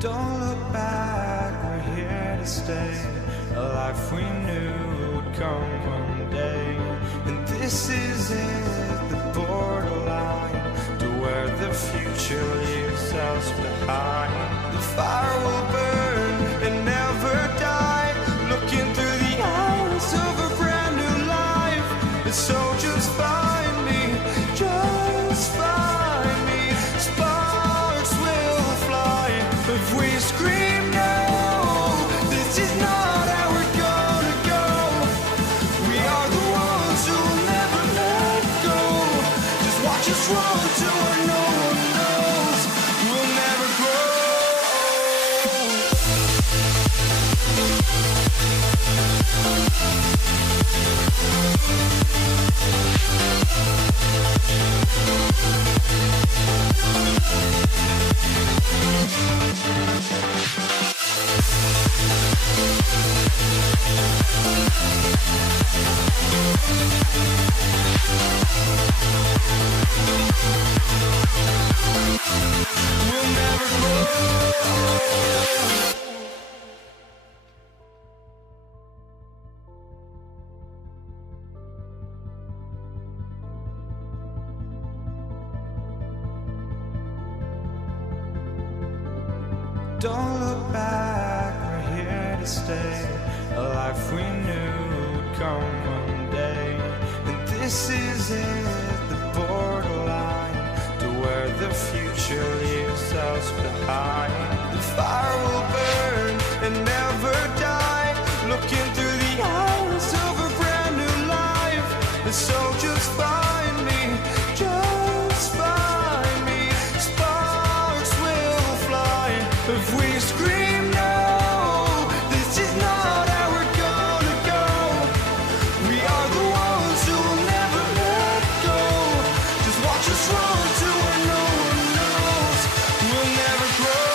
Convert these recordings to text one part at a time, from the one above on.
Don't look back, we're here to stay. A life we knew would come one day. And this is it, the borderline to where the future leaves us behind. The fire will burn and never die, looking through the eyes of a brand new life. And so just find me, just find me. Sparks will fly if we scream no. This is not how we're gonna go. We are the ones who'll never let go. Just watch us run to where no one knows. We'll never grow. We'll never grow. Don't look back, we're here to stay. A life we knew would come one day. And this is it, the borderline to where the future leaves us behind. The fire will burn and never die, looking through the eyes of a brand new life. And so just find me, just find me. Sparks will fly if we scream no. This is not how we're gonna go. We are the ones who will never let go. Just watch us run to where no one knows. We'll never grow.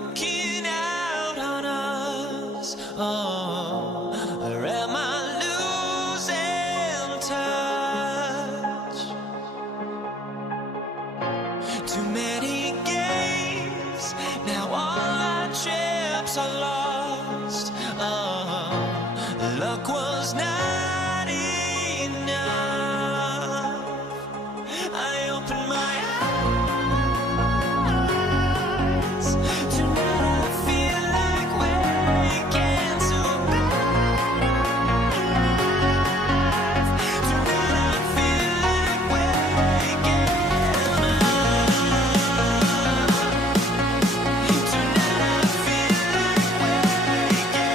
walking out on us? Oh, or am I losing touch? Too many games, now all our chips are lost. Oh, luck was not enough. I opened my eyes. Tonight I feel like waking to life. Tonight I feel like waking up. Tonight I feel like waking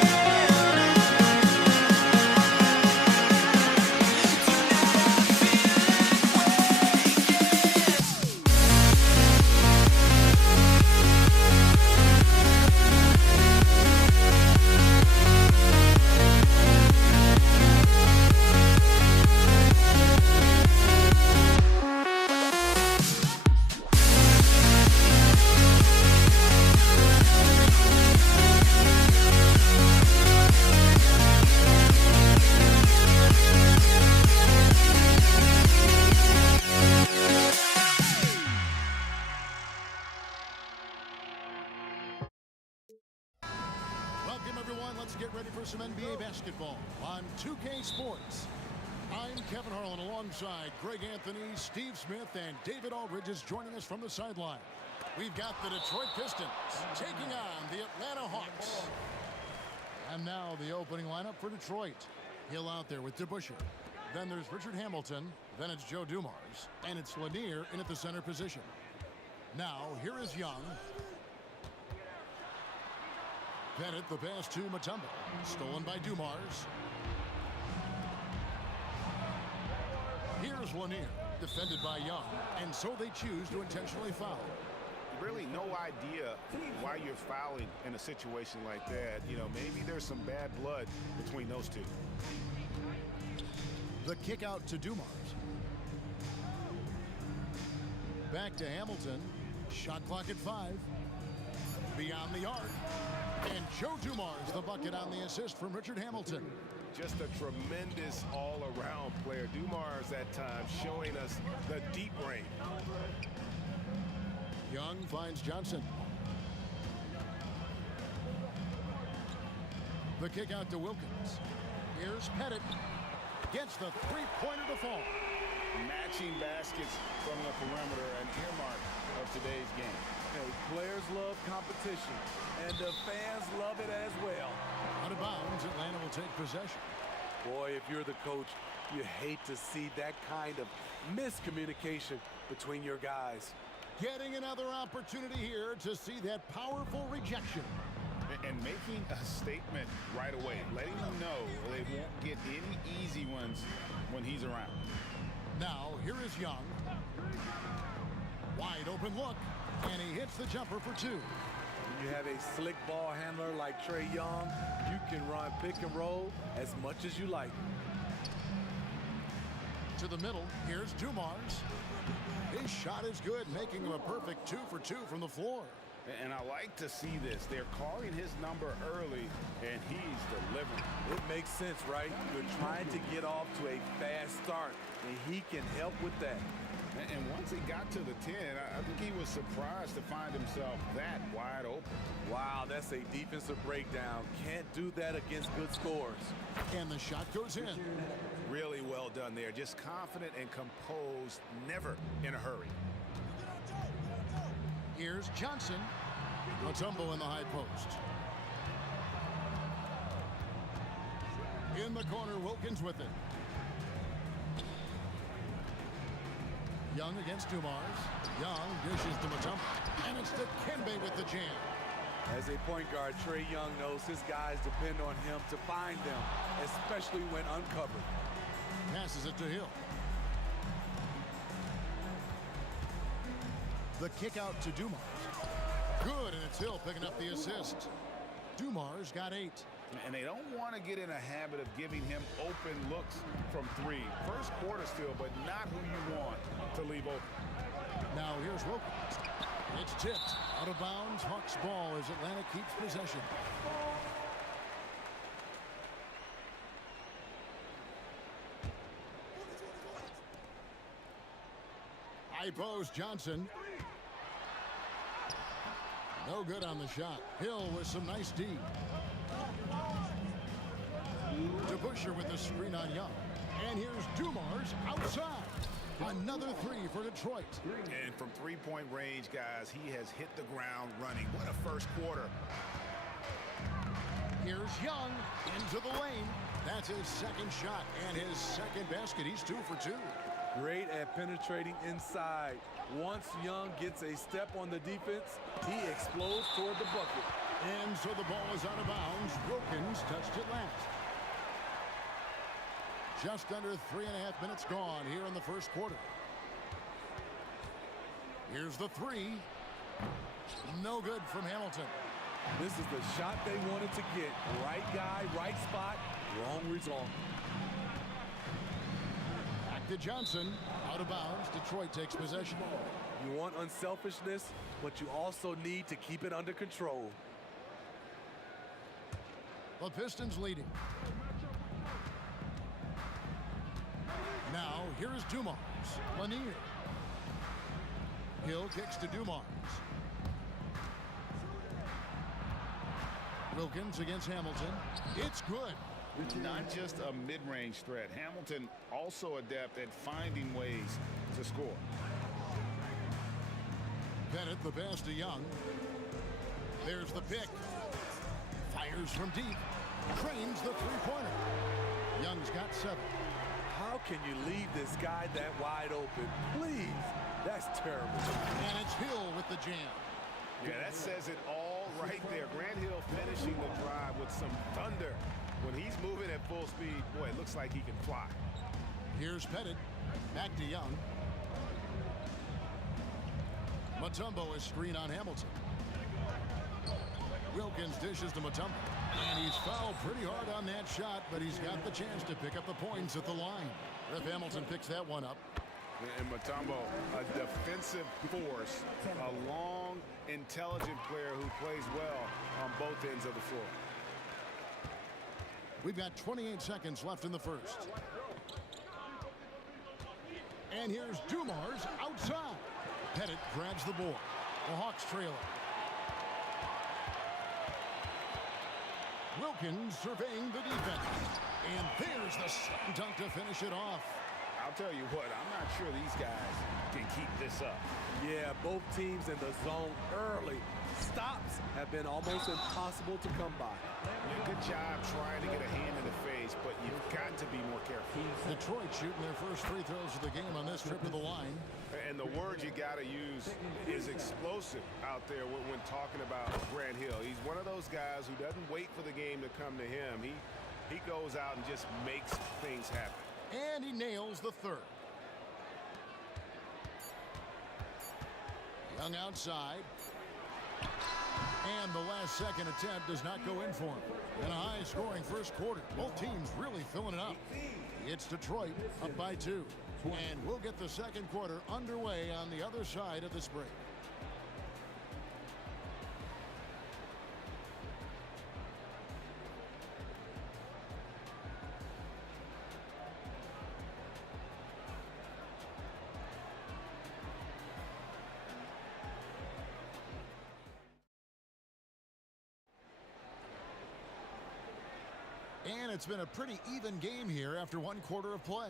Welcome, everyone. Let's get ready for some NBA basketball on 2K Sports. I'm Kevin Harlan alongside Greg Anthony, Steve Smith, and David Aldridge is joining us from the sideline. We've got the Detroit Pistons taking on the Atlanta Hawks. And now the opening lineup for Detroit. Hill out there with DeBusschere. Then there's Richard Hamilton. Then it's Joe Dumars. And it's Lanier in at the center position. Now, here is Young. Bennett, the pass to Mutombo. Stolen by Dumars. Here's Lanier, defended by Young. And so they choose to intentionally foul. Really no idea why you're fouling in a situation like that. You know, maybe there's some bad blood between those two. The kick out to Dumars. Back to Hamilton. Shot clock at 5. Beyond the arc. And Joe Dumars, the bucket on the assist from Richard Hamilton. Just a tremendous all-around player. Dumars at times showing us the deep range. Young finds Johnson. The kick out to Wilkins. Here's Pettit. Gets the three-pointer to fall. Matching baskets from the perimeter, an earmark of today's game. Hey, players love competition, and the fans love it as well. Out of bounds, Atlanta will take possession. Boy, if you're the coach, you hate to see that kind of miscommunication between your guys. Getting another opportunity here to see that powerful rejection. And making a statement right away, letting them know they won't get any easy ones when he's around. Now, here is Young. Wide open look, and he hits the jumper for 2. When you have a slick ball handler like Trae Young, you can run pick and roll as much as you like. To the middle, here's Dumars. His shot is good, making him a perfect 2 for 2 from the floor. And I like to see this. They're calling his number early, and he's delivering. It makes sense, right? You're trying to get off to a fast start, and he can help with that. And once he got to the 10, I think he was surprised to find himself that wide open. Wow, that's a defensive breakdown. Can't do that against good scores. And the shot goes in. Really well done there. Just confident and composed, never in a hurry. Here's Johnson. Mutombo in the high post. In the corner, Wilkins with it. Young against Dumars. Young dishes to Mutombo. And it's to Kembe with the jam. As a point guard, Trae Young knows his guys depend on him to find them, especially when uncovered. Passes it to Hill. The kick out to Dumars. Good, and it's Hill picking up the assist. Dumars got 8. And they don't want to get in a habit of giving him open looks from 3. First quarter still, but not who you want to leave open. Now here's Wilkins. It's tipped out of bounds. Hawks ball as Atlanta keeps possession. High post Johnson. No good on the shot. Hill with some nice D. DeBusschere with the screen on Young. And here's Dumars outside. Another three for Detroit. And from three-point range, guys, he has hit the ground running. What a first quarter. Here's Young into the lane. That's his second shot and his second basket. He's 2 for 2. Great at penetrating inside. Once Young gets a step on the defense, he explodes toward the bucket. And so the ball is out of bounds. Wilkins touched it last. Just under 3.5 minutes gone here in the first quarter. Here's the three. No good from Hamilton. This is the shot they wanted to get. Right guy, right spot, wrong result. Back to Johnson. Out of bounds. Detroit takes possession. You want unselfishness, but you also need to keep it under control. The Pistons leading. Now, here is Dumars. Lanier. Hill kicks to Dumars. Wilkins against Hamilton. It's good. Not just a mid-range threat. Hamilton also adept at finding ways to score. Bennett the pass to Young. There's the pick. Fires from deep. Cranes the three-pointer. Young's got 7. How can you leave this guy that wide open? Please. That's terrible. And it's Hill with the jam. Yeah, that says it all right there. Grant Hill finishing the drive with some thunder. When he's moving at full speed, boy, it looks like he can fly. Here's Pettit. Back to Young. Mutombo is screen on Hamilton. Wilkins dishes to Mutombo. And he's fouled pretty hard on that shot, but he's got the chance to pick up the points at the line. Ref Hamilton picks that one up. And Mutombo, a defensive force, a long, intelligent player who plays well on both ends of the floor. We've got 28 seconds left in the first. And here's Dumars outside. Pettit grabs the board. The Hawks trail it. Wilkins surveying the defense. And there's the slam dunk to finish it off. I'll tell you what, I'm not sure these guys can keep this up. Yeah, both teams in the zone early. Stops have been almost impossible to come by. Good job trying to get a hand in the face, but you've got to be more careful. Detroit shooting their first free throws of the game on this trip to the line. And the word you got to use is explosive out there when talking about Grant Hill. He's one of those guys who doesn't wait for the game to come to him. He goes out and just makes things happen. And he nails the third. Young outside. And the last second attempt does not go in for him. And a high-scoring first quarter. Both teams really filling it up. It's Detroit up by 2. And we'll get the second quarter underway on the other side of this break. And it's been a pretty even game here after one quarter of play.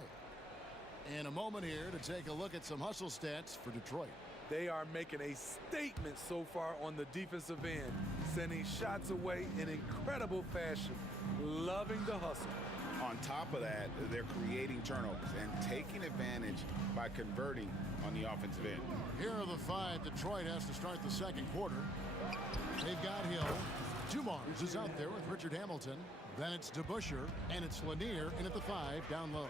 And a moment here to take a look at some hustle stats for Detroit. They are making a statement so far on the defensive end, sending shots away in incredible fashion, loving the hustle. On top of that, they're creating turnovers and taking advantage by converting on the offensive end. Here are the 5 Detroit has to start the second quarter. They've got Hill. Dumars is out there with Richard Hamilton. Then it's DeBusschere, and it's Lanier in at the 5 down low.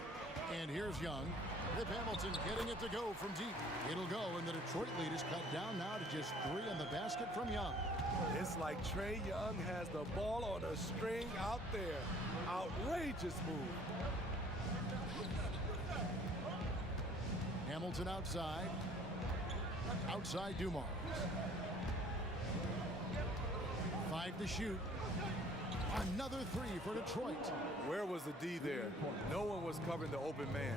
And here's Young. Rip Hamilton getting it to go from deep. It'll go, and the Detroit lead is cut down now to just 3 in the basket from Young. It's like Trae Young has the ball on a string out there. Outrageous move. Hamilton outside. Outside Dumars. 5 to shoot. Another 3 for Detroit. Where was the D there? No one was covering the open man.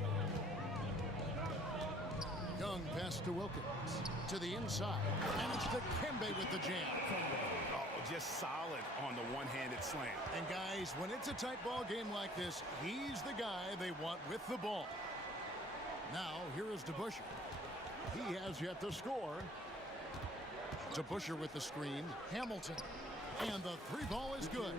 Young pass to Wilkins. To the inside. And it's Dikembe with the jam. Oh, just solid on the one-handed slam. And guys, when it's a tight ball game like this, he's the guy they want with the ball. Now, here is DeBusschere. He has yet to score. DeBusschere with the screen. Hamilton. And the 3 ball is good.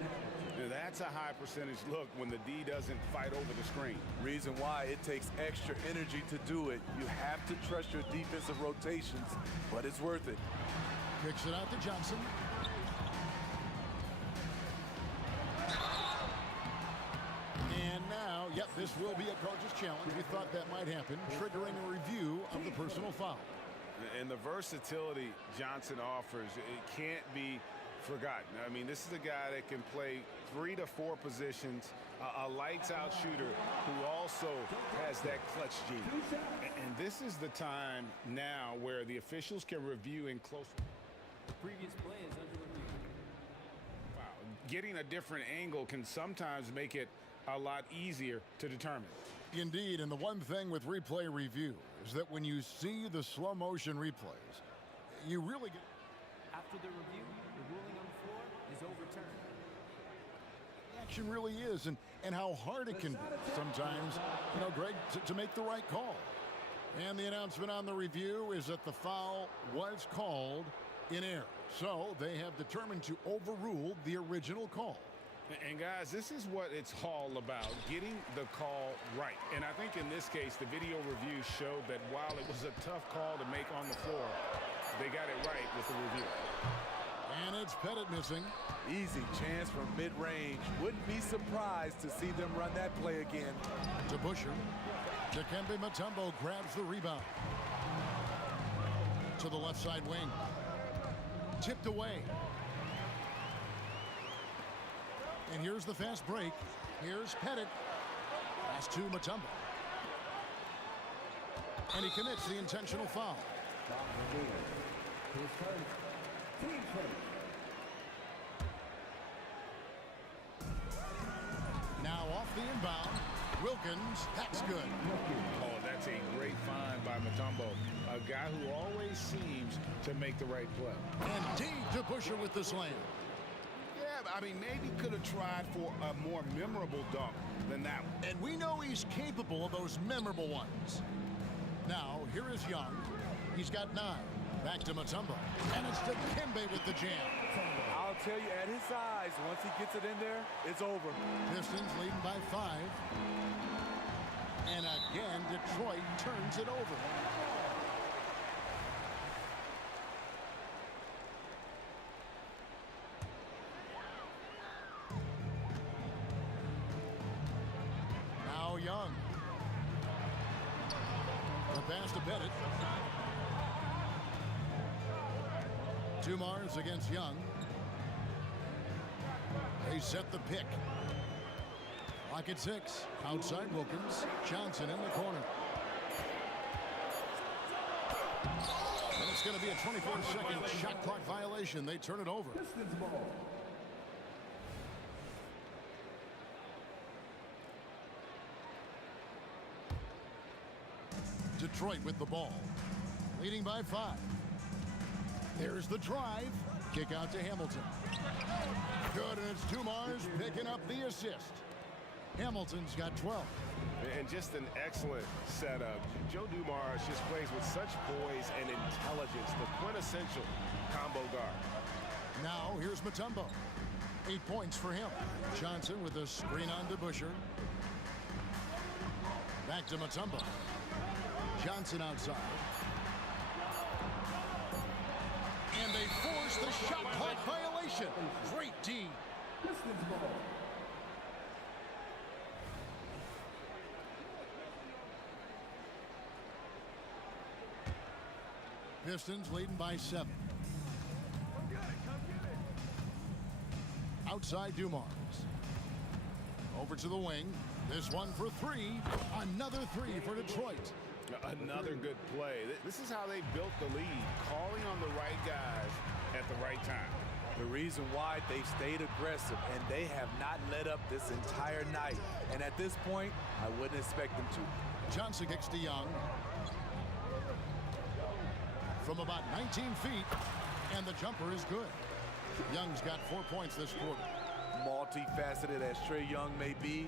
Now, that's a high percentage look when the D doesn't fight over the screen. Reason why it takes extra energy to do it. You have to trust your defensive rotations, but it's worth it. Kicks it out to Johnson. And now, yep, this will be a coach's challenge. We thought that might happen, triggering a review of the personal foul. And the versatility Johnson offers, it can't be forgotten. I mean, this is a guy that can play 3 to 4 positions, a lights-out shooter who also has that clutch gene. And this is the time now where the officials can review in close. Previous play is under review. Wow. Getting a different angle can sometimes make it a lot easier to determine. Indeed, and the one thing with replay review is that when you see the slow motion replays, you really get... After the review, the ruling on the floor is overturned. Action really is, and how hard it can be sometimes, you know, Greg, to make the right call. And the announcement on the review is that the foul was called in error. So they have determined to overrule the original call. And guys, this is what it's all about, getting the call right. And I think in this case, the video review showed that while it was a tough call to make on the floor, they got it right with the review. And it's Pettit missing. Easy chance from mid-range. Wouldn't be surprised to see them run that play again. DeBusschere. Dikembe Mutombo grabs the rebound. To the left side wing. Tipped away. And here's the fast break. Here's Pettit. Pass to Mutombo. And he commits the intentional foul. Now off the inbound. Wilkins, that's good. Oh, that's a great find by Mutombo, a guy who always seems to make the right play. And D. DeBusschere with the slam. Yeah, I mean, maybe could have tried for a more memorable dunk than that one. And we know he's capable of those memorable ones. Now, here is Young. He's got 9. Back to Mutombo. And it's Dikembe with the jam. I'll tell you, at his size, once he gets it in there, it's over. Pistons leading by 5. And again, Detroit turns it over. Now Young. The pass to Pettit. Dumars against Young. They set the pick. Lock at 6. Outside Wilkins. Johnson in the corner. And it's going to be a 24-second shot clock violation. They turn it over. Detroit with the ball. Leading by 5. There's the drive. Kick out to Hamilton. Good, and it's Dumars picking up the assist. Hamilton's got 12. And just an excellent setup. Joe Dumars just plays with such poise and intelligence, the quintessential combo guard. Now here's Mutombo. 8 points for him. Johnson with a screen on DeBusschere. Back to Mutombo. Johnson outside. And they force the shot clock violation. Great D. Pistons leading by 7. Outside Dumars. Over to the wing. This one for 3. Another 3 for Detroit. Another good play. This is how they built the lead, calling on the right guys at the right time. The reason why they've stayed aggressive, and they have not let up this entire night. And at this point, I wouldn't expect them to. Johnson kicks to Young. From about 19 feet, and the jumper is good. Young's got 4 points this quarter. Multifaceted as Trae Young may be,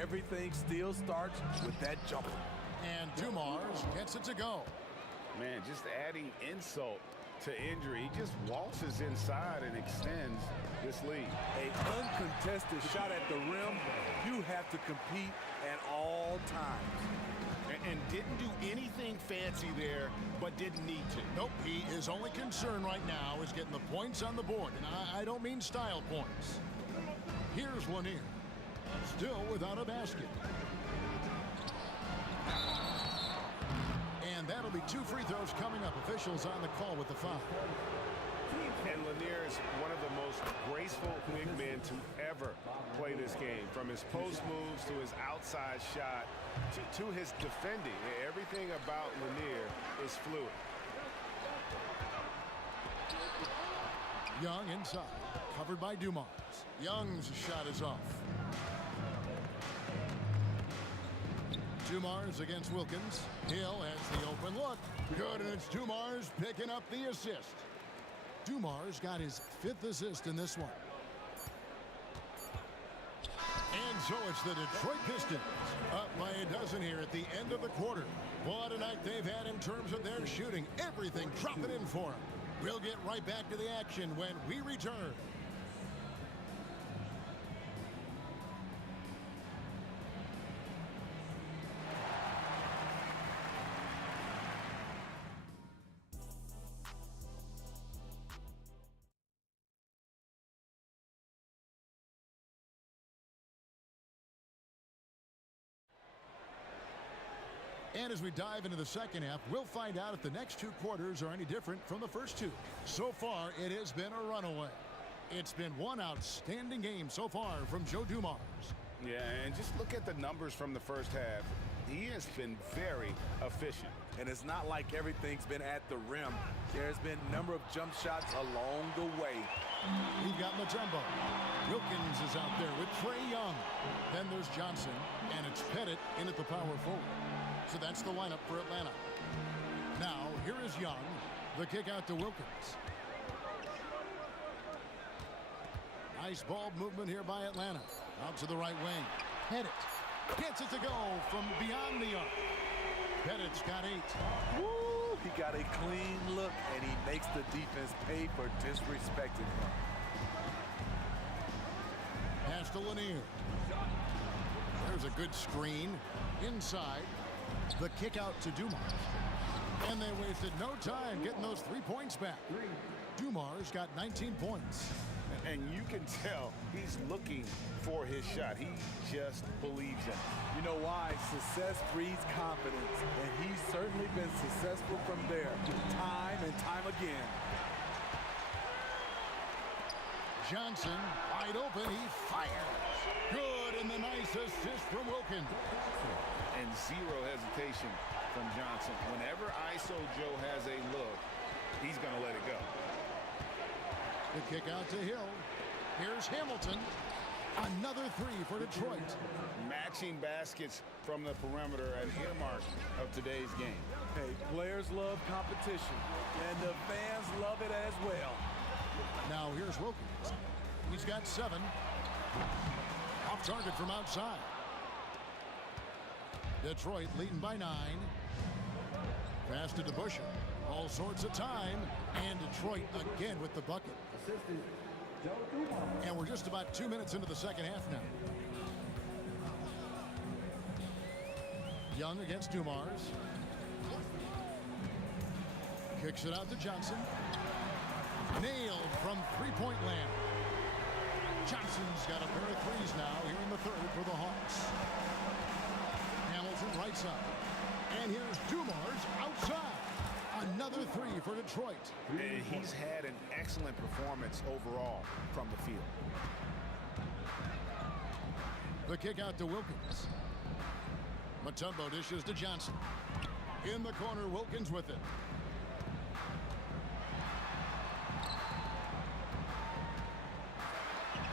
everything still starts with that jumper. And Dumars gets it to go. Man, just adding insult to injury. He just waltzes inside and extends this lead. An uncontested shot at the rim, you have to compete at all times. And didn't do anything fancy there, but didn't need to. Nope, his only concern right now is getting the points on the board. And I don't mean style points. Here's Lanier, still without a basket. And that'll be 2 free throws coming up. Officials on the call with the foul. And Lanier is one of the most graceful big men to ever play this game. From his post moves to his outside shot to his defending. Everything about Lanier is fluid. Young inside, covered by Dumars. Young's shot is off. Dumars against Wilkins. Hill has the open look. Good, and it's Dumars picking up the assist. Dumars got his 5th assist in this one. And so it's the Detroit Pistons up by a dozen here at the end of the quarter. What a night they've had in terms of their shooting. Everything dropping in for them. We'll get right back to the action when we return. And as we dive into the second half, we'll find out if the next 2 quarters are any different from the first 2. So far, it has been a runaway. It's been one outstanding game so far from Joe Dumars. Yeah, and just look at the numbers from the first half. He has been very efficient. And it's not like everything's been at the rim. There's been a number of jump shots along the way. We've got Mutombo. Wilkins is out there with Trae Young. Then there's Johnson, and it's Pettit in at the power forward. So that's the lineup for Atlanta. Now, here is Young. The kick out to Wilkins. Nice ball movement here by Atlanta. Out to the right wing. Pettit gets it to go from beyond the arc. Pettit's got 8. Woo! He got a clean look, and he makes the defense pay for disrespecting him. Pass to Lanier. There's a good screen. Inside. The kick out to Dumars. And they wasted no time getting those 3 points back. Dumars got 19 points. And you can tell he's looking for his shot. He just believes in it. You know why? Success breeds confidence. And he's certainly been successful from there, time and time again. Johnson, wide open, he fires. Good, and the nice assist from Wilkins. And zero hesitation from Johnson. Whenever ISO Joe has a look, he's going to let it go. The kick out to Hill. Here's Hamilton. Another 3 for Detroit. Matching baskets from the perimeter, an earmark of today's game. Hey, players love competition, and the fans love it as well. Now here's Wilkins. He's got 7. Off target from outside. Detroit leading by 9. Pass to DeBusschere. All sorts of time. And Detroit again with the bucket. And we're just about 2 minutes into the second half now. Young against Dumars. Kicks it out to Johnson. Nailed from three-point land. Johnson's got a pair of 3s now here in the third for the Hawks. Hamilton right side. And here's Dumars outside. Another 3 for Detroit. And he's had an excellent performance overall from the field. The kick out to Wilkins. Mutombo dishes to Johnson. In the corner, Wilkins with it.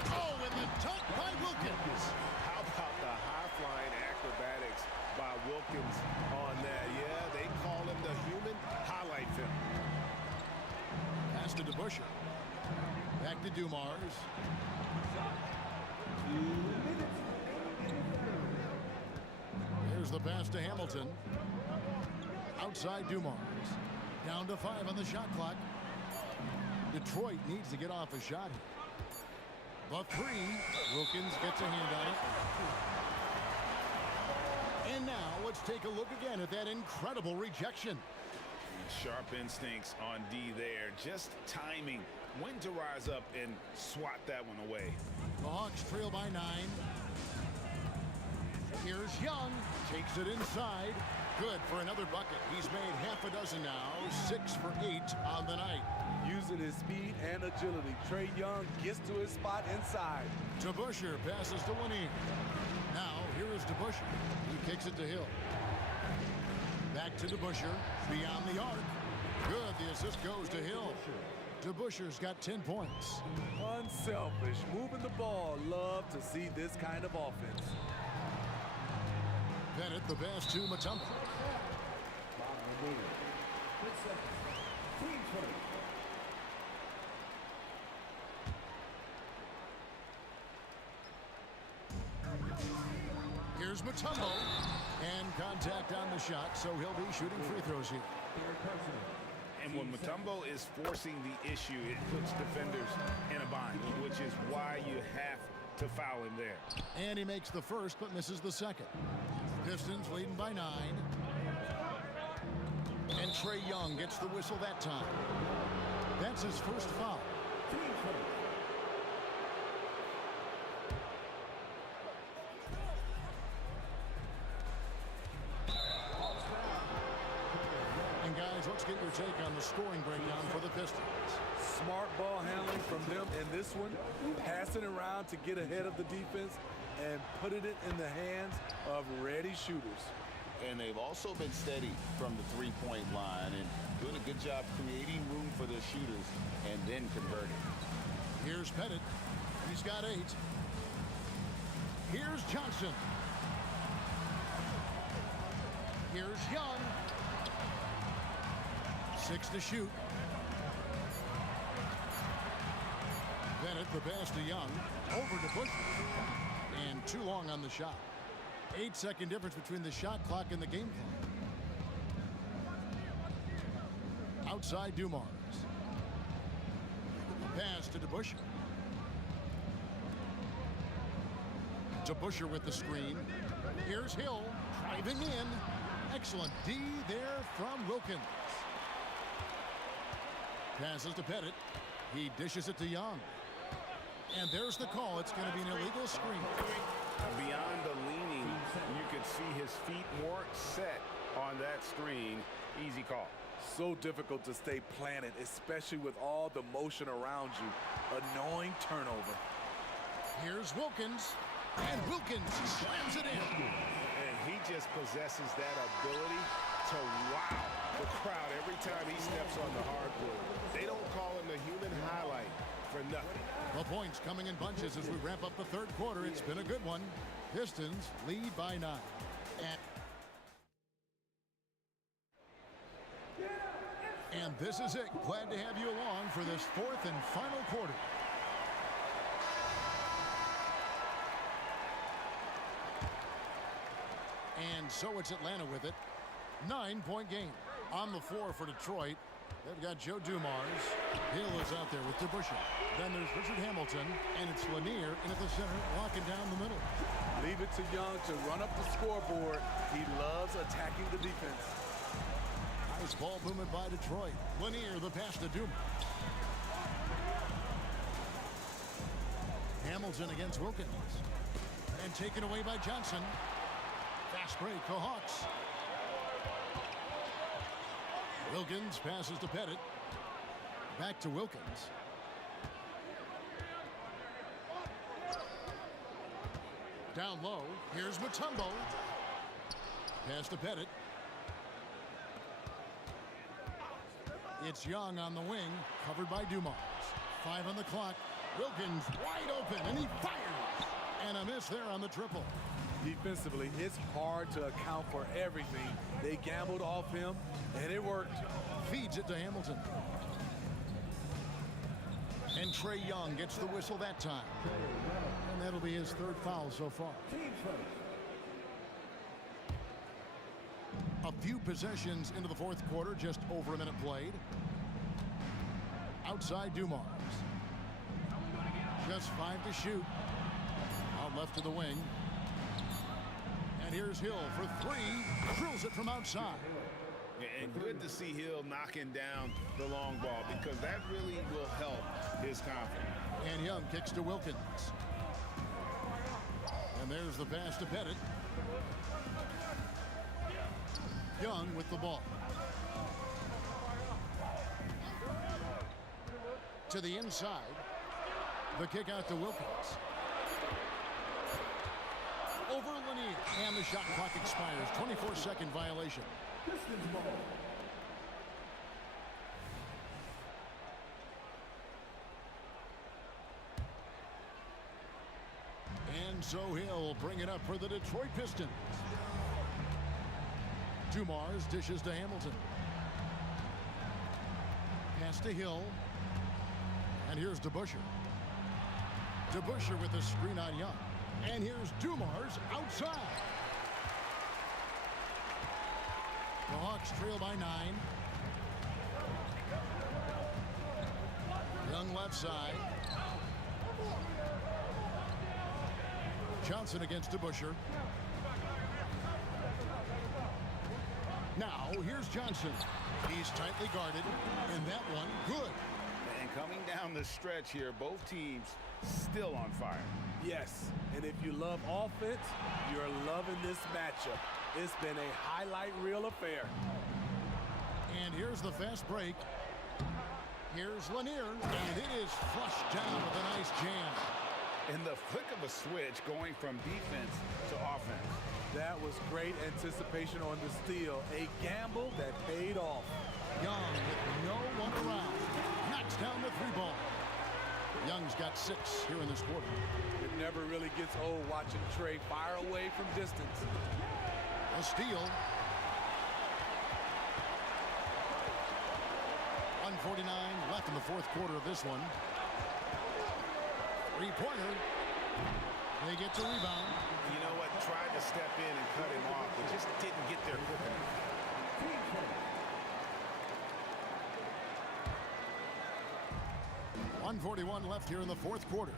Oh, and the dunk by Wilkins. How about the high-flying acrobatics by Wilkins on that? Yeah, they call him the human highlight film. Pass to DeBusschere. Back to Dumars. Here's the pass to Hamilton. Outside Dumars. Down to 5 on the shot clock. Detroit needs to get off a shot here. The 3. Wilkins gets a hand on it. And now let's take a look again at that incredible rejection. Sharp instincts on D there. Just timing when to rise up and swat that one away. The Hawks trail by 9. Here's Young. Takes it inside. Good for another bucket. He's made half a dozen now. 6 for 8 on the night. Using his speed and agility, Trae Young gets to his spot inside. DeBusschere passes to Lanier. Now, here is DeBusschere. He kicks it to Hill. Back to DeBusschere. Beyond the arc. Good. The assist goes to Hill. DeBusschere's got 10 points. Unselfish. Moving the ball. Love to see this kind of offense. Bennett, the pass to Mutombo. Here's Mutombo. And contact on the shot, so he'll be shooting free throws here. And when Mutombo is forcing the issue, it puts defenders in a bind, which is why you have to foul him there. And he makes the first, but misses the second. Pistons leading by 9. And Trae Young gets the whistle that time. That's his first foul. And guys, let's get your take on the scoring breakdown for the Pistons. Smart ball handling from them in this one. Passing around to get ahead of the defense and putting it in the hands of ready shooters. And they've also been steady from the three-point line and doing a good job creating room for their shooters and then converting. Here's Pettit. He's got 8. Here's Johnson. Here's Young. 6 to shoot. Bennett, the pass to Young. Over to Bush. And too long on the shot. 8-second difference between the shot clock and the game clock. Outside Dumars. Pass to DeBusschere. DeBusschere with the screen. Here's Hill driving in. Excellent D there from Wilkins. Passes to Pettit. He dishes it to Young. And there's the call. It's going to be an illegal screen. Beyond the leaning, you could see his feet more set on that screen. Easy call. So difficult to stay planted, especially with all the motion around you. Annoying turnover. Here's Wilkins. And Wilkins slams it in. And he just possesses that ability to wow the crowd every time he steps on the hardwood. They don't call him the human highlight for nothing. The points coming in bunches as we wrap up the third quarter. It's been a good one. Pistons lead by 9. And this is it. Glad to have you along for this fourth and final quarter. And so it's Atlanta with it. 9-point game. On the floor for Detroit, they've got Joe Dumars. Hill is out there with DeBusschere. Then there's Richard Hamilton, and it's Lanier in at the center, locking down the middle. Leave it to Young to run up the scoreboard. He loves attacking the defense. Nice ball movement by Detroit. Lanier, the pass to Dumars. Hamilton against Wilkins. And taken away by Johnson. Fast break, the Hawks. Wilkins passes to Pettit. Back to Wilkins. Down low. Here's Mutombo. Pass to Pettit. It's Young on the wing, covered by Dumars. 5 on the clock. Wilkins wide open, and he fires. And a miss there on the triple. Defensively, it's hard to account for everything. They gambled off him, and it worked. Feeds it to Hamilton. And Trae Young gets the whistle that time. And that'll be his 3rd foul so far. A few possessions into the 4th quarter, just over a minute played. Outside Dumars. Just 5 to shoot. Out left to the wing. And here's Hill for 3. Drills it from outside. And good to see Hill knocking down the long ball because that really will help his confidence. And Young kicks to Wilkins. And there's the pass to Pettit. Young with the ball. To the inside. The kick out to Wilkins. Over Lanier. And the shot clock expires. 24-second violation. And so he'll bring it up for the Detroit Pistons. Dumars dishes to Hamilton. Pass to Hill. And here's DeBusschere. DeBusschere with a screen on Young. And here's Dumars outside. The Hawks trail by 9. Young left side. Johnson against DeBusschere. Now here's Johnson. He's tightly guarded, and that one good. And coming down the stretch here, both teams still on fire. Yes, and if you love offense, you're loving this matchup. It's been a highlight reel affair. And here's the fast break. Here's Lanier, and it is flushed down with a nice jam. In the flick of a switch, going from defense to offense. That was great anticipation on the steal. A gamble that paid off. Young with no one around. Knocks down the 3-ball. Young's got 6 here in this quarter. It never really gets old watching Trae fire away from distance. A steal. 1:49 left in the 4th quarter of this one. 3-pointer. They get the rebound. You know what? Tried to step in and cut him off, but just didn't get there quick enough. 1:41 left here in the 4th quarter.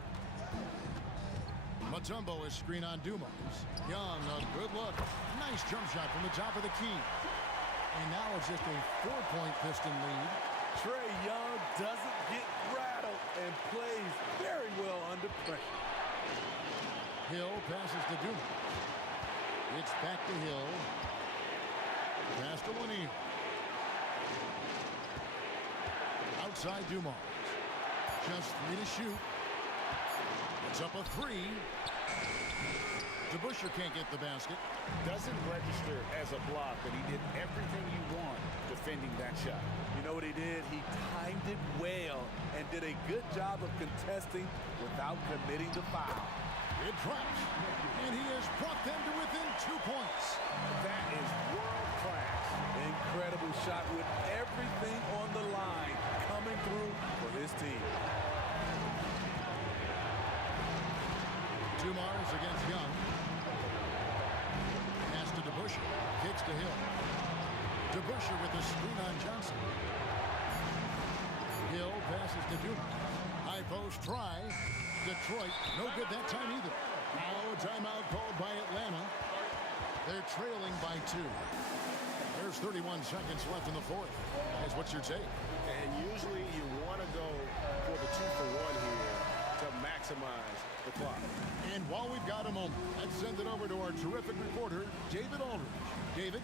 Mutombo is screen on Dumars. Young, a good look. Nice jump shot from the top of the key. And now it's just a 4-point Piston lead. Trae Young doesn't get rattled and plays very well under pressure. Hill passes to Dumars. It's back to Hill. Pass to Lanier. Outside Dumars. Just 3 to shoot. It's up a 3. DeBusschere can't get the basket. Doesn't register as a block, but he did everything you want defending that shot. You know what he did? He timed it well and did a good job of contesting without committing the foul. It drops, and he has brought them to within 2 points. That is world class. Incredible shot with everything on the line coming through for his team. Dumars against Young. Pass to DeBusschere. Kicks to Hill. DeBusschere with the screen on Johnson. Hill passes to Dumars. High post try. Detroit, no good that time either. Now a timeout called by Atlanta. They're trailing by 2. There's 31 seconds left in the 4th. Guys, what's your take? And usually you want to go for the 2-for-1 here to maximize the clock. And while we've got a moment, let's send it over to our terrific reporter, David Aldridge. David?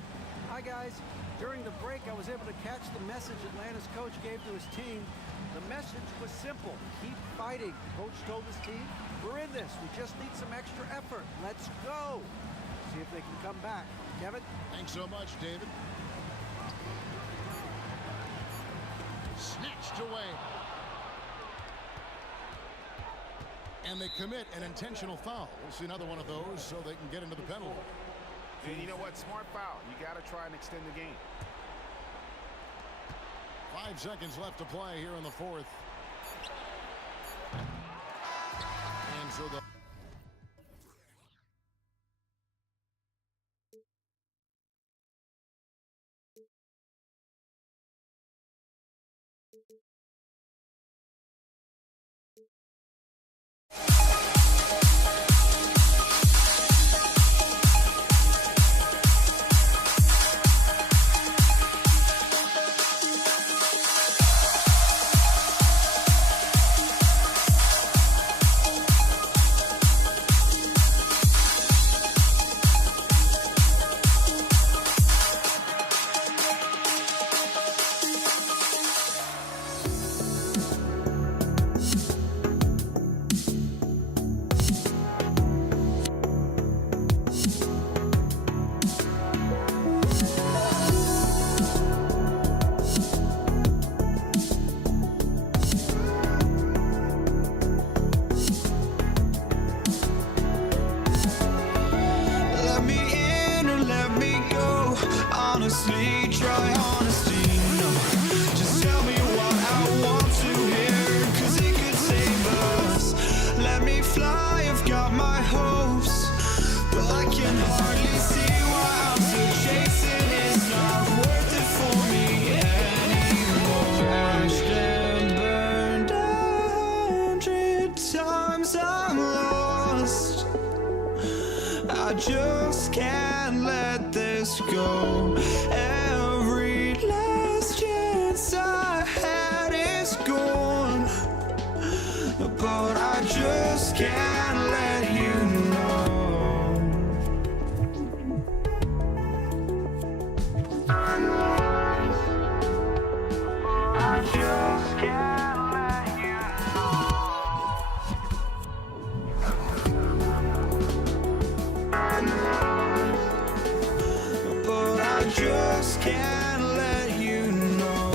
Hi, guys. During the break, I was able to catch the message Atlanta's coach gave to his team. The message was simple. Keep fighting. Coach told his team, we're in this. We just need some extra effort. Let's go. See if they can come back. Kevin? Thanks so much, David. Snatched away. And they commit an intentional foul. We'll see another one of those so they can get into the penalty. And you know what? Smart foul. You got to try and extend the game. 5 seconds left to play here in the fourth. And so the Let me in or let me go. Honestly, try honesty. No, just tell me what I want to hear, 'cause it could save us. Let me fly, I've got my hopes, but I can hardly see why I'm still chasing. It's not worth it for me anymore. Crashed and burned 100 times, I'm lost. I just can't let this go. Every last chance I had is gone, but I just can't let you know. I just can't let you know. But I just can't let you know.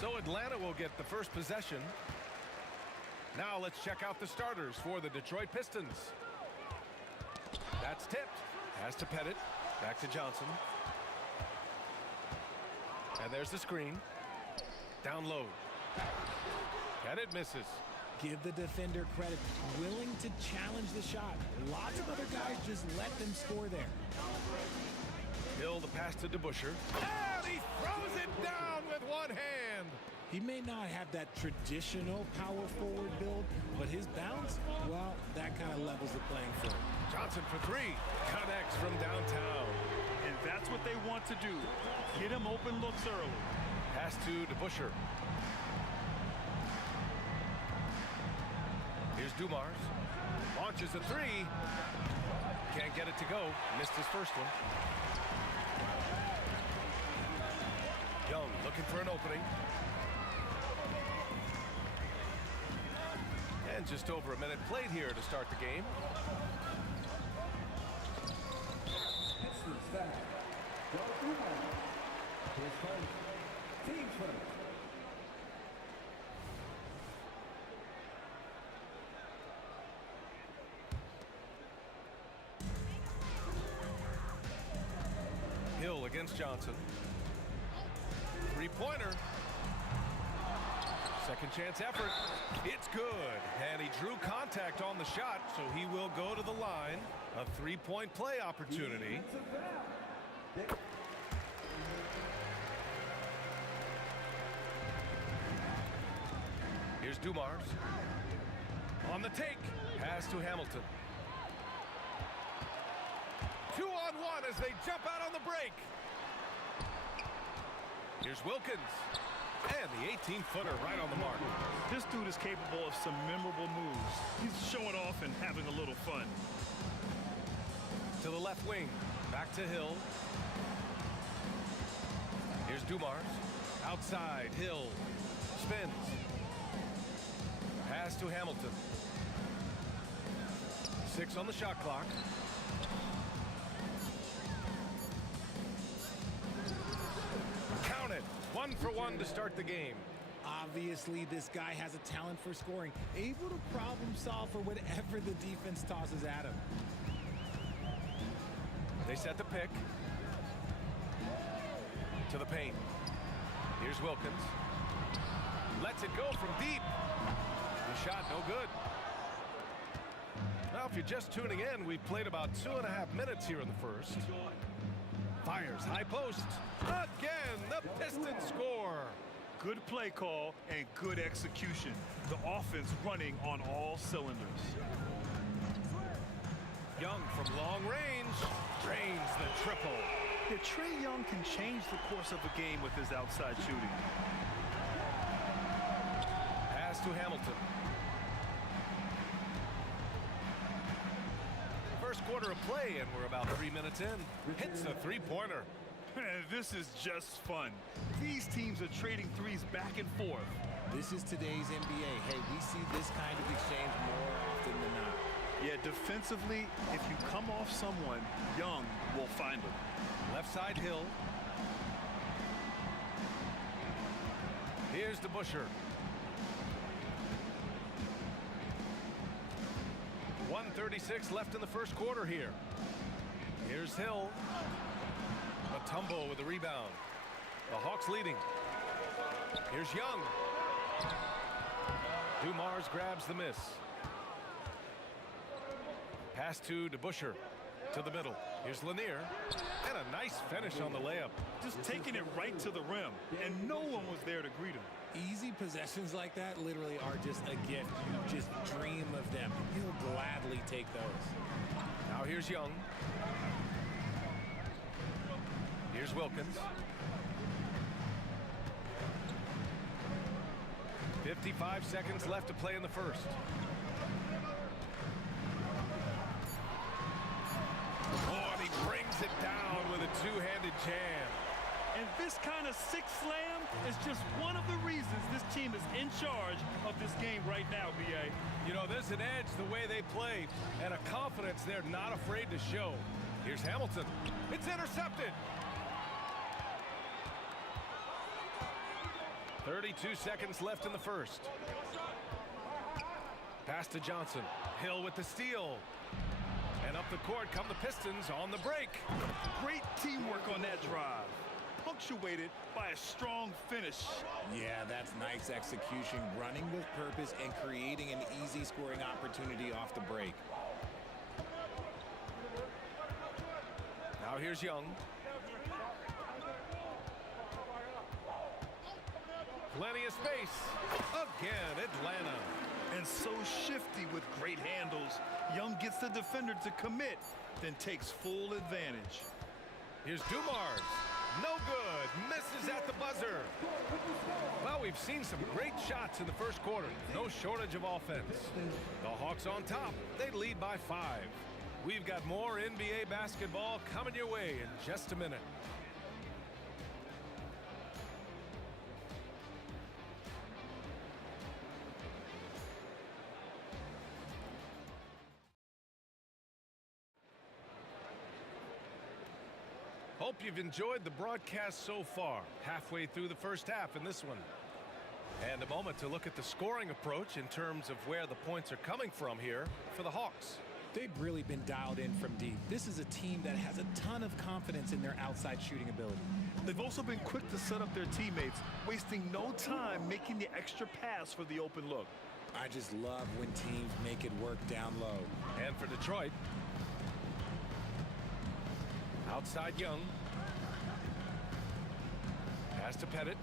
So Atlanta will get the first possession. Now let's check out the starters for the Detroit Pistons. That's tipped. Has to Pettit. Back to Johnson. And there's the screen. Down low. Pettit misses. Give the defender credit. Willing to challenge the shot. Lots of other guys just let them score there. Hill the pass to DeBusschere. And he throws it down with one hand. He may not have that traditional power forward build, but his bounce, well, that kind of levels the playing field. Johnson for three. Connects from downtown. And that's what they want to do. Get him open looks early. Pass to DeBusschere. Here's Dumars. Launches a three. Can't get it to go. Missed his first one. Young looking for an opening. And just over a minute played here to start the game. against Johnson. Three-pointer. Second chance effort. It's good. And he drew contact on the shot, so he will go to the line. A three-point play opportunity. Here's Dumars. On the take. Pass to Hamilton. 2-on-1 as they jump out on the break. Here's Wilkins. And the 18-footer right on the mark. This dude is capable of some memorable moves. He's showing off and having a little fun. To the left wing. Back to Hill. Here's Dumars. Outside. Hill. Spins. Pass to Hamilton. 6 on the shot clock. Count it. 1 for 1 to start the game. Obviously, this guy has a talent for scoring, able to problem solve for whatever the defense tosses at him. They set the pick. To the paint. Here's Wilkins. Lets it go from deep. The shot no good. Now, if you're just tuning in, we've played about 2.5 minutes here in the first. Fires high post. Again, the Pistons score. Good play call and good execution. The offense running on all cylinders. Young from long range drains the triple. Yeah, Trae Young can change the course of a game with his outside shooting. Pass to Hamilton. First quarter of play, and we're about 3 minutes in. Hits a three-pointer. This is just fun. These teams are trading threes back and forth. This is today's NBA. Hey, we see this kind of exchange more often than not. Yeah, defensively, if you come off someone, Young will find them. Left side Hill. Here's DeBusschere. 1:36 left in the first quarter here. Here's Hill. Mutombo with the rebound. The Hawks leading. Here's Young. Dumars grabs the miss. Pass to DeBusschere. To the middle. Here's Lanier. And a nice finish on the layup. Just taking it right to the rim, and no one was there to greet him. Easy possessions like that literally are just a gift. You just dream of them. He'll gladly take those. Now here's Young. Here's Wilkins. 55 seconds left to play in the first. Oh, and he brings it down with a two-handed jam. And this kind of six slam is just one of the reasons this team is in charge of this game right now, B.A. You know, there's an edge the way they play and a confidence they're not afraid to show. Here's Hamilton. It's intercepted. 32 seconds left in the first. Pass to Johnson. Hill with the steal. And up the court come the Pistons on the break. Great teamwork on that drive. Punctuated by a strong finish. Yeah, that's nice execution, running with purpose and creating an easy scoring opportunity off the break. Now here's Young. Plenty of space. Again, Atlanta. And so shifty with great handles. Young gets the defender to commit, then takes full advantage. Here's Dumars. No good. Misses at the buzzer. Well, we've seen some great shots in the first quarter. No shortage of offense. The Hawks on top. They lead by 5. We've got more NBA basketball coming your way in just a minute. Hope you've enjoyed the broadcast so far. Halfway through the first half in this one. And a moment to look at the scoring approach in terms of where the points are coming from here for the Hawks. They've really been dialed in from deep. This is a team that has a ton of confidence in their outside shooting ability. They've also been quick to set up their teammates, wasting no time making the extra pass for the open look. I just love when teams make it work down low. And for Detroit, outside Young. Pass to Pettit.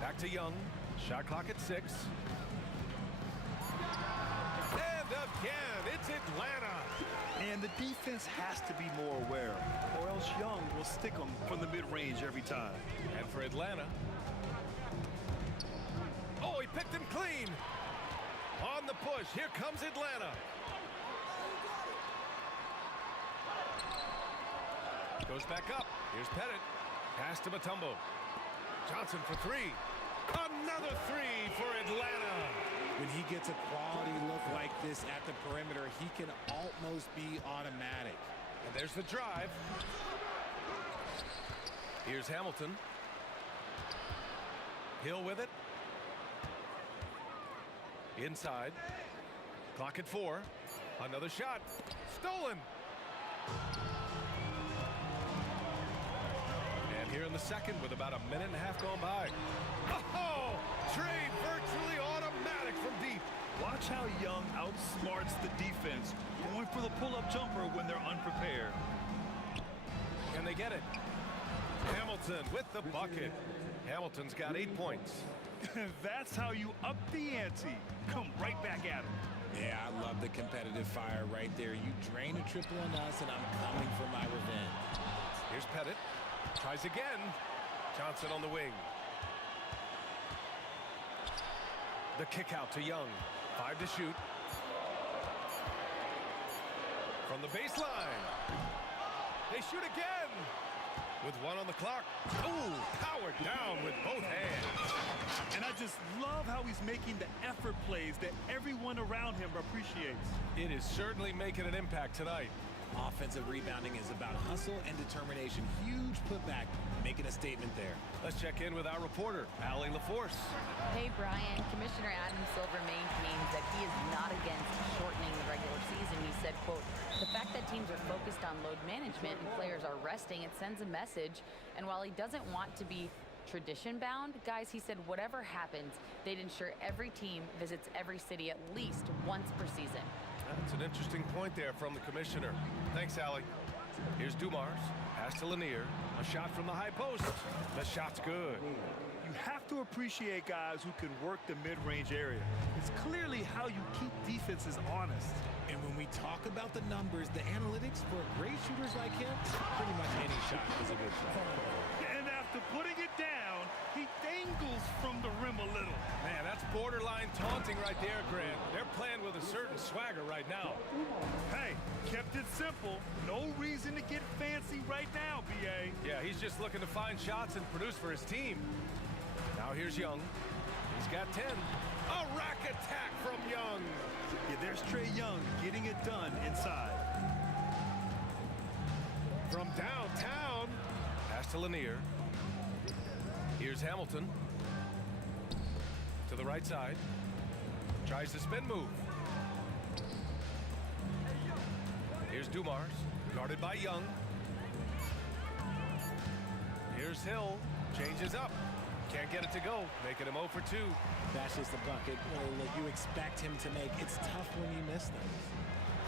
Back to Young. Shot clock at 6. And again, it's Atlanta. And the defense has to be more aware, or else Young will stick them from the mid-range every time. And for Atlanta. Oh, he picked him clean. On the push, here comes Atlanta. Goes back up. Here's Pettit. Pass to Mutombo. Johnson for 3. Another 3 for Atlanta. When he gets a quality look like this at the perimeter, he can almost be automatic. And there's the drive. Here's Hamilton. Hill with it. Inside. Clock at 4. Another shot. Stolen. And here in the second with about a minute and a half gone by. Oh! Trey virtually automatic from deep. Watch how Young outsmarts the defense, going for the pull-up jumper when they're unprepared. Can they get it? Hamilton with the bucket. Hamilton's got 8 points. That's how you up the ante. Come right back at him. Yeah, I love the competitive fire right there. You drain a triple on us, and I'm coming for my revenge. Here's Pettit. Tries again. Johnson on the wing. The kick out to Young. 5 to shoot. From the baseline. They shoot again. With 1 on the clock. Ooh, powered down with both hands. And I just love how he's making the effort plays that everyone around him appreciates. It is certainly making an impact tonight. Offensive rebounding is about hustle and determination. Huge putback, making a statement there. Let's check in with our reporter, Allie LaForce. Hey, Brian. Commissioner Adam Silver maintains that he is not against shortening the regular season. He said, quote, the fact that teams are focused on load management and players are resting, it sends a message. And while he doesn't want to be tradition-bound, guys, he said whatever happens, they'd ensure every team visits every city at least once per season. That's an interesting point there from the commissioner. Thanks, Allie. Here's Dumars. Pass to Lanier. A shot from the high post. The shot's good. You have to appreciate guys who can work the mid-range area. It's clearly how you keep defenses honest. And when we talk about the numbers, the analytics for great shooters like him, pretty much any shot is a good shot. And after putting it down, he dangles from the rim a little. Man, that's borderline taunting right there, Grant. They're playing with a certain swagger right now. Hey, kept it simple. No reason to get fancy right now, B.A. Yeah, he's just looking to find shots and produce for his team. Now here's Young. He's got 10. A rack attack from Young. Yeah, there's Trey Young getting it done inside. From downtown. Pass to Lanier. Here's Hamilton. To the right side. Tries the spin move. Here's Dumars. Guarded by Young. Here's Hill. Changes up. Can't get it to go. Making him 0 for 2. That's just the bucket you expect him to make. It's tough when you miss them.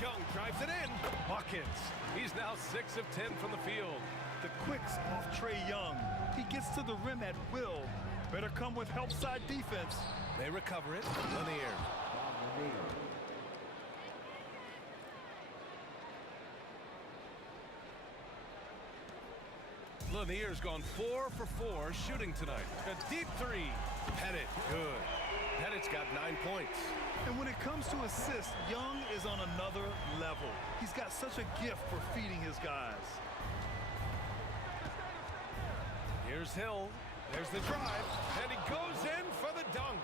Young drives it in. Buckets. He's now 6 of 10 from the field. The quicks off Trey Young. He gets to the rim at will. Better come with help side defense. They recover it. Lanier. Lanier's gone 4 for 4 shooting tonight. A deep 3. Pettit, good. Pettit's got 9 points. And when it comes to assists, Young is on another level. He's got such a gift for feeding his guys. Here's Hill. There's the drive. And he goes in for the dunk.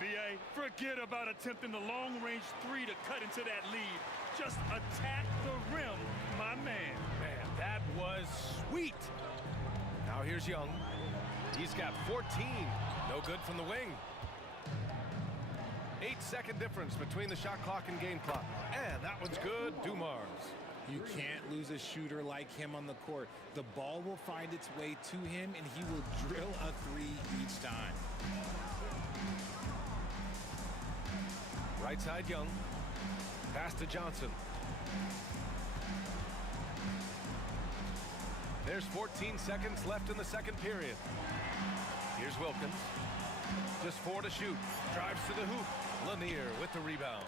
B.A., forget about attempting the long-range 3 to cut into that lead. Just attack the rim, my man. Man, that was sweet. Now here's Young. He's got 14. No good from the wing. 8-second difference between the shot clock and game clock. And that one's good. Dumars. You can't lose a shooter like him on the court. The ball will find its way to him, and he will drill a three each time. Right side, Young. Pass to Johnson. There's 14 seconds left in the second period. Here's Wilkins. Just 4 to shoot. Drives to the hoop. Lanier with the rebound.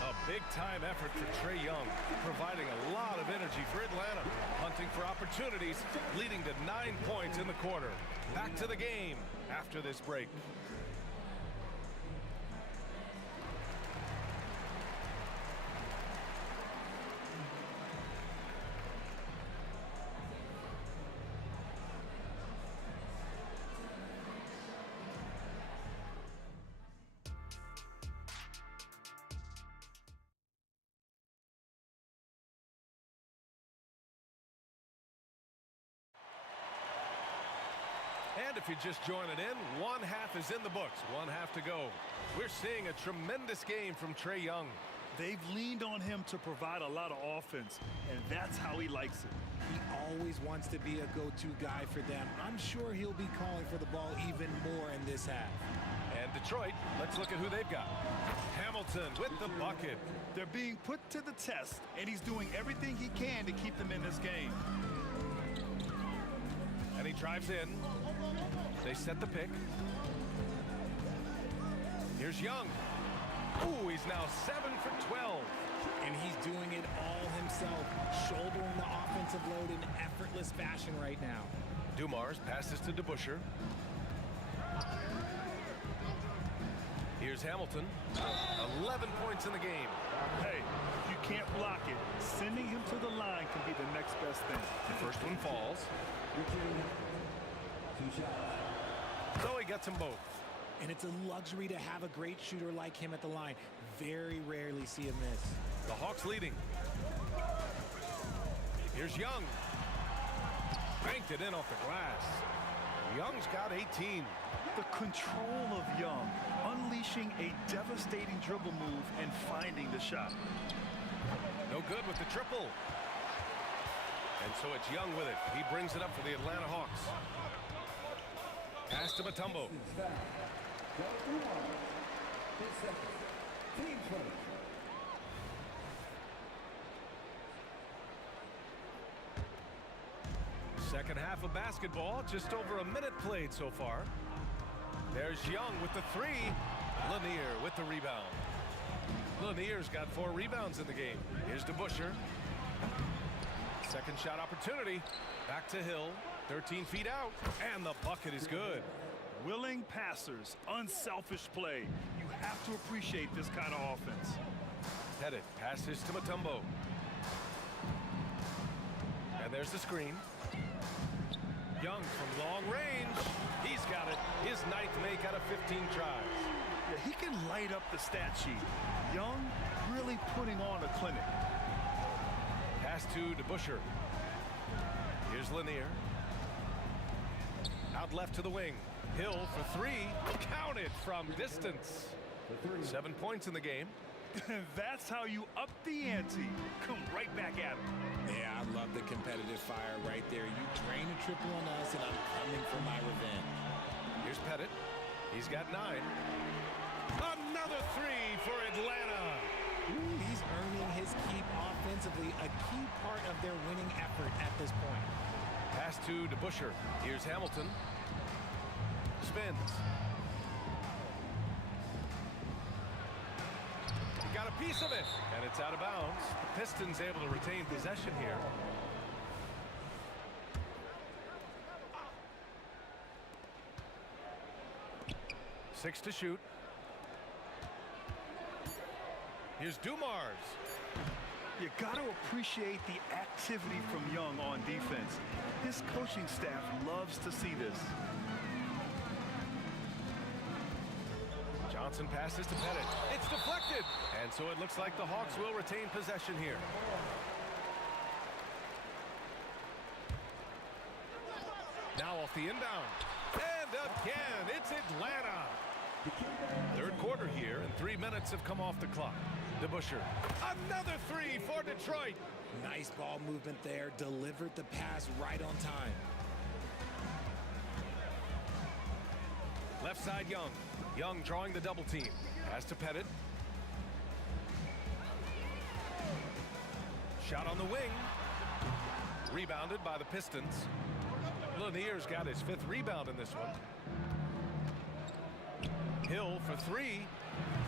A big-time effort for Trae Young, providing a lot of energy for Atlanta, hunting for opportunities, leading to 9 points in the quarter. Back to the game after this break. And if you're just joining in, one half is in the books, one half to go. We're seeing a tremendous game from Trae Young. They've leaned on him to provide a lot of offense, and that's how he likes it. He always wants to be a go-to guy for them. I'm sure he'll be calling for the ball even more in this half. And Detroit, let's look at who they've got. Hamilton with the bucket. They're being put to the test, and he's doing everything he can to keep them in this game. And he drives in. They set the pick. Here's Young. Ooh, he's now 7 for 12. And he's doing it all himself, shouldering the offensive load in effortless fashion right now. Dumars passes to DeBusschere. Here's Hamilton. 11 points in the game. Hey, if you can't block it, sending him to the line can be the next best thing. The first one falls. So he gets them both. And it's a luxury to have a great shooter like him at the line. Very rarely see him miss. The Hawks leading. Here's Young. Banked it in off the glass. Young's got 18. The control of Young, unleashing a devastating dribble move and finding the shot. No good with the triple. And so it's Young with it. He brings it up for the Atlanta Hawks. Pass to Mutombo. Second half of basketball, just over a minute played so far. There's Young with the three. Lanier with the rebound. Lanier's got 4 rebounds in the game. Here's DeBusschere. Second shot opportunity. Back to Hill. 13 feet out. And the bucket is good. Willing passers, unselfish play. You have to appreciate this kind of offense. Pettit passes to Mutombo. And there's the screen. Young from long range. He's got it. His 9th make out of 15 tries. Yeah, he can light up the stat sheet. Young really putting on a clinic. Pass to DeBusschere. Here's Lanier. Out left to the wing. Hill for 3. Counted from distance. 7 points in the game. That's how you up the ante. Come right back at him. Yeah, I love the competitive fire right there. You drain a triple on us, and I'm coming for my revenge. Here's Pettit. He's got 9. Another 3 for Atlanta. Ooh, he's earning his keep offensively, a key part of their winning effort at this point. Pass to DeBusschere. Here's Hamilton. Spins. He got a piece of it, and it's out of bounds. The Pistons able to retain possession here. Six to shoot. Here's Dumars. You got to appreciate the activity from Young on defense. His coaching staff loves to see this. Johnson passes to Pettit. It's deflected. And so it looks like the Hawks will retain possession here. Now off the inbound. And again, it's Atlanta. Third quarter here, and 3 minutes have come off the clock. DeBusschere. Another three for Detroit. Nice ball movement there. Delivered the pass right on time. Left side, Young. Young drawing the double team. Pass to Pettit. Shot on the wing. Rebounded by the Pistons. Lanier's got his 5th rebound in this one. Hill for 3.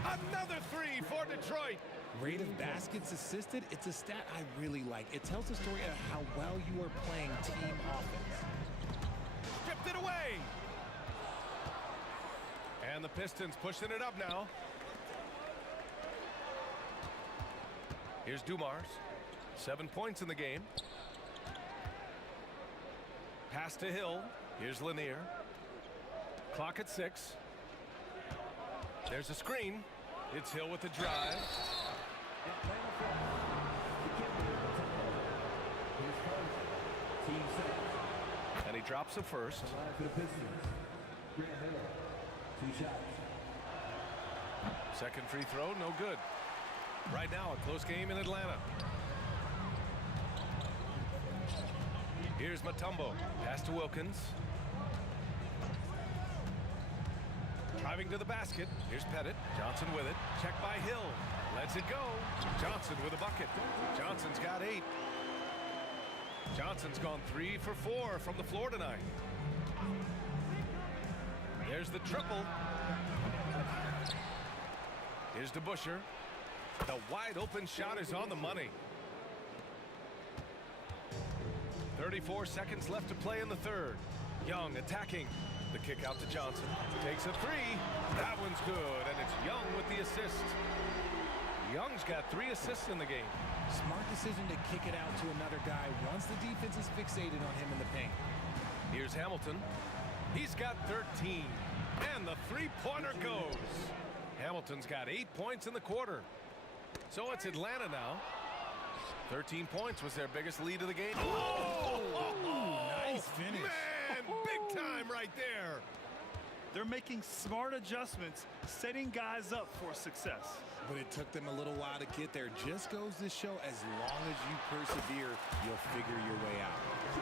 Another 3 for Detroit. Rate of baskets assisted, it's a stat I really like. It tells the story of how well you are playing team offense. Stripped it away. And the Pistons pushing it up now. Here's Dumars. 7 points in the game. Pass to Hill. Here's Lanier. Clock at 6. There's a screen. It's Hill with the drive. And he drops the first. Second free throw, no good. Right now, a close game in Atlanta. Here's Mutombo. Pass to Wilkins. Driving to the basket. Here's Pettit. Johnson with it. Checked by Hill. Lets it go. Johnson with a bucket. Johnson's got 8. Johnson's gone 3 for 4 from the floor tonight. There's the triple. Here's DeBusschere. The wide open shot is on the money. 34 seconds left to play in the third. Young attacking. The kick out to Johnson. Takes a 3. That one's good, and it's Young with the assist. Young's got 3 assists in the game. Smart decision to kick it out to another guy once the defense is fixated on him in the paint. Here's Hamilton. He's got 13, and the three-pointer goes. Hamilton's got 8 points in the quarter. So it's Atlanta now. 13 points was their biggest lead of the game. Nice finish. Man, big time right there. They're making smart adjustments, setting guys up for success. But it took them a little while to get there. Just goes to show as long as you persevere, you'll figure your way out.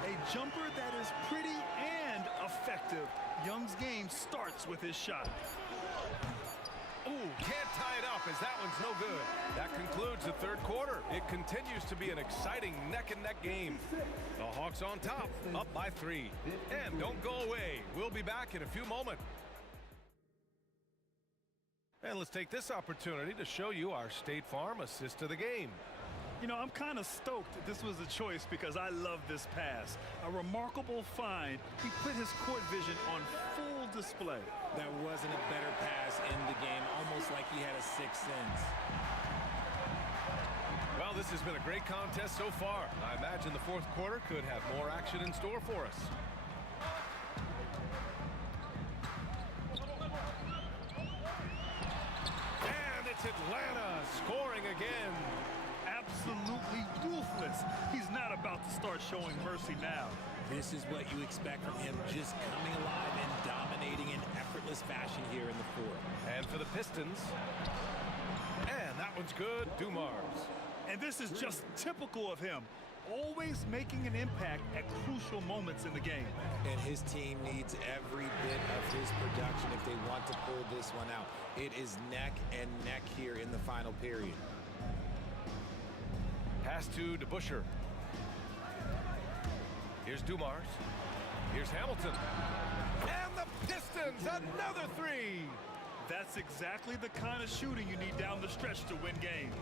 A jumper that is pretty and effective. Young's game starts with his shot. Ooh, can't tie it up as that one's no good. That concludes the third quarter. It continues to be an exciting neck-and-neck game. The Hawks on top, up by 3. And don't go away. We'll be back in a few moments. And let's take this opportunity to show you our State Farm assist to the game. You know, I'm kind of stoked that this was a choice because I love this pass. A remarkable find. He put his court vision on full display. That wasn't a better pass in the game, almost like he had a 6th sense. Well, this has been a great contest so far. I imagine the fourth quarter could have more action in store for us. And it's Atlanta scoring again. Absolutely ruthless. He's not about to start showing mercy now. This is what you expect from him, just coming alive and dominating in effortless fashion here in the fourth. And for the Pistons. And that one's good. Dumars. And this is just typical of him. Always making an impact at crucial moments in the game. And his team needs every bit of his production if they want to pull this one out. It is neck and neck here in the final period. Pass to DeBusschere. Here's Dumars. Here's Hamilton. And the Pistons, another 3. That's exactly the kind of shooting you need down the stretch to win games.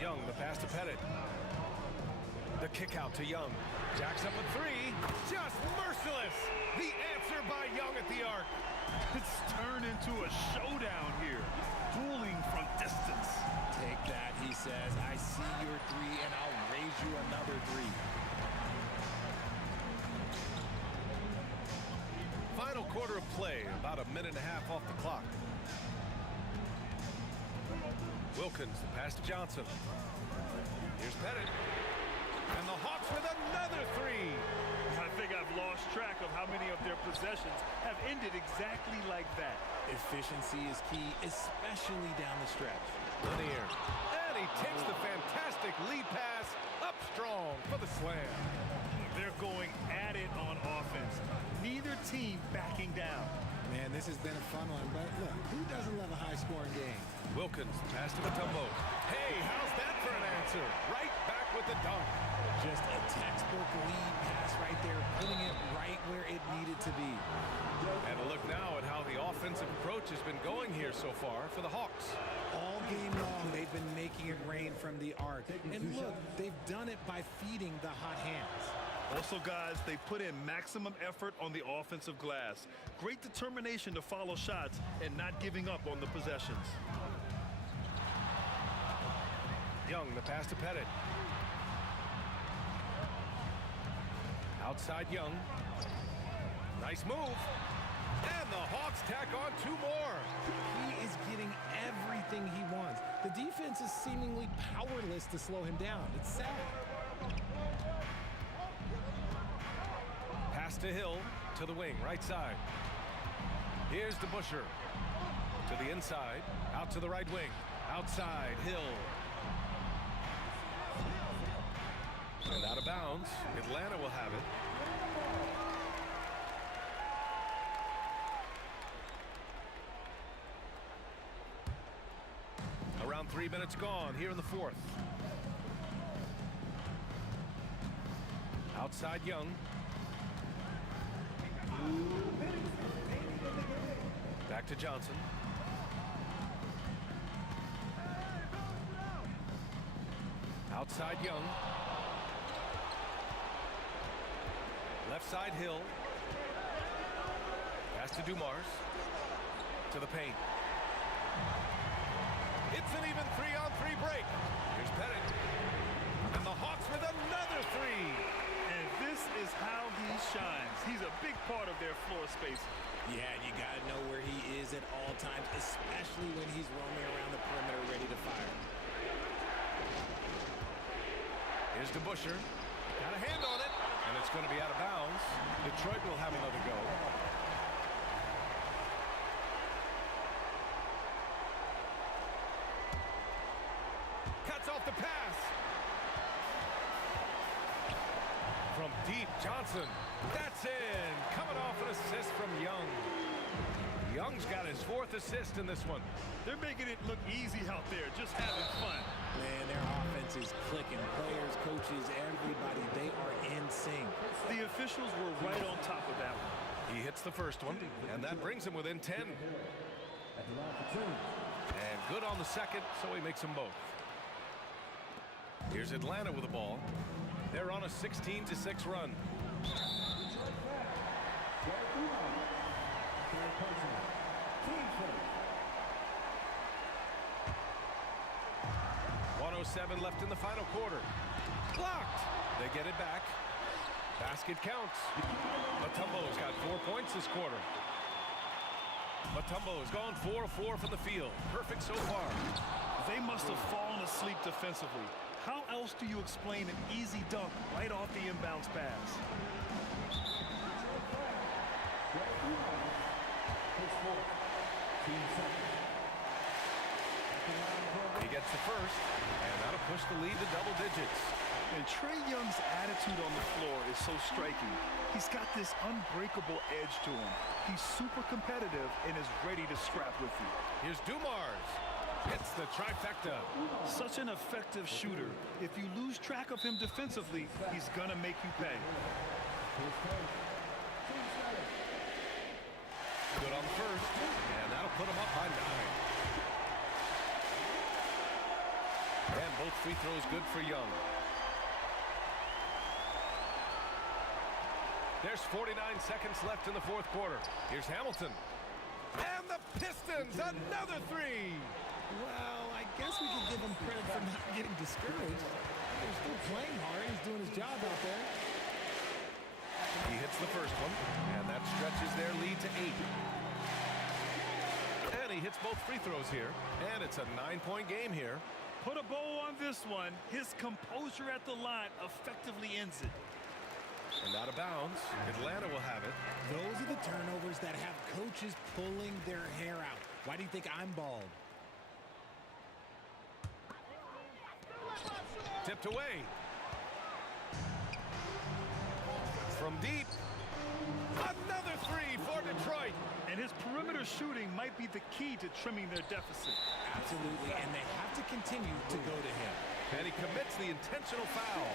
Young, the pass to Pettit. The kick out to Young. Jacks up a 3. Just merciless. The answer by Young at the arc. It's turned into a showdown here. Dueling from distance. Take that, he says. I see your 3, and I'll raise you another 3. Final quarter of play, about a minute and a half off the clock. Wilkins, the pass to Johnson. Here's Pettit. And the Hawks with another three. I think I've lost track of how many of their possessions have ended exactly like that. Efficiency is key, especially down the stretch. Lanier. And he takes the fantastic lead pass up strong for the slam. They're going at it on offense. Neither team backing down. Man, this has been a fun one, but look, who doesn't love a high-scoring game? Wilkins, pass to Mutombo. Hey, how's that for an answer? Right back with the dunk. Just a textbook lead pass right there, putting it right where it needed to be. And a look now at how the offensive approach has been going here so far for the Hawks. All game long, they've been making it rain from the arc. And look, they've done it by feeding the hot hands. Also, guys, they put in maximum effort on the offensive glass. Great determination to follow shots and not giving up on the possessions. Young, the pass to Pettit. Outside Young. Nice move. And the Hawks tack on two more. He is getting everything he wants. The defense is seemingly powerless to slow him down. It's sad. Pass to Hill, to the wing, right side. Here's DeBusschere. To the inside, out to the right wing. Outside, Hill. And out of bounds, Atlanta will have it. Around 3 minutes gone here in the fourth. Outside Young. Back to Johnson. Outside Young. Left side Hill. Pass to Dumars. To the paint. It's an even 3-on-3 break. Here's Pettit. And the Hawks with another three. And this is how he shines. He's a big part of their floor space. Yeah, you got to know where he is at all times, especially when he's roaming around the perimeter ready to fire. Here's DeBusschere. Got a hand on it. And it's going to be out of bounds. Detroit will have another go. Cuts off the pass. From deep, Johnson. That's in. Coming off an assist from Young. Young's got his fourth assist in this one. They're making it look easy out there, just having fun. Man, their offense is clicking. Players, coaches, everybody, they are in sync. The officials were right on top of that one. He hits the first one, and that brings him within 10. And good on the second, so he makes them both. Here's Atlanta with the ball. They're on a 16-6 run. .107 left in the final quarter. Blocked. They get it back. Basket counts. Mutombo's got 4 points this quarter. Mutombo has gone 4 of 4 from the field. Perfect so far. They must have fallen asleep defensively. How else do you explain an easy dunk right off the inbounds pass? He gets the first, and that'll push the lead to double digits. And Trae Young's attitude on the floor is so striking. He's got this unbreakable edge to him. He's super competitive and is ready to scrap with you. Here's Dumars. Hits the trifecta. Such an effective shooter. If you lose track of him defensively, he's gonna make you pay. Good on the first, and that'll put him up by 9. And both free throws good for Young. There's 49 seconds left in the fourth quarter. Here's Hamilton. And the Pistons, another three. Well, I guess we could give him credit for not getting discouraged. They're still playing hard. He's doing his job out there. He hits the first one, and that stretches their lead to 8. And he hits both free throws here, and it's a 9-point game here. Put a bow on this one. His composure at the line effectively ends it. And out of bounds. Atlanta will have it. Those are the turnovers that have coaches pulling their hair out. Why do you think I'm bald? Tipped away. From deep. Another three for Detroit. And his perimeter shooting might be the key to trimming their deficit. Absolutely, and they have to continue to go to him. And he commits the intentional foul.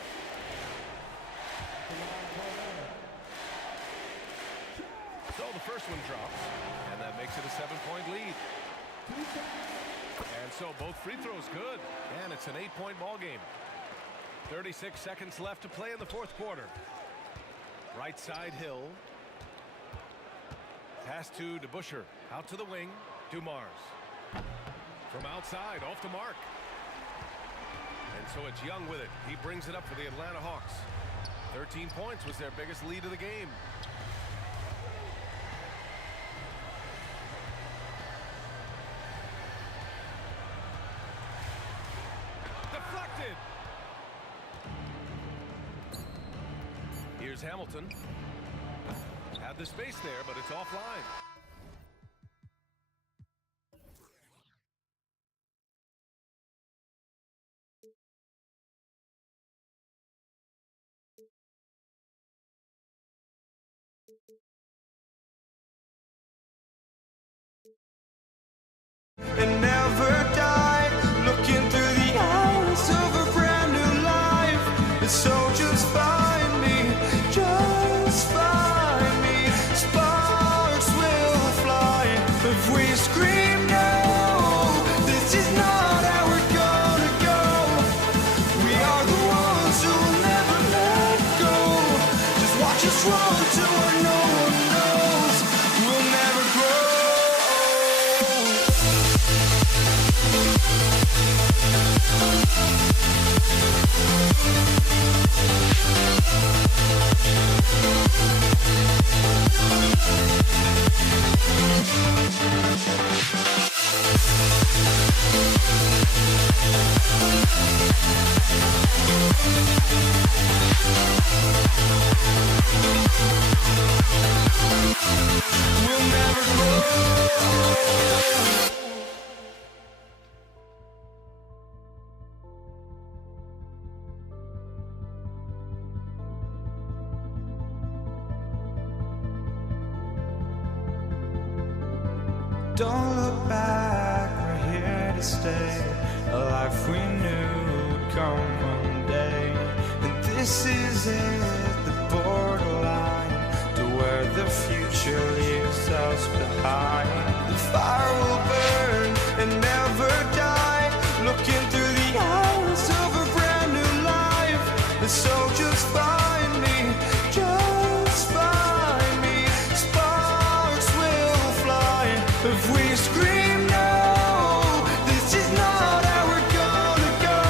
So the first one drops, and that makes it a 7-point lead. And so both free throws good, and it's an 8-point ball game. 36 seconds left to play in the fourth quarter. Right side Hill. Pass to DeBusschere. Out to the wing. Dumars. From outside, off the mark. And so it's Young with it. He brings it up for the Atlanta Hawks. 13 points was their biggest lead of the game. Deflected. Here's Hamilton. Had the space there, but it's offline. And never die, looking through the eyes of a brand new life. And so just find me, just find me. Sparks will fly if we scream no. This is not how we're gonna go. We are the ones who will never let go. Just watch us run to where no one knows. We'll never grow. We'll never grow. Don't look back, we're here to stay. A life we knew would come one day. And this is it, the borderline to where the future leaves us behind. The fire will burn and never die, looking through the eyes of a brand new life. And so just find me, just find me. Sparks will fly if we scream no. This is not how we're gonna go.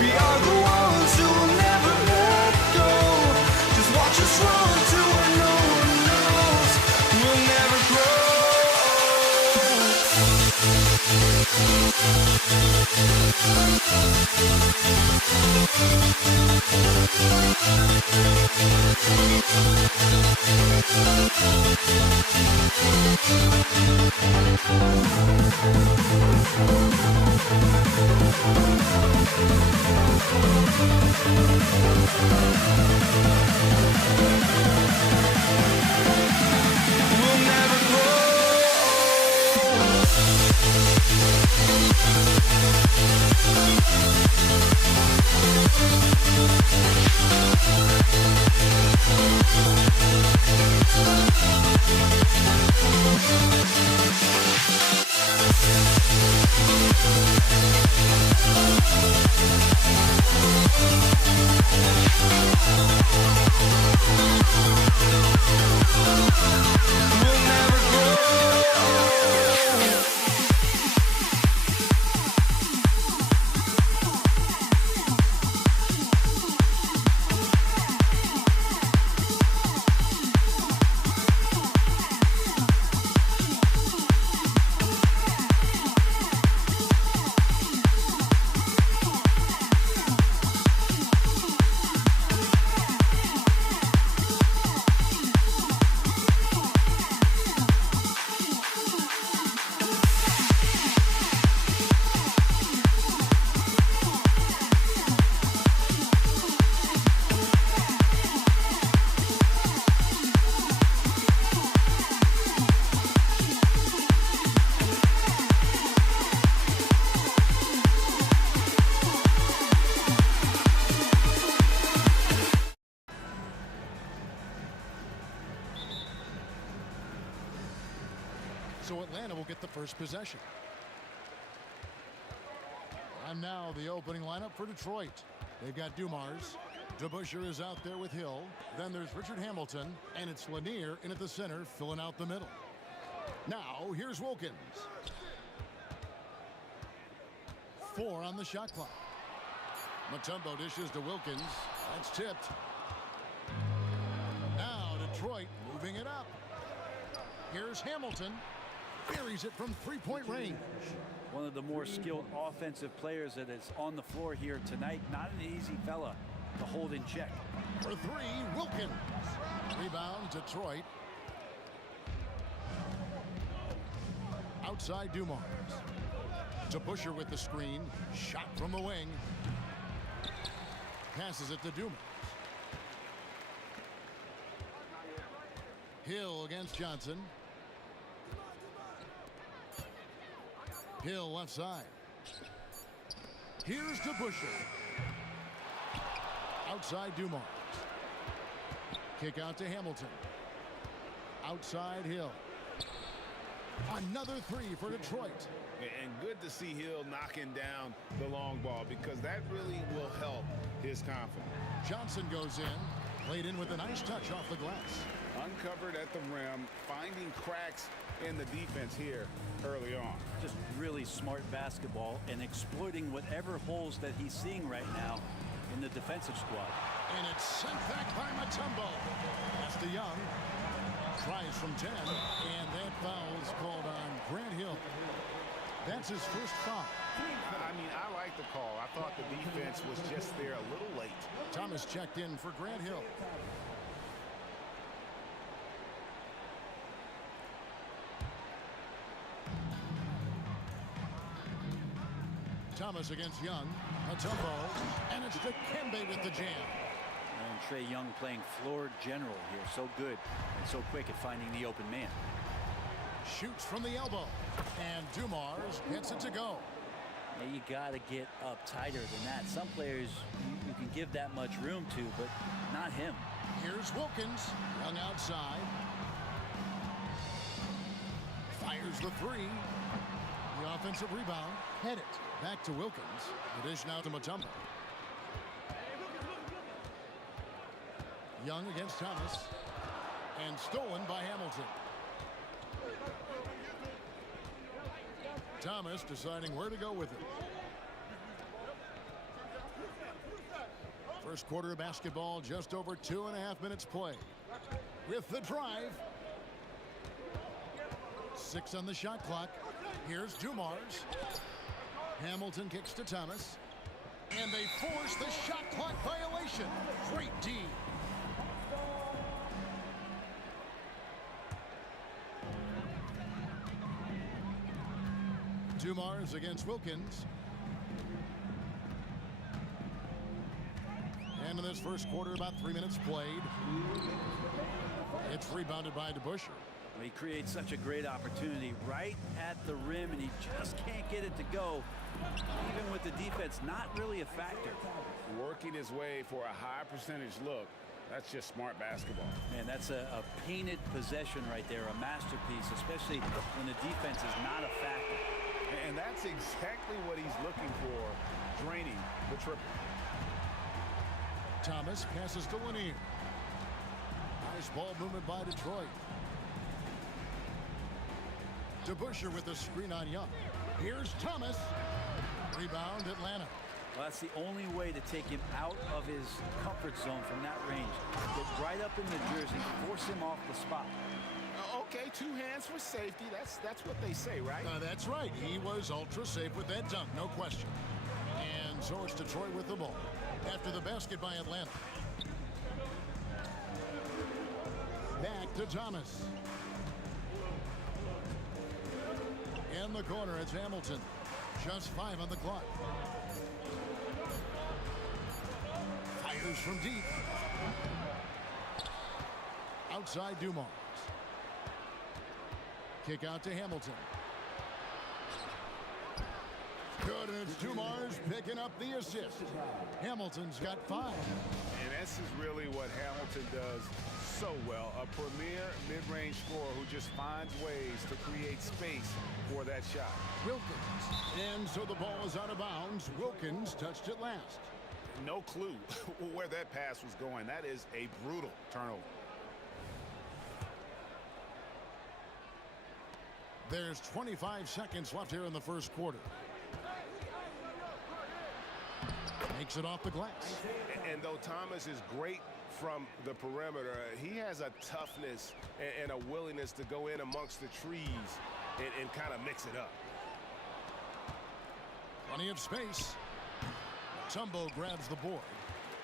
We are the ones who will never let go. Just watch us run to where no one knows. We'll never grow. We'll never grow. We'll never grow. possession. And now the opening lineup for Detroit. They've got Dumars. DeBusschere is out there with Hill. Then there's Richard Hamilton, and it's Lanier in at the center, filling out the middle. Now, here's Wilkins. 4 on the shot clock. Mutombo dishes to Wilkins. That's tipped. Now Detroit moving it up. Here's Hamilton. Buries it from three-point range. One of the more skilled offensive players that is on the floor here tonight. Not an easy fella to hold in check. For 3, Wilkins. Rebound, Detroit. Outside Dumars. DeBusschere with the screen. Shot from the wing. Passes it to Dumars. Hill against Johnson. Hill left side. Here's DeBusschere. Outside Dumars. Kick out to Hamilton. Outside Hill. Another 3 for Detroit. And good to see Hill knocking down the long ball because that really will help his confidence. Johnson goes in. Played in with a nice touch off the glass. Uncovered at the rim, finding cracks in the defense here early on. Just really smart basketball and exploiting whatever holes that he's seeing right now in the defensive squad. And it's sent back by Mutombo. That's the Young. Tries from 10, and that foul's called on Grant Hill. That's his first foul. I mean, I like the call. I thought the defense was just there a little late. Thomas checked in for Grant Hill. Thomas against Young. Mutombo, and it's Dikembe with the jam. And Trae Young playing floor general here. So good and so quick at finding the open man. Shoots from the elbow. And Dumars gets it to go. Yeah, you got to get up tighter than that. Some players you can give that much room to, but not him. Here's Wilkins. Young outside. Fires the 3. The offensive rebound. Head it. Back to Wilkins. The dish now to Mutombo. Young against Thomas. And stolen by Hamilton. Thomas deciding where to go with it. First quarter of basketball, just over 2.5 minutes played. With the drive. 6 on the shot clock. Here's Dumars. Hamilton kicks to Thomas. And they force the shot clock violation. Great D. Dumars against Wilkins. And in this first quarter, about 3 minutes played. It's rebounded by DeBusschere. He creates such a great opportunity right at the rim, and he just can't get it to go. Even with the defense not really a factor. Working his way for a high percentage look. That's just smart basketball. Man, that's a painted possession right there, a masterpiece, especially when the defense is not a factor. And that's exactly what he's looking for, draining the triple. Thomas passes to Lanier. Nice ball movement by Detroit. DeBusschere with the screen on Young. Here's Thomas. Rebound Atlanta. Well, that's the only way to take him out of his comfort zone from that range. Get right up in the jersey, force him off the spot. Okay, 2 hands for safety. That's what they say, right? That's right. He was ultra safe with that dunk, no question. And so it's Detroit with the ball. After the basket by Atlanta. Back to Thomas. In the corner, it's Hamilton. Just 5 on the clock. Fires from deep. Outside Dumars. Kick out to Hamilton. Good, and it's Dumars picking up the assist. Hamilton's got 5. And this is really what Hamilton does so well. A premier mid-range scorer who just finds ways to create space for that shot. Wilkins. And so the ball is out of bounds. Wilkins touched it last. No clue where that pass was going. That is a brutal turnover. There's 25 seconds left here in the first quarter. Makes it off the glass. And though Thomas is great from the perimeter, he has a toughness and a willingness to go in amongst the trees and kind of mix it up. Plenty of space. Tumbo grabs the board.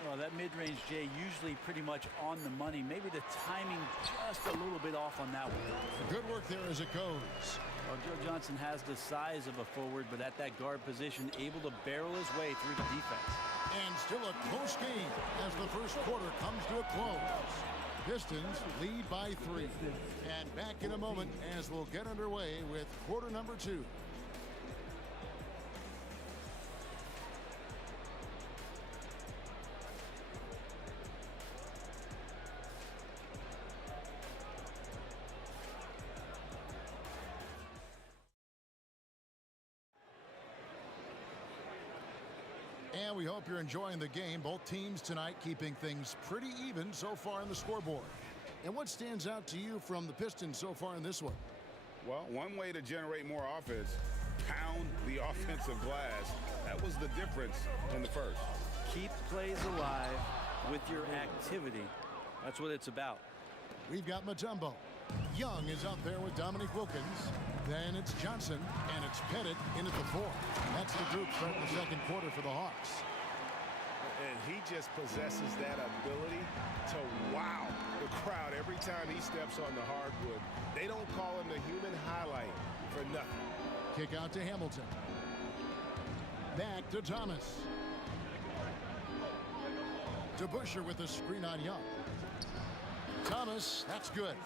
Well, that mid-range Jay usually pretty much on the money. Maybe the timing just a little bit off on that one. Good work there as it goes. Well, Joe Johnson has the size of a forward, but at that guard position, able to barrel his way through the defense. And still a close game as the first quarter comes to a close. Pistons lead by 3. And back in a moment as we'll get underway with quarter number 2. And we hope you're enjoying the game. Both teams tonight keeping things pretty even so far in the scoreboard. And what stands out to you from the Pistons so far in this one? Well, one way to generate more offense, pound the offensive glass. That was the difference in the first. Keep plays alive with your activity. That's what it's about. We've got Mutombo. Young is out there with Dominique Wilkins. Then it's Johnson, and it's Pettit in at the 4. That's the group starting the second quarter for the Hawks. And he just possesses that ability to wow the crowd every time he steps on the hardwood. They don't call him the human highlight for nothing. Kick out to Hamilton. Back to Thomas. To Busher with a screen on Young. Thomas, that's good.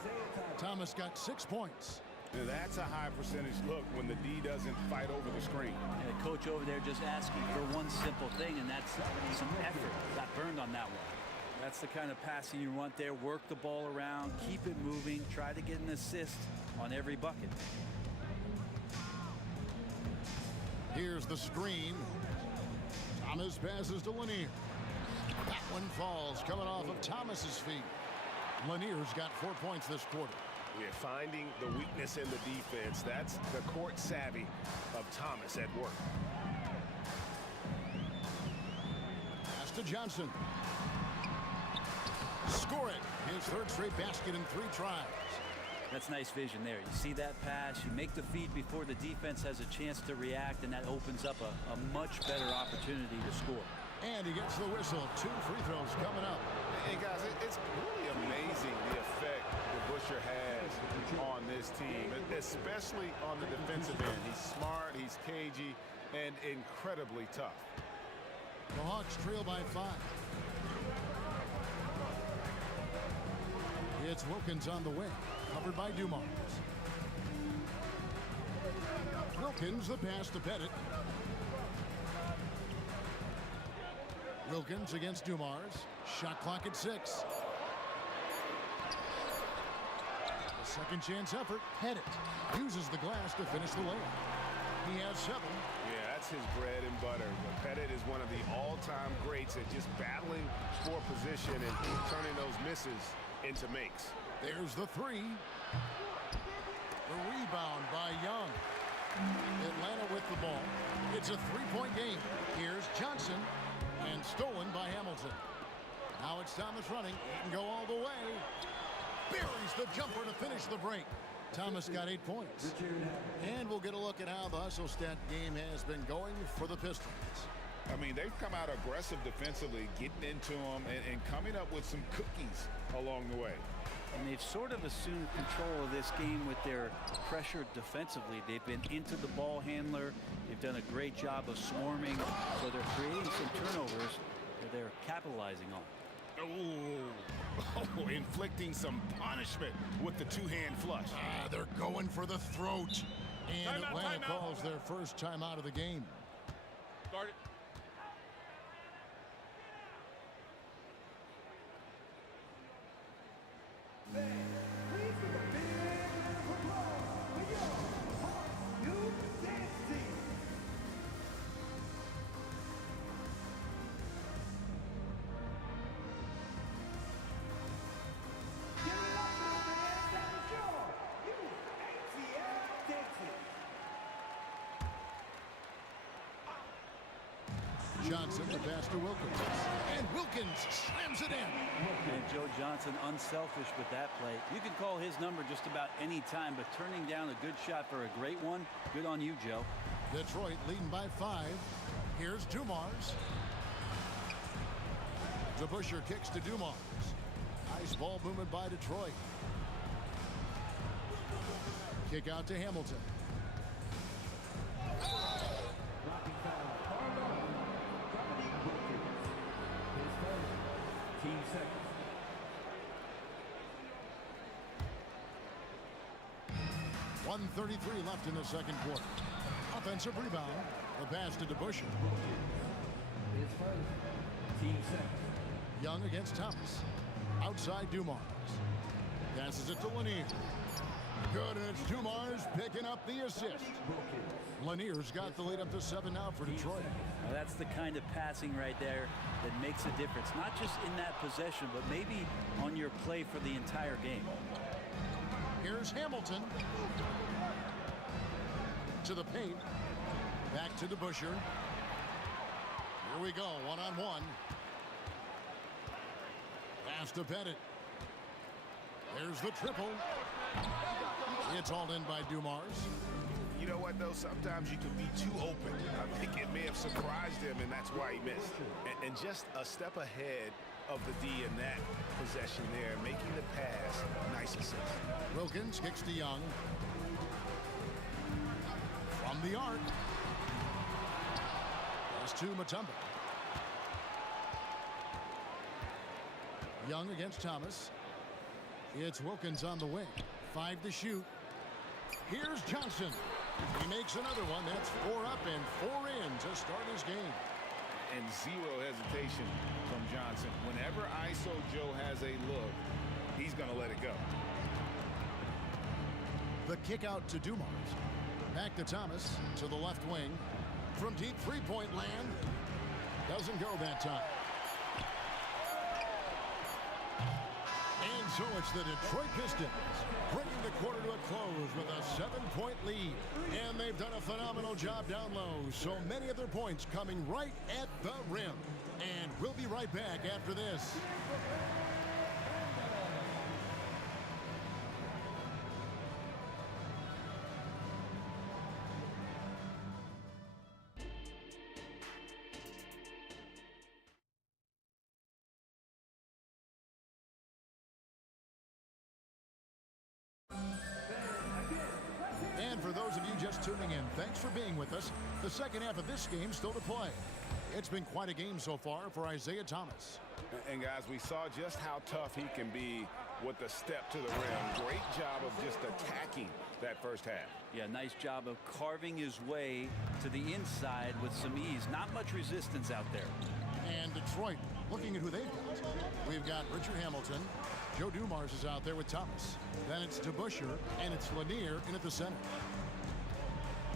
Thomas got 6 points. Now that's a high percentage look when the D doesn't fight over the screen. And the coach over there just asking for one simple thing, and that's some effort. Got burned on that one. That's the kind of passing you want there. Work the ball around, keep it moving, try to get an assist on every bucket. Here's the screen. Thomas passes to Lanier. That one falls coming off of Thomas's feet. Lanier's got 4 points this quarter. We're finding the weakness in the defense. That's the court savvy of Thomas at work. Pass to Johnson. Score it. His third straight basket in 3 tries. That's nice vision there. You see that pass, you make the feed before the defense has a chance to react, and that opens up a much better opportunity to score. And he gets the whistle. 2 free throws coming up. Hey, guys, it's really amazing the effect that Busher has on this team, especially on the defensive end. He's smart, he's cagey, and incredibly tough. The Hawks trail by 5. It's Wilkins on the wing, covered by Dumars. Wilkins, the pass to Pettit. Wilkins against Dumars. Shot clock at 6. A second chance effort. Pettit uses the glass to finish the layup. He has 7. Yeah, that's his bread and butter. But Pettit is one of the all-time greats at just battling for position and turning those misses into makes. There's the 3. The rebound by Young. Atlanta with the ball. It's a 3-point game. Here's Johnson. And stolen by Hamilton. Now it's Thomas running. He can go all the way. Buries the jumper to finish the break. Thomas got 8 points. And we'll get a look at how the hustle stat game has been going for the Pistons. I mean, they've come out aggressive defensively, getting into them and coming up with some cookies along the way. And they've sort of assumed control of this game with their pressure defensively. They've been into the ball handler. They've done a great job of swarming. So they're creating some turnovers that they're capitalizing on. Oh, inflicting some punishment with the 2-hand flush. They're going for the throat. And Timeout, Atlanta timeout. calls their first time out of the game. Start it. Johnson, the pass to Wilkins. And Wilkins slams it in. And Joe Johnson unselfish with that play. You can call his number just about any time, but turning down a good shot for a great one, good on you, Joe. Detroit leading by 5. Here's Dumars. DeBusschere kicks to Dumars. Nice ball movement by Detroit. Kick out to Hamilton. Team second. .133 left in the second quarter. Offensive rebound. The pass to DeBusschere. His first. Team second. Young against Thomas. Outside Dumars. Passes it to Lanier. Good, and it's Dumars picking up the assist. Lanier's got the lead up to 7 now for Detroit. Now that's the kind of passing right there that makes a difference. Not just in that possession, but maybe on your play for the entire game. Here's Hamilton. To the paint. Back to DeBusschere. Here we go, one-on-one. Pass to Pettit. There's the triple. It's all in by Dumars. You know what, though? Sometimes you can be too open. I think it may have surprised him, and that's why he missed. And just a step ahead of the D in that possession there, making the pass. Nice assist. Wilkins kicks to Young. From the arc. Pass to Mutombo. Young against Thomas. It's Wilkins on the wing. 5 to shoot. Here's Johnson. He makes another one. That's 4 up and 4 in to start his game. And zero hesitation from Johnson. Whenever ISO Joe has a look, he's going to let it go. The kick out to Dumars. Back to Thomas to the left wing. From deep three-point land. Doesn't go that time. And so it's the Detroit Pistons bringing the quarter to a close with a 7-point lead. And they've done a phenomenal job down low. So many of their points coming right at the rim. And we'll be right back after this. And for those of you just tuning in, thanks for being with us. The second half of this game still to play. It's been quite a game so far for Isaiah Thomas. And guys, we saw just how tough he can be with the step to the rim. Great job of just attacking that first half. Yeah, nice job of carving his way to the inside with some ease. Not much resistance out there. And Detroit, looking at who they've got. We've got Richard Hamilton. Joe Dumars is out there with Thomas. Then it's DeBusschere, and it's Lanier in at the center.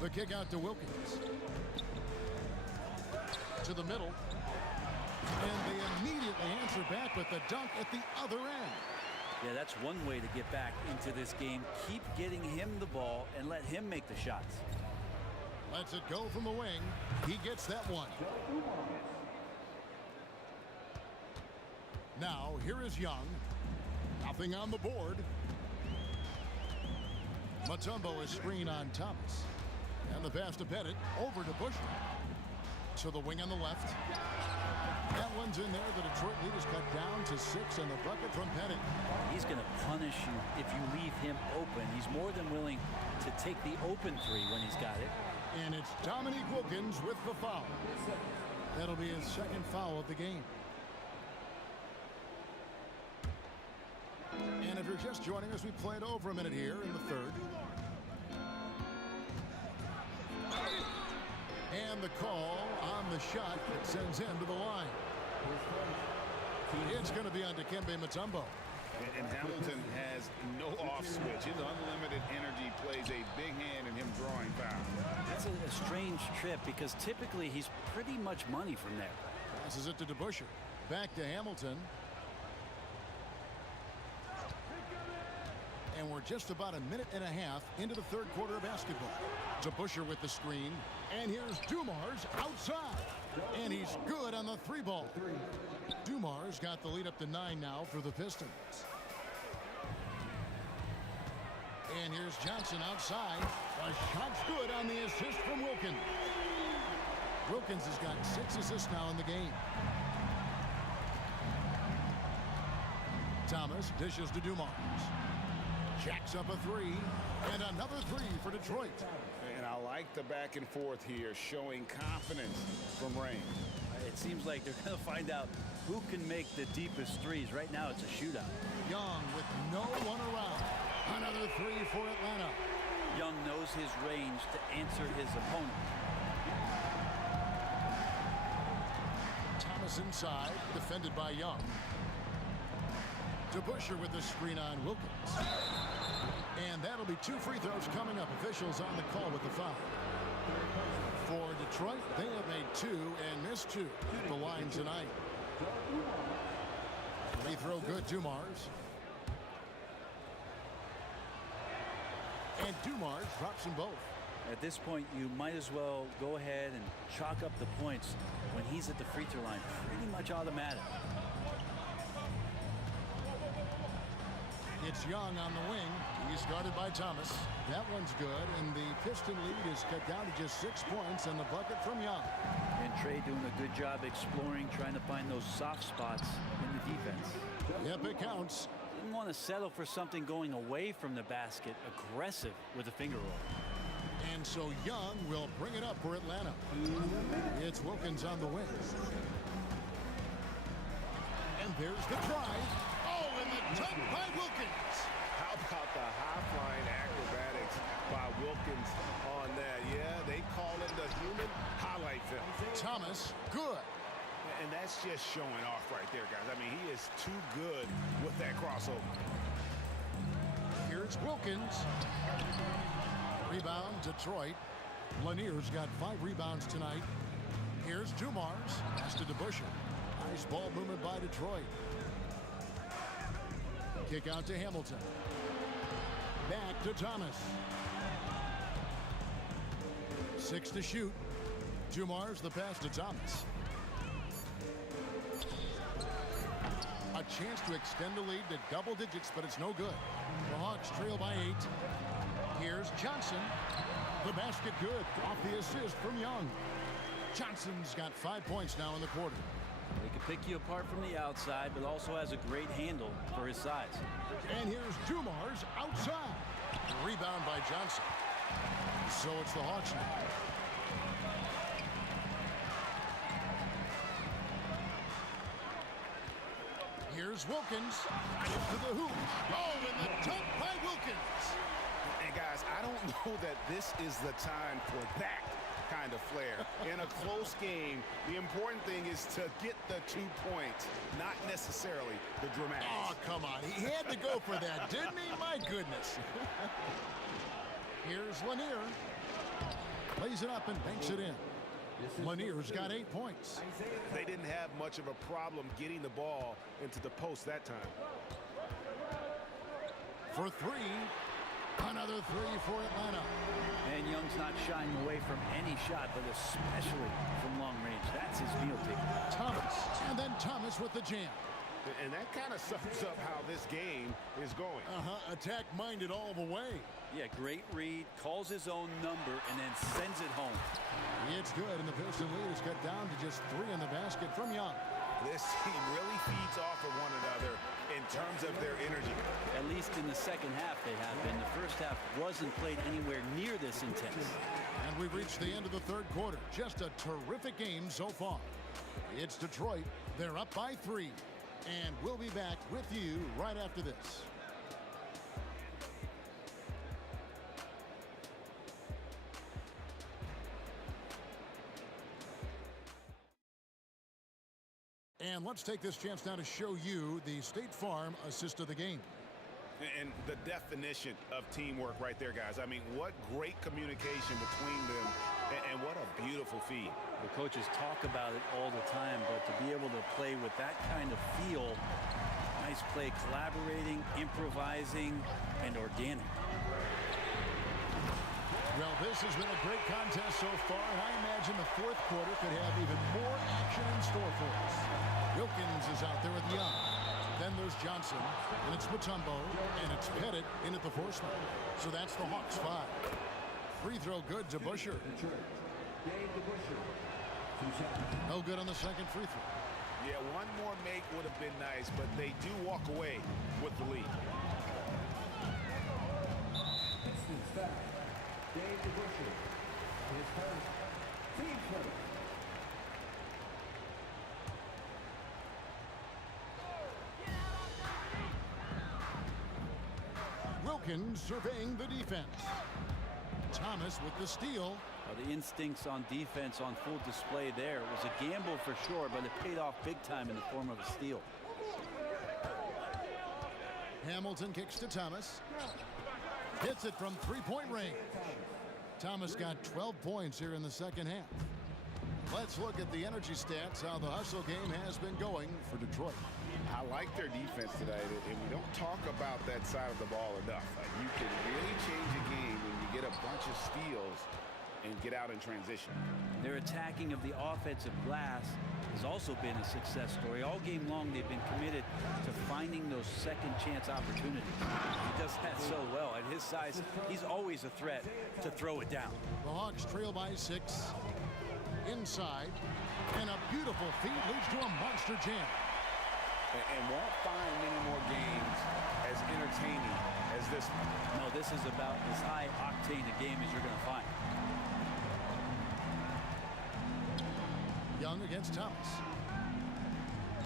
The kick out to Wilkins. To the middle. And they immediately answer back with the dunk at the other end. Yeah, that's one way to get back into this game. Keep getting him the ball and let him make the shots. Lets it go from the wing. He gets that one. Now, here is Young. Nothing on the board. Mutombo is screen on Thomas. And the pass to Pettit over to DeBusschere. To the wing on the left. That one's in there. The Detroit lead is cut down to 6, and the bucket from Pettit. He's going to punish you if you leave him open. He's more than willing to take the open three when he's got it. And it's Dominique Wilkins with the foul. That'll be his second foul of the game. And if you're just joining us, we played over a minute here in the third. And the call on the shot that sends him to the line. It's going to be on Dikembe Mutombo. And Hamilton has no off switch. His unlimited energy plays a big hand in him drawing foul. That's a strange trip because typically he's pretty much money from there. Passes it to DeBusschere. Back to Hamilton. And we're just about a minute and a half into the third quarter of basketball. DeBusschere with the screen. And here's Dumars outside. And he's good on the three ball. Dumars got the lead up to 9 now for the Pistons. And here's Johnson outside. A shot's good on the assist from Wilkins. Wilkins has got 6 assists now in the game. Thomas dishes to Dumars. Jacks up a 3. And another 3 for Detroit. And I like the back and forth here, showing confidence from range. It seems like they're going to find out who can make the deepest threes. Right now it's a shootout. Young with no one around. Another 3 for Atlanta. Young knows his range to answer his opponent. Thomas inside, defended by Young. DeBusschere with the screen on Wilkins. And that'll be 2 free throws coming up. Officials on the call with the foul. For Detroit, they have made 2 and missed 2 at the line tonight. Free throw good, Dumars. And Dumars drops them both. At this point, you might as well go ahead and chalk up the points when he's at the free throw line. Pretty much automatic. It's Young on the wing. He's guarded by Thomas. That one's good, and the Piston lead is cut down to just 6 points and the bucket from Young. And Trey doing a good job exploring, trying to find those soft spots in the defense. Yep, it counts. Didn't want to settle for something going away from the basket. Aggressive with a finger roll. And so Young will bring it up for Atlanta. It's Wilkins on the wing. And there's the drive. Oh, and the dunk by Wilkins. How about the high-flying acrobatics by Wilkins on that? Yeah, they call it the human highlight film. Thomas, good. And that's just showing off right there, guys. I mean, he is too good with that crossover. Here's Wilkins. Rebound, Detroit. Lanier's got 5 rebounds tonight. Here's Dumars. Pass to DeBusschere. Nice ball movement by Detroit. Kick out to Hamilton. Back to Thomas. 6 to shoot. Dumars the pass to Thomas. A chance to extend the lead to double digits, but it's no good. The Hawks trail by 8. Here's Johnson. The basket good. Off the assist from Young. Johnson's got 5 points now in the quarter. He can pick you apart from the outside, but also has a great handle for his size. And here's Dumars outside. Rebound by Johnson. So it's the Hawks now. Here's Wilkins. To the hoop. Oh, and the dunk by Wilkins. And guys, I don't know that this is the time for that kind of flair. In a close game, the important thing is to get the 2 points, not necessarily the dramatics. Oh, come on. He had to go for that, didn't he? My goodness. Here's Lanier. Plays it up and banks it in. Lanier's got 8 points. They didn't have much of a problem getting the ball into the post that time. For 3. Another 3 for Atlanta. And Young's not shying away from any shot, but especially from long range. That's his meal ticket. Thomas. And then Thomas with the jam. And that kind of sums up how this game is going. Attack-minded all the way. Yeah, great read, calls his own number, and then sends it home. It's good, and the Piston lead is cut down to just 3 in the basket from Young. This team really feeds off of one another in terms of their energy. At least in the second half they have been. The first half wasn't played anywhere near this intense. And we've reached the end of the third quarter. Just a terrific game so far. It's Detroit. They're up by 3. And we'll be back with you right after this. And let's take this chance now to show you the State Farm assist of the game. And the definition of teamwork right there, guys. I mean, what great communication between them, and what a beautiful feed. The coaches talk about it all the time, but to be able to play with that kind of feel, nice play, collaborating, improvising, and organic. Well, this has been a great contest so far, and I imagine the fourth quarter could have even more action in store for us. Wilkins is out there with Young. Then there's Johnson, and it's Mutombo, and it's Pettit in at the force man. So that's the Hawks 5. Free throw good to Busher. No good on the second free throw. Yeah, one more make would have been nice, but they do walk away with the lead. Wilkins surveying the defense. Thomas with the steal. The instincts on defense on full display there. It was a gamble for sure, but it paid off big time in the form of a steal. Hamilton kicks to Thomas. Hits it from three-point range. Thomas got 12 points here in the second half. Let's look at the energy stats, how the hustle game has been going for Detroit. I like their defense today, and we don't talk about that side of the ball enough. You can really change a game when you get a bunch of steals and get out in transition. Their attacking of the offensive glass has also been a success story. All game long, they've been committed to finding those second chance opportunities. He does that so well. At his size, he's always a threat to throw it down. The Hawks trail by 6. Inside, and a beautiful feed leads to a monster jam. And won't find many more games as entertaining as this one. No, this is about as high octane a game as you're going to find. Young against Thomas.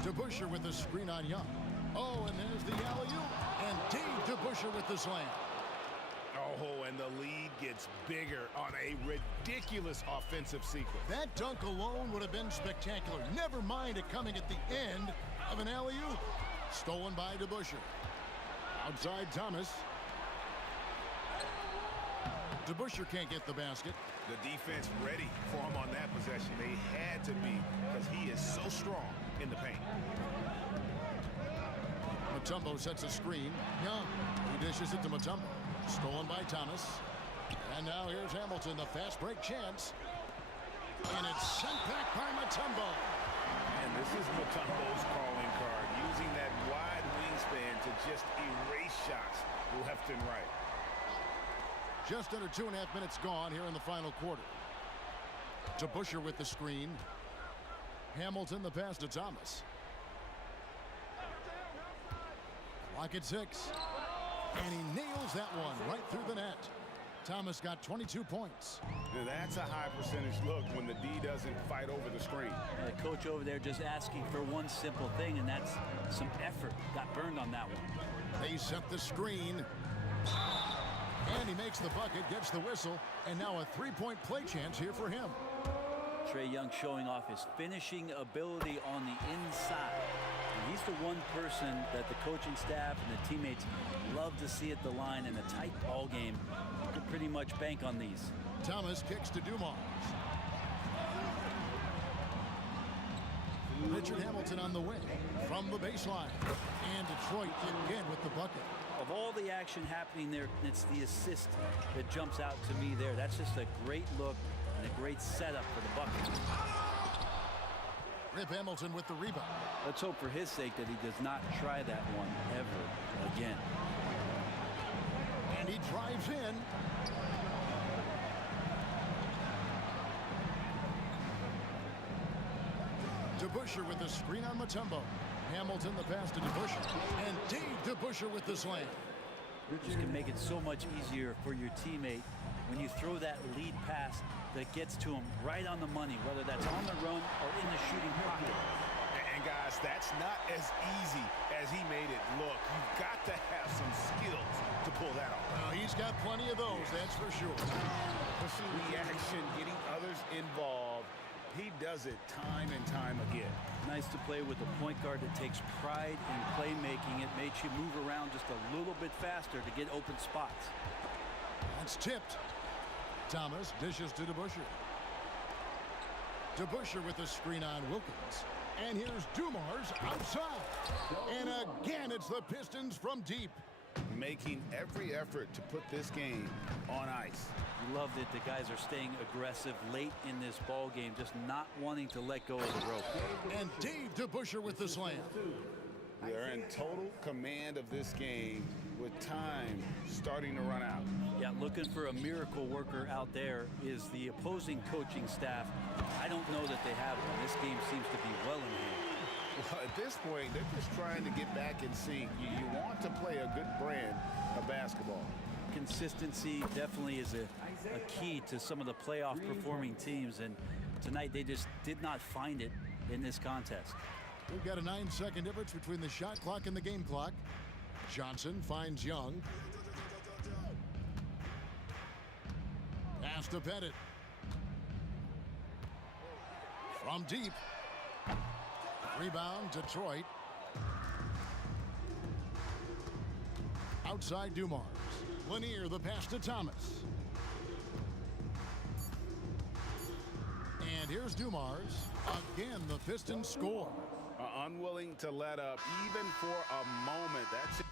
DeBusschere with the screen on Young. Oh, and there's the alley-oop. And Dave DeBusschere with the slam. Oh, and the lead gets bigger on a ridiculous offensive sequence. That dunk alone would have been spectacular. Never mind it coming at the end of an alley-oop. Stolen by DeBusschere. Outside Thomas. DeBusschere can't get the basket. The defense ready for him on that possession. They had to be, because he is so strong in the paint. Mutombo sets a screen. Young. He dishes it to Mutombo. Stolen by Thomas. And now here's Hamilton, the fast break chance. And it's sent back by Mutombo. And this is Mutombo's calling card, using that wide wingspan to just erase shots left and right. Just under 2.5 minutes gone here in the final quarter. DeBusschere with the screen. Hamilton the pass to Thomas. Clock at 6. And he nails that one right through the net. Thomas got 22 points. That's a high percentage look when the D doesn't fight over the screen. The coach over there just asking for one simple thing, and that's some effort. Got burned on that one. They set the screen. And he makes the bucket, gets the whistle, and now a three-point play chance here for him. Trae Young showing off his finishing ability on the inside. And he's the one person that the coaching staff and the teammates love to see at the line. In a tight ball game, you can pretty much bank on these. Thomas kicks to Dumars. Richard Hamilton on the wing from the baseline. And Detroit again with the bucket. Of all the action happening there, it's the assist that jumps out to me there. That's just a great look and a great setup for the bucket. Rip Hamilton with the rebound. Let's hope for his sake that he does not try that one ever again. And he drives in. DeBusschere with the screen on Mutombo. Hamilton the pass to DeBusschere. And Dave DeBusschere with the slam. You can make it so much easier for your teammate when you throw that lead pass that gets to him right on the money, whether that's on the run or in the shooting pocket. And guys, that's not as easy as he made it look. You've got to have some skills to pull that off. Well, he's got plenty of those, that's for sure. Reaction, getting others involved. He does it time and time again. Nice to play with a point guard that takes pride in playmaking. It makes you move around just a little bit faster to get open spots. That's tipped. Thomas dishes to DeBusschere. DeBusschere with the screen on Wilkins. And here's Dumars outside. And again, it's the Pistons from deep. Making every effort to put this game on ice. You love that the guys are staying aggressive late in this ball game, just not wanting to let go of the rope. And Dave DeBusschere with the slam. They're in total command of this game with time starting to run out. Yeah, looking for a miracle worker out there is the opposing coaching staff. I don't know that they have one. This game seems to be well in hand. Well, at this point, they're just trying to get back in sync. You want to play a good brand of basketball. Consistency definitely is a key to some of the playoff performing teams, and tonight they just did not find it in this contest. We've got a 9-second difference between the shot clock and the game clock. Johnson finds Young. Pass to Pettit. From deep. Rebound, Detroit. Outside Dumars. Lanier, the pass to Thomas. And here's Dumars. Again, the Pistons score. Unwilling to let up even for a moment. That's it.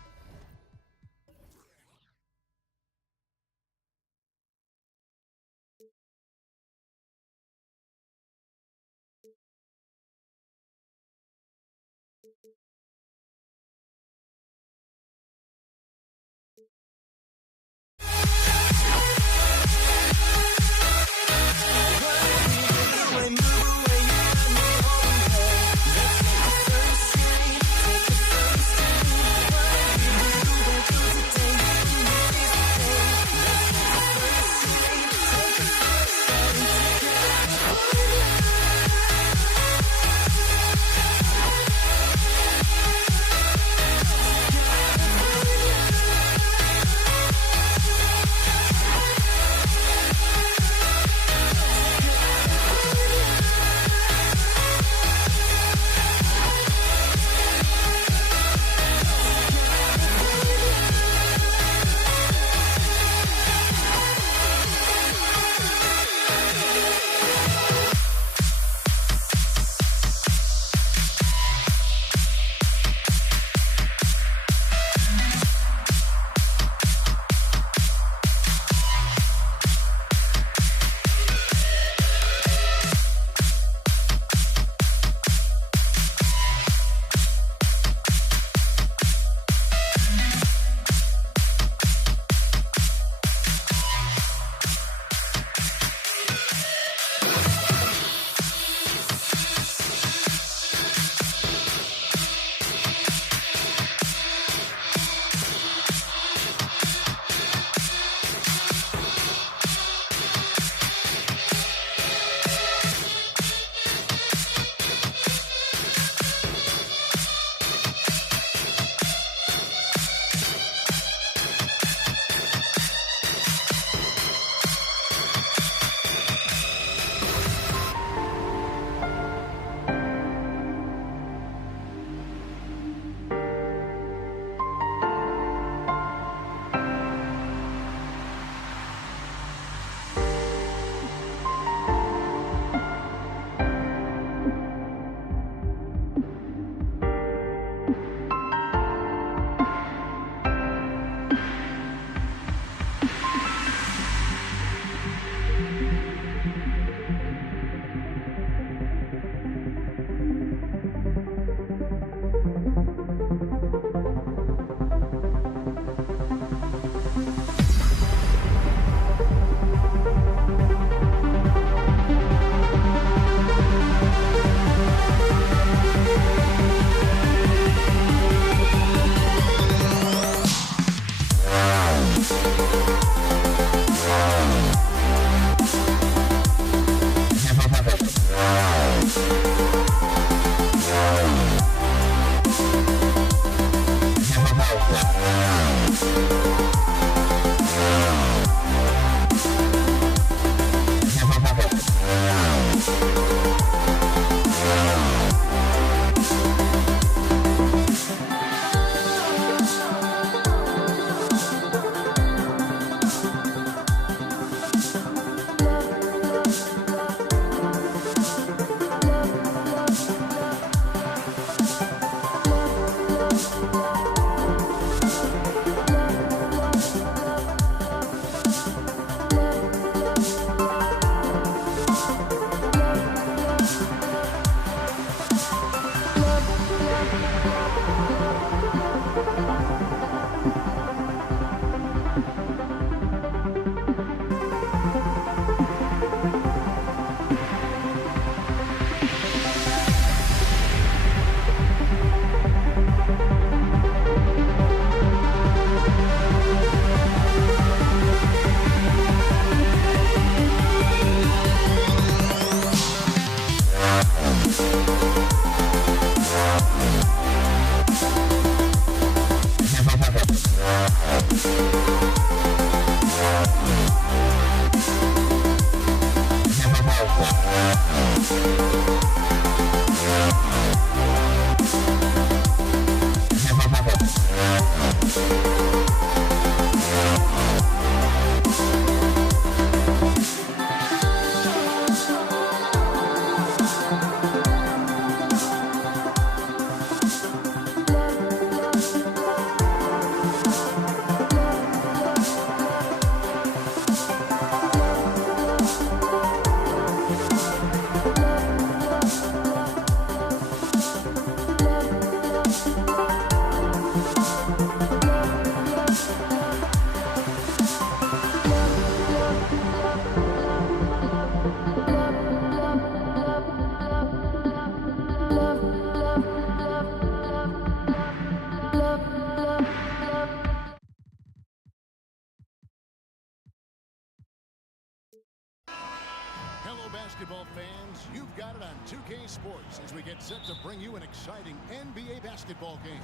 Hello, basketball fans. You've got it on 2K Sports as we get set to bring you an exciting NBA basketball game.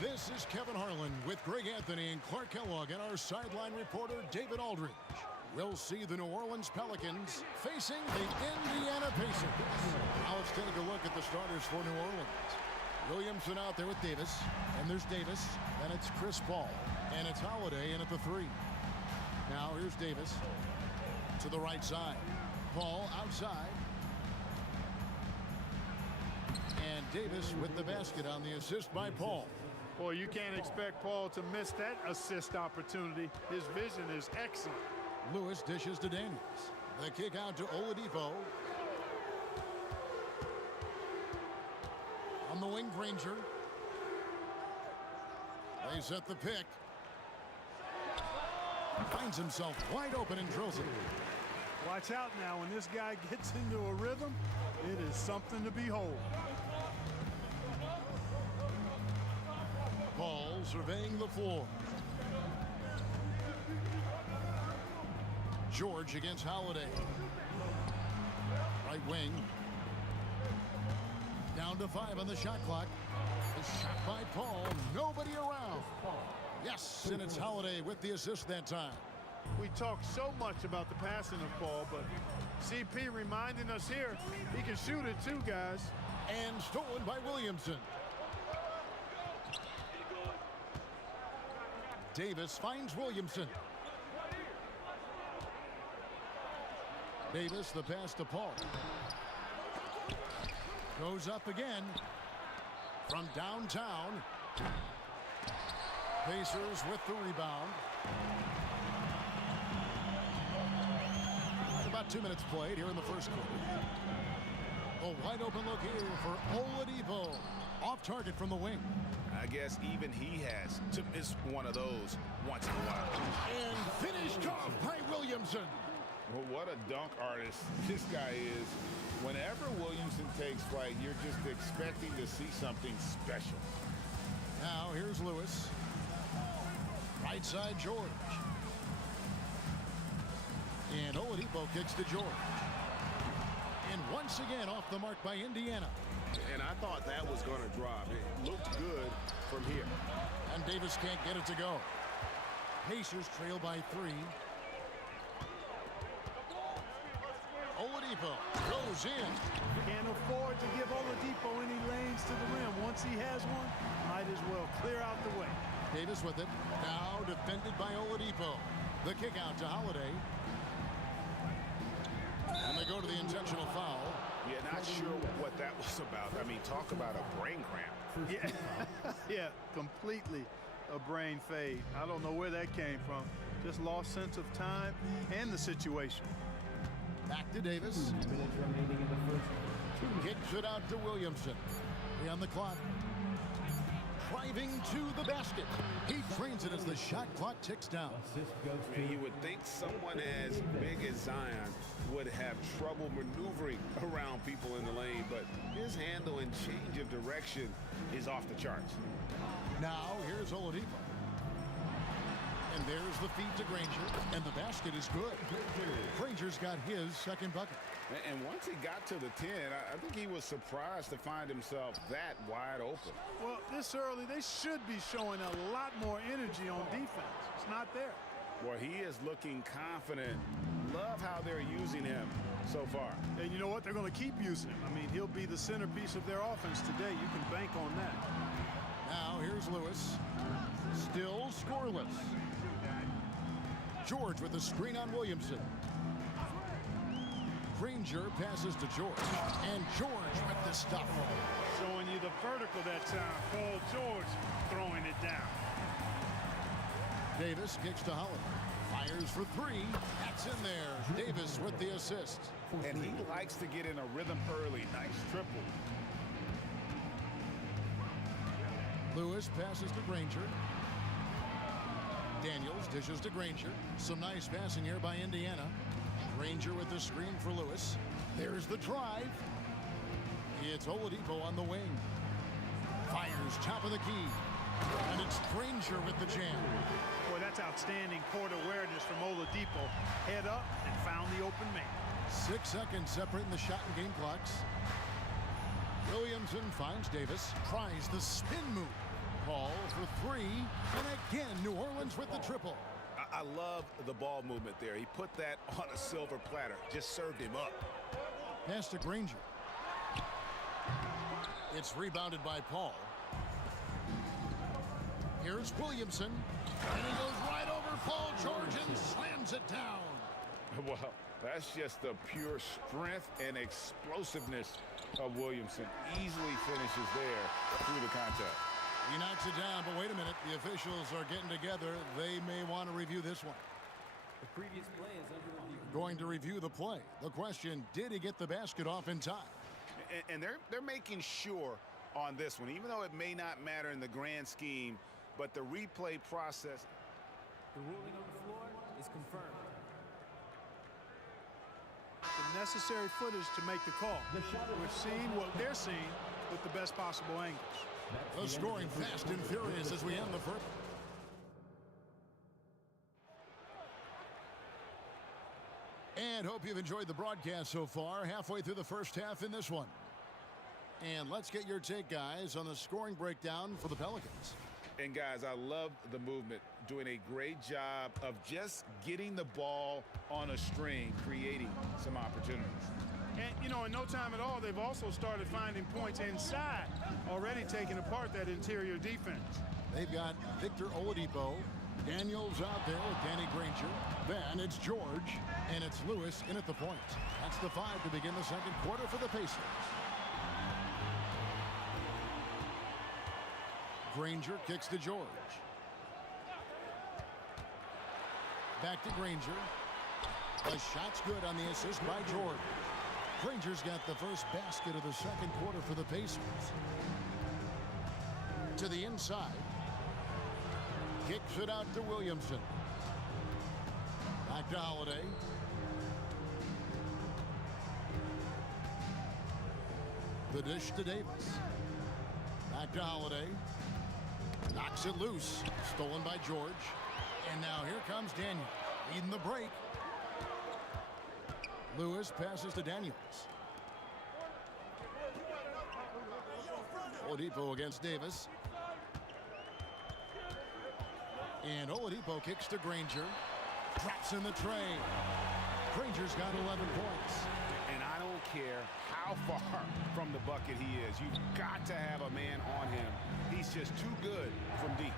This is Kevin Harlan with Greg Anthony and Clark Kellogg and our sideline reporter, David Aldridge. We'll see the New Orleans Pelicans facing the Indiana Pacers. Now let's take a look at the starters for New Orleans. Williamson out there with Davis, and there's Davis, and it's Chris Paul, and it's Holiday in at the 3. Now here's Davis to the right side. Paul outside. And Davis with the basket on the assist by Paul. Boy, you can't expect Paul to miss that assist opportunity. His vision is excellent. Lewis dishes to Daniels. The kick out to Oladipo. On the wing, Granger. They set the pick. Finds himself wide open and drills it. Watch out now. When this guy gets into a rhythm, it is something to behold. Paul surveying the floor. George against Holiday. Right wing. Down to 5 on the shot clock. A shot by Paul. Nobody around. Yes, and it's Holiday with the assist that time. We talk so much about the passing of Paul, but CP reminding us here, he can shoot it too, guys. And stolen by Williamson. Davis finds Williamson. Davis, the pass to Paul. Goes up again from downtown. Pacers with the rebound. About 2 minutes played here in the first quarter. A wide open look here for Oladipo. Off target from the wing. I guess even he has to miss one of those once in a while. And finished off by Williamson. Well, what a dunk artist this guy is. Whenever Williamson takes flight, you're just expecting to see something special. Now here's Lewis. Right side George. And Oladipo kicks to George. And once again off the mark by Indiana. And I thought that was going to drop. It looked good from here. And Davis can't get it to go. Pacers trail by 3. Oladipo goes in. Can't afford to give Oladipo any lanes to the rim. Once he has one, might as well clear out the way. Davis with it. Now defended by Oladipo. The kick out to Holiday. And they go to the intentional foul. Yeah, not sure what that was about. I mean, talk about a brain cramp. Yeah, yeah, completely a brain fade. I don't know where that came from. Just lost sense of time and the situation. Back to Davis. Kicks it out to Williamson. 3 on the clock. Driving to the basket. He drains it as the shot clock ticks down. I mean, you would think someone as big as Zion would have trouble maneuvering around people in the lane, but his handle and change of direction is off the charts. Now here's Oladipo. And there's the feed to Granger, and the basket is good. Granger's got his second bucket. And once he got to the 10, I think he was surprised to find himself that wide open. Well, this early, they should be showing a lot more energy on defense. It's not there. Boy, he is looking confident. Love how they're using him so far. And you know what? They're going to keep using him. I mean, he'll be the centerpiece of their offense today. You can bank on that. Now here's Lewis. Still scoreless. George with the screen on Williamson. Granger passes to George. And George with the stuff. Showing you the vertical that time. Paul George throwing it down. Davis kicks to Holland. Fires for three. That's in there. Davis with the assist. And he likes to get in a rhythm early. Nice triple. Lewis passes to Granger. Daniels dishes to Granger. Some nice passing here by Indiana. Granger with the screen for Lewis. There's the drive. It's Oladipo on the wing. Fires top of the key. And it's Granger with the jam. Boy, that's outstanding court awareness from Oladipo. Head up and found the open man. 6 seconds separating the shot and game clocks. Williamson finds Davis. Tries the spin move. Paul for three. And again, New Orleans with the triple. I love the ball movement there. He put that on a silver platter. Just served him up. Pass to Granger. It's rebounded by Paul. Here's Williamson. And he goes right over Paul George and slams it down. Well, that's just the pure strength and explosiveness of Williamson. Easily finishes there through the contact. He knocks it down, but wait a minute. The officials are getting together. They may want to review this one. The previous play is under review. Going to review the play. The question, did he get the basket off in time? And they're making sure on this one, even though it may not matter in the grand scheme, but the replay process. The ruling on the floor is confirmed. The necessary footage to make the call. We've seen what they're seeing with the best possible angles. The scoring fast and furious as we end the first. And hope you've enjoyed the broadcast so far. Halfway through the first half in this one. And let's get your take, guys, on the scoring breakdown for the Pelicans. And guys, I love the movement, doing a great job of just getting the ball on a string, creating some opportunities. And, you know, in no time at all, they've also started finding points inside, already taking apart that interior defense. They've got Victor Oladipo, Daniels out there with Danny Granger. Then it's George, and it's Lewis in at the point. That's the 5 to begin the second quarter for the Pacers. Granger kicks to George. Back to Granger. The shot's good on the assist by George. Granger's got the first basket of the second quarter for the Pacers. To the inside. Kicks it out to Williamson. Back to Holiday. The dish to Davis. Back to Holiday. Knocks it loose. Stolen by George. And now here comes Daniels. Leading the break. Lewis passes to Daniels. Oladipo against Davis. And Oladipo kicks to Granger. Drops in the tray. Granger's got 11 points. And I don't care how far from the bucket he is. You've got to have a man on him. He's just too good from deep.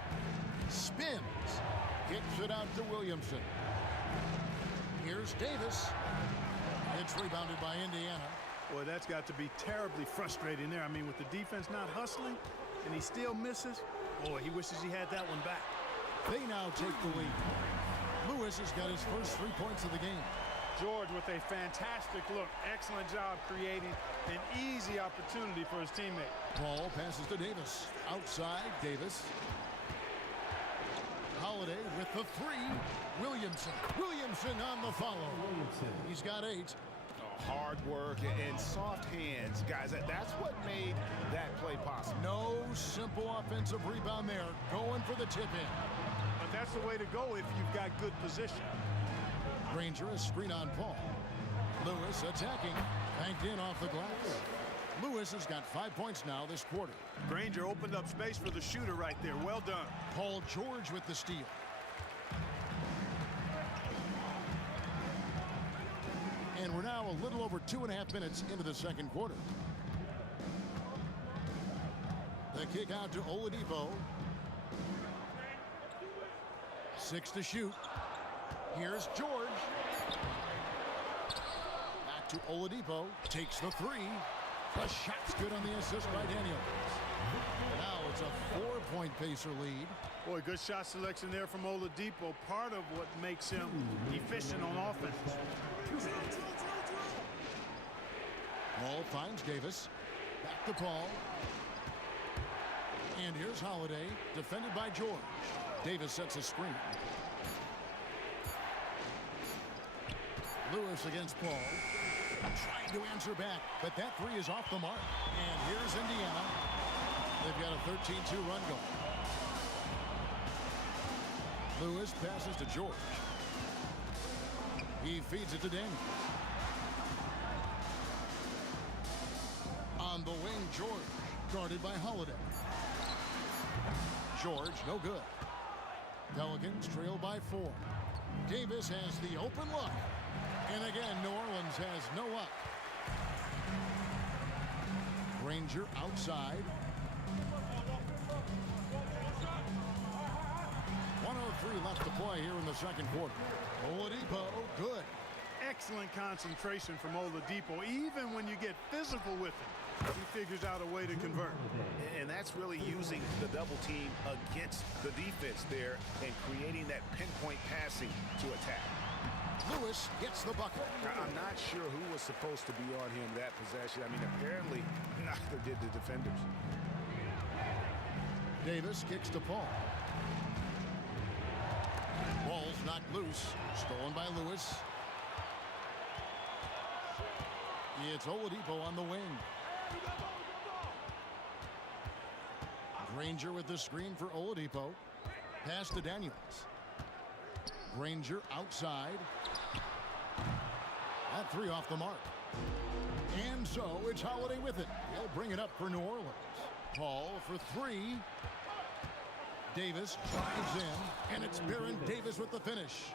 Spins. Kicks it out to Williamson. Here's Davis. It's rebounded by Indiana. Boy, that's got to be terribly frustrating there. I mean, with the defense not hustling and he still misses, boy, he wishes he had that one back. They now take the lead. Lewis has got his first 3 points of the game. George with a fantastic look. Excellent job creating an easy opportunity for his teammate. Paul passes to Davis. Outside, Davis. Holiday with the three. Williamson. Williamson on the follow. He's got 8. Hard work and soft hands. Guys, that's what made that play possible. No simple offensive rebound there. Going for the tip-in. But that's the way to go if you've got good position. Granger a screen on Paul. Lewis attacking. Banked in off the glass. Lewis has got 5 points now this quarter. Granger opened up space for the shooter right there. Well done. Paul George with the steal. And And we're now a little over 2.5 minutes into the second quarter. The kick out to Oladipo. 6 to shoot. Here's George. Back to Oladipo. Takes the 3. The shot's good on the assist by Daniels. Now it's a 4-point Pacer lead. Boy, good shot selection there from Oladipo. Part of what makes him efficient on offense. Paul finds Davis. Back to Paul. And here's Holiday, defended by George. Davis sets a screen. Lewis against Paul. Trying to answer back, but that 3 is off the mark. And here's Indiana. They've got a 13-2 run going. Lewis passes to George. He feeds it to Daniels. On the wing, George, guarded by Holiday. George, no good. Pelicans trail by 4. Davis has the open look. And again, New Orleans has no luck. Granger outside. 1:03 left to play here in the second quarter. Oladipo, good. Excellent concentration from Oladipo. Even when you get physical with him, he figures out a way to convert. And that's really using the double team against the defense there and creating that pinpoint passing to attack. Lewis gets the bucket. Now, I'm not sure who was supposed to be on him that possession. I mean, apparently neither did the defenders. Davis kicks to Paul. Ball's knocked loose. Stolen by Lewis. It's Oladipo on the wing. Granger with the screen for Oladipo. Pass to Daniels. Granger outside. That 3 off the mark. And so it's Holiday with it. He'll bring it up for New Orleans. Paul for 3. Davis drives in, and it's Baron Davis with the finish.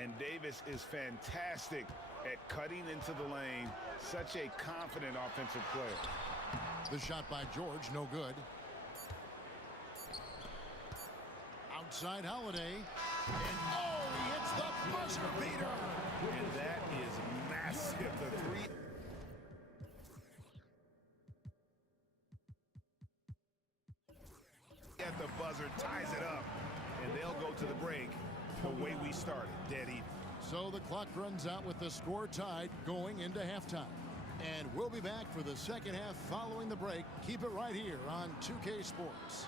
And Davis is fantastic at cutting into the lane. Such a confident offensive player. The shot by George, no good. Outside Holiday. And oh, he hits the buzzer beater. And that is massive. The 3. At the buzzer, ties it up. And they'll go to the break the way we started, dead even. So the clock runs out with the score tied going into halftime. And we'll be back for the second half following the break. Keep it right here on 2K Sports.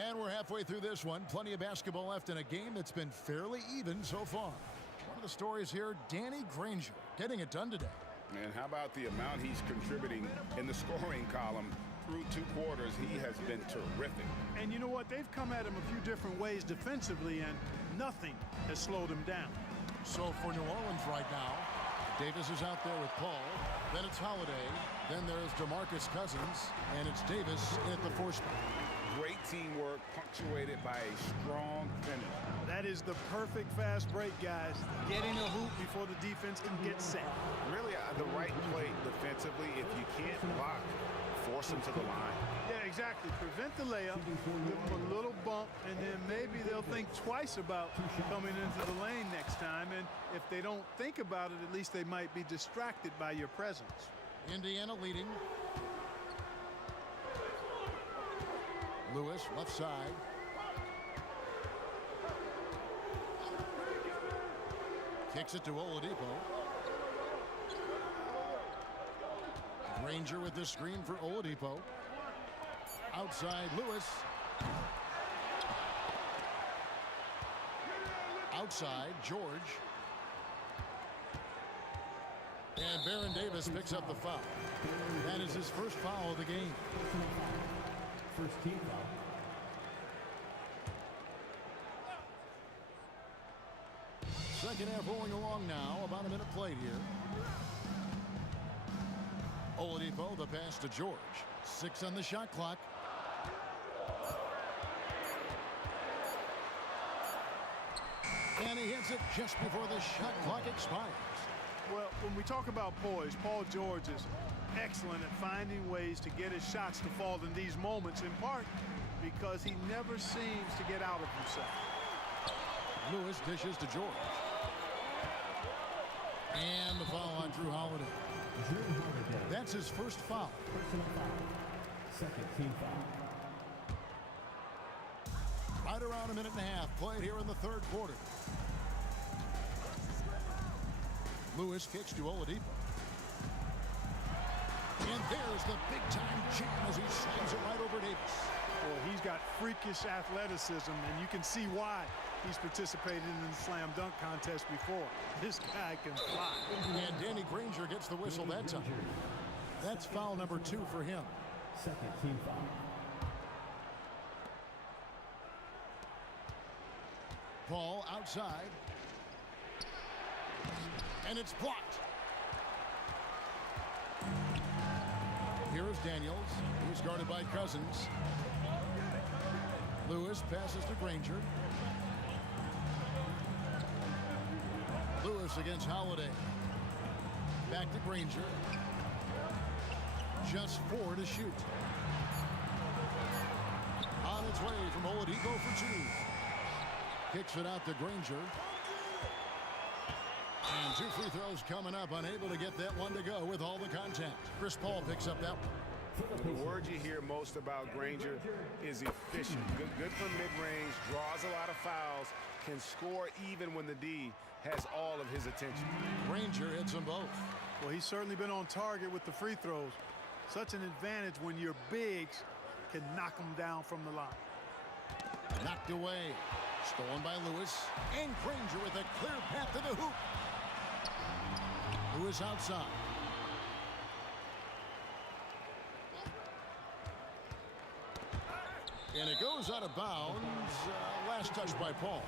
And we're halfway through this one. Plenty of basketball left in a game that's been fairly even so far. One of the stories here, Danny Granger getting it done today. And how about the amount he's contributing in the scoring column through 2 quarters? He has been terrific. And you know what? They've come at him a few different ways defensively, and nothing has slowed him down. So for New Orleans right now, Davis is out there with Paul. Then it's Holiday. Then there's DeMarcus Cousins. And it's Davis in at the 4 spot. Great teamwork punctuated by a strong finish. That is the perfect fast break, guys. Getting a hoop before the defense can get set. Really the right play defensively. If you can't block, force them to the line. Yeah, exactly. Prevent the layup, give them a little bump, and then maybe they'll think twice about coming into the lane next time. And if they don't think about it, at least they might be distracted by your presence. Indiana leading. Lewis, left side. Kicks it to Oladipo. Granger with the screen for Oladipo. Outside Lewis. outside. George. And Baron Davis picks up the foul. That is his first foul of the game. First team foul. Second half rolling along now. About a minute played here. Oladipo, the pass to George. 6 on the shot clock. And he hits it just before the shot clock expires. Well, when we talk about poise, Paul George is excellent at finding ways to get his shots to fall in these moments, in part because he never seems to get out of himself. Lewis dishes to George. And the foul on Drew Holiday. That's his first foul. Personal foul. Second team foul. Right around a minute and a half played here in the third quarter. Lewis kicks to Oladipo. And there's the big-time jam as he slams it right over Davis. Well, he's got freakish athleticism, and you can see why he's participated in the slam dunk contest before. This guy can fly. And Danny Granger gets the whistle that time. That's foul number 2 for him. Second team foul. Paul outside. And it's blocked. Here is Daniels. He's guarded by Cousins. Lewis passes to Granger. Lewis against Holiday. Back to Granger. Just 4 to shoot. On its way from Oladipo for 2. Kicks it out to Granger. And 2 free throws coming up. Unable to get that one to go with all the contact. Chris Paul picks up that one. The word you hear most about Granger is efficient. Good from mid-range, draws a lot of fouls, can score even when the D has all of his attention. Granger hits them both. Well, he's certainly been on target with the free throws. Such an advantage when your bigs can knock them down from the line. Knocked away. Stolen by Lewis. And Granger with a clear path to the hoop. Lewis outside. And it goes out of bounds. Last touch by Paul.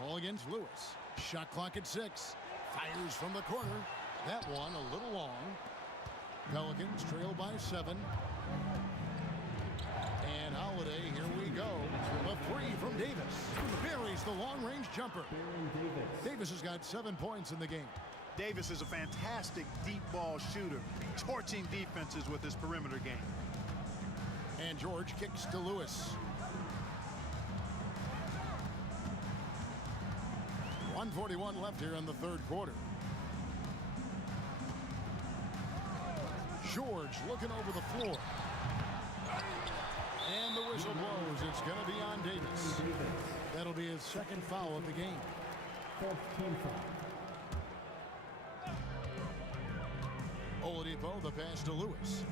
Paul against Lewis. Shot clock at 6. Fires from the corner. That one a little long. Pelicans trail by 7. And Holiday, here we go. A 3 from Davis. Buries the long-range jumper. Davis has got 7 points in the game. Davis is a fantastic deep ball shooter, torching defenses with his perimeter game. And George kicks to Lewis. 1:41 left here in the third quarter. George looking over the floor. And the whistle blows. It's going to be on Davis. That'll be his second foul of the game. Oladipo, the pass to Lewis.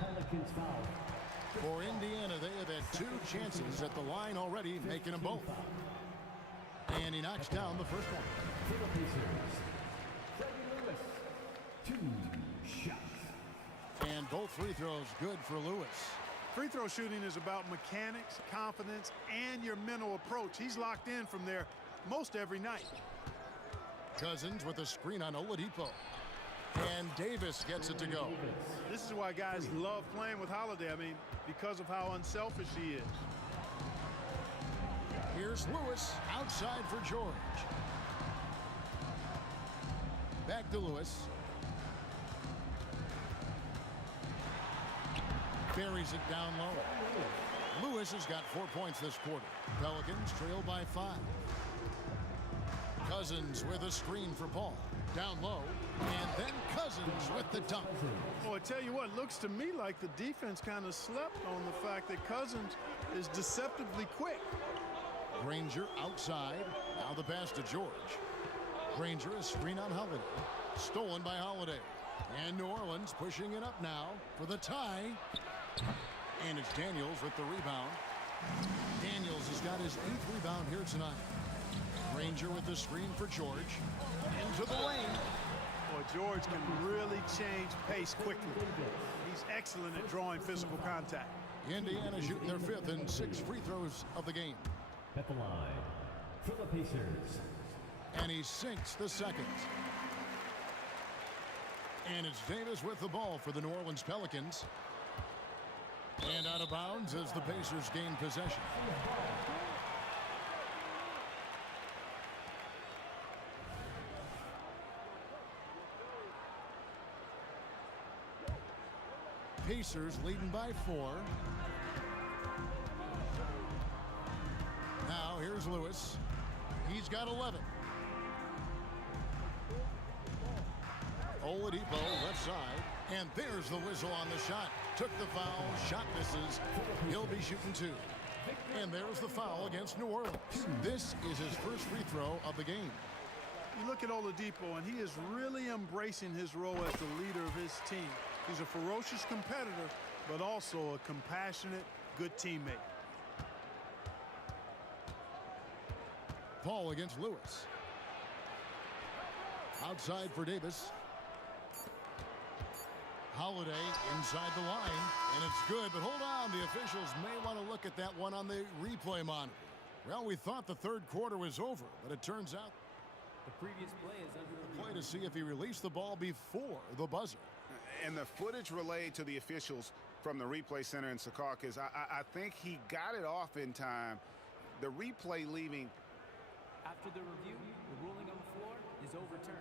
Pelicans foul. For Indiana, they have had 2 chances at the line already, making them both. And he knocks down the first one. For the Pacers, Freddie Lewis, 2 shots. And both free throws good for Lewis. Free throw shooting is about mechanics, confidence, and your mental approach. He's locked in from there most every night. Cousins with a screen on Oladipo. And Davis gets it to go. This is why guys love playing with Holiday. I mean, because of how unselfish he is. Here's Lewis outside for George. Back to Lewis. Buries it down low. Lewis has got 4 points this quarter. Pelicans trail by 5. Cousins with a screen for Paul. Down low. And then Cousins with the dunk. Well, I tell you what, looks to me like the defense kind of slept on the fact that Cousins is deceptively quick. Granger outside. Now the pass to George. Granger, a screen on Holiday. Stolen by Holiday. And New Orleans pushing it up now for the tie. And it's Daniels with the rebound. Daniels has got his 8th rebound here tonight. Granger with the screen for George. Into the lane. Boy, George can really change pace quickly. He's excellent at drawing physical contact. Indiana shooting their 5th and 6 free throws of the game. At the line for the Pacers. And he sinks the 2nd. And it's Davis with the ball for the New Orleans Pelicans. And out of bounds as the Pacers gain possession. Pacers leading by 4. Now here's Lewis. He's got 11. Oladipo left side. And there's the whistle on the shot. Took the foul. Shot misses. He'll be shooting 2. And there's the foul against New Orleans. This is his first free throw of the game. You look at Oladipo, and he is really embracing his role as the leader of his team. He's a ferocious competitor, but also a compassionate, good teammate. Paul against Lewis. Outside for Davis. Holiday inside the line, and it's good, but hold on. The officials may want to look at that one on the replay monitor. Well, we thought the 3rd quarter was over, but it turns out the previous play is under the play to see if he released the ball before the buzzer. And the footage relayed to the officials from the replay center in Secaucus, I think he got it off in time. The replay leaving. After the review, the ruling on the floor is overturned.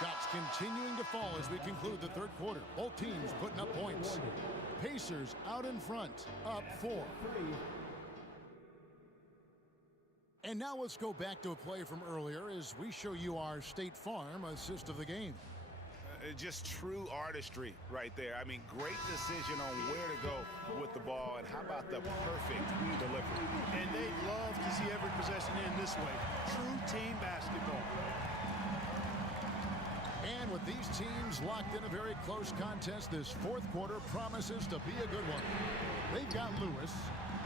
Shots continuing to fall as we conclude the 3rd quarter. Both teams putting up points. Pacers out in front, up 4. And now let's go back to a play from earlier as we show you our State Farm assist of the game. Just true artistry right there. I mean, great decision on where to go with the ball, and how about the perfect delivery. And they'd love to see every possession end this way. True team basketball. And with these teams locked in a very close contest, this 4th quarter promises to be a good one. They've got Lewis.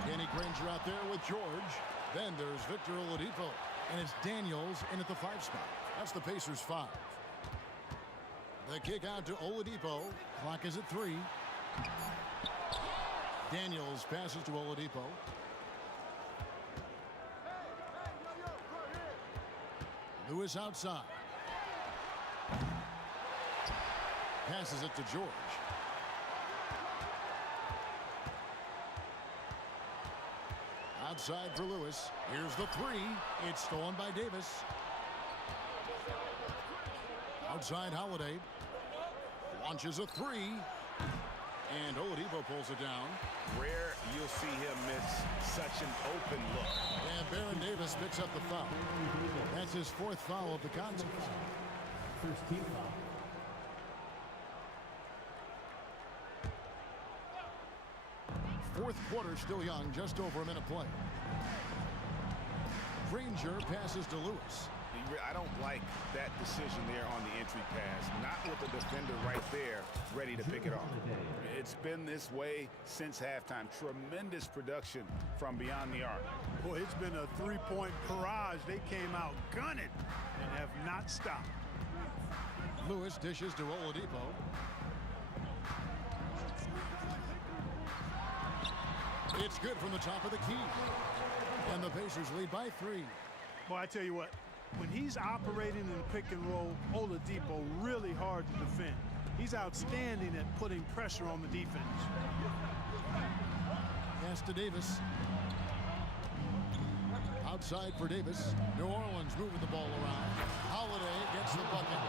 Kenny Granger out there with George. Then there's Victor Oladipo. And it's Daniels in at the 5 spot. That's the Pacers 5. The kick out to Oladipo. Clock is at 3. Daniels passes to Oladipo. Lewis outside. Passes it to George. Outside for Lewis. Here's the 3. It's stolen by Davis. Outside Holiday. Launches a 3. And Oladipo pulls it down. Rare you'll see him miss such an open look. And Baron Davis picks up the foul. That's his 4th foul of the contest. First team foul. Fourth quarter still young, just over a minute play. Granger passes to Lewis. I don't like that decision there on the entry pass. Not with the defender right there ready to pick it off. It's been this way since halftime. Tremendous production from beyond the arc. Boy, it's been a 3-point barrage. They came out gunning and have not stopped. Lewis dishes to Oladipo. It's good from the top of the key. And the Pacers lead by 3. Boy, I tell you what, when he's operating in the pick and roll, Oladipo really hard to defend. He's outstanding at putting pressure on the defense. Pass to Davis. Outside for Davis. New Orleans moving the ball around. Holiday gets the bucket.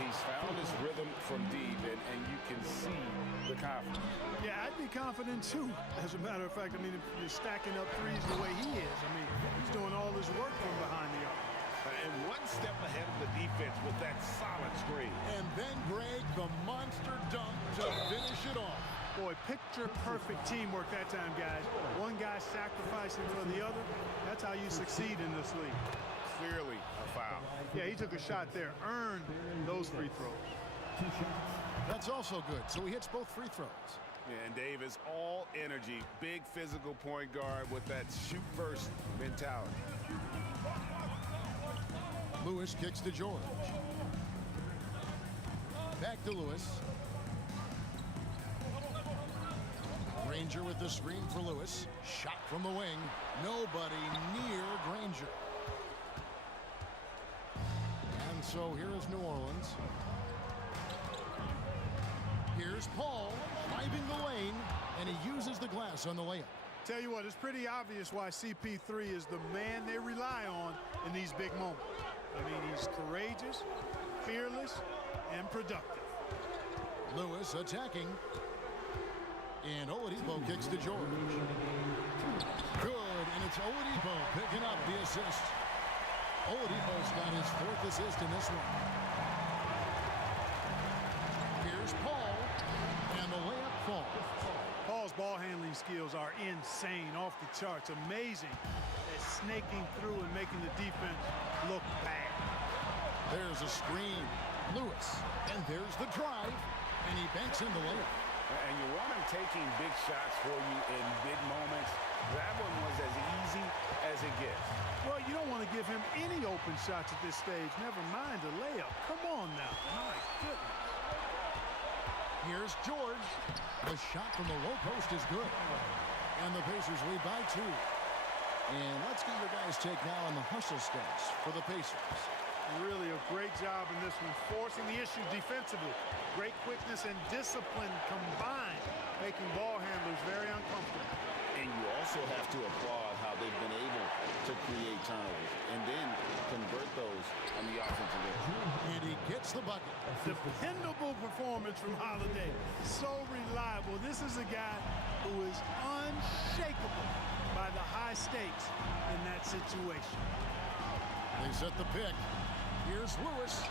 He's found his rhythm from deep, and you can see the confidence. Yeah, I'd be confident too. As a matter of fact, I mean, if you're stacking up threes the way he is, I mean, he's doing all his work from behind the arc. And one step ahead of the defense with that solid screen. And then Greg, the monster dunk to finish it off. Boy, picture perfect teamwork that time, guys. One guy sacrificing for the other. That's how you succeed in this league. Clearly a foul. Yeah, he took a shot there, earned those free throws. That's also good. So he hits both free throws. And Davis, all energy, big physical point guard with that shoot-first mentality. Lewis kicks to George. Back to Lewis. Granger with the screen for Lewis. Shot from the wing. Nobody near Granger. And so here is New Orleans. Here's Paul driving the lane, and he uses the glass on the layup. Tell you what, it's pretty obvious why CP3 is the man they rely on in these big moments. I mean, he's courageous, fearless, and productive. Lewis attacking. And Oladipo kicks to George. Good, and it's Oladipo picking up the assist. Oladipo's got his 4th assist in this one. Here's Paul, and the layup falls. Paul's ball handling skills are insane, off the charts, amazing at snaking through and making the defense look bad. There's a screen. Lewis, and there's the drive, and he banks in the layup. And you want him taking big shots for you in big moments. That one was as easy as it gets. Well, you don't want to give him any open shots at this stage. Never mind a layup. Come on now. My goodness. Here's George. The shot from the low post is good. And the Pacers lead by 2. And let's get your guys' take now on the hustle stats for the Pacers. Really a great job in this one, forcing the issue defensively. Great quickness and discipline combined, making ball handlers very uncomfortable. And you also have to applaud how they've been able to create turnovers and then convert those on the offensive end. And he gets the bucket. Dependable performance from Holiday. So reliable. This is a guy who is unshakable by the high stakes in that situation. They set the pick. Here's Lewis.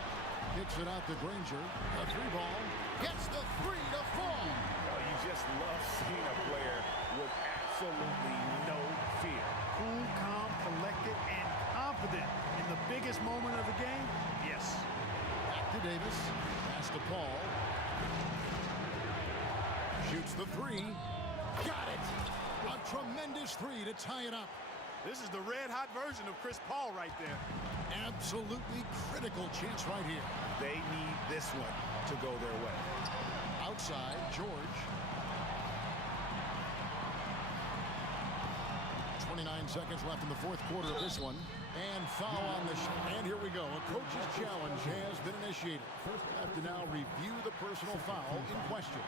Kicks it out to Granger. A 3-ball. Gets the 3 to fall. You just love seeing a player with absolutely no fear. Cool, calm, collected, and confident in the biggest moment of the game? Yes. Back to Davis. Pass to Paul. Shoots the 3. Got it. A tremendous 3 to tie it up. This is the red-hot version of Chris Paul right there. Absolutely critical chance right here. They need this one to go their way. Outside, George. 29 seconds left in the 4th quarter of this one. And foul on the shot. And here we go. A coach's challenge has been initiated. First, we have to now review the personal foul in question.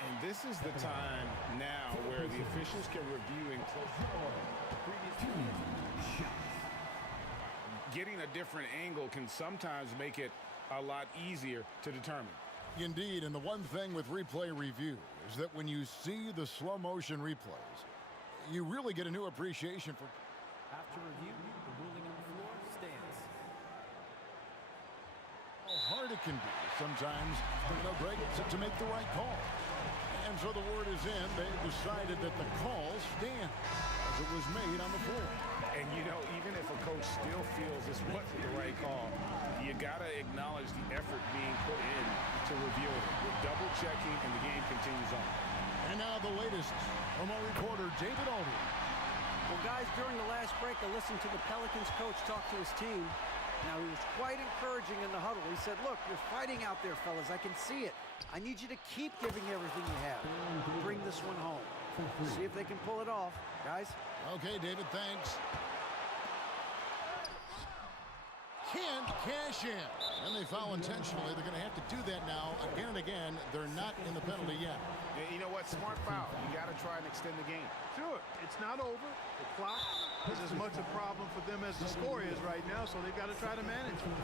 And this is the time now where the officials can review and getting a different angle can sometimes make it a lot easier to determine. Indeed, and the one thing with replay review is that when you see the slow motion replays, you really get a new appreciation for. After review, the ruling on the floor stands. How hard it can be sometimes, Greg, to make the right call. And so the word is in. They've decided that the call stands as it was made on the floor. And, even if a coach still feels this wasn't the right call, you got to acknowledge the effort being put in to review it. We're double-checking, and the game continues on. And now the latest from our reporter, David Aldridge. Well, guys, during the last break, I listened to the Pelicans coach talk to his team. Now, he was quite encouraging in the huddle. He said, look, you're fighting out there, fellas. I can see it. I need you to keep giving everything you have. Bring this one home. See if they can pull it off, guys. Okay, David, thanks. Can't cash in. And they foul intentionally. They're going to have to do that now again and again. They're not in the penalty yet. Yeah, you know what? Smart foul. You got to try and extend the game. Sure, it's not over. The clock is as much a problem for them as the score is right now, so they've got to try to manage it.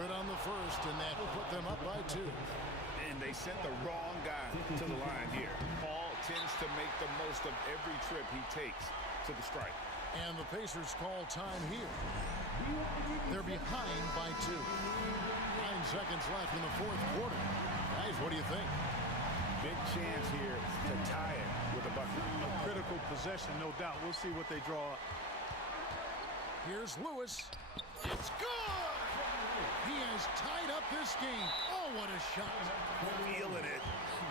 Good on the first, and that will put them up by 2. And they sent the wrong guy to the line here. Paul tends to make the most of every trip he takes to the strike. And the Pacers call time here. They're behind by 2. 9 seconds left in the 4th quarter. Guys, what do you think? Big chance here to tie it with a bucket. A critical possession, no doubt. We'll see what they draw up. Here's Lewis. It's good! He has tied up this game. Oh, what a shot. Feeling it.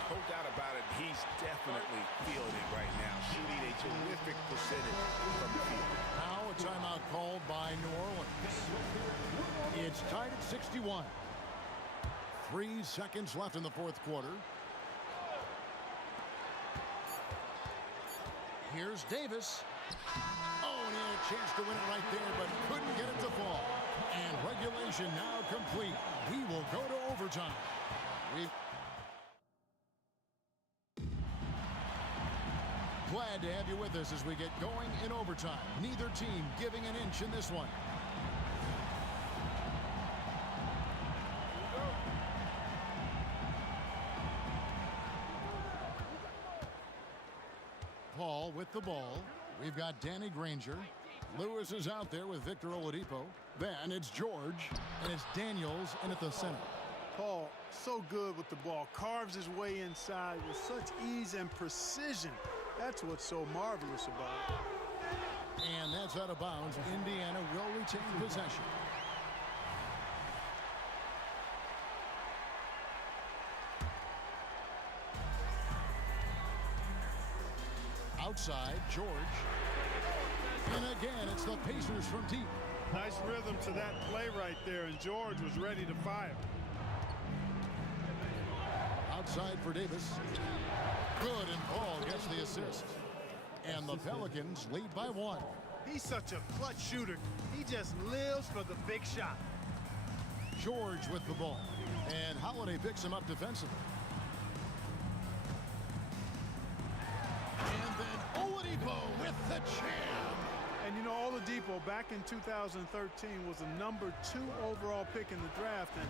No doubt about it. He's definitely feeling it right now. Shooting a terrific percentage from the field. Now a timeout called by New Orleans. It's tied at 61. 3 seconds left in the fourth quarter. Here's Davis. Oh, and he had a chance to win it right there, but couldn't get it to fall. And regulation now complete. We will go to overtime. Glad to have you with us as we get going in overtime. Neither team giving an inch in this one. Paul with the ball. We've got Danny Granger. Lewis is out there with Victor Oladipo. Then it's George, and it's Daniels in at the center. Paul, so good with the ball. Carves his way inside with such ease and precision. That's what's so marvelous about it. And that's out of bounds. Indiana will retain possession. Outside, George. And again, it's the Pacers from deep. Nice rhythm to that play right there, and George was ready to fire. Outside for Davis. Good, and Paul gets the assist. And the Pelicans lead by 1. He's such a clutch shooter. He just lives for the big shot. George with the ball. And Holiday picks him up defensively. And then Oladipo with the jam. And you know, Oladipo back in 2013 was a #2 overall pick in the draft, and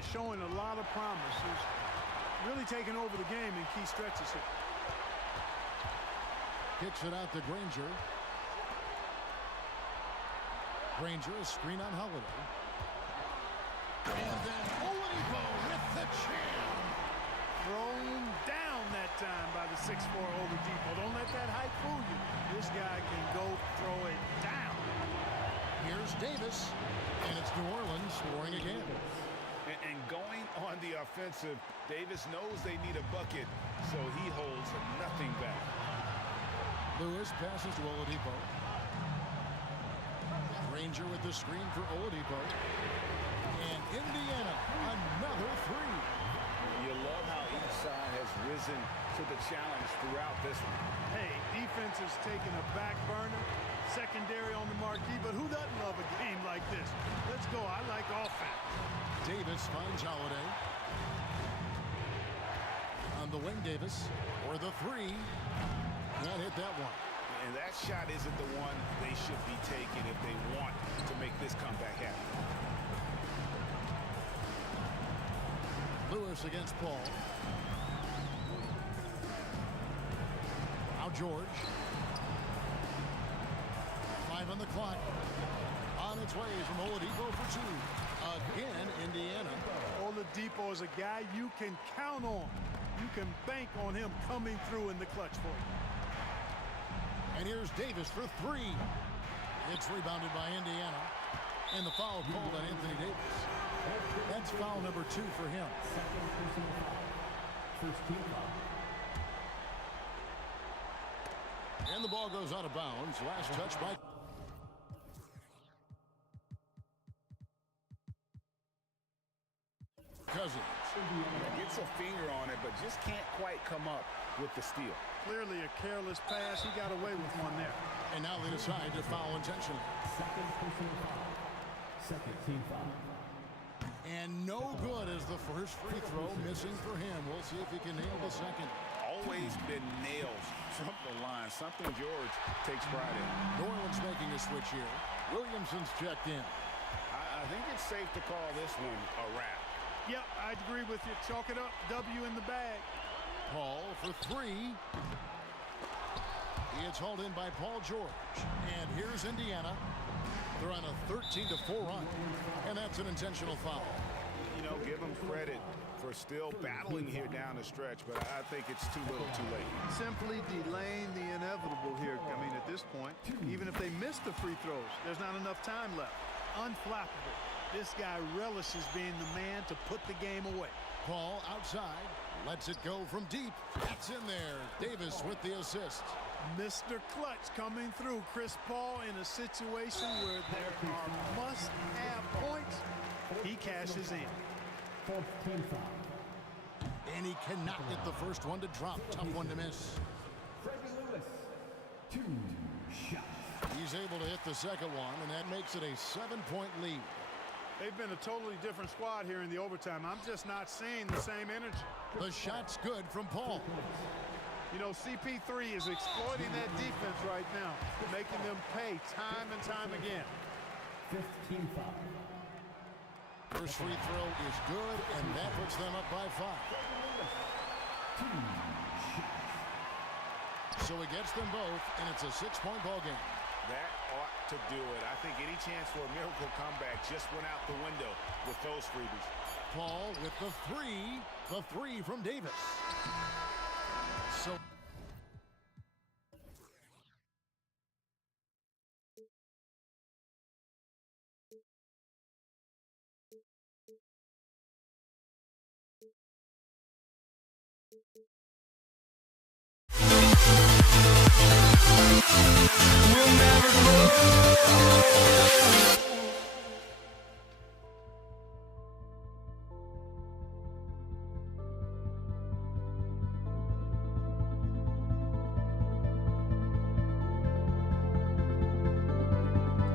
is showing a lot of promise. He's really taking over the game in key stretches here. Kicks it out to Granger. Granger, a screen on Holiday. And then Oladipo with the jam. Thrown down that time by the 6'4" Oladipo. Don't let that height fool you. This guy can go throw it down. Here's Davis, and it's New Orleans scoring again. And going on the offensive, Davis knows they need a bucket, so he holds nothing back. Lewis passes to Oladipo. Granger with the screen for Oladipo. And Indiana, another 3. You love how each side has risen to the challenge throughout this one. Hey, defense is taking a back burner, secondary on the marquee, but who doesn't love a game like this? Let's go. I like offense. Davis finds Holiday. On the wing, Davis for the 3. Can't hit that one. And that shot isn't the one they should be taking if they want to make this comeback happen. Lewis against Paul. Now George. 5 on the clock. On its way from Oladipo for 2. Again, Indiana. Oladipo is a guy you can count on. You can bank on him coming through in the clutch for you. And here's Davis for 3. It's rebounded by Indiana. And the foul called on Anthony Davis. That's foul number 2 for him. First team foul. And the ball goes out of bounds. Last touch by Cousins. Gets a finger on it, but just can't quite come up with the steal. Clearly a careless pass. He got away with one there. And now they decide to foul intentionally. Second personal foul. Second team foul. And no good as the first free throw missing for him. We'll see if he can nail the second. Always been nails from the line. Something George takes pride in. New Orleans making a switch here. Williamson's checked in. I think it's safe to call this one a wrap. Yep, I'd agree with you. Chalk it up. W in the bag. Paul for 3. It's hauled in by Paul George. And here's Indiana. They're on a 13-4 run. And that's an intentional foul. You know, give him credit for still battling here down the stretch, but I think it's too little too late. Simply delaying the inevitable here. I mean, at this point, even if they miss the free throws, there's not enough time left. Unflappable. This guy relishes being the man to put the game away. Paul outside, lets it go from deep. That's in there. Davis with the assist. Mr. Clutch coming through. Chris Paul in a situation where there are must-have points. He cashes in. And he cannot get the first one to drop. Tough one to miss. He's able to hit the second one, and that makes it a 7-point lead. They've been a totally different squad here in the overtime. I'm just not seeing the same energy. The shot's good from Paul. You know, CP3 is exploiting that defense right now, making them pay time and time again. 15-5. First free throw is good, and that puts them up by 5. So he gets them both, and it's a 6-point ball game. That ought to do it. I think any chance for a miracle comeback just went out the window with those freebies. Paul with the three from Davis. So we'll never grow.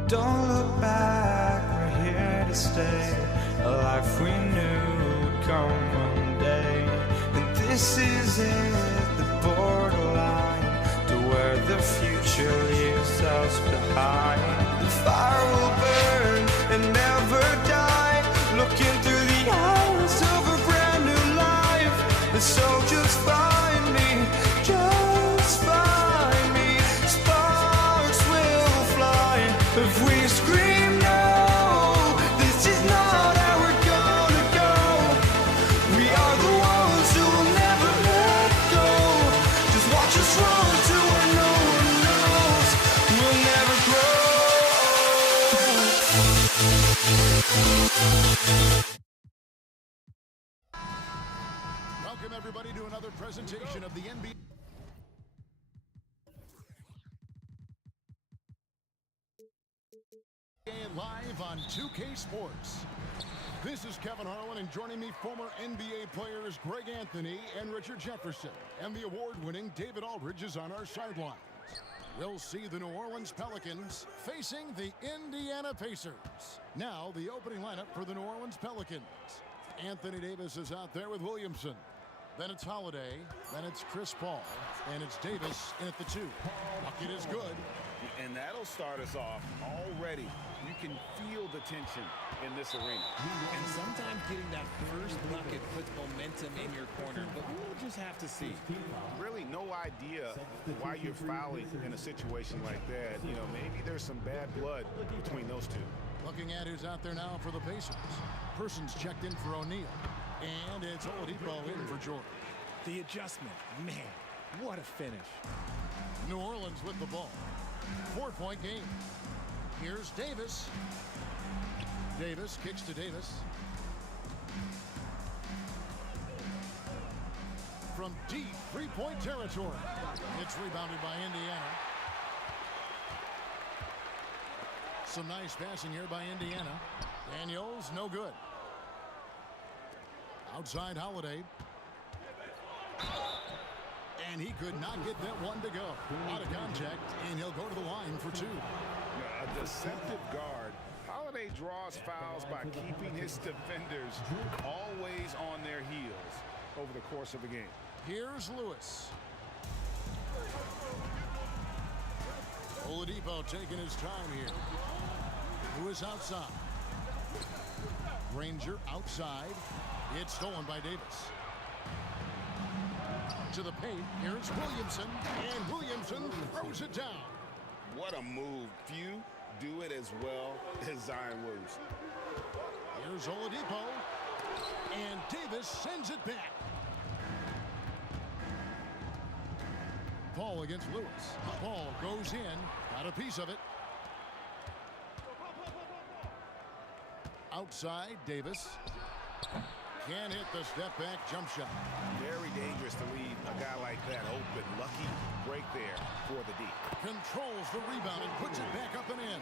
Don't look back, we're here to stay. A life we knew would come one day. And this is it, the borderline to where the future leaves us behind. The fire will burn and never die, looking through the eyes of a brand new life. And so just find me, just find me. Sparks will fly if we scream no. This is not how we're gonna go. We are the ones who will never let go. Just watch us run to where no one knows. We'll never grow. welcome everybody to another presentation of the NBA. Live on 2K Sports. This is Kevin Harlan, and joining me, former NBA players Greg Anthony and Richard Jefferson. And the award-winning David Aldridge is on our sidelines. We'll see the New Orleans Pelicans facing the Indiana Pacers. Now, the opening lineup for the New Orleans Pelicans. Anthony Davis is out there with Williamson. Then it's Holiday. Then it's Chris Paul. And it's Davis in at the 2. Bucket is good. And that'll start us off already. You can feel the tension in this arena. And sometimes getting that first bucket puts momentum in your corner, but we'll just have to see. Really no idea why you're fouling in a situation like that. You know, maybe there's some bad blood between those two. Looking at who's out there now for the Pacers. Person's checked in for O'Neal. And it's Oladipo in for Jordan. The adjustment, man, what a finish. New Orleans with the ball. 4-point game. Here's Davis. Davis kicks to Davis. From deep 3-point territory. It's rebounded by Indiana. Some nice passing here by Indiana. Daniels, no good. Outside Holiday. And he could not get that one to go. Out of contact, and he'll go to the line for 2. A deceptive guard. Holiday draws fouls by keeping his defenders always on their heels over the course of the game. Here's Lewis. Oladipo taking his time here. Lewis outside. Granger outside. It's stolen by Davis. To the paint, here's Williamson, and Williamson throws it down. What a move. Few do it as well as Zion Williamson. Here's Oladipo. And Davis sends it back. Paul against Lewis. The ball goes in. Got a piece of it. Outside, Davis. Can hit the step back jump shot. Very dangerous to leave a guy like that open. Lucky break there for the D. Controls the rebound and puts it back up and in.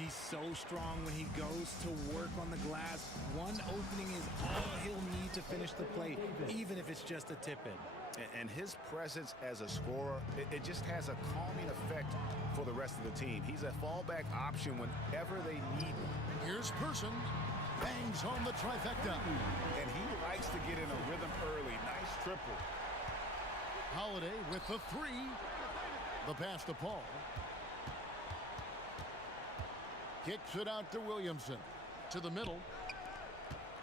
He's so strong when he goes to work on the glass. One opening is all he'll need to finish the play, even if it's just a tip-in. And his presence as a scorer, it just has a calming effect for the rest of the team. He's a fallback option whenever they need one. Here's Person. Bangs home the trifecta. And he likes to get in a rhythm early. Nice triple. Holiday with the three. The pass to Paul. Kicks it out to Williamson. To the middle.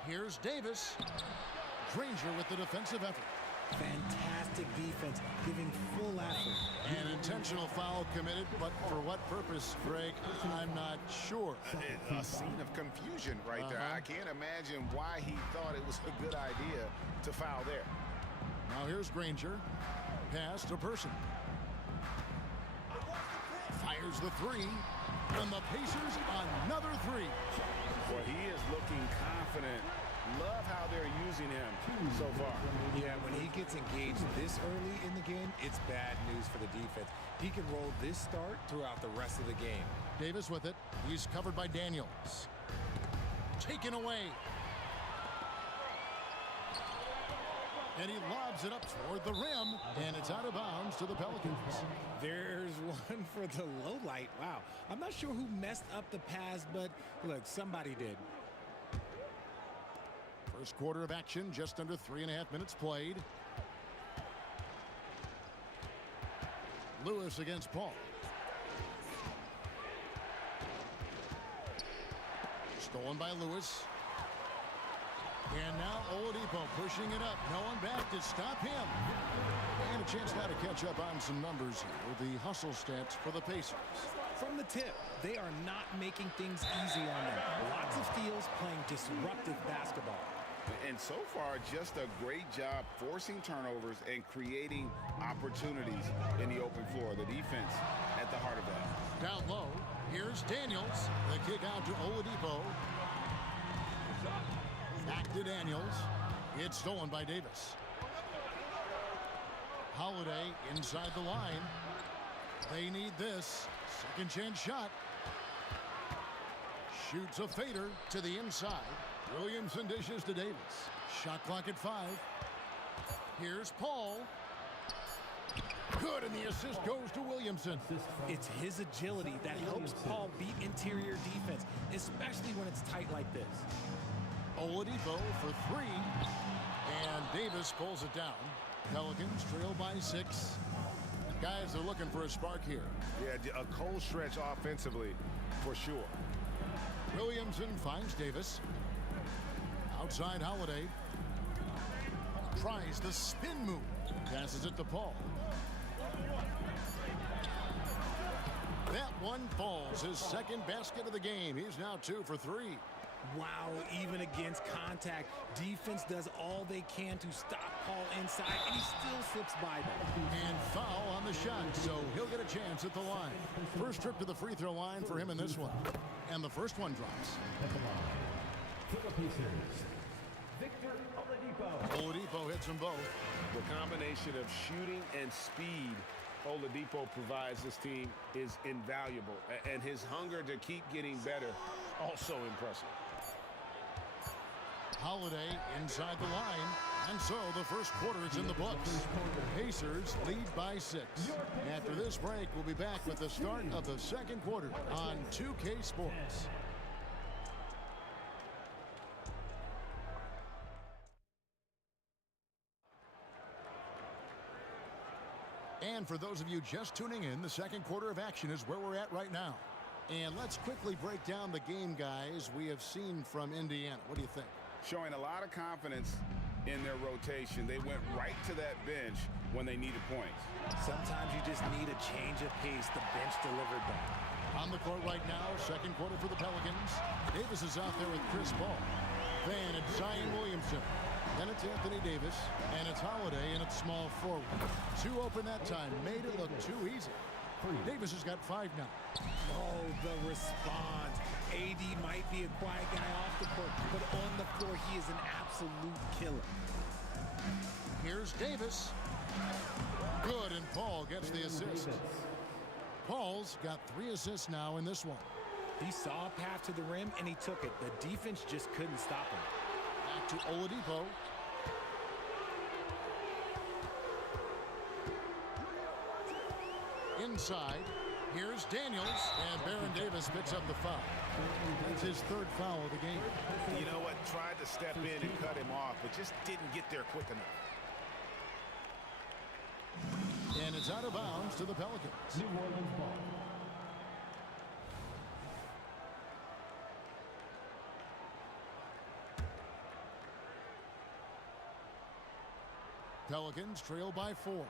Here's Davis. Granger with the defensive effort. Fantastic defense, giving full effort. An intentional foul committed, but for what purpose, Greg? I'm not sure. A scene of confusion right there. I can't imagine why he thought it was a good idea to foul there. Now here's Granger. Pass to Person. Fires the three. And the Pacers another three. Well, he is looking confident. Love how they're using him so far. Yeah, when he gets engaged this early in the game, it's bad news for the defense. He can roll this start throughout the rest of the game. Davis with it. He's covered by Daniels. Taken away. And he lobs it up toward the rim, and it's out of bounds to the Pelicans. There's one for the low light. Wow. I'm not sure who messed up the pass, but look, somebody did. First quarter of action, just under 3.5 minutes played. Lewis against Paul. Stolen by Lewis. And now Oladipo pushing it up. No one back to stop him. And a chance now to catch up on some numbers here. The hustle stats for the Pacers. From the tip, they are not making things easy on them. Lots of steals, playing disruptive basketball. And so far, just a great job forcing turnovers and creating opportunities in the open floor. The defense at the heart of that. Down low, here's Daniels. The kick out to Oladipo. Back to Daniels. It's stolen by Davis. Holiday inside the line. They need this. Second chance shot. Shoots a fader to the inside. Williamson dishes to Davis. Shot clock at 5. Here's Paul. Good, and the assist goes to Williamson. It's his agility that helps Paul beat interior defense, especially when it's tight like this. Oladipo for 3. And Davis pulls it down. Pelicans trail by 6. Guys are looking for a spark here. Yeah, a cold stretch offensively, for sure. Williamson finds Davis. Outside Holiday. Tries the spin move. Passes it to Paul. That one falls. His second basket of the game. He's now 2 for 3. Wow, even against contact, defense does all they can to stop Paul inside, and he still slips by them. And foul on the shot, so he'll get a chance at the line. First trip to the free throw line for him in this one. And the first one drops. Victor Oladipo. Oladipo hits them both. The combination of shooting and speed Oladipo provides this team is invaluable. And his hunger to keep getting better, also impressive. Holiday inside the line. And so the first quarter is in the books. Pacers lead by 6. After this break, we'll be back with the start of the second quarter on 2K Sports. And for those of you just tuning in, the second quarter of action is where we're at right now. And let's quickly break down the game, guys, we have seen from Indiana. What do you think? Showing a lot of confidence in their rotation. They went right to that bench when they needed points. Sometimes you just need a change of pace. The bench delivered that. On the court right now, second quarter for the Pelicans. Davis is out there with Chris Paul. Van, it's Zion Williamson. Then it's Anthony Davis, and it's Holiday, and it's small forward. 2 open that time, made it look too easy. Davis has got 5 now. Oh, the response. AD might be a quiet guy off the court, but on the floor, he is an absolute killer. Here's Davis. Good, and Paul gets the assist. Paul's got 3 assists now in this one. He saw a path to the rim, and he took it. The defense just couldn't stop him. Back to Oladipo. Inside, here's Daniels, and Baron Davis picks up the foul. That's his 3rd foul of the game. You know what? Tried to step in and cut him off, but just didn't get there quick enough. And it's out of bounds to the Pelicans. New Orleans ball. Pelicans trail by 4.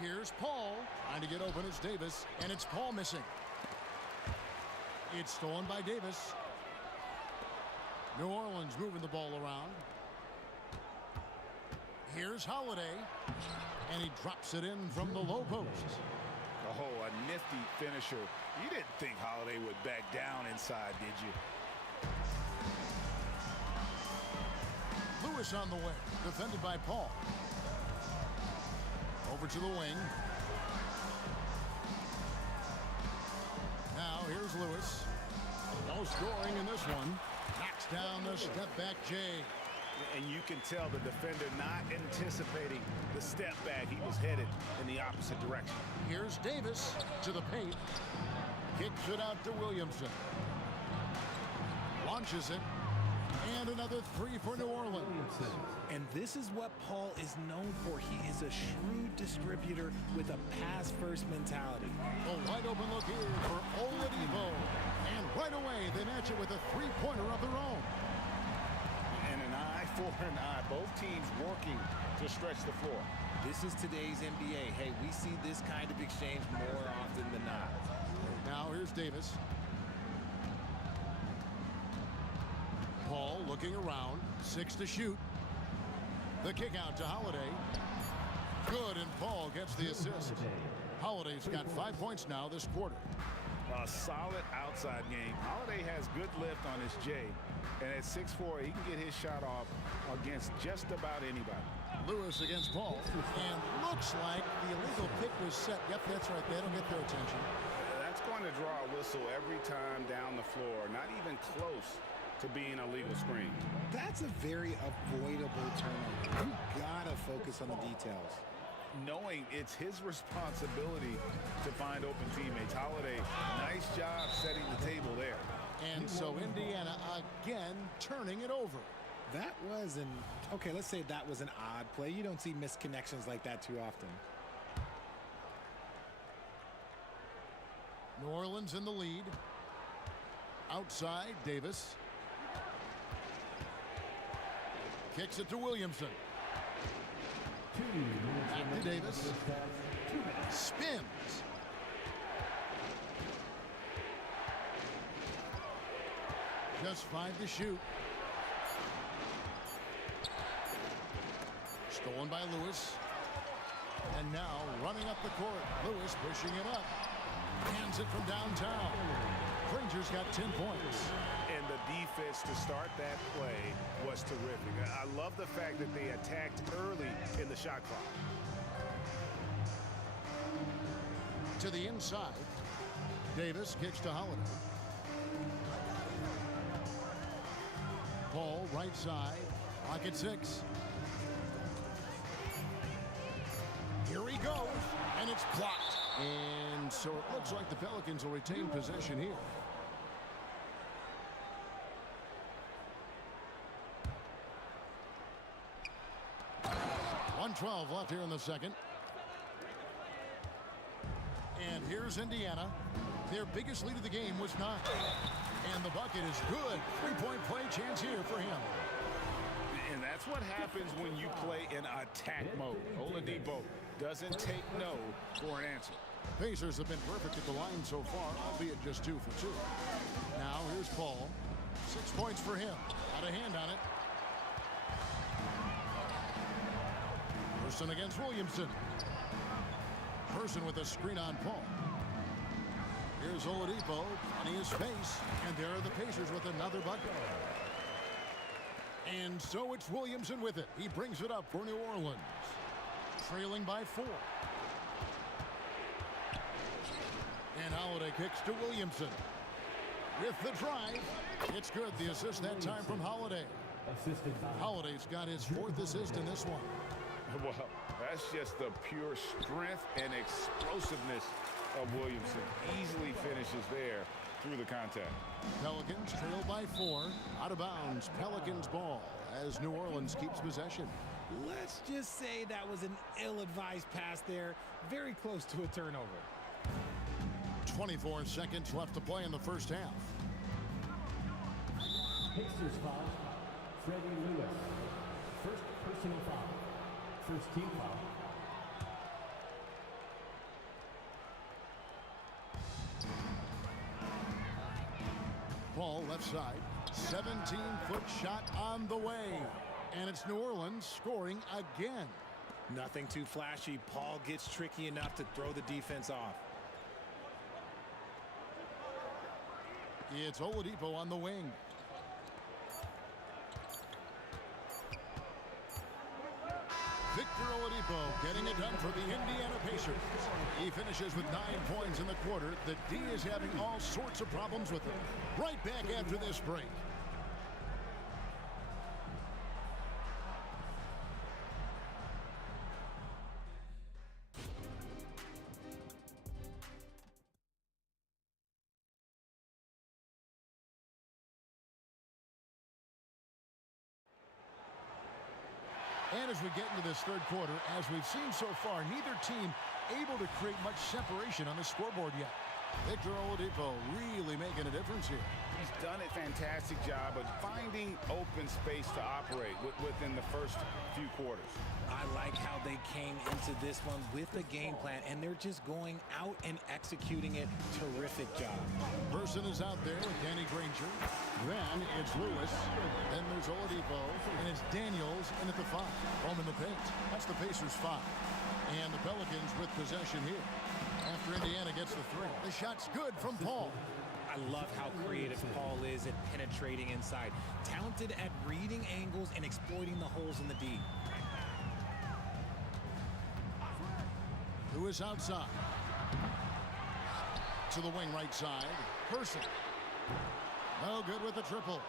Here's Paul trying to get open. It's Davis, and it's Paul missing. It's stolen by Davis. New Orleans moving the ball around. Here's Holiday, and he drops it in from the low post. Oh, a nifty finisher. You didn't think Holiday would back down inside, did you? Lewis on the way, defended by Paul. Over to the wing. Now here's Lewis. No scoring in this one. Knocks down the step back J. And you can tell the defender not anticipating the step back. He was headed in the opposite direction. Here's Davis to the paint. Kicks it out to Williamson. Launches it. And another 3 for New Orleans. And this is what Paul is known for. He is a shrewd distributor with a pass-first mentality. A wide open look here for Oladipo. And right away, they match it with a 3-pointer of their own. And an eye for an eye. Both teams working to stretch the floor. This is today's NBA. Hey, we see this kind of exchange more often than not. Now here's Davis. Paul looking around, 6 to shoot. The kick out to Holiday. Good, and Paul gets the assist. Holiday's got 5 points now this quarter. A solid outside game. Holiday has good lift on his J, and at 6'4", he can get his shot off against just about anybody. Lewis against Paul, and looks like the illegal pick was set. Yep, that's right. That'll get their attention. That's going to draw a whistle every time down the floor. Not even close to being a legal screen. That's a very avoidable turnover. You gotta focus on the details. Knowing it's his responsibility to find open teammates. Holiday, nice job setting the table there. And so Indiana again turning it over. That was an, okay, let's say that was an odd play. You don't see misconnections like that too often. New Orleans in the lead. Outside, Davis. Kicks it to Williamson. Back to Davis. Spins. Just 5 to shoot. Stolen by Lewis. And now running up the court. Lewis pushing it up. Hands it from downtown. Rangers got 10 points. And the defense to start that play was terrific. I love the fact that they attacked early in the shot clock. To the inside. Davis kicks to Holiday. Paul right side. Clock at 6. Here he goes. And it's blocked. And so it looks like the Pelicans will retain possession here. .112 left here in the second. And here's Indiana. Their biggest lead of the game was 9. And the bucket is good. 3-point play chance here for him. And that's what happens when you play in attack mode. Oladipo doesn't take no for an answer. Pacers have been perfect at the line so far, albeit just 2 for 2. Now here's Paul. 6 points for him. Got a hand on it. Person against Williamson. Person with a screen on Paul. Here's Oladipo, finding his space, and there are the Pacers with another bucket. And so it's Williamson with it. He brings it up for New Orleans. Trailing by 4. And Holiday kicks to Williamson. With the drive, it's good. The assist that time from Holiday. Holiday's got his 4th assist in this one. Well, that's just the pure strength and explosiveness of Williamson. Easily finishes there through the contact. Pelicans trail by 4. Out of bounds, Pelicans ball as New Orleans keeps possession. Let's just say that was an ill-advised pass there. Very close to a turnover. 24 seconds left to play in the first half. Pacers foul. Freddie Lewis. First personal foul. First team foul. Ball left side. 17-foot shot on the way. And it's New Orleans scoring again. Nothing too flashy. Paul gets tricky enough to throw the defense off. It's Oladipo on the wing. Victor Oladipo getting it done for the Indiana Pacers. He finishes with 9 points in the quarter. The D is having all sorts of problems with him. Right back after this break. And as we get into this third quarter, as we've seen so far, neither team able to create much separation on the scoreboard yet. Victor Oladipo really making a difference here. He's done a fantastic job of finding open space to operate within the first few quarters. I like how they came into this one with a game plan, and they're just going out and executing it. Terrific job. Person is out there with Danny Granger. Then it's Lewis. Then there's Oladipo. And it's Daniels in at the 5. Home in the paint. That's the Pacers 5. And the Pelicans with possession here. After Indiana gets the 3. The shot's good from Paul. I love how creative Paul is at penetrating inside. Talented at reading angles and exploiting the holes in the D. Lewis outside. To the wing right side. Person. No good with the triple.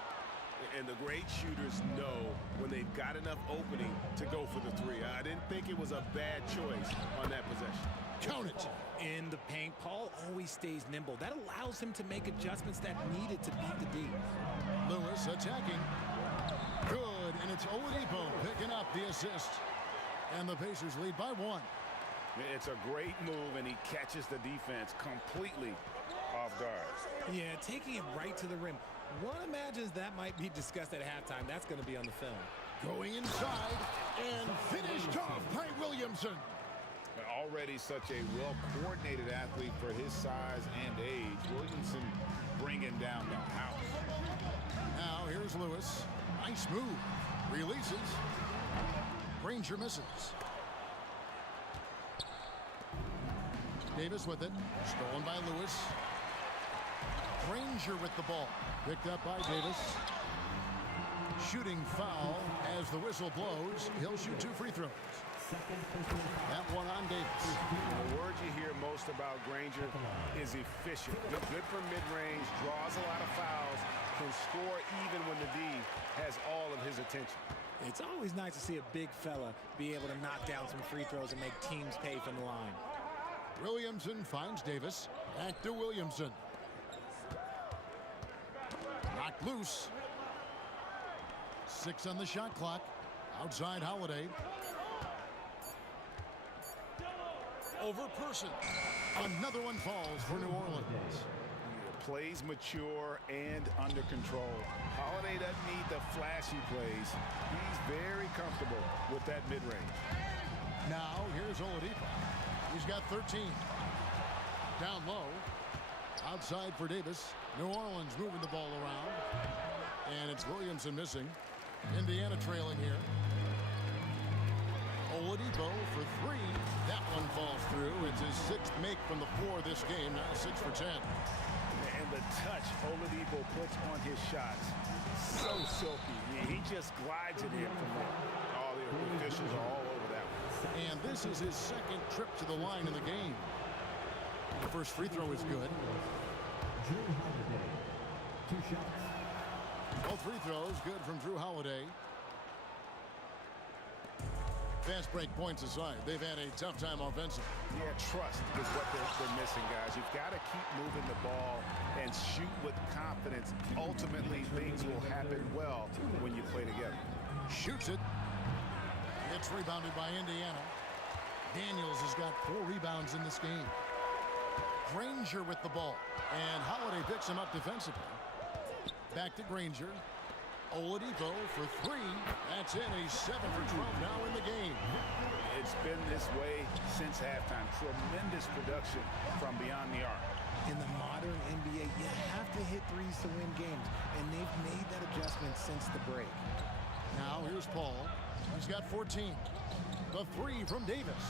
And the great shooters know when they've got enough opening to go for the 3. I didn't think it was a bad choice on that possession. Count it. In the paint, Paul always stays nimble. That allows him to make adjustments that needed to beat the D. Lewis attacking. Good, and it's Oladipo picking up the assist. And the Pacers lead by 1. It's a great move, and he catches the defense completely off guard. Yeah, taking it right to the rim. One imagines that might be discussed at halftime. That's going to be on the film. Going inside and finished off by Williamson. Already such a well-coordinated athlete for his size and age. Williamson bringing down the house. Now here's Lewis. Nice move. Releases. Granger misses. Davis with it. Stolen by Lewis. Granger with the ball. Picked up by Davis. Shooting foul as the whistle blows. He'll shoot 2 free throws. That one on Davis. The word you hear most about Granger is efficient. Good from mid-range, draws a lot of fouls, can score even when the D has all of his attention. It's always nice to see a big fella be able to knock down some free throws and make teams pay from the line. Williamson finds Davis. Back to Williamson. Knocked loose. 6 on the shot clock. Outside Holiday. Over Person. Another one falls for New Orleans. Plays mature and under control. Holiday doesn't need the flashy plays. He's very comfortable with that mid-range. Now here's Oladipo. He's got 13. Down low. Outside for Davis. New Orleans moving the ball around. And it's Williamson missing. Indiana trailing here. Oladipo for three. That one falls through. It's his sixth make from the floor this game. Now 6 for 10. And the touch Oladipo puts on his shots, so silky. He just glides it in from there. All the officials are all over that one. And this is his second trip to the line in the game. The first free throw is good. Drew Holiday, 2 shots. Both free throws good from Drew Holiday. Fast break points aside, they've had a tough time offensively. Yeah, trust is what they're missing, guys. You've got to keep moving the ball and shoot with confidence. Ultimately, things will happen well when you play together. Shoots it. It's rebounded by Indiana. Daniels has got 4 rebounds in this game. Granger with the ball. And Holiday picks him up defensively. Back to Granger. Oladipo for 3. That's in. He's 7 for 12 now in the game. It's been this way since halftime. Tremendous production from beyond the arc. In the modern NBA, you have to hit threes to win games, and they've made that adjustment since the break. Now here's Paul. He's got 14. The 3 from Davis.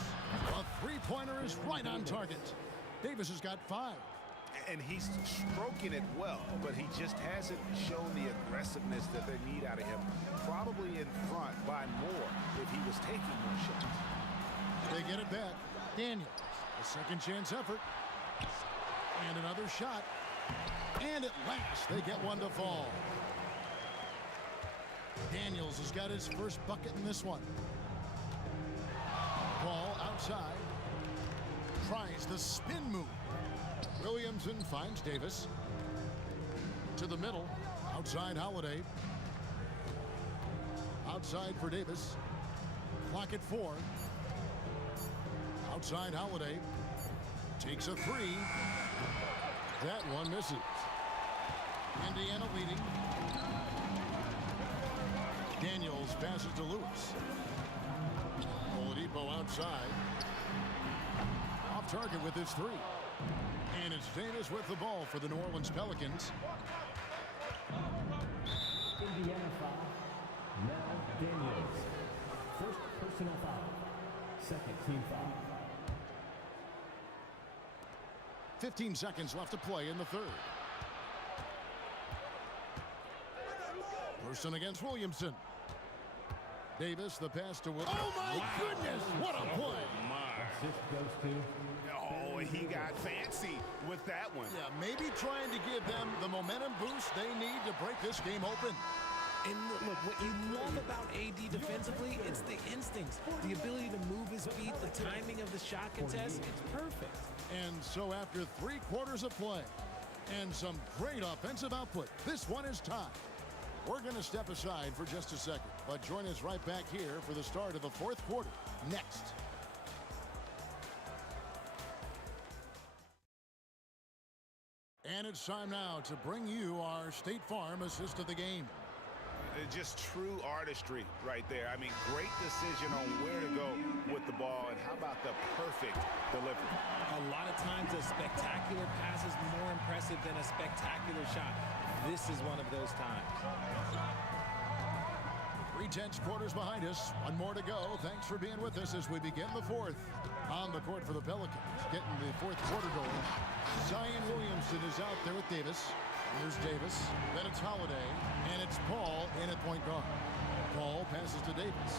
A three-pointer is right on target. Davis has got 5. And he's stroking it well, but he just hasn't shown the aggressiveness that they need out of him. Probably in front by more if he was taking more shots. They get it back. Daniels, a second chance effort. And another shot. And at last, they get one to fall. Daniels has got his first bucket in this one. Ball outside. Tries the spin move. Williamson finds Davis. To the middle. Outside Holiday. Outside for Davis. Clock at 4. Outside Holiday. Takes a 3. That one misses. Indiana leading. Daniels passes to Lewis. Oladipo outside. Off target with his 3. And it's Davis with the ball for the New Orleans Pelicans. Indiana foul. Now Daniels. First personal foul. Second team foul. 15 seconds left to play in the third. Person against Williamson. Davis, the pass to Williamson. Oh my goodness, what a play. Assist goes to. Oh, he got fancy with that one. Yeah, maybe trying to give them the momentum boost they need to break this game open. And look, what you love about AD defensively, it's the instincts, the ability to move his feet, the timing of the shot contest. It's perfect. And so after 3 quarters of play and some great offensive output, this one is tied. We're going to step aside for just a second, but join us right back here for the start of the 4th quarter next. And it's time now to bring you our State Farm assist of the game. Just true artistry right there. I mean, great decision on where to go with the ball, and how about the perfect delivery? A lot of times a spectacular pass is more impressive than a spectacular shot. This is one of those times. 3/10 quarters behind us. One more to go. Thanks for being with us as we begin the 4th. On the court for the Pelicans, getting the 4th quarter going. Zion Williamson is out there with Davis. Here's Davis. Then it's Holiday. And it's Paul in at point guard. Paul passes to Davis.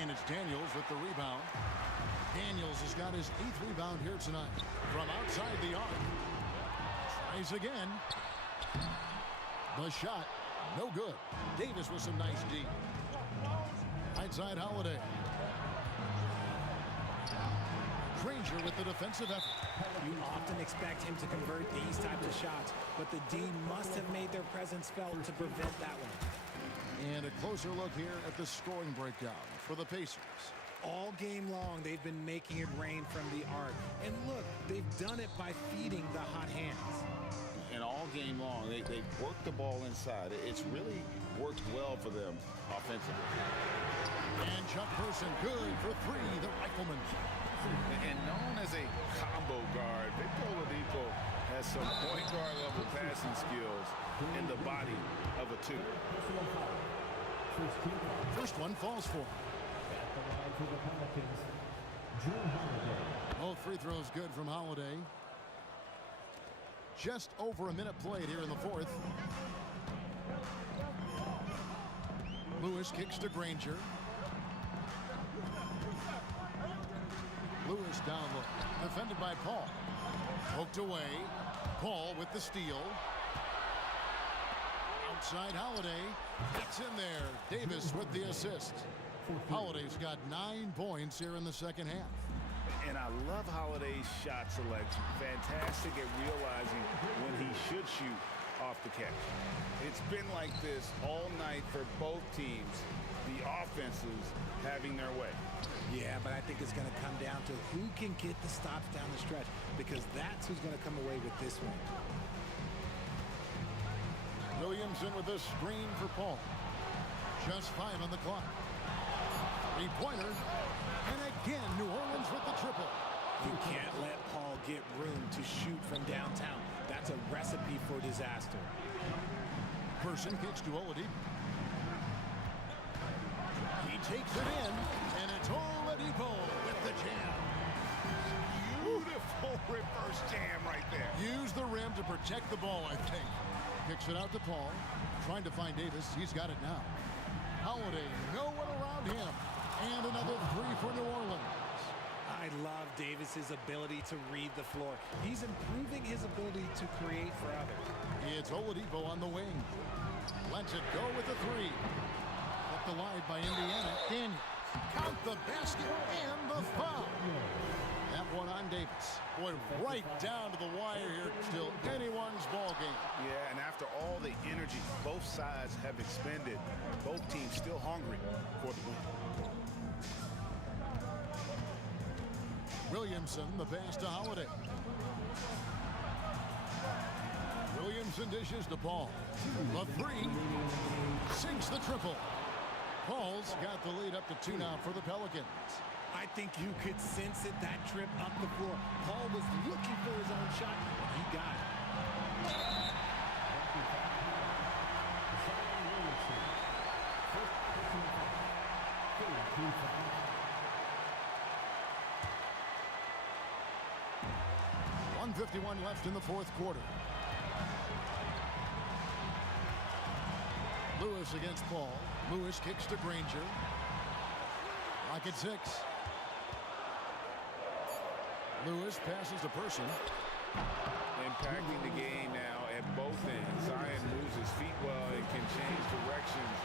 And it's Daniels with the rebound. Daniels has got his 8th rebound here tonight. From outside the arc. Tries again. The shot. No good. Davis with some nice D. Right side Holiday. Granger with the defensive effort. You often expect him to convert these types of shots, but the D must have made their presence felt to prevent that one. And a closer look here at the scoring breakdown for the Pacers. All game long, they've been making it rain from the arc. And look, they've done it by feeding the hot hands. And all game long, they've worked the ball inside. It's really worked well for them offensively. And Chuck Person, good for 3, the rifleman. And known as a combo guard, Victor Oladipo has some point guard level passing skills. in the body of a 2. First one falls for him. At the line for the Pelicans, Drew Holiday. Both free throws good from Holiday. Just over a minute played here in the fourth. Lewis kicks to Granger. Lewis down low. Defended by Paul. Poked away. Paul with the steal. Outside Holiday. Gets in there. Davis with the assist. Holiday's got 9 points here in the second half. And I love Holiday's shot selection. Fantastic at realizing when he should shoot off the catch. It's been like this all night for both teams. The offenses having their way. Yeah, but I think it's going to come down to who can get the stops down the stretch, because that's who's going to come away with this one. Williamson with a screen for Paul. Just 5 on the clock. Three-pointer. And again, New Orleans with the triple. You can't let Paul get room to shoot from downtown. That's a recipe for disaster. Person kicks to Oladipo. He takes it in, and it's Oladipo with the jam. Beautiful reverse jam right there. Use the rim to protect the ball, I think. Kicks it out to Paul. Trying to find Davis. He's got it now. Holiday, no one around him. And another 3 for New Orleans. I love Davis's ability to read the floor. He's improving his ability to create for others. It's Oladipo on the wing. Lets it go with a 3. Kept alive by Indiana. Daniels. Count the basket and the foul. That one on Davis. Boy, right down to the wire here. Still anyone's ball game. Yeah, and after all the energy both sides have expended, both teams still hungry for the win. Williamson, the pass to Holiday. Williamson dishes to Paul. The 3. Sinks the triple. Paul's got the lead up to 2 now for the Pelicans. I think you could sense it, that trip up the floor. Paul was looking for his own shot, and he got it. .151 left in the fourth quarter. Lewis against Paul. Lewis kicks to Granger. Lock at 6. Lewis passes to Person. Impacting the game now at both ends. Zion moves his feet well and can change directions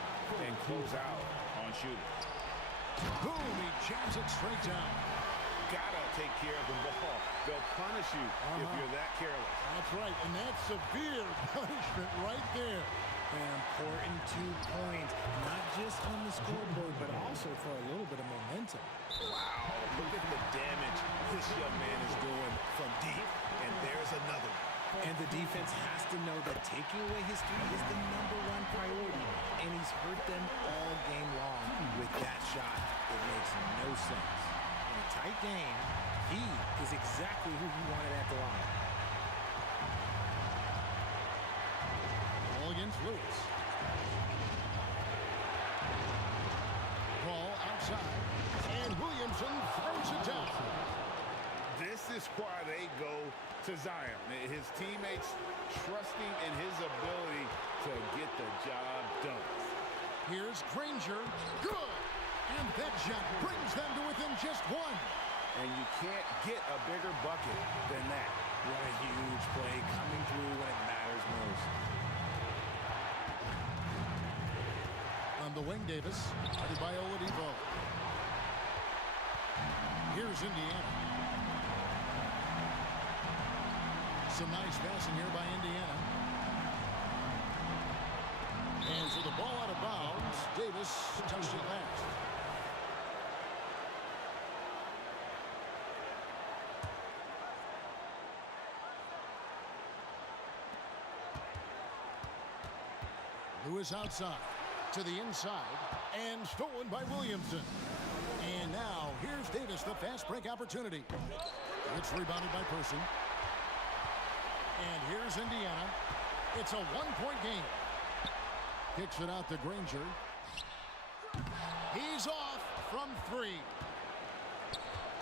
and close out on shooting. Boom, he jams it straight down. Gotta take care of the ball. They'll punish you if you're that careless. That's right, and that's severe punishment right there. An important 2 points, not just on the scoreboard, but also for a little bit of momentum. Wow, look at the damage this young man is doing from deep. And there's another. And the defense has to know that taking away his 3 is the #1 priority. And he's hurt them all game long with that shot. It makes no sense. In a tight game, he is exactly who he wanted at the line. Ball against Lewis. Ball outside. And Williamson throws it down. This is why they go to Zion. His teammates trusting in his ability to get the job done. Here's Granger. Good. And that shot brings them to within just 1. And you can't get a bigger bucket than that. What a huge play coming through when it matters most. On the wing, Davis. Headed by Oladipo. Here's Indiana. Some nice passing here by Indiana. And so the ball out of bounds. Davis touched it last. Lewis outside to the inside and stolen by Williamson. And now here's Davis, the fast break opportunity. It's rebounded by Person. And here's Indiana. It's a one-point game. Kicks it out to Granger. He's off from 3.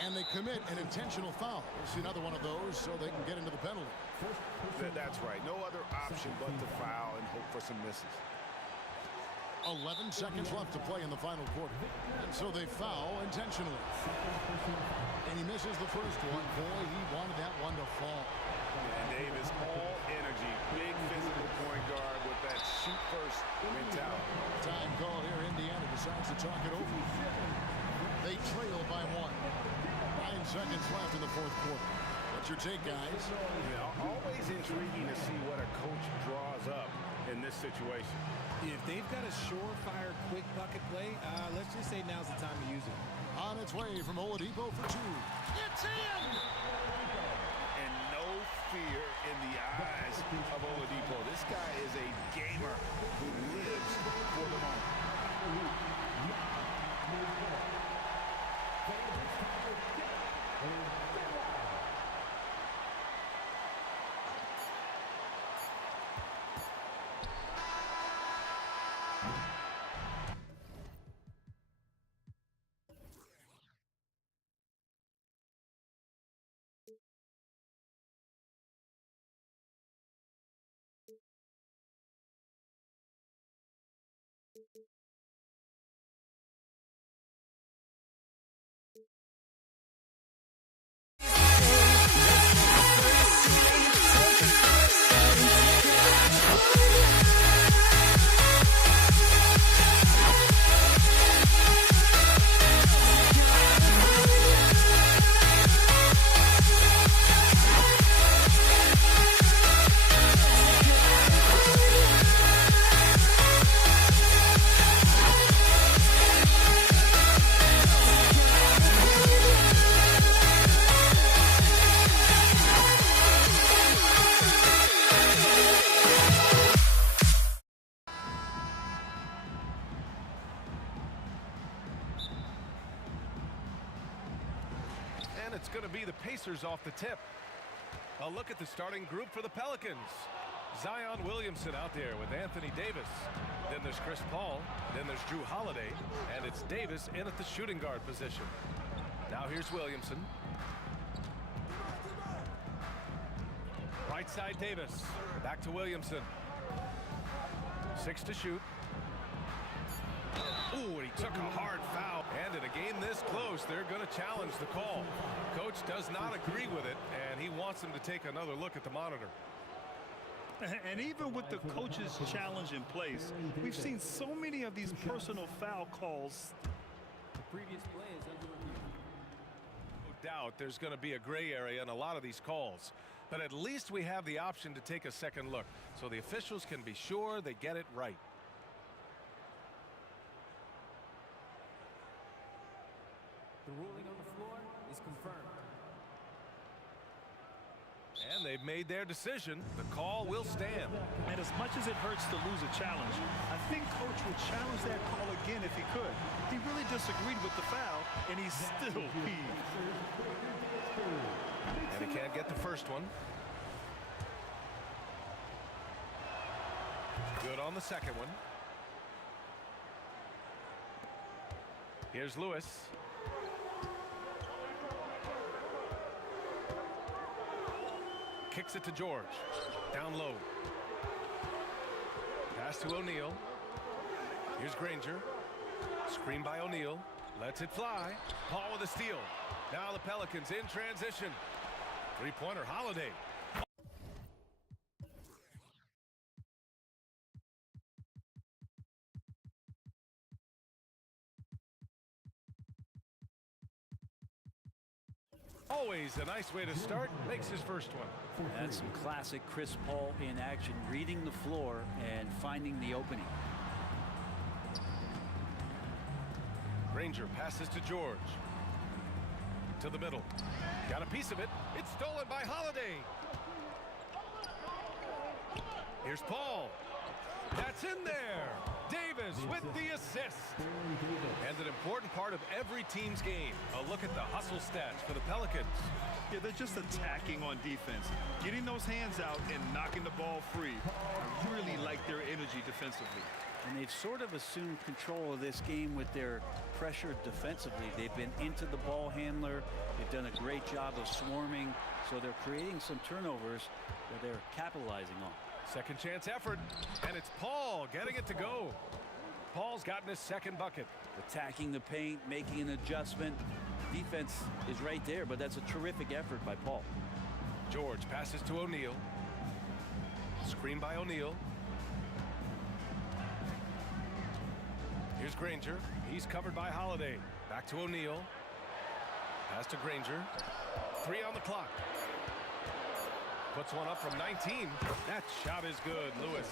And they commit an intentional foul. We'll see another one of those so they can get into the penalty. That's right. No other option but to foul and hope for some misses. 11 seconds left to play in the final quarter. And so they foul intentionally. And he misses the first one. Boy, he wanted that one to fall. And Davis, all energy. Big physical point guard with that shoot-first mentality. Time call here. Indiana decides to talk it over. They trail by 1. 9 seconds left in the fourth quarter. What's your take, guys? Yeah, always intriguing to see what a coach draws up in this situation. If they've got a surefire quick bucket play, let's just say now's the time to use it. On its way from Oladipo for 2. It's in! And no fear in the eyes of Oladipo. This guy is a gamer who lives for the moment. It's going to be the Pacers off the tip. A look at the starting group for the Pelicans. Zion Williamson out there with Anthony Davis. Then there's Chris Paul. Then there's Drew Holiday. And it's Davis in at the shooting guard position. Now here's Williamson. Right side Davis. Back to Williamson. 6 to shoot. Ooh, and he took a hard foul. And in a game this close, they're going to challenge the call. Coach does not agree with it, and he wants him to take another look at the monitor. And even with the coach's challenge in place, we've seen so many of these personal foul calls. The previous play is under review. No doubt there's going to be a gray area in a lot of these calls. But at least we have the option to take a second look, so the officials can be sure they get it right. The ruling on the floor is confirmed. And they've made their decision. The call will stand. And as much as it hurts to lose a challenge, I think Coach would challenge that call again if he could. He really disagreed with the foul, and he's still peeved. And he can't get the first one. Good on the second one. Here's Lewis. Kicks it to George. Down low. Pass to O'Neal. Here's Granger. Screen by O'Neal. Lets it fly. Paul with a steal. Now the Pelicans in transition. Three-pointer Holiday. Always a nice way to start. Makes his first one. That's some classic Chris Paul in action, reading the floor and finding the opening. Granger passes to George. To the middle. Got a piece of it. It's stolen by Holiday. Here's Paul. That's in there. Davis with the assist. And an important part of every team's game. A look at the hustle stats for the Pelicans. Yeah, they're just attacking on defense, getting those hands out and knocking the ball free. I really like their energy defensively. And they've sort of assumed control of this game with their pressure defensively. They've been into the ball handler. They've done a great job of swarming. So they're creating some turnovers that they're capitalizing on. Second chance effort, and it's Paul getting it to go. Paul's gotten his second bucket. Attacking the paint, making an adjustment. Defense is right there, but that's a terrific effort by Paul. George passes to O'Neal. Screen by O'Neal. Here's Granger. He's covered by Holiday. Back to O'Neal. Pass to Granger. 3 on the clock. Puts one up from 19. That shot is good, Lewis.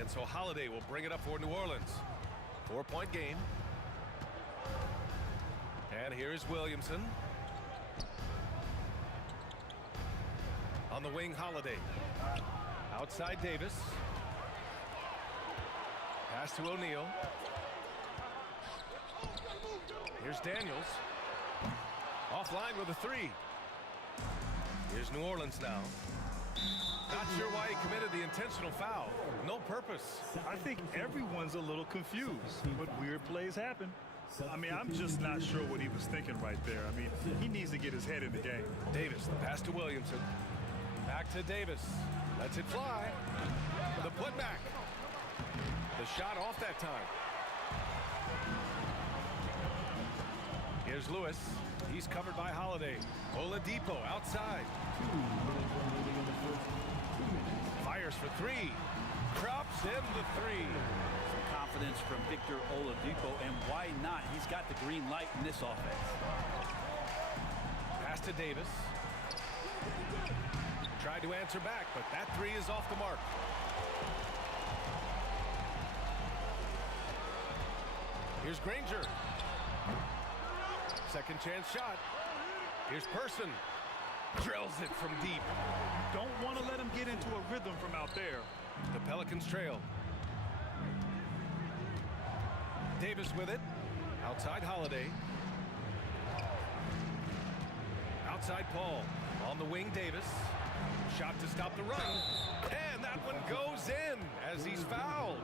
And so Holiday will bring it up for New Orleans. 4-point game. And here's Williamson. On the wing, Holiday. Outside Davis. Pass to O'Neal. Here's Daniels. Offline with a 3. Here's New Orleans now. Not sure why he committed the intentional foul. No purpose. I think everyone's a little confused, but weird plays happen. I mean, I'm just not sure what he was thinking right there. I mean, he needs to get his head in the game. Davis, the pass to Williamson. Back to Davis. Lets it fly. The putback. The shot off that time. Here's Lewis. He's covered by Holiday. Oladipo outside. Fires for 3. Drops in the 3. Some confidence from Victor Oladipo, and why not? He's got the green light in this offense. Pass to Davis. Tried to answer back, but that 3 is off the mark. Here's Granger. Second chance shot. Here's Person. Drills it from deep. Don't want to let him get into a rhythm from out there. The Pelicans trail. Davis with it. Outside Holiday. Outside Paul. On the wing, Davis. Shot to stop the run. And that one goes in as he's fouled.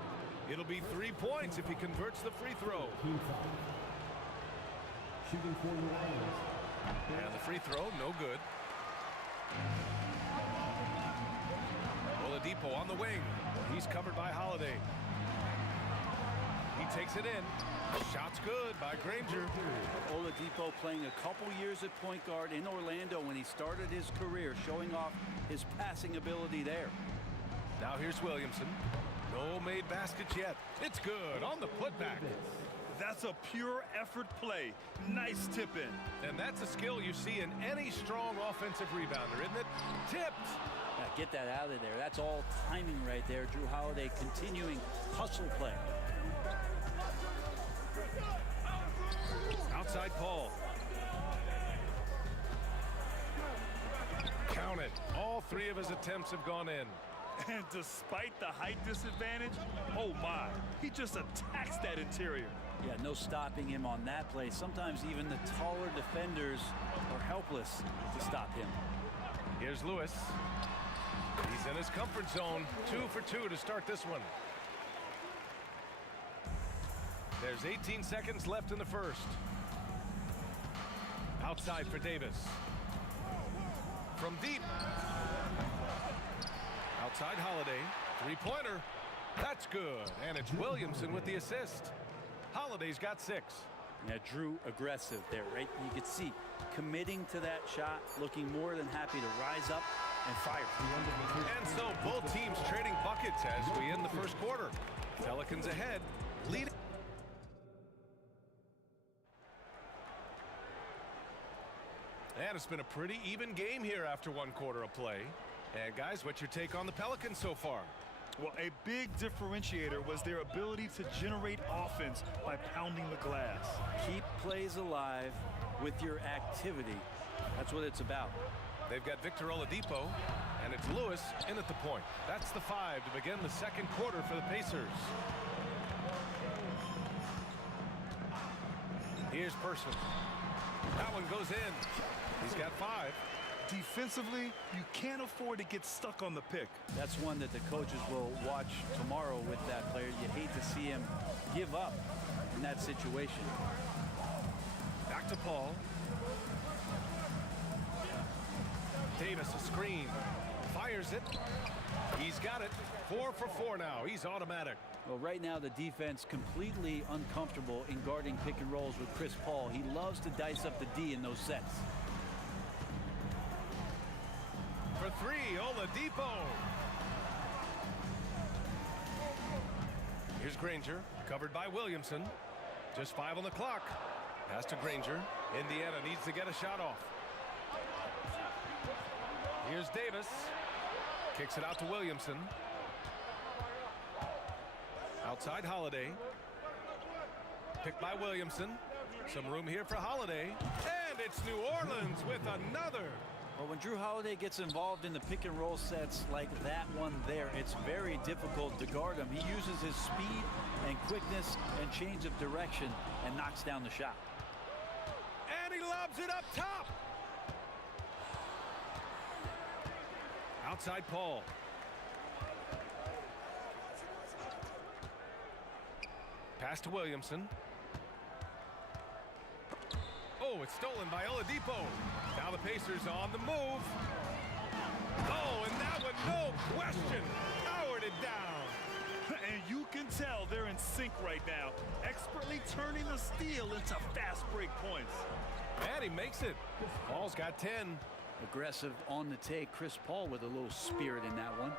It'll be 3 points if he converts the free throw. Shooting for New Orleans. And the free throw, no good. Oladipo on the wing. He's covered by Holiday. He takes it in. Shot's good by Granger. Oladipo playing a couple years at point guard in Orlando when he started his career, showing off his passing ability there. Now here's Williamson. No made baskets yet. It's good on the putback. That's a pure effort play. Nice tip in. And that's a skill you see in any strong offensive rebounder, isn't it? Tipped. Now get that out of there. That's all timing right there. Drew Holiday continuing hustle play. Outside Paul. Count it. All 3 of his attempts have gone in. And despite the height disadvantage, oh my, he just attacks that interior. Yeah, no stopping him on that play. Sometimes even the taller defenders are helpless to stop him. Here's Lewis. He's in his comfort zone. 2 for 2 to start this one. There's 18 seconds left in the first. Outside for Davis. From deep. Outside Holiday. 3-pointer. That's good. And it's Williamson with the assist. Holiday's got 6. Yeah, Drew aggressive there, right? You could see committing to that shot, looking more than happy to rise up and fire. And so both teams trading buckets as we end the first quarter. Pelicans ahead, leading. And it's been a pretty even game here after 1 quarter of play. And guys, what's your take on the Pelicans so far? Well, a big differentiator was their ability to generate offense by pounding the glass. Keep plays alive with your activity. That's what it's about. They've got Victor Oladipo, and it's Lewis in at the point. That's the 5 to begin the second quarter for the Pacers. Here's Person. That one goes in. He's got 5. Defensively, you can't afford to get stuck on the pick. That's one that the coaches will watch tomorrow with that player. You hate to see him give up in that situation. Back to Paul. Davis a screen. Fires it. He's got it. 4 for 4 now. He's automatic. Well, right now the defense completely uncomfortable in guarding pick and rolls with Chris Paul. He loves to dice up the D in those sets. For 3, Oladipo. Here's Granger, covered by Williamson. Just 5 on the clock. Pass to Granger. Indiana needs to get a shot off. Here's Davis. Kicks it out to Williamson. Outside Holiday. Picked by Williamson. Some room here for Holiday. And it's New Orleans with another. Well, when Drew Holiday gets involved in the pick and roll sets like that one there, it's very difficult to guard him. He uses his speed and quickness and change of direction and knocks down the shot. And he lobs it up top. Outside Paul. Pass to Williamson. Oh, it's stolen by Oladipo. Now the Pacers on the move. Oh, and that one, no question, powered it down. And you can tell they're in sync right now, expertly turning the steal into fast break points. And he makes it. Paul's got 10. Aggressive on the take. Chris Paul with a little spirit in that one.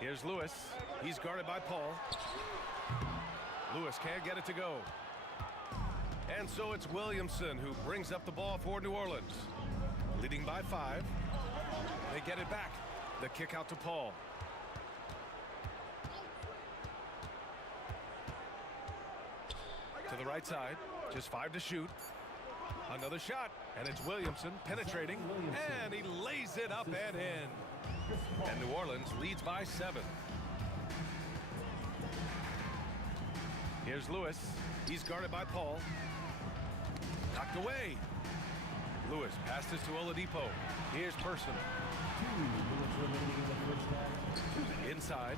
Here's Lewis. He's guarded by Paul. Lewis can't get it to go. And so it's Williamson who brings up the ball for New Orleans. Leading by 5. They get it back. The kick out to Paul. To the right side. Just 5 to shoot. Another shot. And it's Williamson penetrating. And he lays it up and in. And New Orleans leads by 7. Here's Lewis. He's guarded by Paul. Knocked away. Lewis passes to Oladipo. Here's Person. Inside.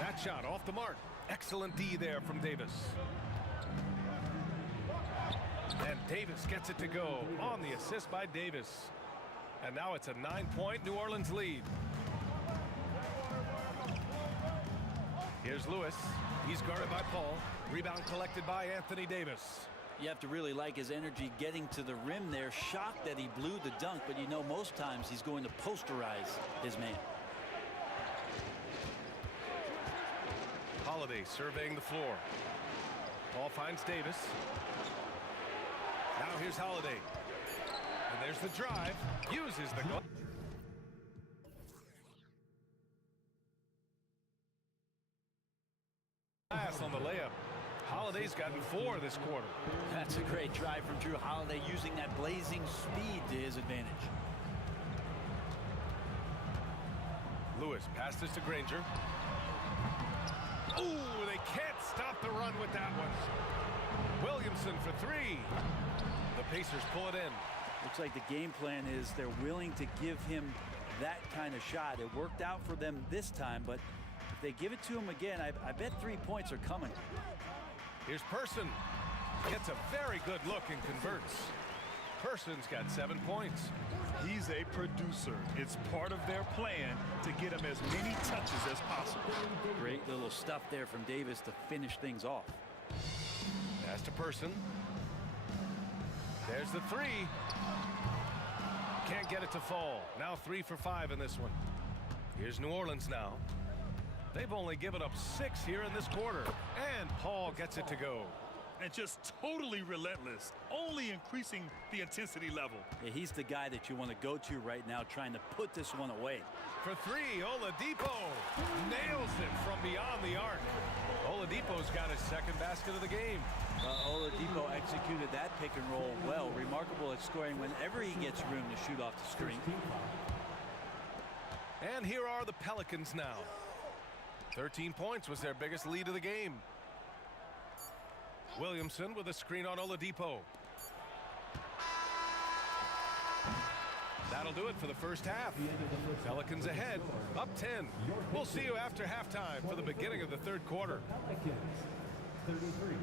That shot off the mark. Excellent D there from Davis. And Davis gets it to go on the assist by Davis. And now it's a 9-point New Orleans lead. Here's Lewis. He's guarded by Paul. Rebound collected by Anthony Davis. You have to really like his energy getting to the rim there. Shocked that he blew the dunk, but you know most times he's going to posterize his man. Holiday surveying the floor. Paul finds Davis. Now here's Holiday. And there's the drive. Uses the goal. Pass on the layup. Holiday's gotten 4 this quarter. That's a great drive from Drew Holiday, using that blazing speed to his advantage. Lewis passes to Granger. Ooh, they can't stop the run with that one. Williamson for 3. The Pacers pull it in. Looks like the game plan is they're willing to give him that kind of shot. It worked out for them this time, but if they give it to him again, I bet 3 points are coming. Here's Person. Gets a very good look and converts. Person's got 7 points. He's a producer. It's part of their plan to get him as many touches as possible. Great little stuff there from Davis to finish things off. Pass to Person. There's the 3. Can't get it to fall. Now 3 for 5 in this one. Here's New Orleans now. They've only given up 6 here in this quarter. And Paul gets it to go. and just totally relentless, only increasing the intensity level. Yeah, he's the guy that you want to go to right now, trying to put this one away. For three, Oladipo nails it from beyond the arc. Oladipo's got his second basket of the game. Oladipo executed that pick and roll well. Remarkable at scoring whenever he gets room to shoot off the screen. And here are the Pelicans now. 13 points was their biggest lead of the game. Williamson with a screen on Oladipo. That'll do it for the first half. Pelicans ahead, up 10. We'll see you after halftime for the beginning of the third quarter. Pelicans, 33.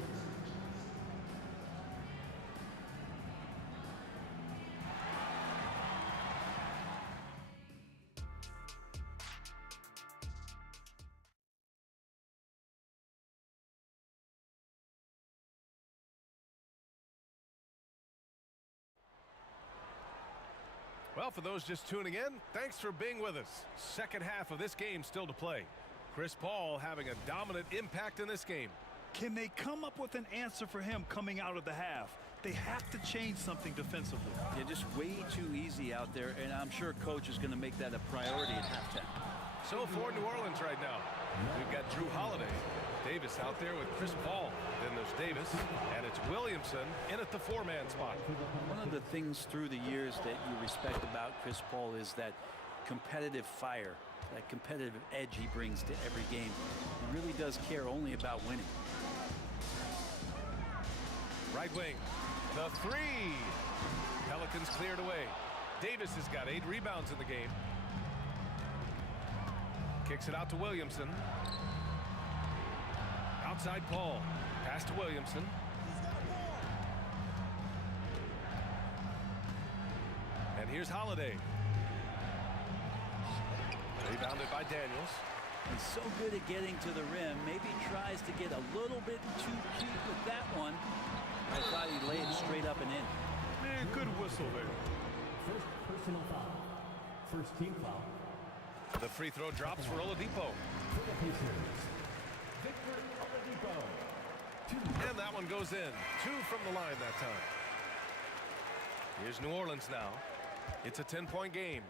Well, for those just tuning in, thanks for being with us. Second half of this game still to play. Chris Paul having a dominant impact in this game. Can they come up with an answer for him coming out of the half? They have to change something defensively. Yeah, just way too easy out there, and I'm sure coach is going to make that a priority at halftime. So for New Orleans right now, we've got Drew Holiday. Davis out there with Chris Paul. Then there's Davis, and it's Williamson in at the four-man spot. One of the things through the years that you respect about Chris Paul is that competitive fire, that competitive edge he brings to every game. He really does care only about winning. Right wing, the three. Pelicans cleared away. Davis has got 8 rebounds in the game. Kicks it out to Williamson. Outside Paul. Pass to Williamson. And here's Holiday. Rebounded by Daniels. He's so good at getting to the rim. Maybe tries to get a little bit too cute with that one. I thought he laid it straight up and in. Man, good whistle there. First personal foul. First team foul. The free throw drops for Oladipo. For the Pacers, Victor Oladipo. 2. And that one goes in. 2 from the line that time. Here's New Orleans now. It's a 10-point game.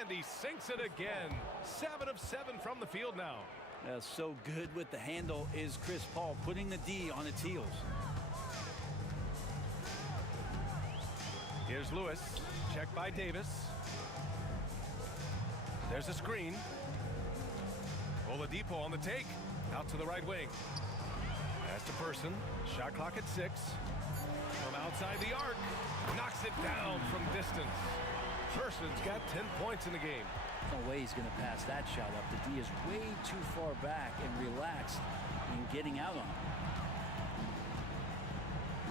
And he sinks it again. 7 of 7 from the field now. So good with the handle is Chris Paul, putting the D on its heels. Here's Lewis. Checked by Davis. There's a screen. Oladipo on the take. Out to the right wing. Pass to Person. Shot clock at 6. From outside the arc. Knocks it down from distance. Person's got 10 points in the game. No way he's going to pass that shot up. The D is way too far back and relaxed in getting out on him.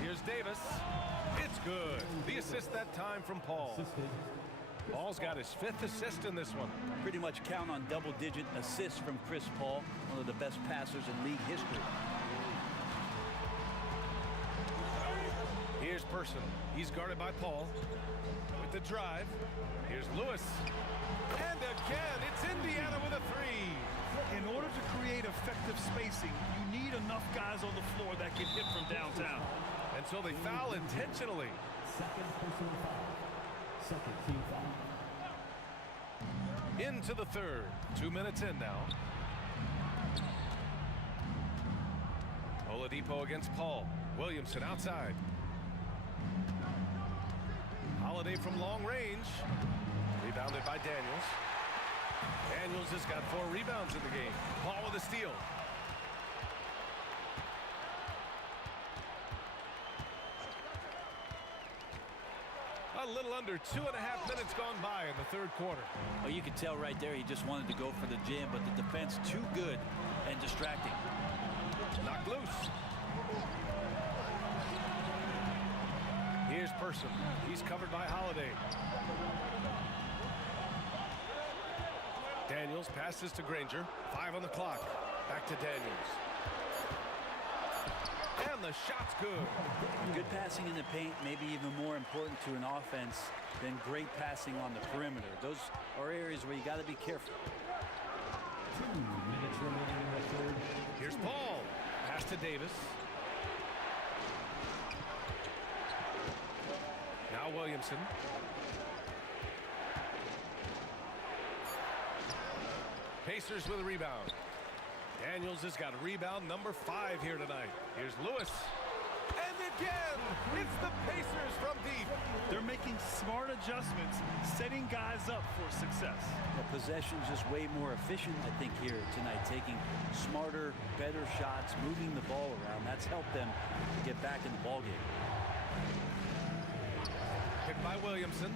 Here's Davis. It's good. The assist that time from Paul. Paul's got his 5th assist in this one. Pretty much count on double-digit assists from Chris Paul, one of the best passers in league history. Here's Person. He's guarded by Paul. With the drive. Here's Lewis. And again, it's Indiana with a 3. In order to create effective spacing, you need enough guys on the floor that can hit from downtown. And so they foul intentionally. Second personal foul. Second team foul. Into the third. 2 minutes in now. Oladipo against Paul. Williamson outside. Holiday from long range. Rebounded by Daniels. Daniels has got 4 rebounds in the game. Paul with a steal. A little under 2.5 minutes gone by in the third quarter. Oh, you could tell right there he just wanted to go for the jam, but the defense too good and distracting. Knocked loose. Here's Person. He's covered by Holiday. Daniels passes to Granger. 5 on the clock. Back to Daniels. And the shot's good. Good passing in the paint, maybe even more important to an offense than great passing on the perimeter. Those are areas where you got to be careful. 2 minutes remaining in the third. Here's Paul. Pass Pass to Davis. Now Williamson. Pacers with a rebound. Daniels has got rebound number 5 here tonight. Here's Lewis. And again, it's the Pacers from deep. They're making smart adjustments, setting guys up for success. The possession's just way more efficient, I think, here tonight. Taking smarter, better shots, moving the ball around. That's helped them get back in the ballgame. Picked by Williamson.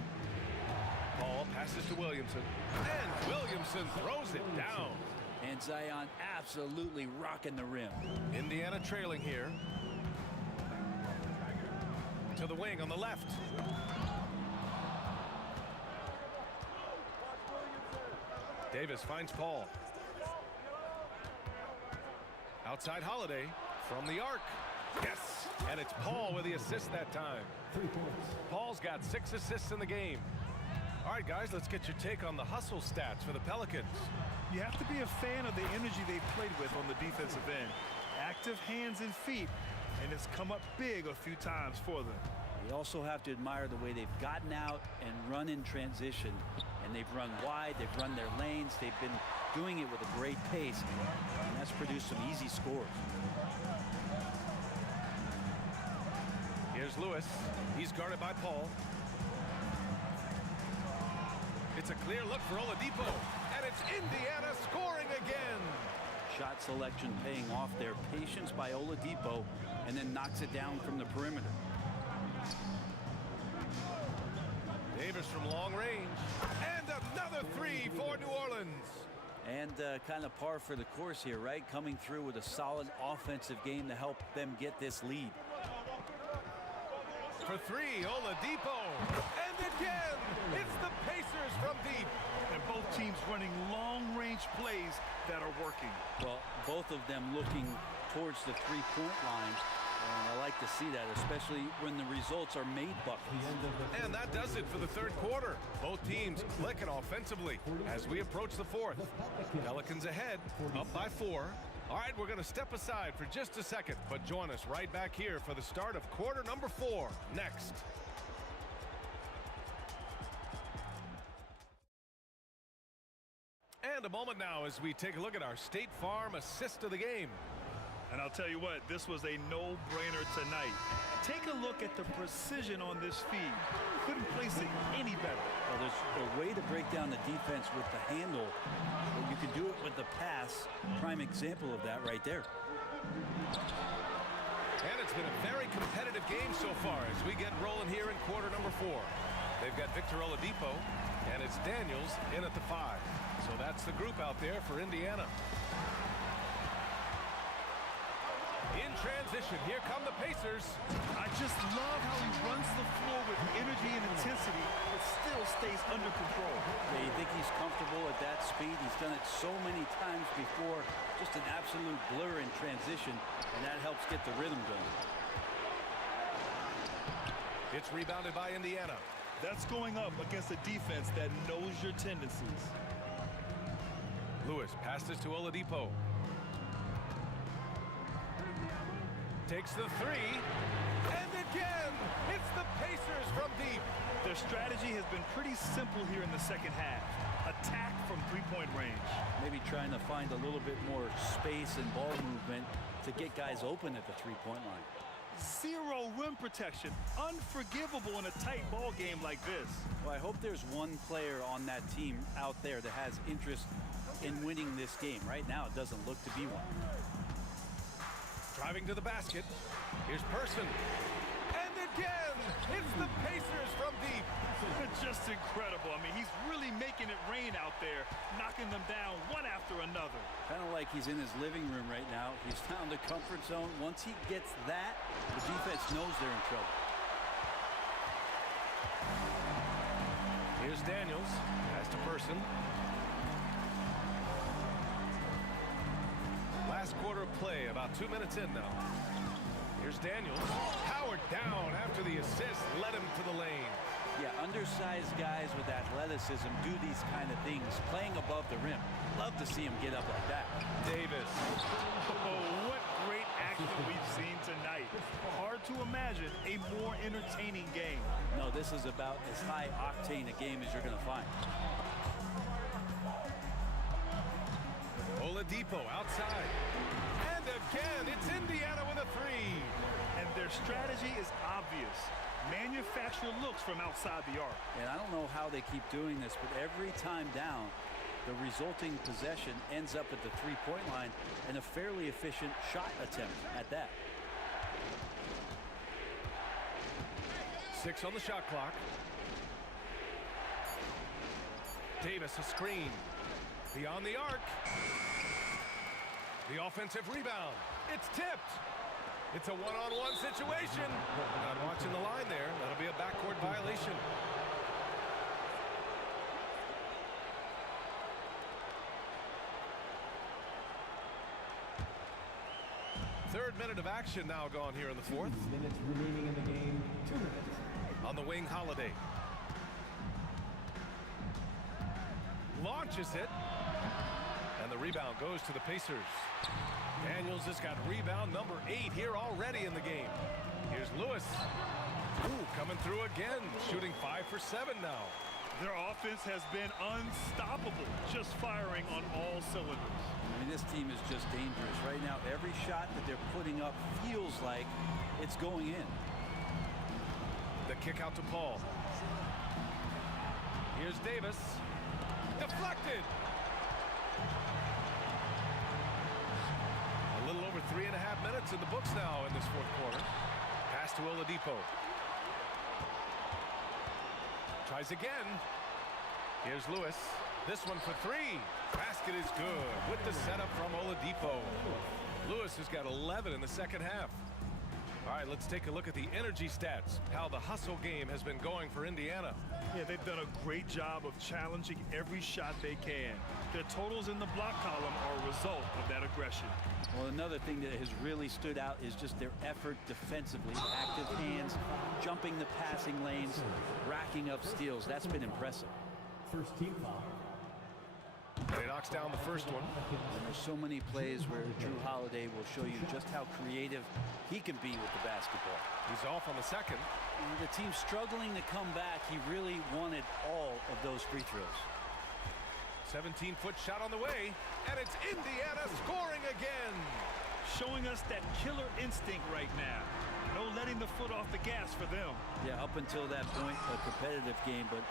Paul passes to Williamson. And Williamson throws it down. And Zion absolutely rocking the rim. Indiana trailing here. To the wing on the left. Davis finds Paul. Outside Holiday from the arc. Yes! And it's Paul with the assist that time. 3 points. Paul's got 6 assists in the game. All right, guys, let's get your take on the hustle stats for the Pelicans. You have to be a fan of the energy they've played with on the defensive end. Active hands and feet, and it's come up big a few times for them. You also have to admire the way they've gotten out and run in transition. And they've run wide, they've run their lanes, they've been doing it with a great pace, and that's produced some easy scores. Here's Lewis. He's guarded by Paul. It's a clear look for Oladipo, and it's Indiana scoring again. Shot selection paying off there. Patience by Oladipo, and then knocks it down from the perimeter. Davis from long range, and another 3 for New Orleans. And kind of par for the course here, right? Coming through with a solid offensive game to help them get this lead. For 3, Oladipo, and again, it's the Pacers from deep. And both teams running long-range plays that are working. Well, both of them looking towards the three-point line. And I like to see that, especially when the results are made buckets. And that does it for the third quarter. Both teams clicking offensively as we approach the fourth. Pelicans ahead, up by 4. All right, we're going to step aside for just a second, but join us right back here for the start of quarter number 4 next. And a moment now as we take a look at our State Farm assist of the game. And I'll tell you what, this was a no-brainer tonight. Take a look at the precision on this feed. Couldn't place it any better. Well, there's a way to break down the defense with the handle, but you can do it with the pass. Prime example of that right there. And it's been a very competitive game so far as we get rolling here in quarter number 4. They've got Victor Oladipo, and it's Daniels in at the 5. So that's the group out there for Indiana. In transition, here come the Pacers. I just love how he runs the floor with energy and intensity, but still stays under control. Yeah, you think he's comfortable at that speed? He's done it so many times before. Just an absolute blur in transition, and that helps get the rhythm going. It's rebounded by Indiana. That's going up against a defense that knows your tendencies. Lewis passes to Oladipo. Takes the 3, and again, it's the Pacers from deep. Their strategy has been pretty simple here in the second half. Attack from three-point range. Maybe trying to find a little bit more space and ball movement to get guys open at the three-point line. Zero rim protection. Unforgivable in a tight ball game like this. Well, I hope there's one player on that team out there that has interest in winning this game. Right now, it doesn't look to be one. Driving to the basket. Here's Person. And again, it's the Pacers from deep. Just incredible. I mean, he's really making it rain out there, knocking them down one after another. Kind of like he's in his living room right now. He's found the comfort zone. Once he gets that, the defense knows they're in trouble. Here's Daniels. Pass to Person. Last quarter of play, about 2 minutes in now. Here's Daniels. Howard down after the assist led him to the lane. Yeah, undersized guys with athleticism do these kind of things, playing above the rim. Love to see him get up like that. Davis. Oh, what great action action we've seen tonight. Hard to imagine a more entertaining game. No, this is about as high octane a game as you're going to find. Oladipo outside. And again, it's Indiana with a three. And their strategy is obvious. Manufacture looks from outside the arc. And I don't know how they keep doing this, but every time down, the resulting possession ends up at the three-point line and a fairly efficient shot attempt at that. 6 on the shot clock. Davis a screen. Beyond the arc. The offensive rebound. It's tipped. It's a one-on-one situation. Not watching the line there. That'll be a backcourt violation. Third minute of action now gone here in the fourth. 2 minutes remaining in the game. 2 minutes. On the wing, Holiday. Launches it. And the rebound goes to the Pacers. Daniels has got rebound number 8 here already in the game. Here's Lewis. Ooh, coming through again. Shooting 5 for 7 now. Their offense has been unstoppable, just firing on all cylinders. I mean, this team is just dangerous. Right now, every shot that they're putting up feels like it's going in. The kick out to Paul. Here's Davis. Deflected. A little over 3.5 minutes in the books now in this fourth quarter. Pass to Oladipo. Tries again. Here's Lewis. This one for 3. Basket is good with the setup from Oladipo. Lewis has got 11 in the second half. All right, let's take a look at the energy stats, how the hustle game has been going for Indiana. Yeah, they've done a great job of challenging every shot they can. Their totals in the block column are a result of that aggression. Well, another thing that has really stood out is just their effort defensively. Active hands, jumping the passing lanes, racking up steals. That's been impressive. First team foul. And he knocks down the first one. And there's so many plays where Drew Holiday will show you just how creative he can be with the basketball. He's off on the second. And the team struggling to come back. He really wanted all of those free throws. 17-foot shot on the way, and it's Indiana scoring again. Showing us that killer instinct right now. No letting the foot off the gas for them. Yeah, up until that point, a competitive game, but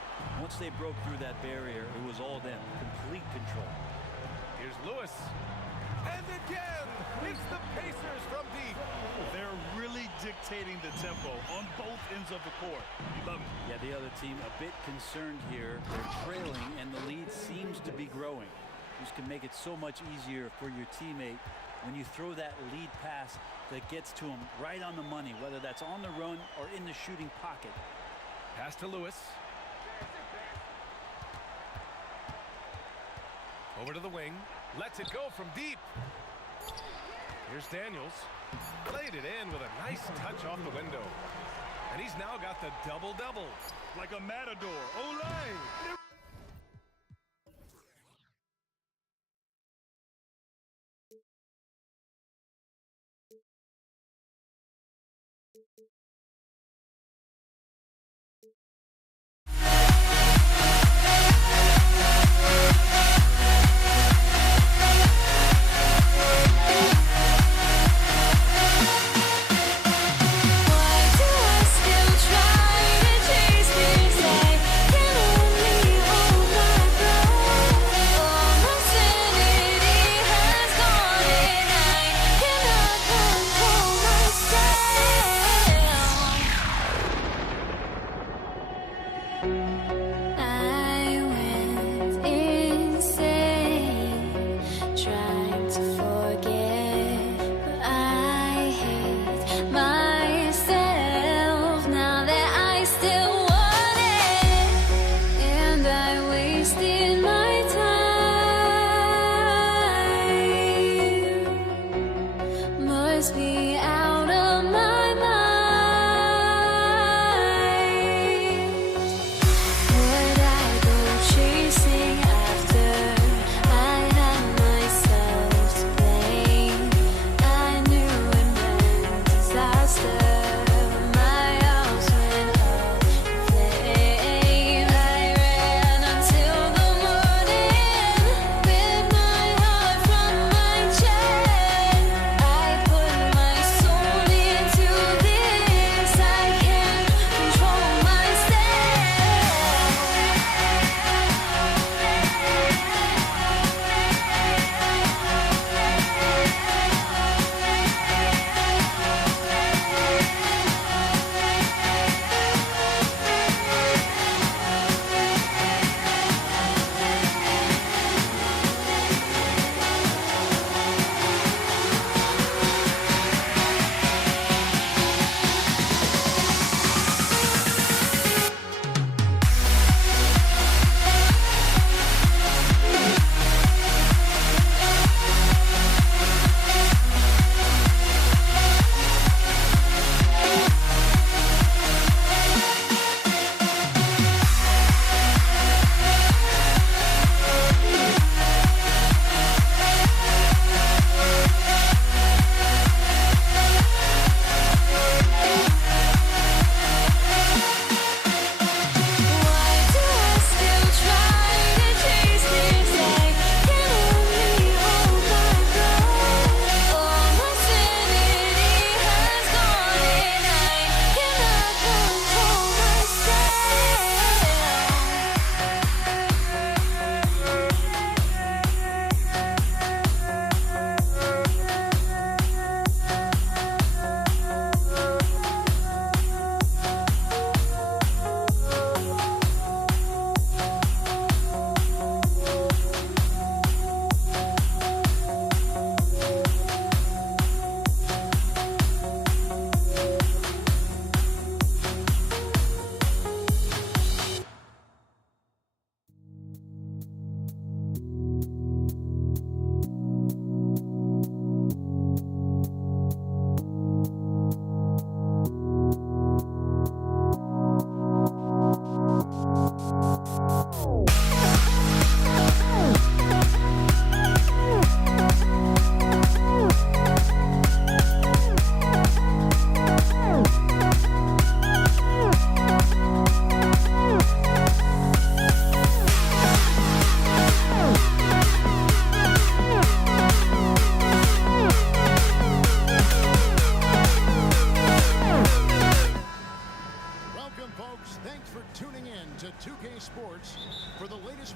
once they broke through that barrier, it was all them. Complete control. Here's Lewis. And again, it's the Pacers from deep. They're really dictating the tempo on both ends of the court. Love it. Yeah, the other team a bit concerned here. They're trailing, and the lead seems to be growing. This can make it so much easier for your teammate when you throw that lead pass that gets to him right on the money, whether that's on the run or in the shooting pocket. Pass to Lewis. Over to the wing. Lets it go from deep. Here's Daniels. Played it in with a nice touch off the window. And he's now got the double-double. Like a matador. Olay! Why do I still try to chase this? I can only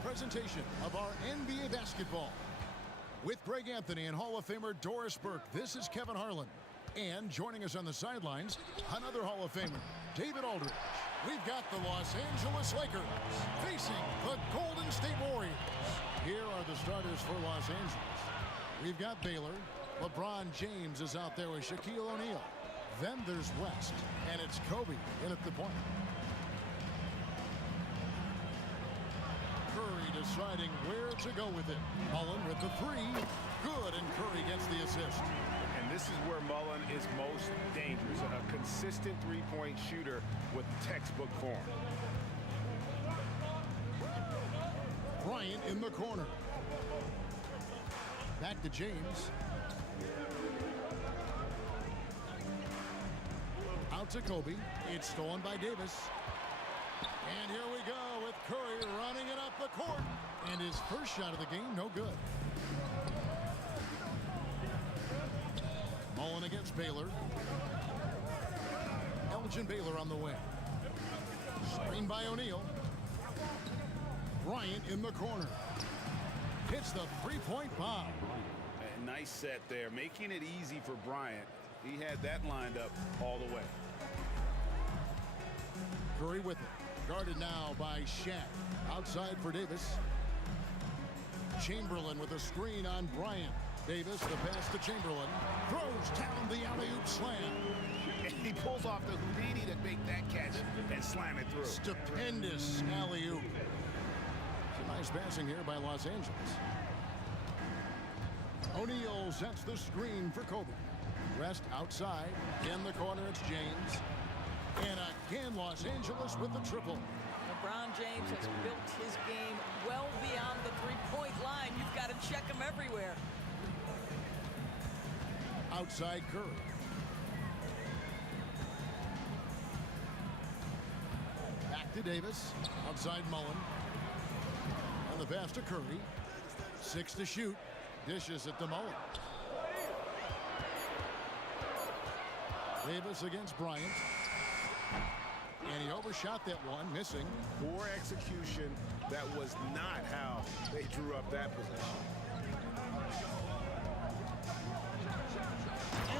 presentation of our NBA basketball. With Greg Anthony and Hall of Famer Doris Burke, this is Kevin Harlan. And joining us on the sidelines, another Hall of Famer, David Aldridge. We've got the Los Angeles Lakers facing the Golden State Warriors. Here are the starters for Los Angeles. We've got Baylor. LeBron James is out there with Shaquille O'Neal. Then there's West, and it's Kobe in at the point. Curry deciding where to go with it. Mullen with the three. Good, and Curry gets the assist. And this is where Mullen is most dangerous. A consistent three-point shooter with textbook form. Bryant in the corner. Back to James. Out to Kobe. It's stolen by Davis. And here we go with Curry running it up the court. And his first shot of the game, no good. Mullen against Baylor. Elgin Baylor on the wing. Screen by O'Neal. Bryant in the corner. Hits the three-point bomb. A nice set there, making it easy for Bryant. He had that lined up all the way. Curry with it. Guarded now by Shaq. Outside for Davis. Chamberlain with a screen on Bryant. Davis, the pass to Chamberlain. Throws down the alley-oop slam. And he pulls off the Houdini to make that catch and slam it through. Stupendous alley-oop. Some nice passing here by Los Angeles. O'Neal sets the screen for Kobe. Rest outside. In the corner, it's James. And again, Los Angeles with the triple. LeBron James has built his game well beyond the three-point line. You've got to check him everywhere. Outside Curry. Back to Davis. Outside Mullen. And the pass to Curry. 6 to shoot. Dishes it to Mullen. Davis against Bryant. And he overshot that one, missing. Poor execution. That was not how they drew up that position.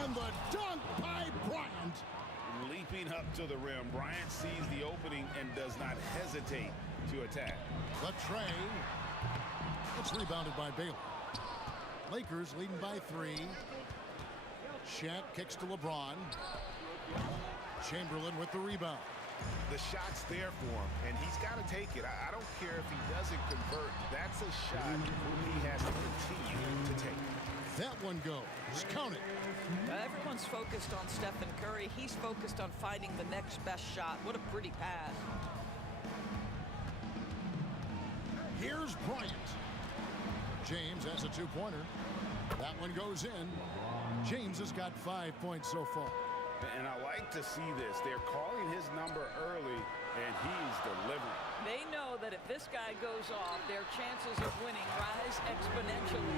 And the dunk by Bryant. Leaping up to the rim. Bryant sees the opening and does not hesitate to attack. The tray. It's rebounded by Baylor. Lakers leading by 3. Shaq kicks to LeBron. Chamberlain with the rebound. The shot's there for him, and he's got to take it. I don't care if he doesn't convert. That's a shot he has to continue to take. That one goes. Count it. Everyone's focused on Stephen Curry. He's focused on finding the next best shot. What a pretty pass. Here's Bryant. James has a two-pointer. That one goes in. James has got 5 points so far. And I like to see this. They're calling his number early, and he's delivering. They know that if this guy goes off, their chances of winning rise exponentially.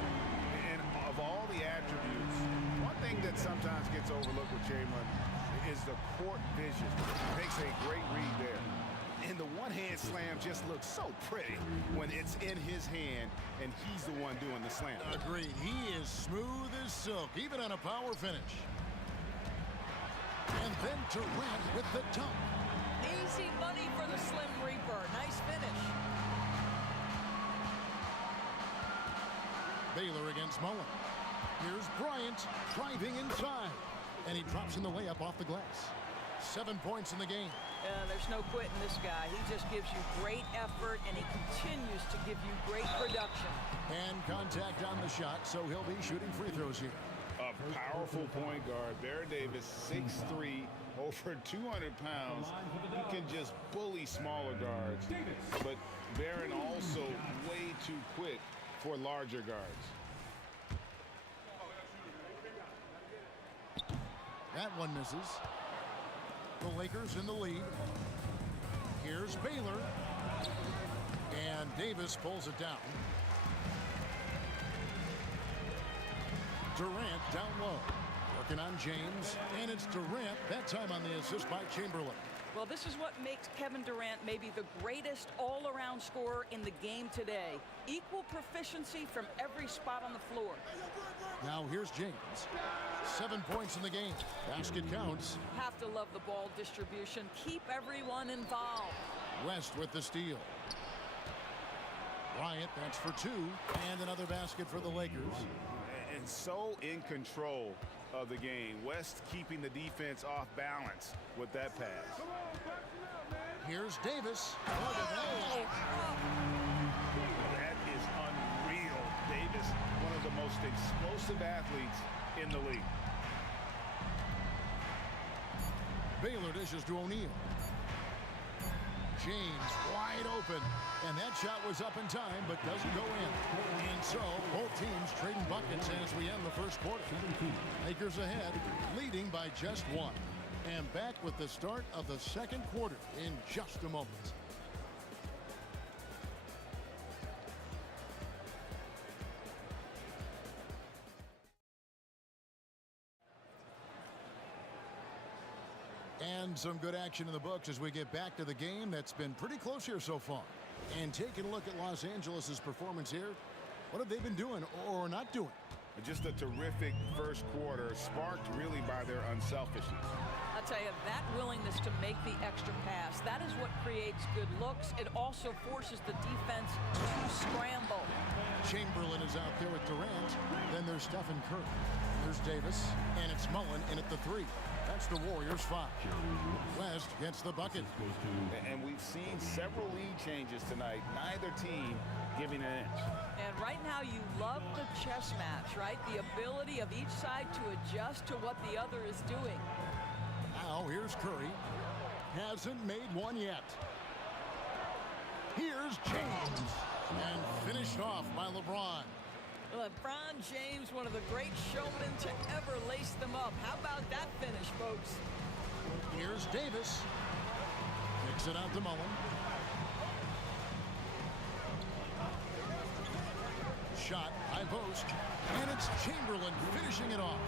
And of all the attributes, one thing that sometimes gets overlooked with Chamberlain is the court vision. Makes a great read there. And the one-hand slam just looks so pretty when it's in his hand, and he's the one doing the slam. Agreed. He is smooth as silk, even on a power finish. And then Durant with the dunk. Easy money for the Slim Reaper. Nice finish. Baylor against Mullen. Here's Bryant driving inside. And he drops in the layup off the glass. 7 points in the game. There's no quitting this guy. He just gives you great effort, and he continues to give you great production. And contact on the shot, so he'll be shooting free throws here. A powerful point guard. Baron Davis, 6'3", over 200 pounds. He can just bully smaller guards. But Baron also way too quick for larger guards. That one misses. The Lakers in the lead. Here's Baylor. And Davis pulls it down. Durant down low. Working on James. And it's Durant, that time on the assist by Chamberlain. Well, this is what makes Kevin Durant maybe the greatest all-around scorer in the game today. Equal proficiency from every spot on the floor. Now here's James. 7 points in the game. Basket counts. Have to love the ball distribution. Keep everyone involved. West with the steal. Bryant, that's for 2. And another basket for the Lakers. And so in control of the game. West keeping the defense off balance with that pass. Here's Davis. That is unreal. Davis, one of the most explosive athletes in the league. Baylor dishes to O'Neal. James wide open. And that shot was up in time, but doesn't go in. And so, both teams trading buckets as we end the first quarter. Lakers ahead, leading by just 1. And back with the start of the second quarter in just a moment. And some good action in the books as we get back to the game that's been pretty close here so far. And taking a look at Los Angeles' performance here, what have they been doing or not doing? Just a terrific first quarter, sparked really by their unselfishness. I'll tell you, that willingness to make the extra pass, that is what creates good looks. It also forces the defense to scramble. Chamberlain is out there with Durant. Then there's Stephen Curry. There's Davis, and it's Mullen in at the 3. That's the Warriors' 5. West gets the bucket. And we've seen several lead changes tonight. Neither team giving an inch. And right now you love the chess match, right? The ability of each side to adjust to what the other is doing. Now here's Curry. Hasn't made one yet. Here's James. And finished off by LeBron. LeBron James, one of the great showmen to ever lace them up. How about that finish, folks? Here's Davis. Kicks it out to Mullen. Shot, high post. And it's Chamberlain finishing it off.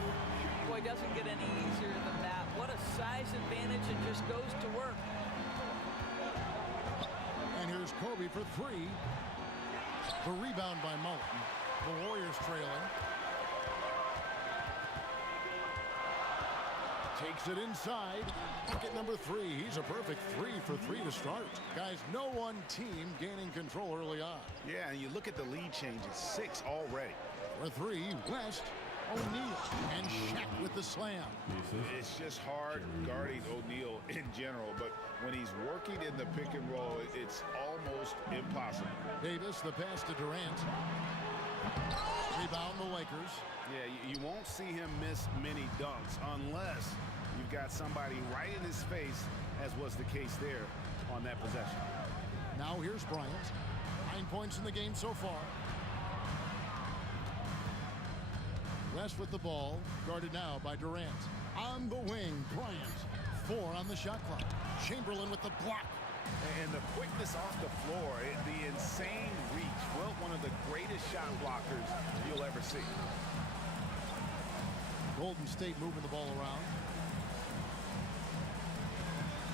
Boy, doesn't get any easier than that. What a size advantage, and just goes to work. And here's Kobe for 3. The rebound by Mullen. The Warriors trailing. Takes it inside. Bucket number 3. He's a perfect 3 for 3 to start. Guys, no one team gaining control early on. Yeah, and you look at the lead changes. 6 already. For 3, West, O'Neal, and Shaq with the slam. It's just hard guarding O'Neal in general, but when he's working in the pick and roll, it's almost impossible. Davis, the pass to Durant. Rebound the Lakers. Yeah, you won't see him miss many dunks unless you've got somebody right in his face, as was the case there on that possession. Now here's Bryant. 9 points in the game so far. West with the ball, guarded now by Durant. On the wing, Bryant. 4 on the shot clock. Chamberlain with the block. And the quickness off the floor, the insane reach. Well, one of the greatest shot blockers you'll ever see. Golden State moving the ball around.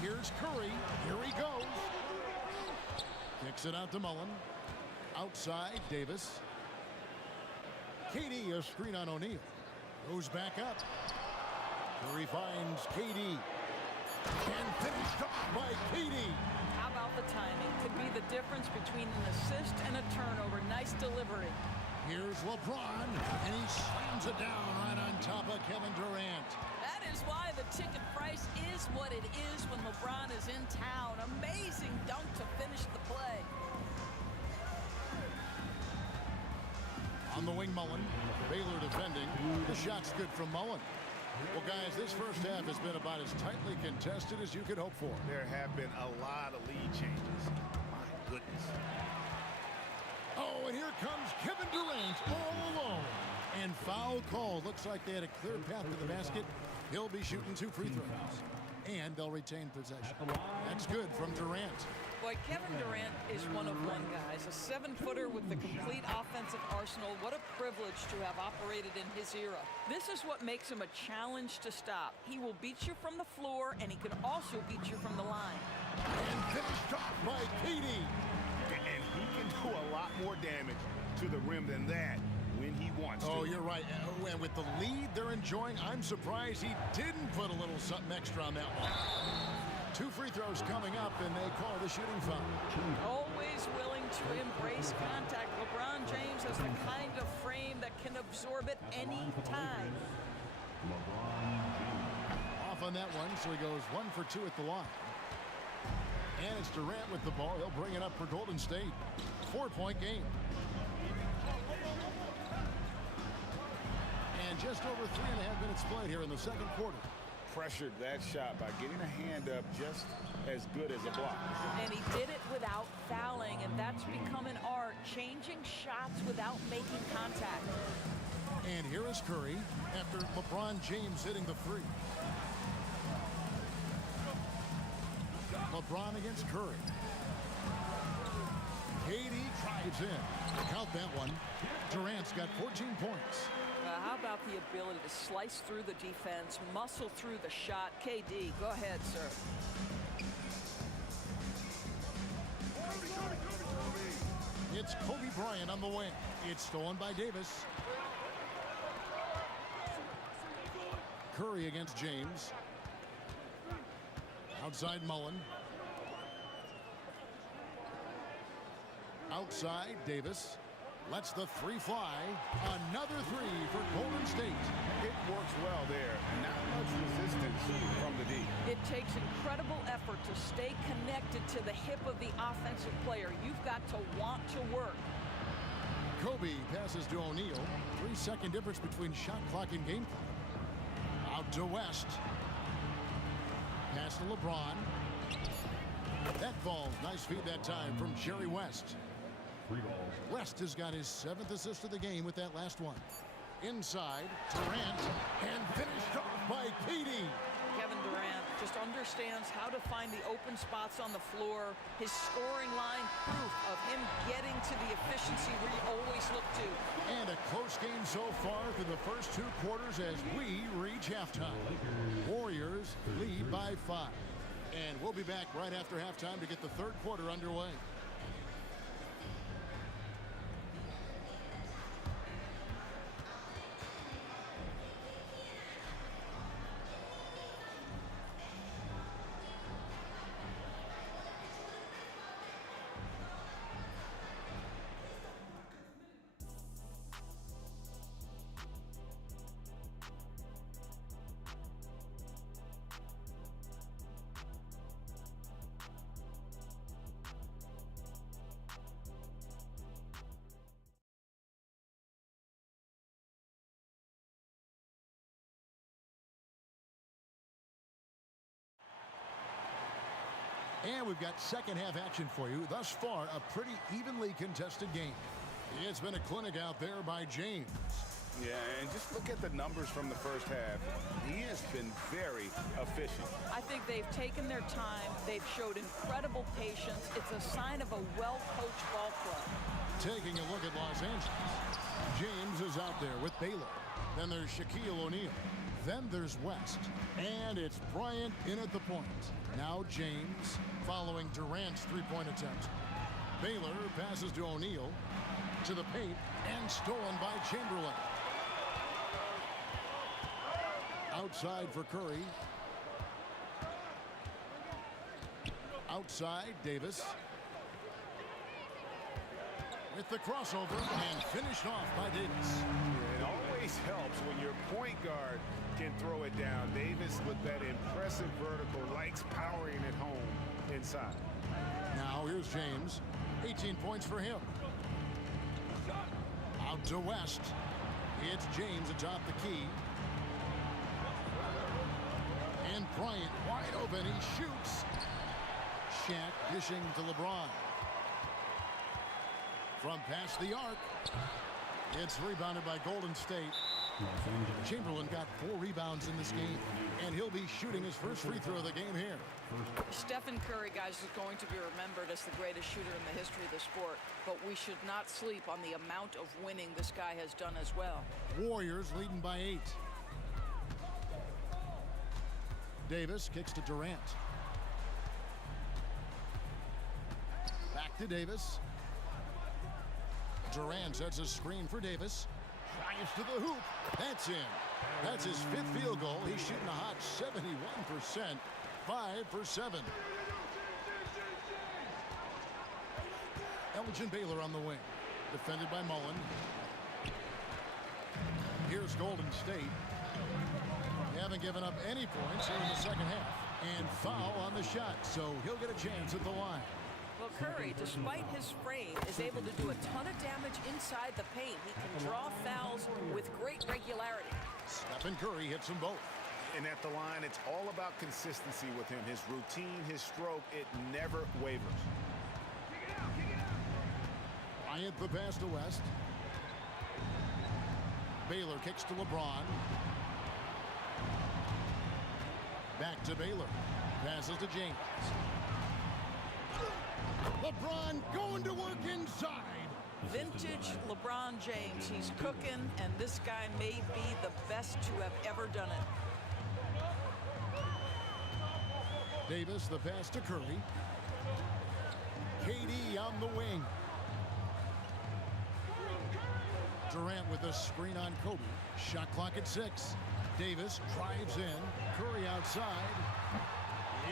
Here's Curry. Here he goes. Kicks it out to Mullen. Outside, Davis. KD, a screen on O'Neal. Goes back up. Curry finds KD. And finished off by KD. How about the timing? Could be the difference between an assist and a turnover. Nice delivery. Here's LeBron, and he slams it down right on top of Kevin Durant. That is why the ticket price is what it is when LeBron is in town. Amazing dunk to finish the play. On the wing, Mullen. Baylor defending. The shot's good from Mullen. Well, guys, this first half has been about as tightly contested as you could hope for. There have been a lot of lead changes. My goodness. Oh, and here comes Kevin Durant all alone. And foul call. Looks like they had a clear path to the basket. He'll be shooting 2 free throws. And they'll retain possession. That's good from Durant. Boy, Boy, Kevin Durant is one of one, guys. A 7-footer with the complete offensive arsenal. What a privilege to have operated in his era. This is what makes him a challenge to stop. He will beat you from the floor, and he can also beat you from the line. And finished off by Katie. And he can do a lot more damage to the rim than that when he wants to. Oh, you're right. And with the lead they're enjoying, I'm surprised he didn't put a little something extra on that one. 2 free throws coming up, and they call it a shooting foul. Always willing to embrace contact. LeBron James has the kind of frame that can absorb it any time. Off on that one, so he goes 1 for 2 at the line. And it's Durant with the ball. He'll bring it up for Golden State. 4-point game. And just over 3.5 minutes played here in the second quarter. Pressured that shot by getting a hand up just as good as a block. And he did it without fouling, and that's become an art, changing shots without making contact. And here is Curry after LeBron James hitting the 3. LeBron against Curry. KD drives in. Count that one. Durant's got 14 points. How about the ability to slice through the defense, muscle through the shot? KD, go ahead, sir. It's Kobe Bryant on the wing. It's stolen by Davis. Curry against James. Outside Mullen. Outside Davis. Lets the 3 fly. Another 3 for Golden State. It works well there. Not much resistance from the D. It takes incredible effort to stay connected to the hip of the offensive player. You've got to want to work. Kobe passes to O'Neal. 3-second difference between shot clock and game clock. Out to West. Pass to LeBron. That ball, nice feed that time from Jerry West. West has got his 7th assist of the game with that last one. Inside, Durant, and finished off by KD. Kevin Durant just understands how to find the open spots on the floor. His scoring line, proof of him getting to the efficiency we always look to. And a close game so far through the first 2 quarters as we reach halftime. Warriors lead by 5. And we'll be back right after halftime to get the 3rd quarter underway. And we've got second half action for you. Thus far, a pretty evenly contested game. It's been a clinic out there by James. Yeah, and just look at the numbers from the first half. He has been very efficient. I think they've taken their time. They've showed incredible patience. It's a sign of a well-coached ball club. Taking a look at Los Angeles. James is out there with Baylor. Then there's Shaquille O'Neal. Then there's West. And it's Bryant in at the point. Now James following Durant's three-point attempt. Baylor passes to O'Neal. To the paint and stolen by Chamberlain. Outside for Curry. Outside Davis. With the crossover and finished off by Davis. It always helps when your point guard can throw it down. Davis with that impressive vertical likes powering it home inside. Now here's James. 18 points for him. Out to West. It's James atop the key. And Bryant wide open. He shoots. Shaq dishing to LeBron. From past the arc. It's rebounded by Golden State. Chamberlain got 4 rebounds in this game, and he'll be shooting his first free throw of the game here. Stephen Curry, guys, is going to be remembered as the greatest shooter in the history of the sport, but we should not sleep on the amount of winning this guy has done as well. Warriors leading by 8. Davis kicks to Durant. Back to Davis. Durant sets a screen for Davis. Drives to the hoop. That's in. That's his 5th field goal. He's shooting a hot 71%. 5 for 7. Elgin Baylor on the wing. Defended by Mullen. Here's Golden State. They haven't given up any points here in the second half. And foul on the shot, so he'll get a chance at the line. Well, Curry, despite his frame, is able to do a ton of damage inside the paint. He can draw fouls with great regularity. Stephen Curry hits them both. And at the line, it's all about consistency with him. His routine, his stroke, it never wavers. Bryant the pass to West. Baylor kicks to LeBron. Back to Baylor. Passes to James. LeBron going to work inside. Vintage LeBron James. He's cooking, and this guy may be the best to have ever done it. Davis the pass to Curry. KD on the wing. Durant with a screen on Kobe. Shot clock at 6. Davis drives in. Curry outside.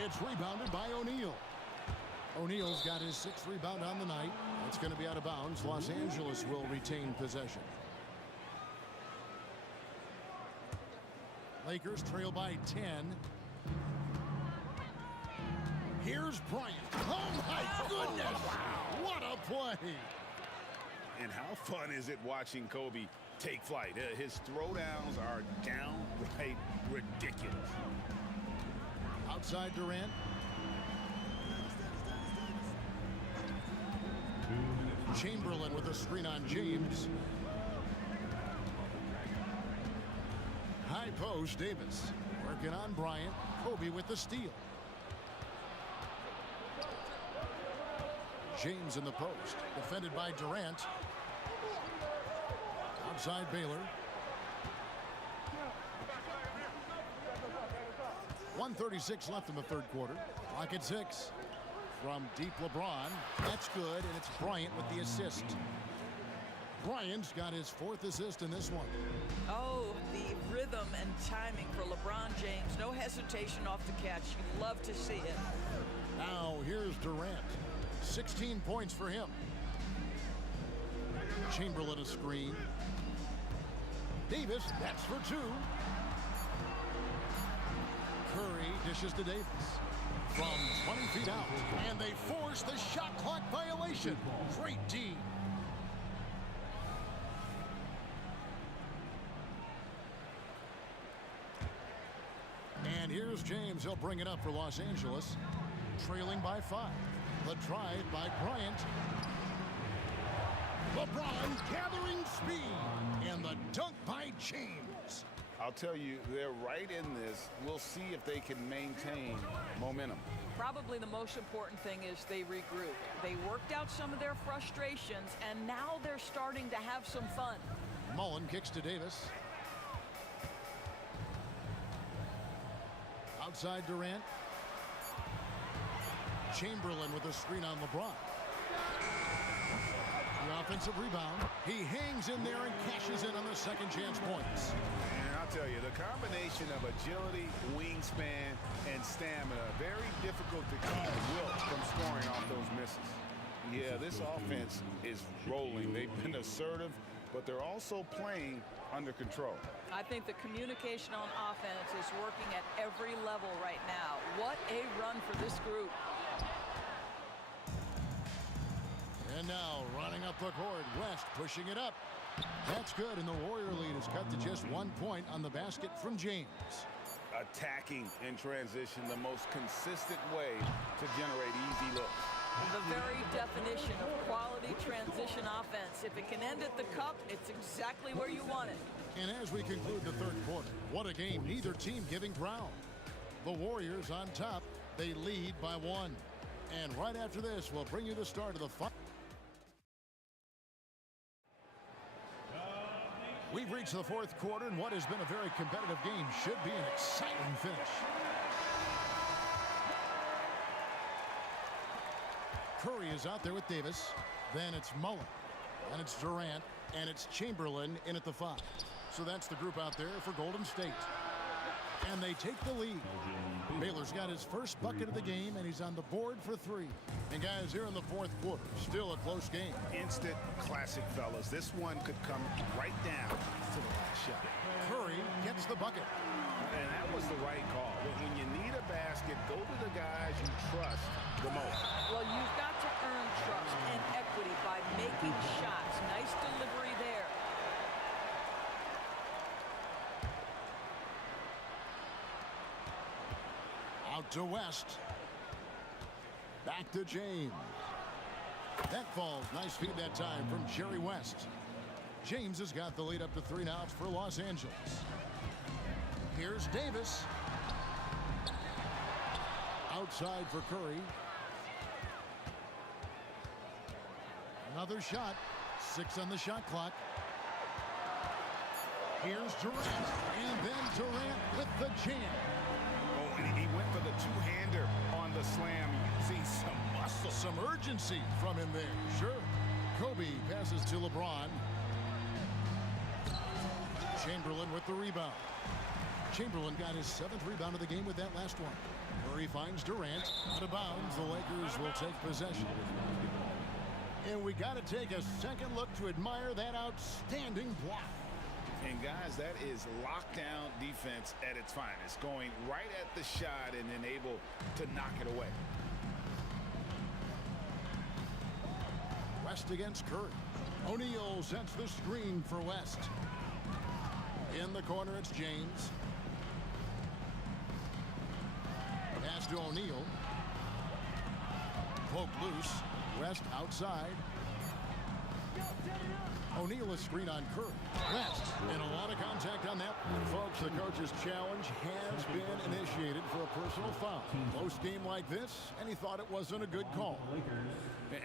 It's rebounded by O'Neal. O'Neal's got his 6th rebound on the night. It's going to be out of bounds. Los Angeles will retain possession. Lakers trail by 10. Here's Bryant. Oh, my goodness. What a play. And how fun is it watching Kobe take flight? His throwdowns are downright ridiculous. Outside Durant. Chamberlain with a screen on James. High post, Davis. Working on Bryant. Kobe with the steal. James in the post. Defended by Durant. Outside Baylor. 1:36 left in the 3rd quarter. Clock at 6. From deep LeBron. That's good, and it's Bryant with the assist. Bryant's got his 4th assist in this one. Oh, the rhythm and timing for LeBron James. No hesitation off the catch. You love to see it. Now here's Durant. 16 points for him. Chamberlain a screen. Davis, that's for 2. Curry dishes to Davis. From 20 feet out. And they force the shot clock violation. Great D. And here's James. He'll bring it up for Los Angeles. Trailing by 5. The drive by Bryant. LeBron gathering speed. And the dunk by James. I'll tell you, they're right in this. We'll see if they can maintain momentum. Probably the most important thing is they regroup. They worked out some of their frustrations, and now they're starting to have some fun. Mullen kicks to Davis. Outside Durant. Chamberlain with a screen on LeBron. The offensive rebound. He hangs in there and cashes in on the second chance points. And I'll tell you, the combination of agility, wingspan, and stamina, very difficult to keep Wilt from scoring off those misses. Yeah, this offense is rolling. They've been assertive, but they're also playing under control. I think the communication on offense is working at every level right now. What a run for this group. And now running up the court, West pushing it up. That's good, and the Warrior lead is cut to just 1 point on the basket from James. Attacking in transition, the most consistent way to generate easy looks. The very definition of quality transition offense. If it can end at the cup, it's exactly where you want it. And as we conclude the third quarter, what a game, neither team giving ground. The Warriors on top, they lead by 1. And right after this, we'll bring you the start of the fight. We've reached the fourth quarter, and what has been a very competitive game should be an exciting finish. Curry is out there with Davis. Then it's Mullen. And it's Durant. And it's Chamberlain in at the 5. So that's the group out there for Golden State. And they take the lead. Baylor's got his first bucket of the game, and he's on the board for 3. And guys, here in the fourth quarter, still a close game. Instant classic, fellas. This one could come right down to the last shot. Curry gets the bucket. And that was the right call. When you need a basket, go to the guys you trust the most. Well, you've got to earn trust and equity by making shots. Nice delivery there. Out to West. Back to James. That falls. Nice feed that time from Jerry West. James has got the lead up to 3 now. It's for Los Angeles. Here's Davis. Outside for Curry. Another shot. 6 on the shot clock. Here's Durant. And then Durant with the jam. Oh, and he went for the two-hander on the slam. You can see some muscle. Some urgency from him there. Sure. Kobe passes to LeBron. Chamberlain with the rebound. Chamberlain got his 7th rebound of the game with that last one. Curry finds Durant. Out of bounds. The Lakers will take possession. And we got to take a second look to admire that outstanding block. And guys, that is lockdown defense at its finest. Going right at the shot and then able to knock it away. West against Curry. O'Neal sets the screen for West. In the corner, it's James. Pass to O'Neal. Poke loose. West outside. O'Neal is screen on Curry. West, and a lot of contact on that. Folks, the coach's challenge has been initiated for a personal foul. Close game like this, and he thought it wasn't a good call.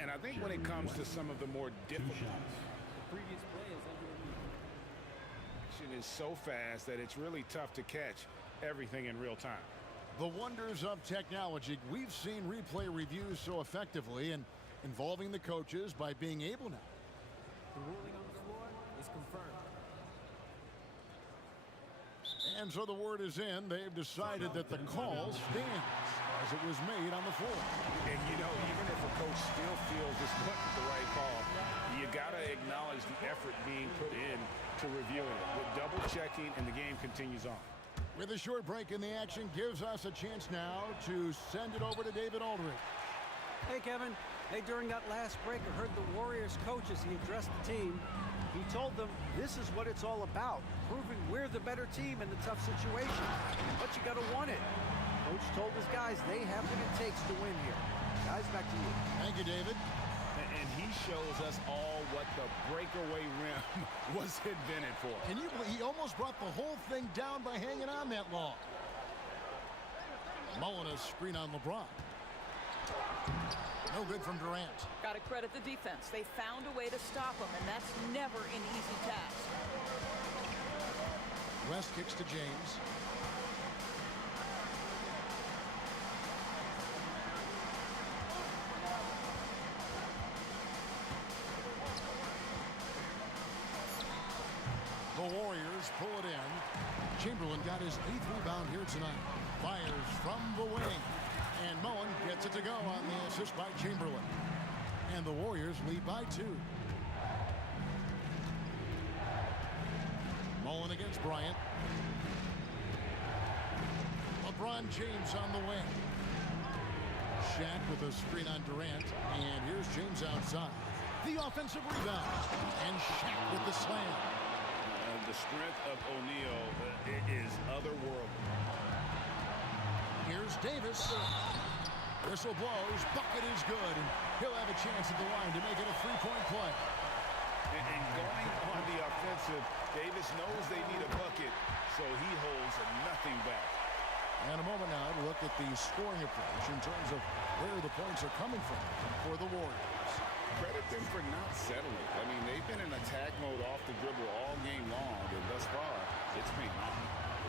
And I think when it comes to some of the more difficult, Previous play is action is so fast that it's really tough to catch everything in real time. The wonders of technology. We've seen replay reviews so effectively and involving the coaches by being able now. The ruling on the floor is confirmed. And so the word is in. They've decided that the call stands as it was made on the floor. And you know, even if a coach still feels this wasn't the right call, you got to acknowledge the effort being put in to reviewing it. With double checking, and the game continues on. With a short break in the action gives us a chance now to send it over to David Aldridge. Hey, Kevin. Hey, during that last break, I heard the Warriors coach as he addressed the team. He told them this is what it's all about, proving we're the better team in the tough situation. But you got to want it. Coach told his guys they have what it takes to win here. Guys, back to you. Thank you, David. And he shows us all what the breakaway rim was invented for. Can you believe he almost brought the whole thing down by hanging on that long? Mullen a screen on LeBron. No good from Durant. Got to credit the defense. They found a way to stop him, and that's never an easy task. West kicks to James. The Warriors pull it in. Chamberlain got his 8th rebound here tonight. Fires from the wing. And Mullen gets it to go on the assist by Chamberlain. And the Warriors lead by 2. Mullen against Bryant. LeBron James on the wing. Shaq with a screen on Durant. And here's James outside. The offensive rebound. And Shaq with the slam. The strength of O'Neal is otherworldly. Here's Davis. Whistle blows. Bucket is good. And he'll have a chance at the line to make it a three-point play. And going on the offensive, Davis knows they need a bucket, so he holds nothing back. And a moment now to look at the scoring approach in terms of where the points are coming from for the Warriors. Credit them for not settling. I mean, they've been in attack mode off the dribble all game long, and thus far, it's paying off.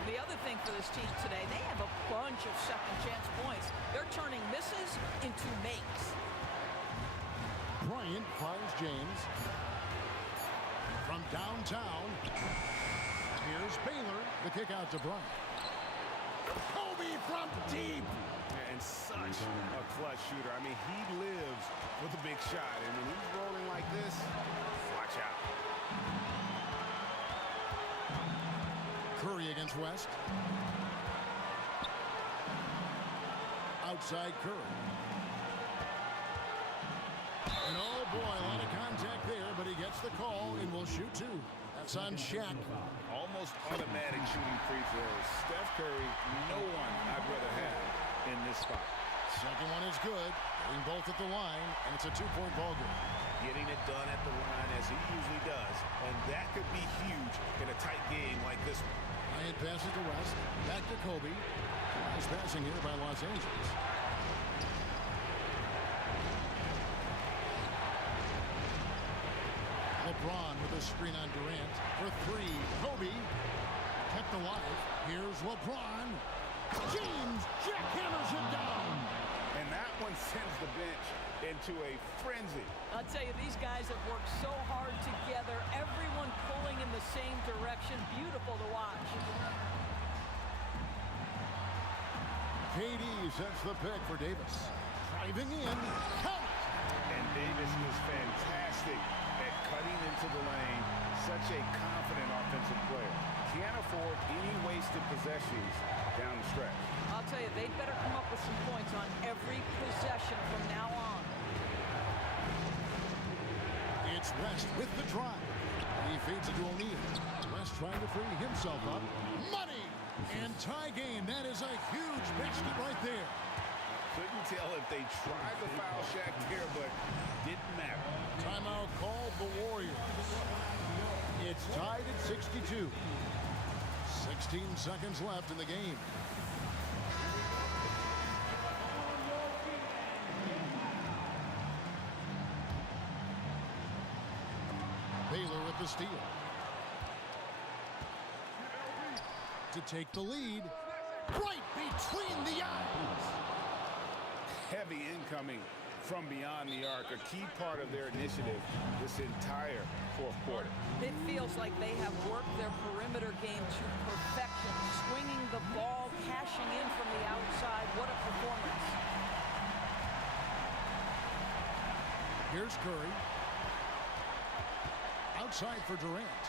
The other thing for this team today, they have a bunch of second chance points. They're turning misses into makes. Bryant finds James. From downtown, here's Baylor. The kick out to Bryant. Kobe from deep. And such a clutch shooter. I mean, he lives with a big shot. And when he's rolling like this, watch out. Curry against West. Outside Curry. And oh boy, a lot of contact there, but he gets the call and will shoot two. That's on Shaq. Almost automatic shooting free throws. Steph Curry, no one I'd rather have in this spot. Second one is good. Getting both at the line, and it's a two-point ball game. Getting it done at the line as he usually does. And that could be huge in a tight game like this one. Bryant passes to West. Back to Kobe. Nice passing here by Los Angeles. LeBron with a screen on Durant for three. Kobe kept alive. Here's LeBron. James jackhammers him down. And that one sends the bench into a frenzy. I'll tell you, these guys have worked so hard together. Everyone pulling in the same direction. Beautiful to watch. KD sets the pick for Davis. Driving in. Count. And Davis is fantastic at cutting into the lane. Such a confident offensive player. Can't afford any wasted possessions down the stretch. I'll tell you, they'd better come up with some points on every possession from now on. It's West with the drive. He feeds it to O'Neal. West trying to free himself up. Money! And tie game. That is a huge basket right there. Couldn't tell if they tried to foul Shaq here, but didn't matter. Timeout called the Warriors. It's tied at 62. 16 seconds left in the game. Baylor with the steal. To take the lead. Right between the eyes. Heavy incoming from beyond the arc, a key part of their initiative this entire fourth quarter. It feels like they have worked their perimeter game to perfection, swinging the ball, cashing in from the outside. What a performance. Here's Curry. Outside for Durant.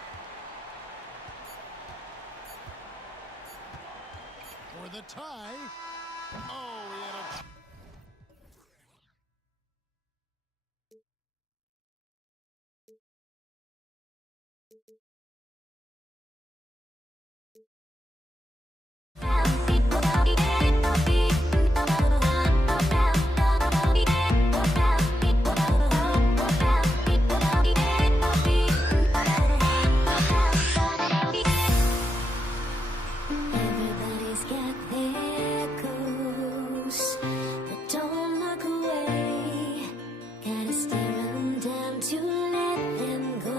For the tie. Oh, he had a... Everybody's got their goals, but don't look away. Gotta stare them down to let them go.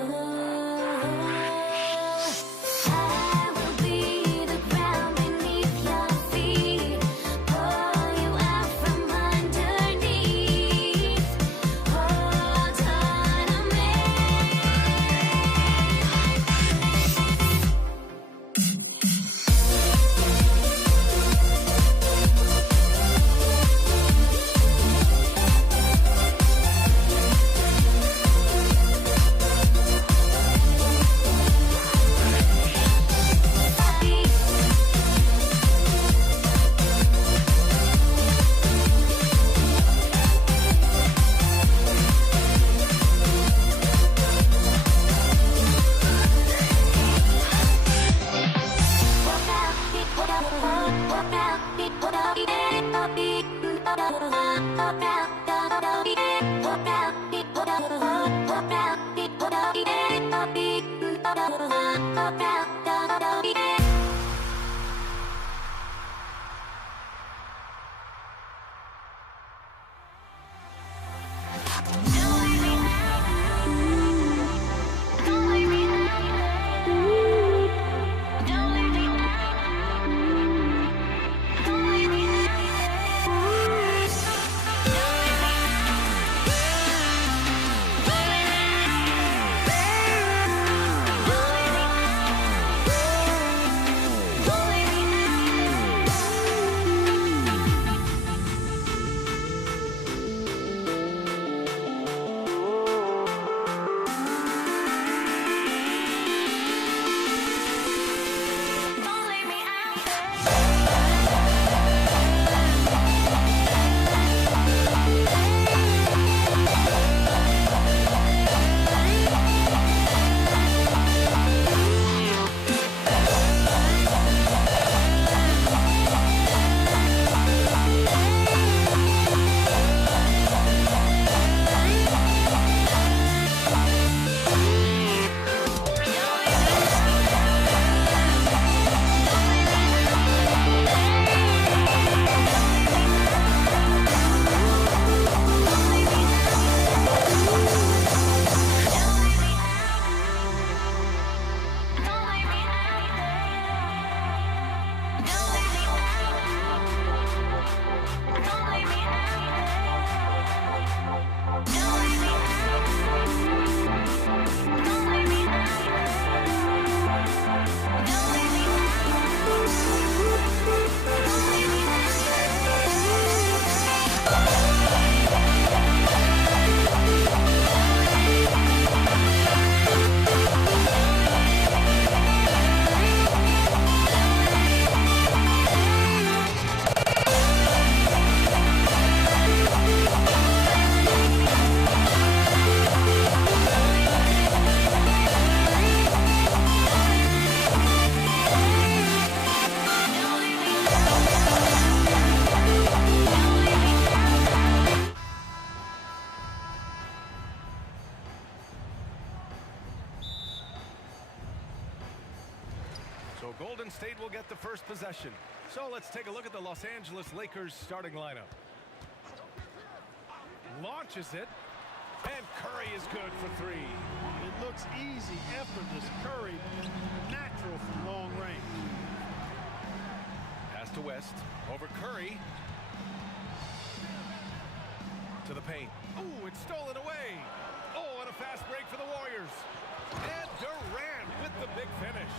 So Golden State will get the first possession. So let's take a look at the Los Angeles Lakers starting lineup. Launches it, and Curry is good for three. It looks easy, effortless. Curry, natural from long range. Pass to West, over Curry. To the paint. Ooh, it's stolen away. Oh, and a fast break for the Warriors. And Durant with the big finish.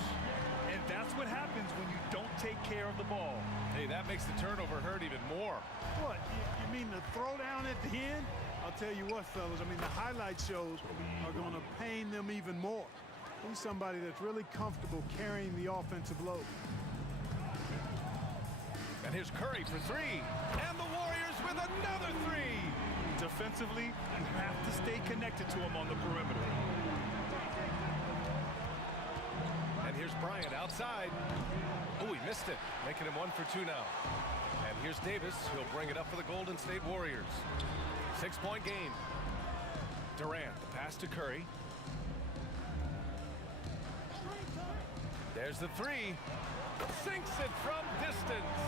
And that's what happens when you don't take care of the ball. Hey, that makes the turnover hurt even more. What, you mean the throwdown at the end? I'll tell you what, fellas, I mean, the highlight shows are going to pain them even more. He's somebody that's really comfortable carrying the offensive load. And here's Curry for three. And the Warriors with another three. Defensively, you have to stay connected to him on the perimeter. And here's Bryant outside. Oh, he missed it, making him 1 for 2 now. And here's Davis. He'll bring it up for the Golden State Warriors. 6-point game. Durant, the pass to Curry. There's the three. Sinks it from distance.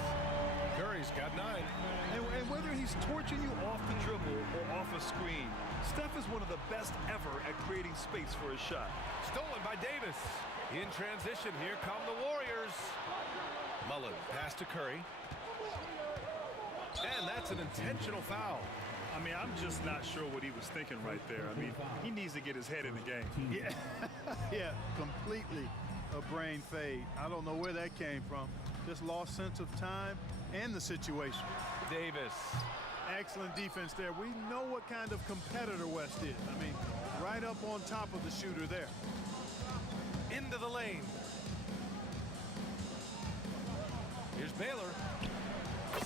Curry's got 9. And whether he's torching you off the dribble or off a screen, Steph is one of the best ever at creating space for his shot. Stolen by Davis. In transition, here come the Warriors. Mullen, pass to Curry. And that's an intentional foul. I mean, I'm just not sure what he was thinking right there. I mean, he needs to get his head in the game. Yeah, yeah, completely a brain fade. I don't know where that came from. Just lost sense of time and the situation. Davis. Excellent defense there. We know what kind of competitor West is. I mean, right up on top of the shooter there. Into the lane. Here's Baylor.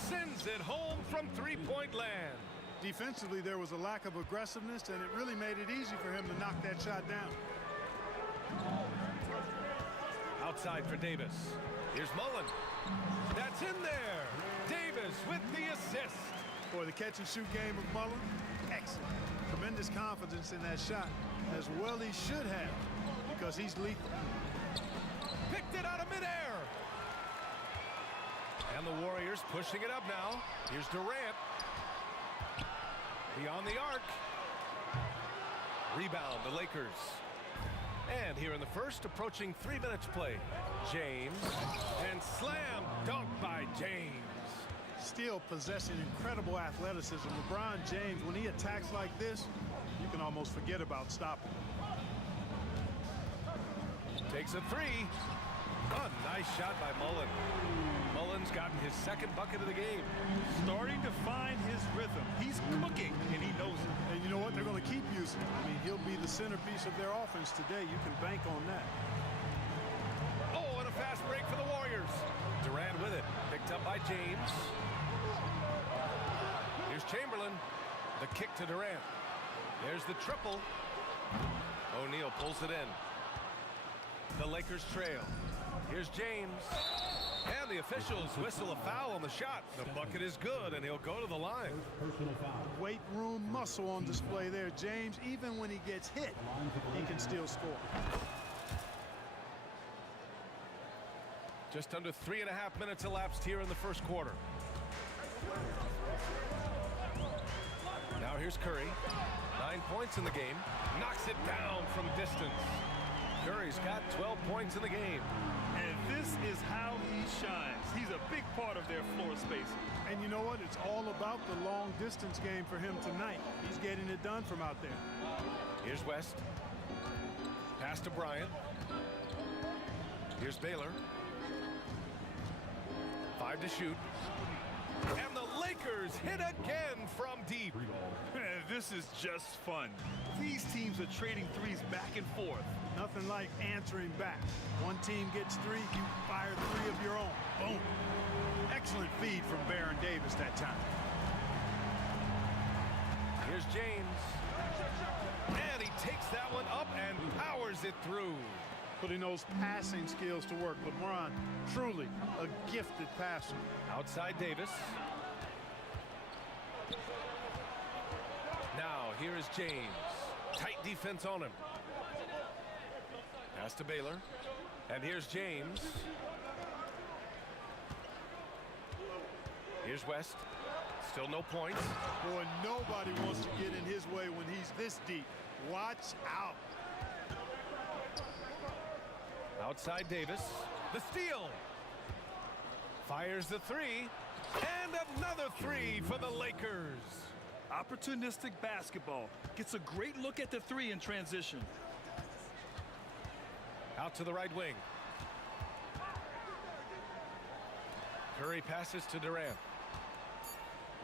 Sends it home from three-point land. Defensively, there was a lack of aggressiveness, and it really made it easy for him to knock that shot down. Outside for Davis. Here's Mullen. That's in there. Davis with the assist. Boy, the catch-and-shoot game of Mullen, excellent. Tremendous confidence in that shot, as well he should have, because because he's lethal. Picked it out of midair. And the Warriors pushing it up now. Here's Durant. Beyond the arc. Rebound, the Lakers. And here in the first, approaching 3 minutes play. James. And slam dunk by James. Still possessing incredible athleticism. LeBron James, when he attacks like this, you can almost forget about stopping. Takes a three. A nice shot by Mullen. Mullen's gotten his second bucket of the game. Starting to find his rhythm. He's cooking, and he knows it. And you know what? They're going to keep using him. I mean, he'll be the centerpiece of their offense today. You can bank on that. Oh, and a fast break for the Warriors. Durant with it. Picked up by James. Here's Chamberlain. The kick to Durant. There's the triple. O'Neal pulls it in. The Lakers trail. Here's James. And the officials whistle a foul on the shot. The bucket is good, and he'll go to the line. Weight room muscle on display there. James, even when he gets hit, he can still score. Just under 3.5 minutes elapsed here in the first quarter. Now here's Curry. 9 points in the game. Knocks it down from distance. Curry's got 12 points in the game. And this is how he shines. He's a big part of their floor spacing. And you know what? It's all about the long distance game for him tonight. He's getting it done from out there. Here's West. Pass to Bryant. Here's Baylor. 5 to shoot. And the Lakers hit again from deep. This is just fun. These teams are trading threes back and forth. Nothing like answering back. One team gets 3, you fire 3 of your own. Boom. Excellent feed from Baron Davis that time. Here's James. And he takes that one up and powers it through. Putting those passing skills to work. LeBron, truly a gifted passer. Outside Davis. Now here is James. Tight defense on him. Pass to Baylor. And here's James. Here's West. Still no points. Boy, nobody wants to get in his way when he's this deep. Watch out. Outside Davis. The steal. Fires the 3. And another 3 for the Lakers. Opportunistic basketball. Gets a great look at the 3 in transition. Out to the right wing. Curry passes to Durant.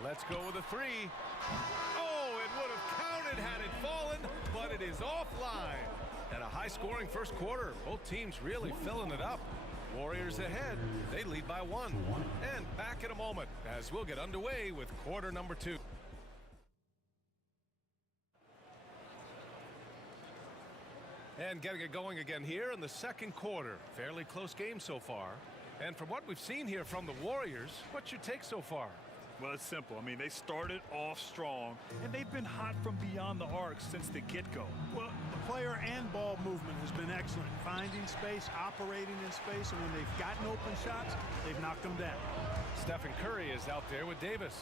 Let's go with a 3. Oh, it would have counted had it fallen, but it is offline. And a high-scoring first quarter. Both teams really filling it up. Warriors ahead. They lead by 1. And back in a moment as we'll get underway with quarter number 2. And getting it going again here in the second quarter. Fairly close game so far. And from what we've seen here from the Warriors, what's your take so far? Well, it's simple. I mean, they started off strong, and they've been hot from beyond the arc since the get-go. Well, the player and ball movement has been excellent. Finding space, operating in space, and when they've gotten open shots, they've knocked them down. Stephen Curry is out there with Davis.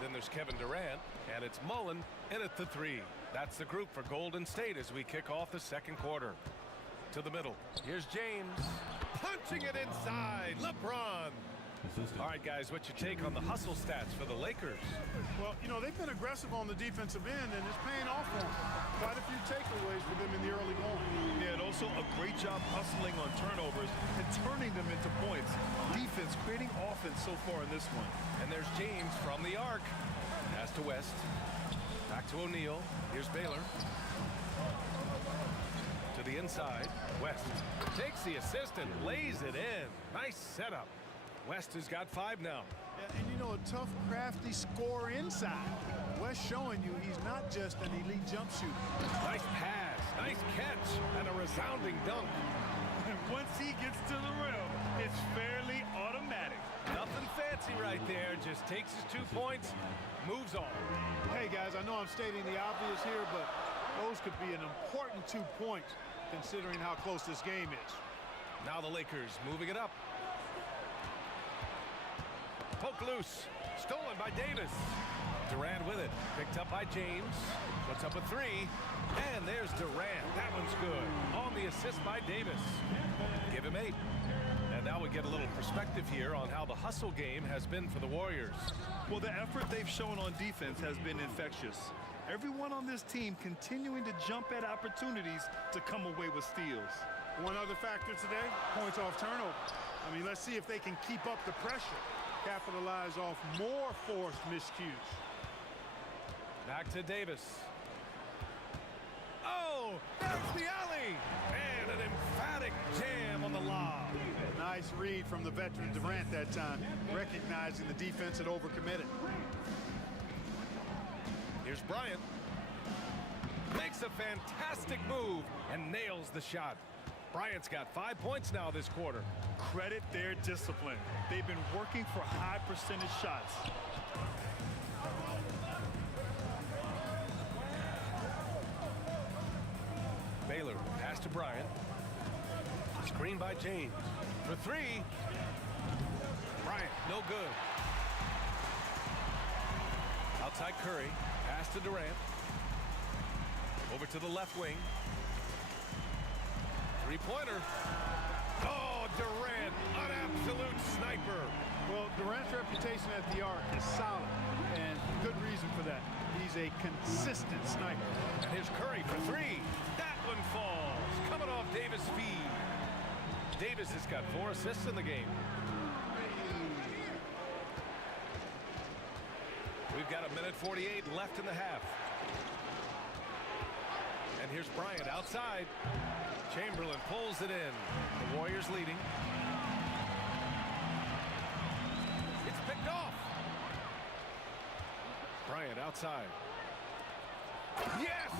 Then there's Kevin Durant, and it's Mullen in at the 3. That's the group for Golden State as we kick off the second quarter. To the middle. Here's James. Punching it inside. LeBron. All right, guys, what's your take on the hustle stats for the Lakers? Well, you know, they've been aggressive on the defensive end, and it's paying off for them. Quite a few takeaways for them in the early going. Yeah, and also a great job hustling on turnovers and turning them into points. Defense creating offense so far in this one. And there's James from the arc. Pass to West. Back to O'Neal. Here's Baylor. To the inside. West takes the assist and lays it in. Nice setup. West has got 5 now. And you know, a tough, crafty scorer inside. West showing you he's not just an elite jump shooter. Nice pass, nice catch, and a resounding dunk. And once he gets to the rim, it's fairly automatic. Nothing fancy right there. Just takes his 2 points, moves on. Hey, guys, I know I'm stating the obvious here, but those could be an important 2 points. considering how close this game is. Now the Lakers moving it up. Poke loose. Stolen by Davis. Durant with it. Picked up by James. Puts up a three. And there's Durant. That one's good. On the assist by Davis. Give him 8. And now we get a little perspective here on how the hustle game has been for the Warriors. Well, the effort they've shown on defense has been infectious. Everyone on this team continuing to jump at opportunities to come away with steals. One other factor today, points off turnover. I mean, let's see if they can keep up the pressure. Capitalize off more forced miscues. Back to Davis. Oh, that's the alley. And an emphatic jam on the lob. Nice read from the veteran Durant that time, recognizing the defense had overcommitted. Here's Bryant. Makes a fantastic move and nails the shot. Bryant's got 5 points now this quarter. Credit their discipline. They've been working for high percentage shots. Baylor pass to Bryant. Screen by James. For 3. Bryant, no good. Outside Curry. Pass to Durant. Over to the left wing. Three-pointer. Oh, Durant, an absolute sniper. Well, Durant's reputation at the arc is solid, and good reason for that. He's a consistent sniper. And here's Curry for 3. That one falls. Coming off Davis' feed. Davis has got 4 assists in the game. We've got 1:48 left in the half. And here's Bryant outside. Chamberlain pulls it in. The Warriors leading. It's picked off. Bryant outside. Yes!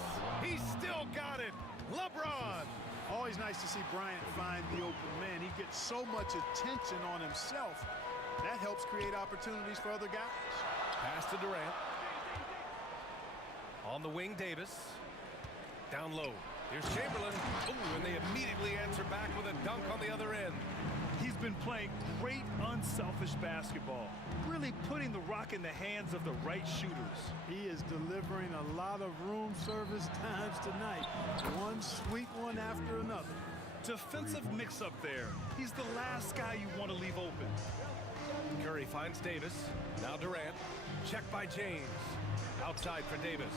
He's still got it. LeBron. Always nice to see Bryant find the open man. He gets so much attention on himself. That helps create opportunities for other guys. Pass to Durant. On the wing, Davis. Down low. Here's Chamberlain. Ooh, and they immediately answer back with a dunk on the other end. He's been playing great unselfish basketball, really putting the rock in the hands of the right shooters. He is delivering a lot of room service times tonight. One sweet one after another. Defensive mix-up there. He's the last guy you want to leave open. Curry finds Davis. Now Durant. Check by James. Outside for Davis.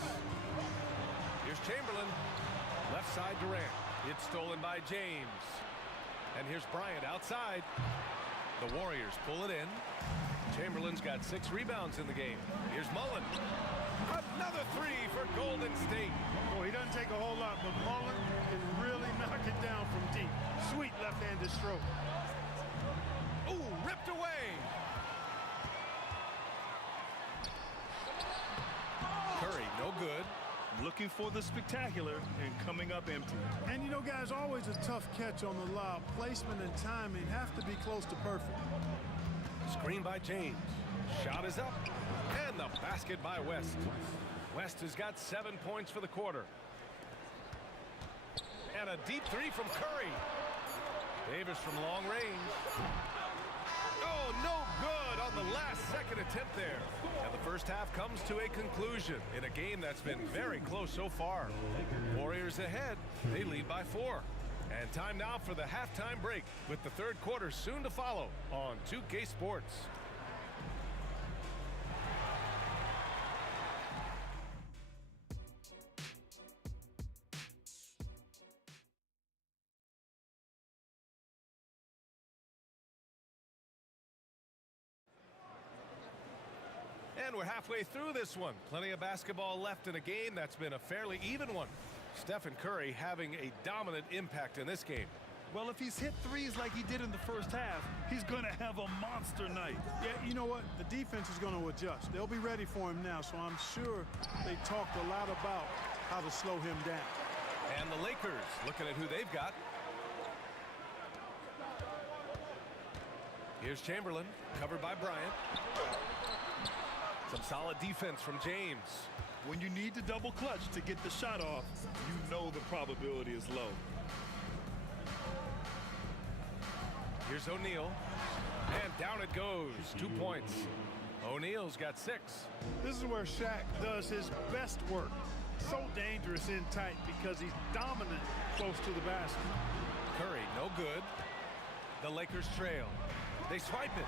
Here's Chamberlain. Left side Durant. It's stolen by James. And here's Bryant outside. The Warriors pull it in. Chamberlain's got 6 rebounds in the game. Here's Mullen. Another 3 for Golden State. Well, he doesn't take a whole lot, but Mullen can really knock it down from deep. Sweet left-handed stroke. Ooh, ripped away. Curry, no good. Looking for the spectacular and coming up empty. And you know, guys, always a tough catch on the lob. Placement and timing have to be close to perfect. Screen by James. Shot is up. And the basket by West. West has got 7 points for the quarter. And a deep 3 from Curry. Davis from long range. Oh, no good on the last second attempt there. And the first half comes to a conclusion in a game that's been very close so far. Warriors ahead. They lead by 4. And time now for the halftime break with the third quarter soon to follow on 2K Sports. And we're halfway through this one. Plenty of basketball left in a game that's been a fairly even one. Stephen Curry having a dominant impact in this game. Well, if he's hit threes like he did in the first half, he's going to have a monster night. Yeah, you know what? The defense is going to adjust. They'll be ready for him now, so I'm sure they talked a lot about how to slow him down. And the Lakers looking at who they've got. Here's Chamberlain, covered by Bryant. Some solid defense from James. When you need to double clutch to get the shot off, you know the probability is low. Here's O'Neal. And down it goes. 2 points. O'Neal's got 6. This is where Shaq does his best work. So dangerous in tight because he's dominant close to the basket. Curry, no good. The Lakers trail. They swipe it.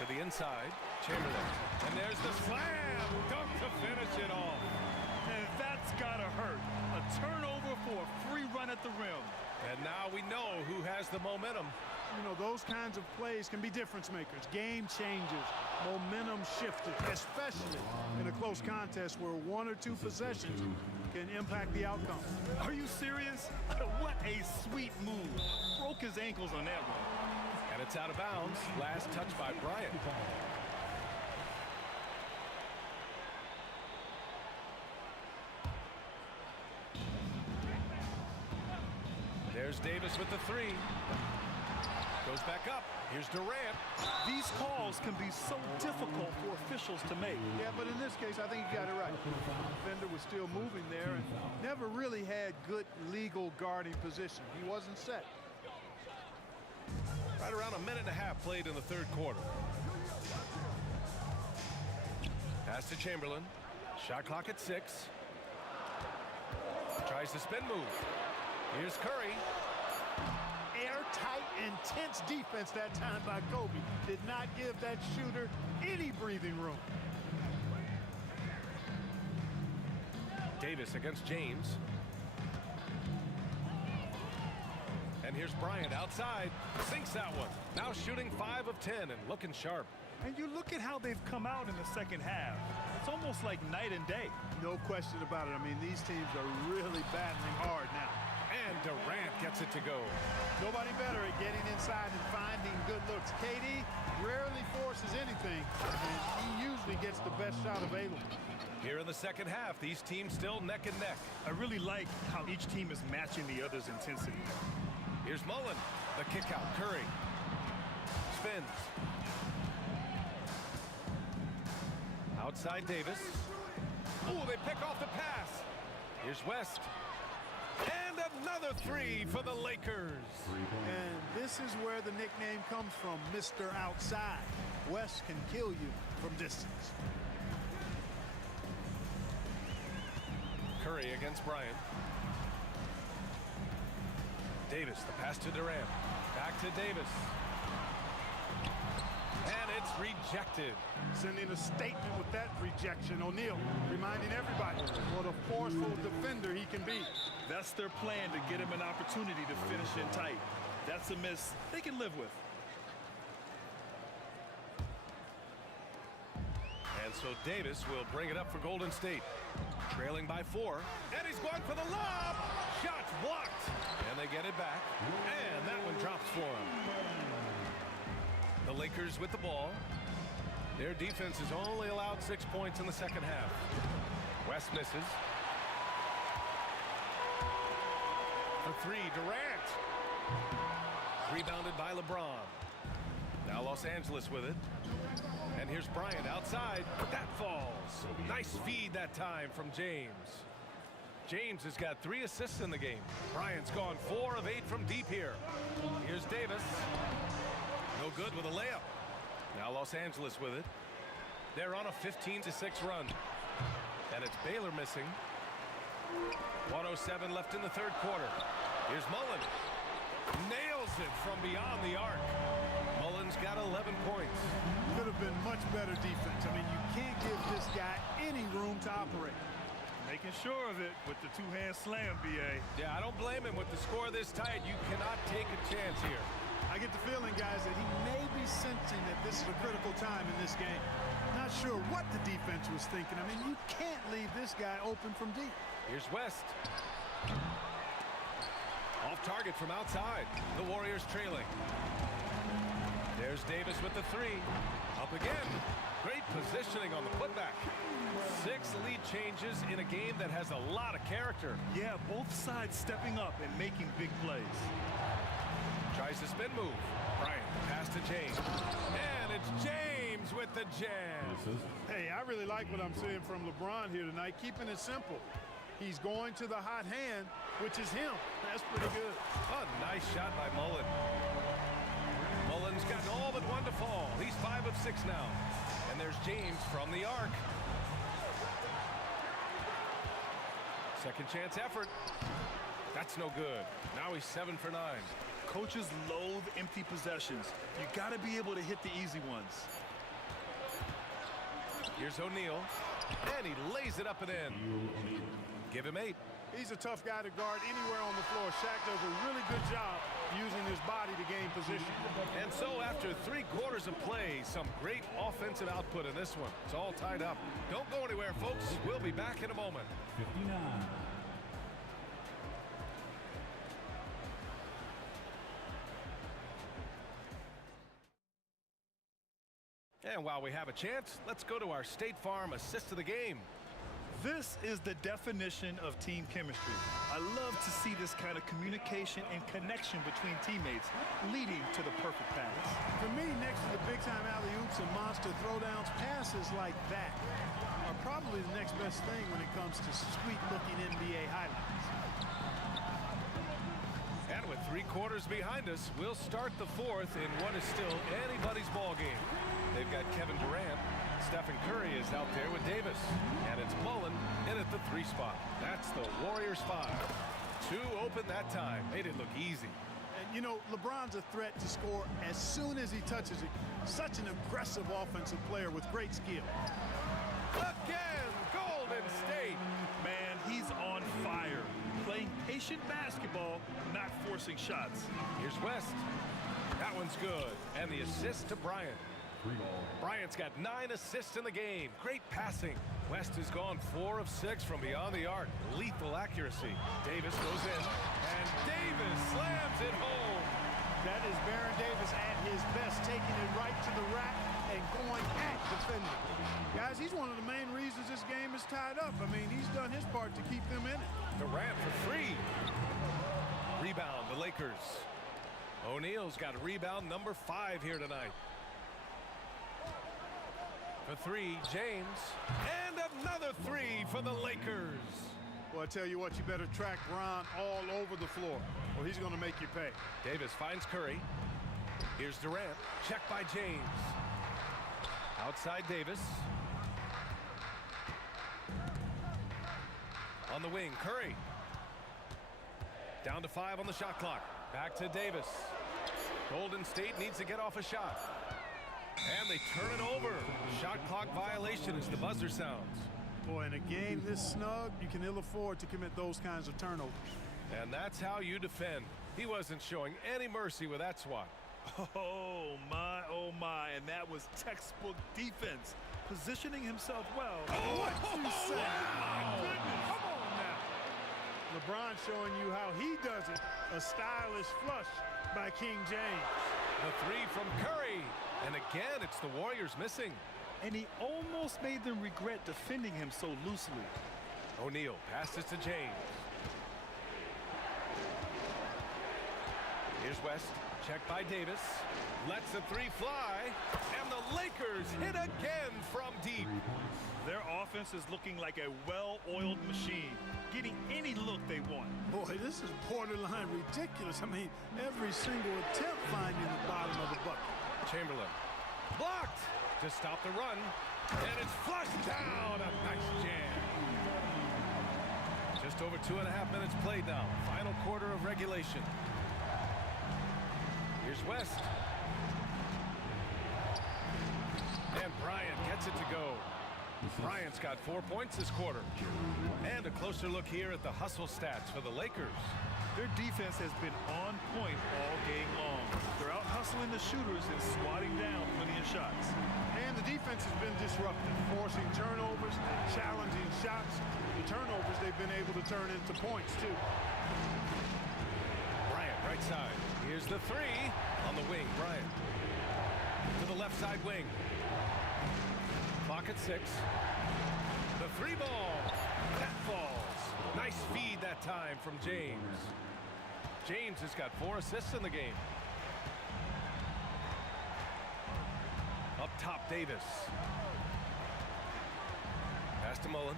To the inside. Chamberlain. And there's the slam. Dunk to finish it off. And that's gotta hurt. A turnover for a free run at the rim. And now we know who has the momentum. You know, those kinds of plays can be difference makers, game changers, momentum shifters, especially in a close contest where 1 or 2 possessions can impact the outcome. Are you serious? What a sweet move. Broke his ankles on that one. And it's out of bounds. Last touch by Bryant. There's Davis with the 3. Goes back up. Here's Durant. These calls can be so difficult for officials to make. Yeah, but in this case, I think you got it right. The defender was still moving there and never really had good legal guarding position. He wasn't set. Right around a minute and a half played in the 3rd quarter. Pass to Chamberlain. Shot clock at 6. Tries the spin move. Here's Curry. Airtight, intense defense that time by Kobe. Did not give that shooter any breathing room. Davis against James. And here's Bryant outside. Sinks that one. Now shooting 5 of 10 and looking sharp. And you look at how they've come out in the second half. It's almost like night and day. No question about it. I mean, these teams are really battling hard now. And Durant gets it to go. Nobody better at getting inside and finding good looks. KD rarely forces anything, and he usually gets the best shot available. Here in the second half, these teams still neck and neck. I really like how each team is matching the other's intensity. Here's Mullen. The kick out. Curry. Spins. Outside Davis. Oh, they pick off the pass. Here's West. And another 3 for the Lakers. And this is where the nickname comes from, Mr. Outside. West can kill you from distance. Curry against Bryant. Davis, the pass to Durant. Back to Davis. And it's rejected. Sending a statement with that rejection. O'Neal reminding everybody what a forceful defender he can be. That's their plan, to get him an opportunity to finish in tight. That's a miss they can live with. And so Davis will bring it up for Golden State. Trailing by 4. And he's going for the lob. Shot's blocked. And they get it back. And that one drops for him. The Lakers with the ball. Their defense has only allowed 6 points in the second half. West misses. For 3, Durant. Rebounded by LeBron. Now Los Angeles with it. And here's Bryant outside. That falls. Nice feed that time from James. James has got 3 assists in the game. Bryant's gone 4 of 8 from deep here. Here's Davis. No good with a layup. Now Los Angeles with it. They're on a 15-6 run. And it's Baylor missing. 1:07 left in the 3rd quarter. Here's Mullen. Nails it from beyond the arc. Mullen's got 11 points. Could have been much better defense. I mean, you can't give this guy any room to operate. Making sure of it with the 2-hand slam, B.A. Yeah, I don't blame him. With the score this tight, you cannot take a chance here. I get the feeling, guys, that he may be sensing that this is a critical time in this game. Not sure what the defense was thinking. I mean, you can't leave this guy open from deep. Here's West. Off target from outside. The Warriors trailing. There's Davis with the 3. Up again. Great positioning on the putback. 6 lead changes in a game that has a lot of character. Yeah, both sides stepping up and making big plays. Tries to spin move. Bryant, pass to James. And it's James with the jam. Hey, I really like what I'm seeing from LeBron here tonight, keeping it simple. He's going to the hot hand, which is him. That's pretty good. A nice shot by Mullen. Mullen's gotten all but one to fall. He's 5 of 6 now. And there's James from the arc. Second chance effort. That's no good. Now he's 7 for 9. Coaches loathe empty possessions. You got to be able to hit the easy ones. Here's O'Neal, and he lays it up and in. Give him 8. He's a tough guy to guard anywhere on the floor. Shaq does a really good job using his body to gain position. And so after 3 quarters of play, some great offensive output in this one. It's all tied up. Don't go anywhere, folks. We'll be back in a moment. 59. And while we have a chance, let's go to our State Farm assist of the game. This is the definition of team chemistry. I love to see this kind of communication and connection between teammates leading to the perfect pass. For me, next to the big-time alley-oops and monster throwdowns, passes like that are probably the next best thing when it comes to sweet-looking NBA highlights. And with 3 quarters behind us, we'll start the 4th in what is still anybody's ball game. They've got Kevin Durant. Stephen Curry is out there with Davis. And it's Mullen in at the 3 spot. That's the Warriors 5. 2 open that time. Made it look easy. And, you know, LeBron's a threat to score as soon as he touches it. Such an aggressive offensive player with great skill. Again, Golden State. Man, he's on fire. Playing patient basketball, not forcing shots. Here's West. That one's good. And the assist to Bryant. Bryant's got 9 assists in the game. Great passing. West has gone 4 of 6 from beyond the arc. Lethal accuracy. Davis goes in, and Davis slams it home. That is Baron Davis at his best, taking it right to the rack and going at defenders. Guys, he's one of the main reasons this game is tied up. I mean, he's done his part to keep them in it. Durant for 3. Rebound, the Lakers. O'Neal's got rebound number 5 here tonight. For 3, James. And another 3 for the Lakers. Well, I tell you what, you better track Bron all over the floor, or he's going to make you pay. Davis finds Curry. Here's Durant. Check by James. Outside Davis. On the wing, Curry. Down to 5 on the shot clock. Back to Davis. Golden State needs to get off a shot. And they turn it over. Shot clock violation as the buzzer sounds. Boy, in a game this snug, you can ill afford to commit those kinds of turnovers. And that's how you defend. He wasn't showing any mercy with that swat. Oh my, and that was textbook defense. Positioning himself well. What you say? Oh my goodness. Come on now. LeBron showing you how he does it. A stylish flush by King James. The 3 from Curry. And again, it's the Warriors missing. And he almost made them regret defending him so loosely. O'Neal passes to James. Here's West. Checked by Davis. Lets the 3 fly. And the Lakers hit again from deep. Their offense is looking like a well-oiled machine, getting any look they want. Boy, this is borderline ridiculous. I mean, every single attempt finding the bottom of the bucket. Chamberlain. Blocked to stop the run. And it's flushed down. A nice jam. Just over 2.5 minutes played now. Final quarter of regulation. Here's West. And Bryant gets it to go. Bryant's got 4 points this quarter. And a closer look here at the hustle stats for the Lakers. Their defense has been on point all game long. They're out hustling the shooters and swatting down plenty of shots. And the defense has been disruptive, forcing turnovers, challenging shots. The turnovers they've been able to turn into points, too. Bryant, right side. Here's the 3 on the wing. Bryant to the left side wing. Clock at 6. The 3 ball. That falls. Nice feed that time from James. James has got 4 assists in the game. Up top, Davis. Pass to Mullen.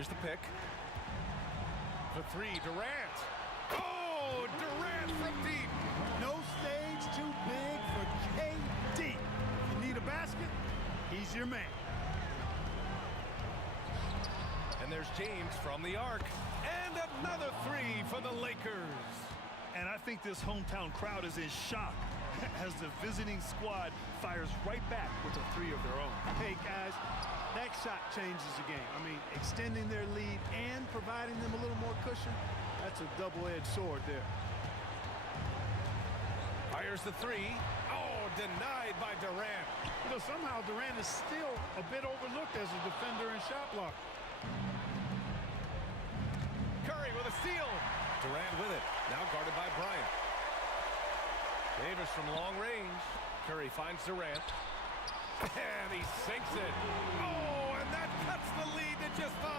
Here's the pick. For three, Durant. Oh, Durant from deep. No stage too big for KD. If you need a basket, he's your man. And there's James from the arc. And another three for the Lakers. And I think this hometown crowd is in shock as the visiting squad fires right back with a three of their own. Hey, guys, that shot changes the game. I mean, extending their lead and providing them a little more cushion, that's a double-edged sword there. Fires the three. Oh, denied by Durant. You know, somehow Durant is still a bit overlooked as a defender and shot blocker. Curry with a steal. Durant with it. Now guarded by Bryant. Davis from long range. Curry finds Durant. And he sinks it. Oh, and that cuts the lead to just 5.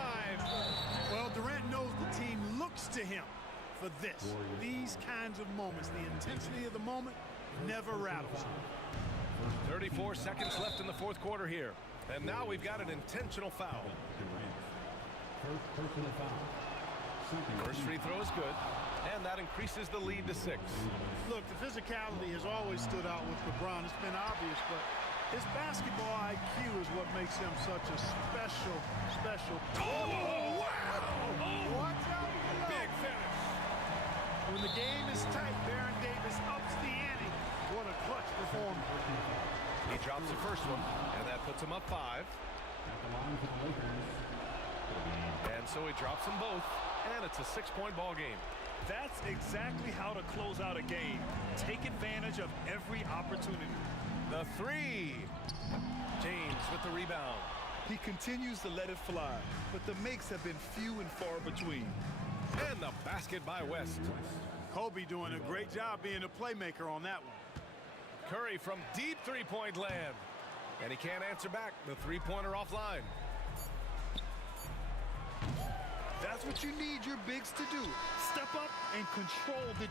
Well, Durant knows the team looks to him for this. These kinds of moments, the intensity of the moment never rattles. 34 seconds left in the fourth quarter here. And now we've got an intentional foul. First free throw is good, and that increases the lead to 6. Look, the physicality has always stood out with LeBron. It's been obvious, but his basketball IQ is what makes him such a special. Oh, wow! Watch out! Big finish. When the game is tight, Baron Davis ups the ante. What a clutch performance. He drops the first one, and that puts him up 5. And so he drops them both, and it's a 6-point ball game. That's exactly how to close out a game. Take advantage of every opportunity. The three. James with the rebound. He continues to let it fly, but the makes have been few and far between. And the basket by West. Kobe doing a great job being a playmaker on that one. Curry from deep three-point land. And he can't answer back. The three-pointer offline. That's what you need your bigs to do. Step up and control the...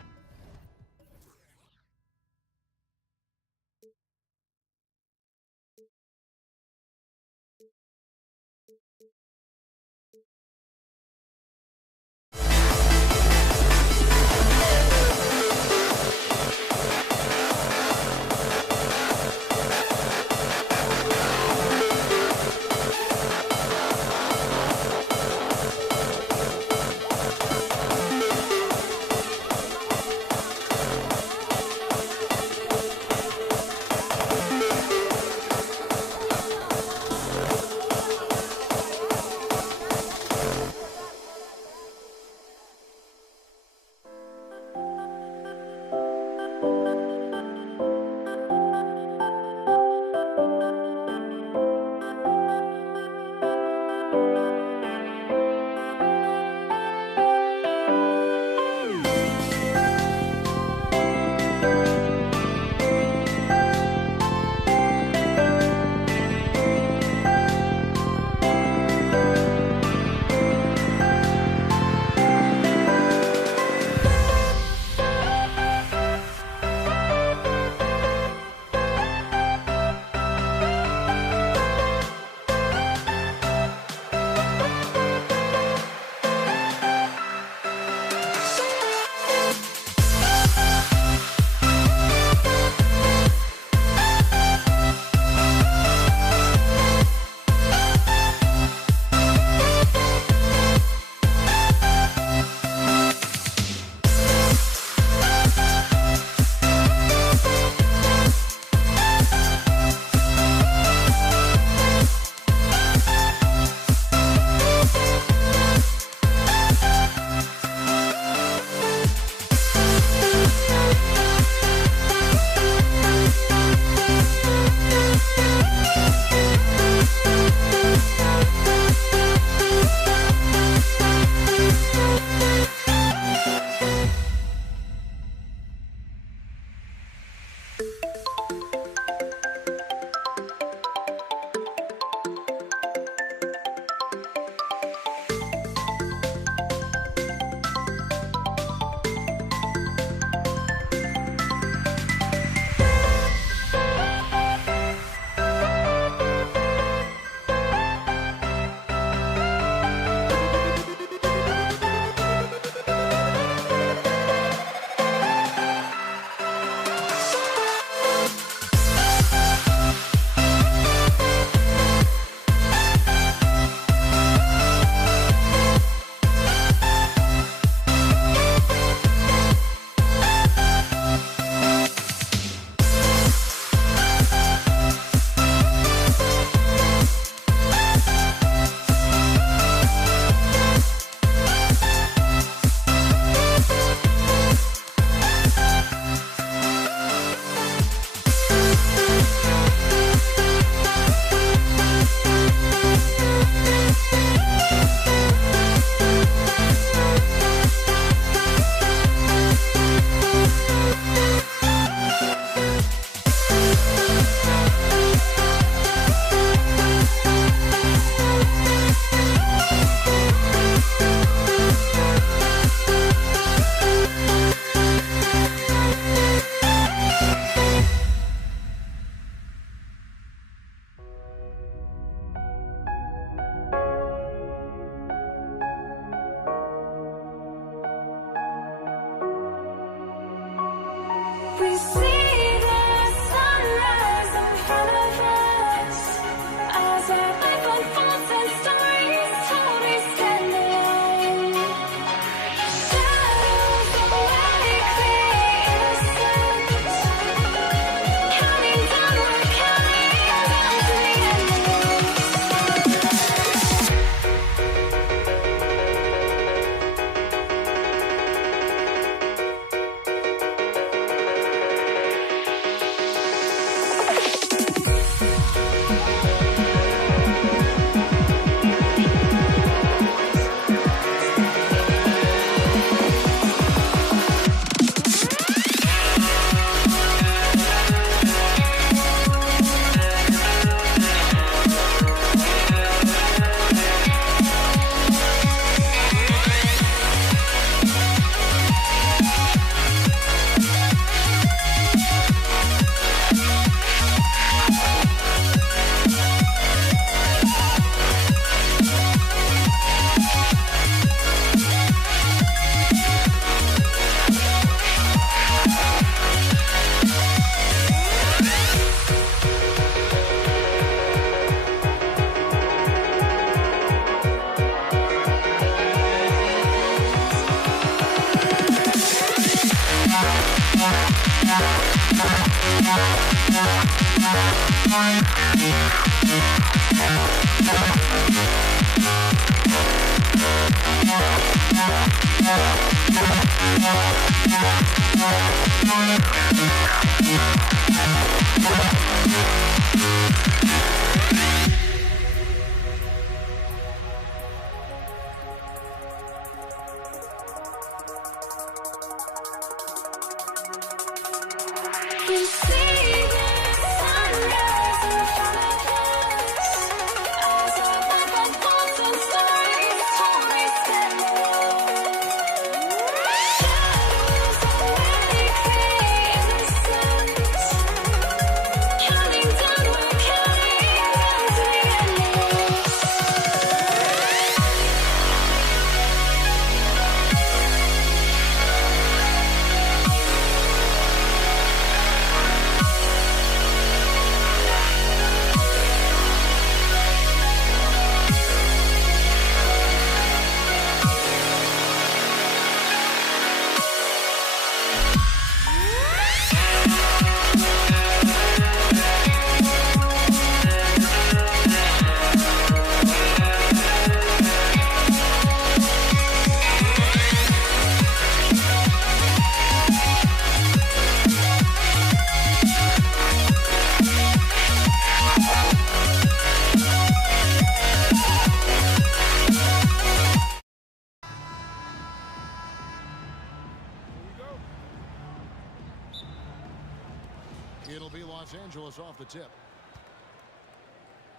It'll be Los Angeles off the tip.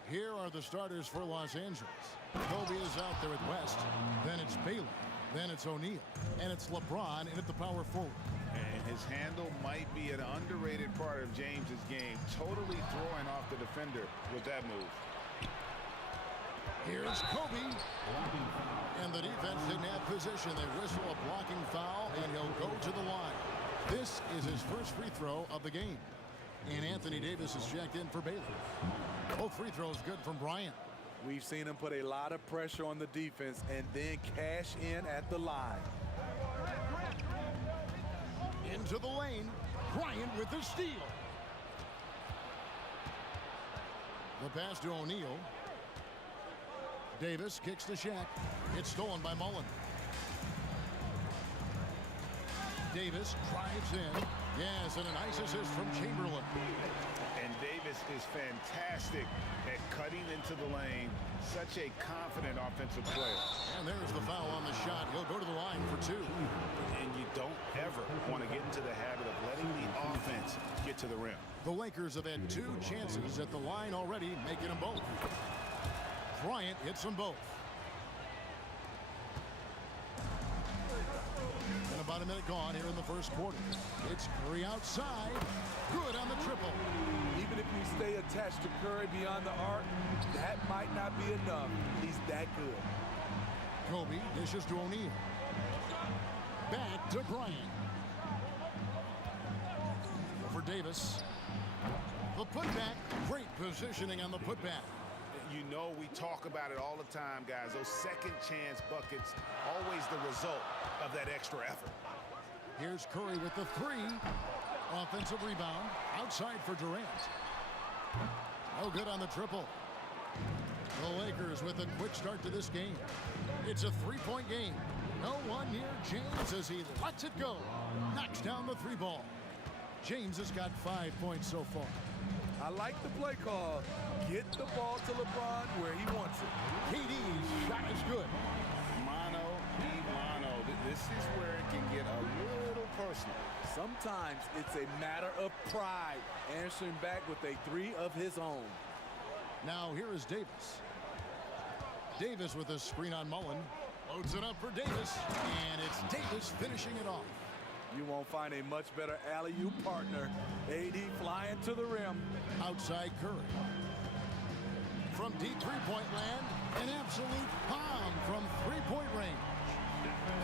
Here are the starters for Los Angeles. Kobe is out there at West. Then it's Bailey. Then it's O'Neal. And it's LeBron in at the power forward. And his handle might be an underrated part of James's game. Totally throwing off the defender with that move. Here's Kobe. And the defense didn't have position. They whistle a blocking foul, and he'll go to the line. This is his first free throw of the game. And Anthony Davis is checked in for Bailey. Both free throws good from Bryant. We've seen him put a lot of pressure on the defense and then cash in at the line. Into the lane. Bryant with the steal. The pass to O'Neal. Davis kicks to Shaq. It's stolen by Mullen. Davis drives in. Yes, and a nice assist from Chamberlain. And Davis is fantastic at cutting into the lane. Such a confident offensive player. And there's the foul on the shot. He'll go to the line for two. And you don't ever want to get into the habit of letting the offense get to the rim. The Lakers have had two chances at the line already, making them both. Bryant hits them both. And about a minute gone here in the first quarter. It's Curry outside. Good on the triple. Even if you stay attached to Curry beyond the arc, that might not be enough. He's that good. Kobe dishes to O'Neal. Back to Bryant. for Davis. The putback, great positioning on the putback. You know, we talk about it all the time, guys. Those second chance buckets, always the result of that extra effort. Here's Curry with the three. Offensive rebound outside for Durant. No good on the triple. The Lakers with a quick start to this game. It's a three-point game. No one near James as he lets it go. Knocks down the three ball. James has got 5 points so far. I like the play call. Get the ball to LeBron where he wants it. KD's shot is good. Mano y mano. This is where it can get a little personal. Sometimes it's a matter of pride, answering back with a three of his own. Now here is Davis. Davis with a screen on Mullen. Loads it up for Davis, and it's Davis finishing it off. You won't find a much better alley-oop partner. AD flying to the rim. Outside Curry. From deep three-point land, an absolute bomb from three-point range.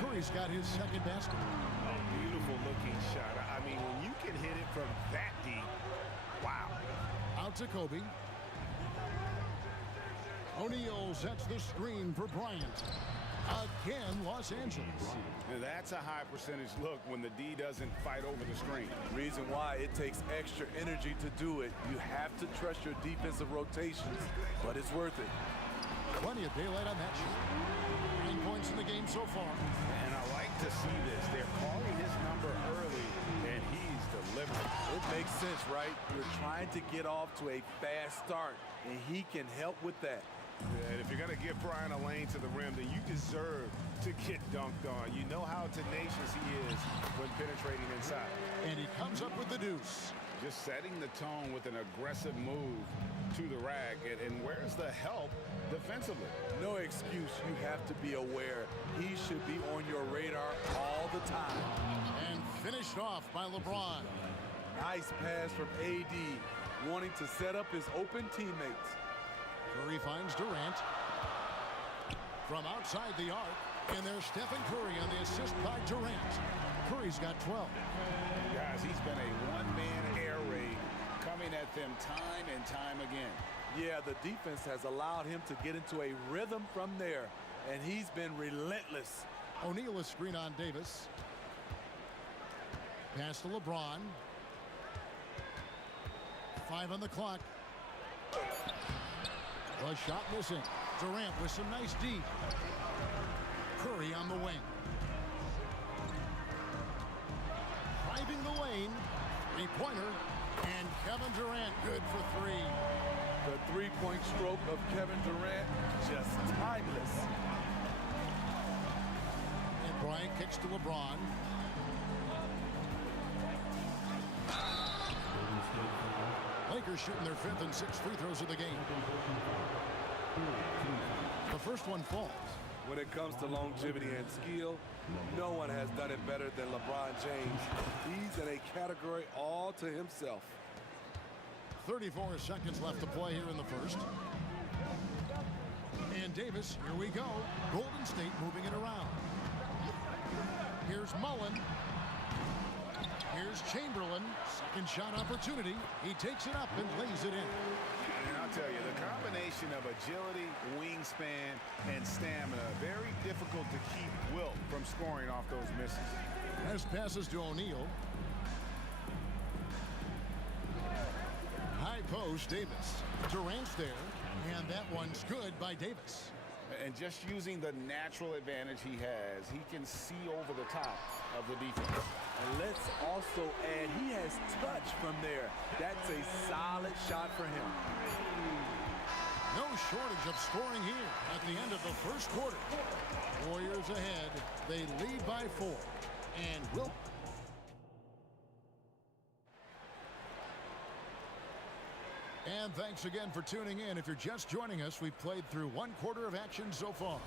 Curry's got his second basket. Beautiful looking shot. I mean, when you can hit it from that deep, wow. Out to Kobe. O'Neal sets the screen for Bryant. Again, Los Angeles. Now that's a high percentage look when the D doesn't fight over the screen. Reason why it takes extra energy to do it. You have to trust your defensive rotations, but it's worth it. Plenty of daylight on that shot. 9 points in the game so far. And I like to see this. They're calling his number early, and he's delivering. It makes sense, right? You're trying to get off to a fast start, and he can help with that. And if you're going to give Brian a lane to the rim, then you deserve to get dunked on. You know how tenacious he is when penetrating inside. And he comes up with the deuce. Just setting the tone with an aggressive move to the rack. And where's the help defensively? No excuse. You have to be aware. He should be on your radar all the time. And finished off by LeBron. Nice pass from AD, wanting to set up his open teammates. Curry finds Durant. From outside the arc, and there's Stephen Curry on the assist by Durant. Curry's got 12. Guys, he's been a one-man air raid coming at them time and time again. Yeah, the defense has allowed him to get into a rhythm from there, and he's been relentless. O'Neal is screen on Davis. Pass to LeBron. 5 on the clock. The shot missing. Durant with some nice D. Curry on the wing. Driving the lane. Three-pointer. And Kevin Durant good for three. The three-point stroke of Kevin Durant, just timeless. And Bryant kicks to LeBron. Lakers shooting their 5th and 6th free throws of the game. The first one falls. When it comes to longevity and skill, no one has done it better than LeBron James. He's in a category all to himself. 34 seconds left to play here in the first. And Davis, here we go. Golden State moving it around. Here's Mullen. Here's Chamberlain. Second shot opportunity. He takes it up and lays it in. And I'll tell you, the combination of agility, wingspan, and stamina, very difficult to keep Wilt from scoring off those misses. As passes to O'Neal. High post, Davis. Durant's there, and that one's good by Davis. And just using the natural advantage he has, he can see over the top of the defense. And let's also add, he has touch from there. That's a solid shot for him. No shortage of scoring here at the end of the first quarter. Warriors ahead. They lead by 4. And Wilt. And thanks again for tuning in. If you're just joining us, we've played through 1 quarter of action so far.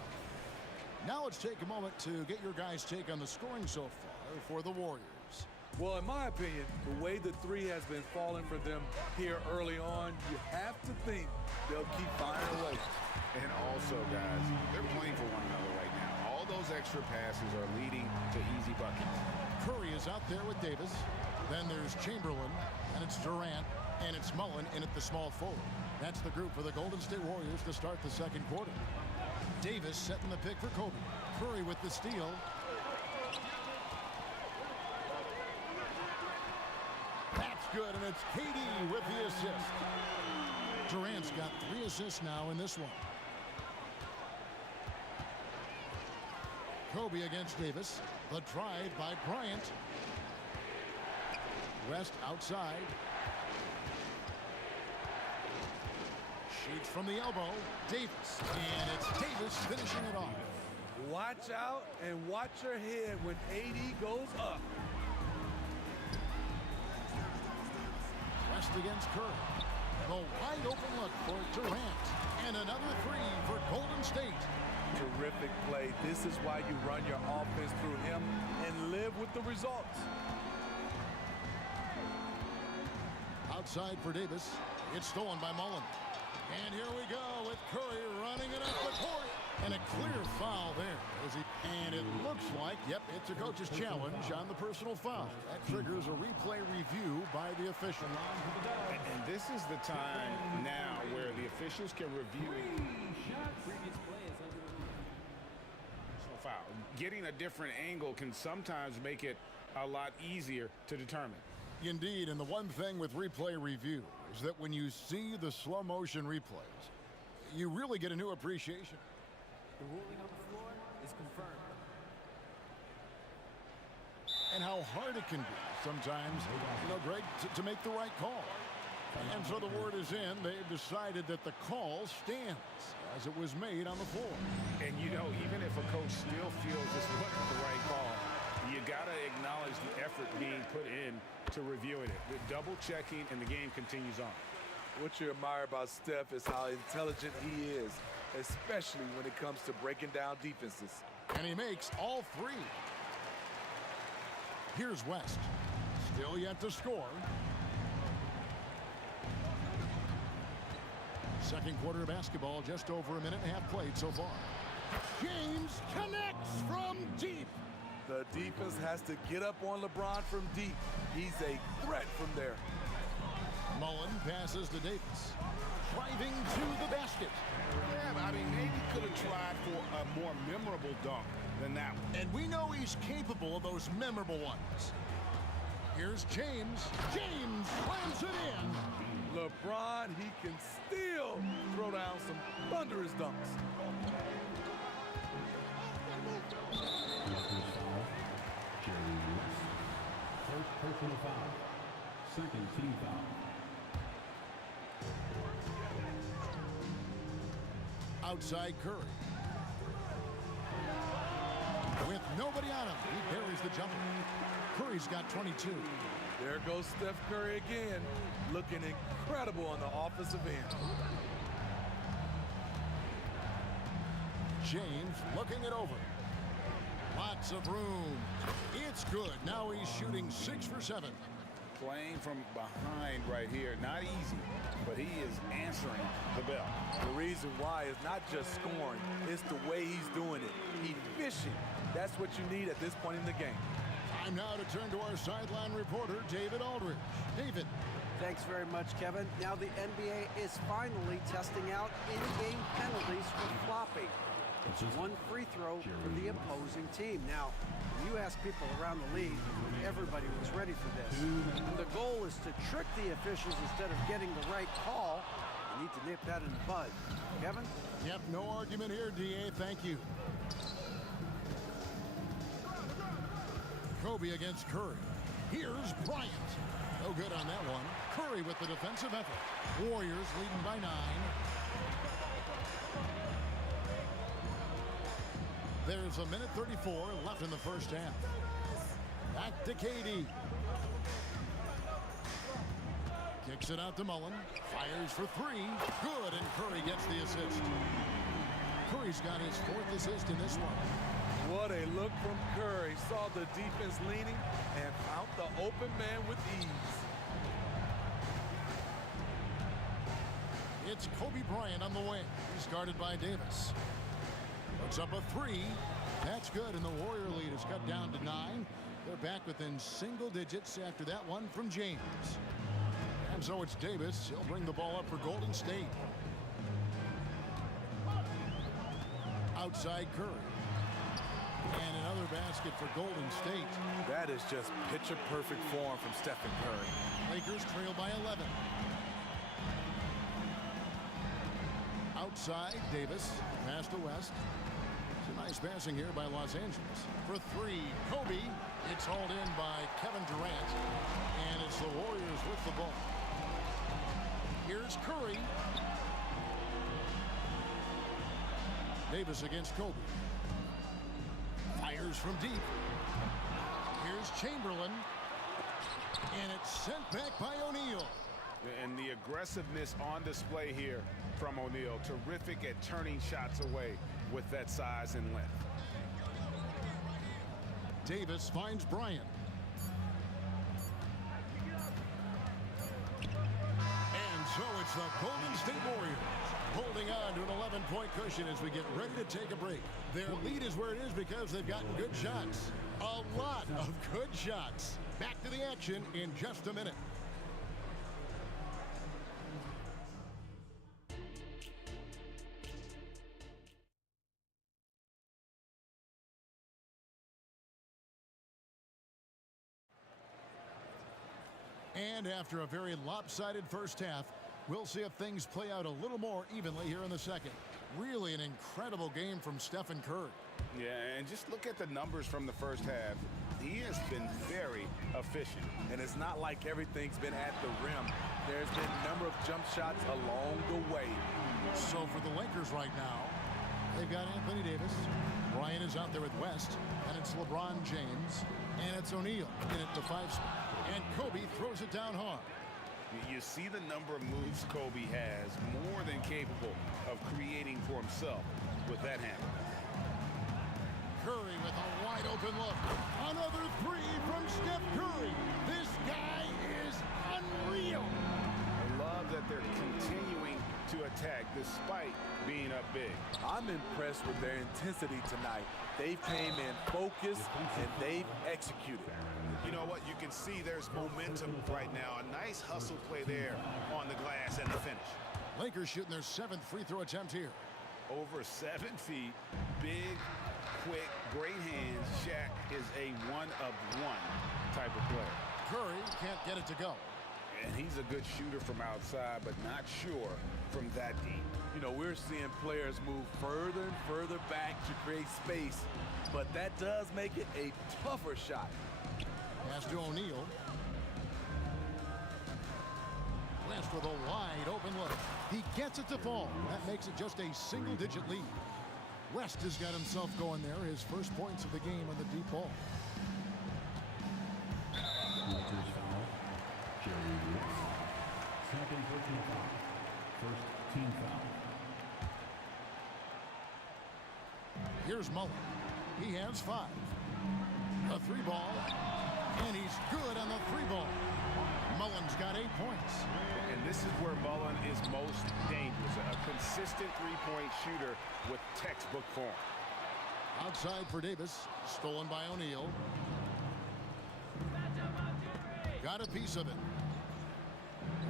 Now let's take a moment to get your guys' take on the scoring so far for the Warriors. Well, in my opinion, the way the three has been falling for them here early on, you have to think they'll keep firing away. And also, guys, they're playing for one another right now. All those extra passes are leading to easy buckets. Curry is out there with Davis. Then there's Chamberlain, and it's Durant, and it's Mullen in at the small forward. That's the group for the Golden State Warriors to start the second quarter. Davis setting the pick for Kobe. Curry with the steal. That's good, and it's KD with the assist. Durant's got 3 assists now in this one. Kobe against Davis. The drive by Bryant. West outside. Shoots from the elbow. Davis. And it's Davis finishing it off. Watch out and watch your head when AD goes up. West against Curry. The wide open look for Durant. And another 3 for Golden State. Terrific play. This is why you run your offense through him and live with the results. Outside for Davis. It's stolen by Mullen. And here we go with Curry running it up the court. And a clear foul there. And it looks like, yep, it's a coach's challenge on the personal foul. That triggers a replay review by the official. And this is the time now where the officials can review foul. Getting a different angle can sometimes make it a lot easier to determine. Indeed, and the one thing with replay review is that when you see the slow motion replays, you really get a new appreciation. The ruling on the floor is confirmed. And how hard it can be sometimes, Greg, to make the right call. And so the word is in. They've decided that the call stands as it was made on the floor. And, even if a coach still feels this wasn't the right call, you got to acknowledge the effort being put in to reviewing it. The double checking, and the game continues on. What you admire about Steph is how intelligent he is, especially when it comes to breaking down defenses. And he makes all 3. Here's West. Still yet to score. Second quarter basketball, just over a minute and a half played so far. James connects from deep. The defense has to get up on LeBron from deep. He's a threat from there. Mullen passes to Davis. Driving to the basket. Yeah, maybe could have tried for a more memorable dunk than that one. And we know he's capable of those memorable ones. Here's James. James slams it in. LeBron, he can still throw down some thunderous dunks. First personal foul. Second team foul. Outside Curry. With nobody on him, he parries the jumper. Curry's got 22. There goes Steph Curry again, looking incredible on the offensive end. James looking it over. Lots of room. It's good. Now he's shooting 6 for 7. Playing from behind right here, not easy, but he is answering the bell. The reason why is not just scoring, it's the way he's doing it. Efficient. That's what you need at this point in the game. Time now to turn to our sideline reporter, David Aldridge. David. Thanks very much, Kevin. Now the NBA is finally testing out in-game penalties for flopping. It's 1 free throw for the opposing team. Now, when you ask people around the league, everybody was ready for this. And the goal is to trick the officials instead of getting the right call. You need to nip that in the bud. Kevin? Yep, no argument here, DA. Thank you. Kobe against Curry. Here's Bryant. No good on that one. Curry with the defensive effort. Warriors leading by 9. There's a minute 34 left in the first half. Back to KD. Kicks it out to Mullen. Fires for 3. Good, and Curry gets the assist. Curry's got his 4th assist in this one. What a look from Curry. Saw the defense leaning and found the open man with ease. It's Kobe Bryant on the wing. He's guarded by Davis. Puts up a 3. That's good, and the Warrior lead is cut down to 9. They're back within single digits after that one from James. And so it's Davis. He'll bring the ball up for Golden State. Outside Curry. And another basket for Golden State. That is just picture-perfect form from Stephen Curry. Lakers trail by 11. Outside, Davis. Pass to West. It's a nice passing here by Los Angeles. For 3, Kobe. It's hauled in by Kevin Durant. And it's the Warriors with the ball. Here's Curry. Davis against Kobe. Fires from deep. Here's Chamberlain. And it's sent back by O'Neal. And the aggressiveness on display here from O'Neal. Terrific at turning shots away with that size and length. Davis finds Bryant. And so it's the Golden State Warriors holding on to an 11-point cushion as we get ready to take a break. Their lead is where it is because they've gotten good shots. A lot of good shots. Back to the action in just a minute. And after a very lopsided first half, we'll see if things play out a little more evenly here in the second. Really an incredible game from Stephen Curry. Yeah, and just look at the numbers from the first half. He has been very efficient. And it's not like everything's been at the rim. There's been a number of jump shots along the way. So for the Lakers right now, they've got Anthony Davis. Bryant is out there with West. And it's LeBron James. And it's O'Neal in at the 5 spot. And Kobe throws it down hard. You see the number of moves Kobe has, more than capable of creating for himself with that handle. Curry with a wide open look. Another 3 from Steph Curry. This guy is unreal. I love that they're continuing to attack despite being up big. I'm impressed with their intensity tonight. They came in focused and they've executed. You know what? You can see there's momentum right now. A nice hustle play there on the glass and the finish. Lakers shooting their 7th free throw attempt here. Over 7 feet, big, quick, great hands. Shaq is a one-of-one type of player. Curry can't get it to go. And he's a good shooter from outside, but not sure from that deep. You know, we're seeing players move further and further back to create space, but that does make it a tougher shot. Pass to O'Neal. West with a wide open look. He gets it to fall. That makes it just a single-digit lead. West has got himself going there. His first points of the game on the deep ball. Lakers foul. Jerry Lewis. Second personal foul. First team foul. Here's Mullen. He has 5. A 3 ball. And he's good on the 3 ball. Mullen's got 8 points. And this is where Mullen is most dangerous. A consistent three-point shooter with textbook form. Outside for Davis. Stolen by O'Neal. Got a piece of it.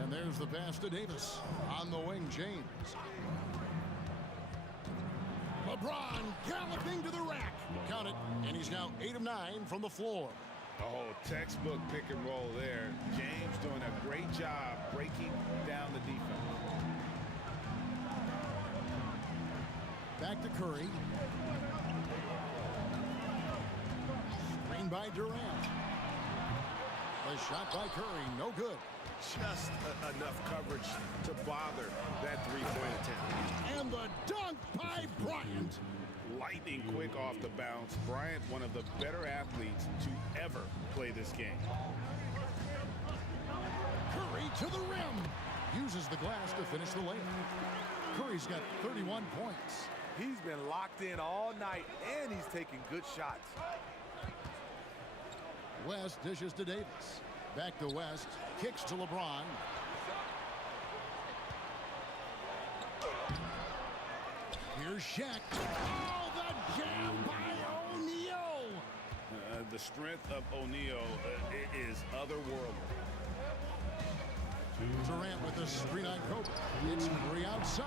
And there's the pass to Davis. On the wing, James. LeBron galloping to the rack. Count it. And he's now 8 of 9 from the floor. Oh, textbook pick and roll there. James doing a great job breaking down the defense. Back to Curry. Screen by Durant. The shot by Curry, no good. Just enough coverage to bother that three-point attempt. And the dunk by Bryant. Lightning quick off the bounce. Bryant, one of the better athletes to ever play this game. Curry to the rim. Uses the glass to finish the layup. Curry's got 31 points. He's been locked in all night, and he's taking good shots. West dishes to Davis. Back to West. Kicks to LeBron. Here's Shaq. Oh, the jam by the strength of O'Neal is otherworldly. Durant with the screen on Kobe. It's Curry outside.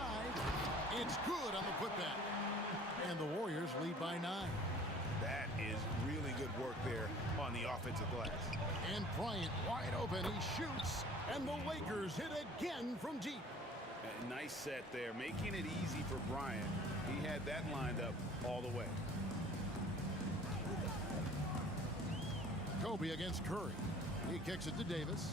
It's good on the putback. And the Warriors lead by 9. That is really good work there on the offensive glass. And Bryant wide open. He shoots. And the Lakers hit again from deep. A nice set there, making it easy for Bryant. He had that lined up all the way. Kobe against Curry. He kicks it to Davis.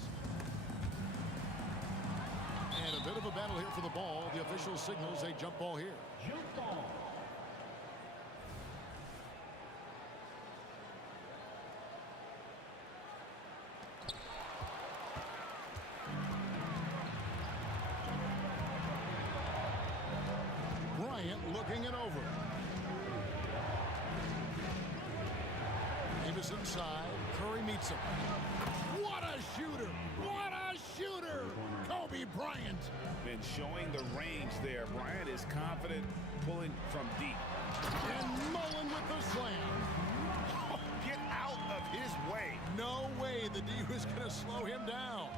And a bit of a battle here for the ball. The official signals a jump ball here. Jump ball. Bryant looking it over. Davis inside. Curry meets him. What a shooter! What a shooter! Kobe Bryant. And showing the range there. Bryant is confident pulling from deep. And Mullen with the slam. Get out of his way. No way the D was going to slow him down.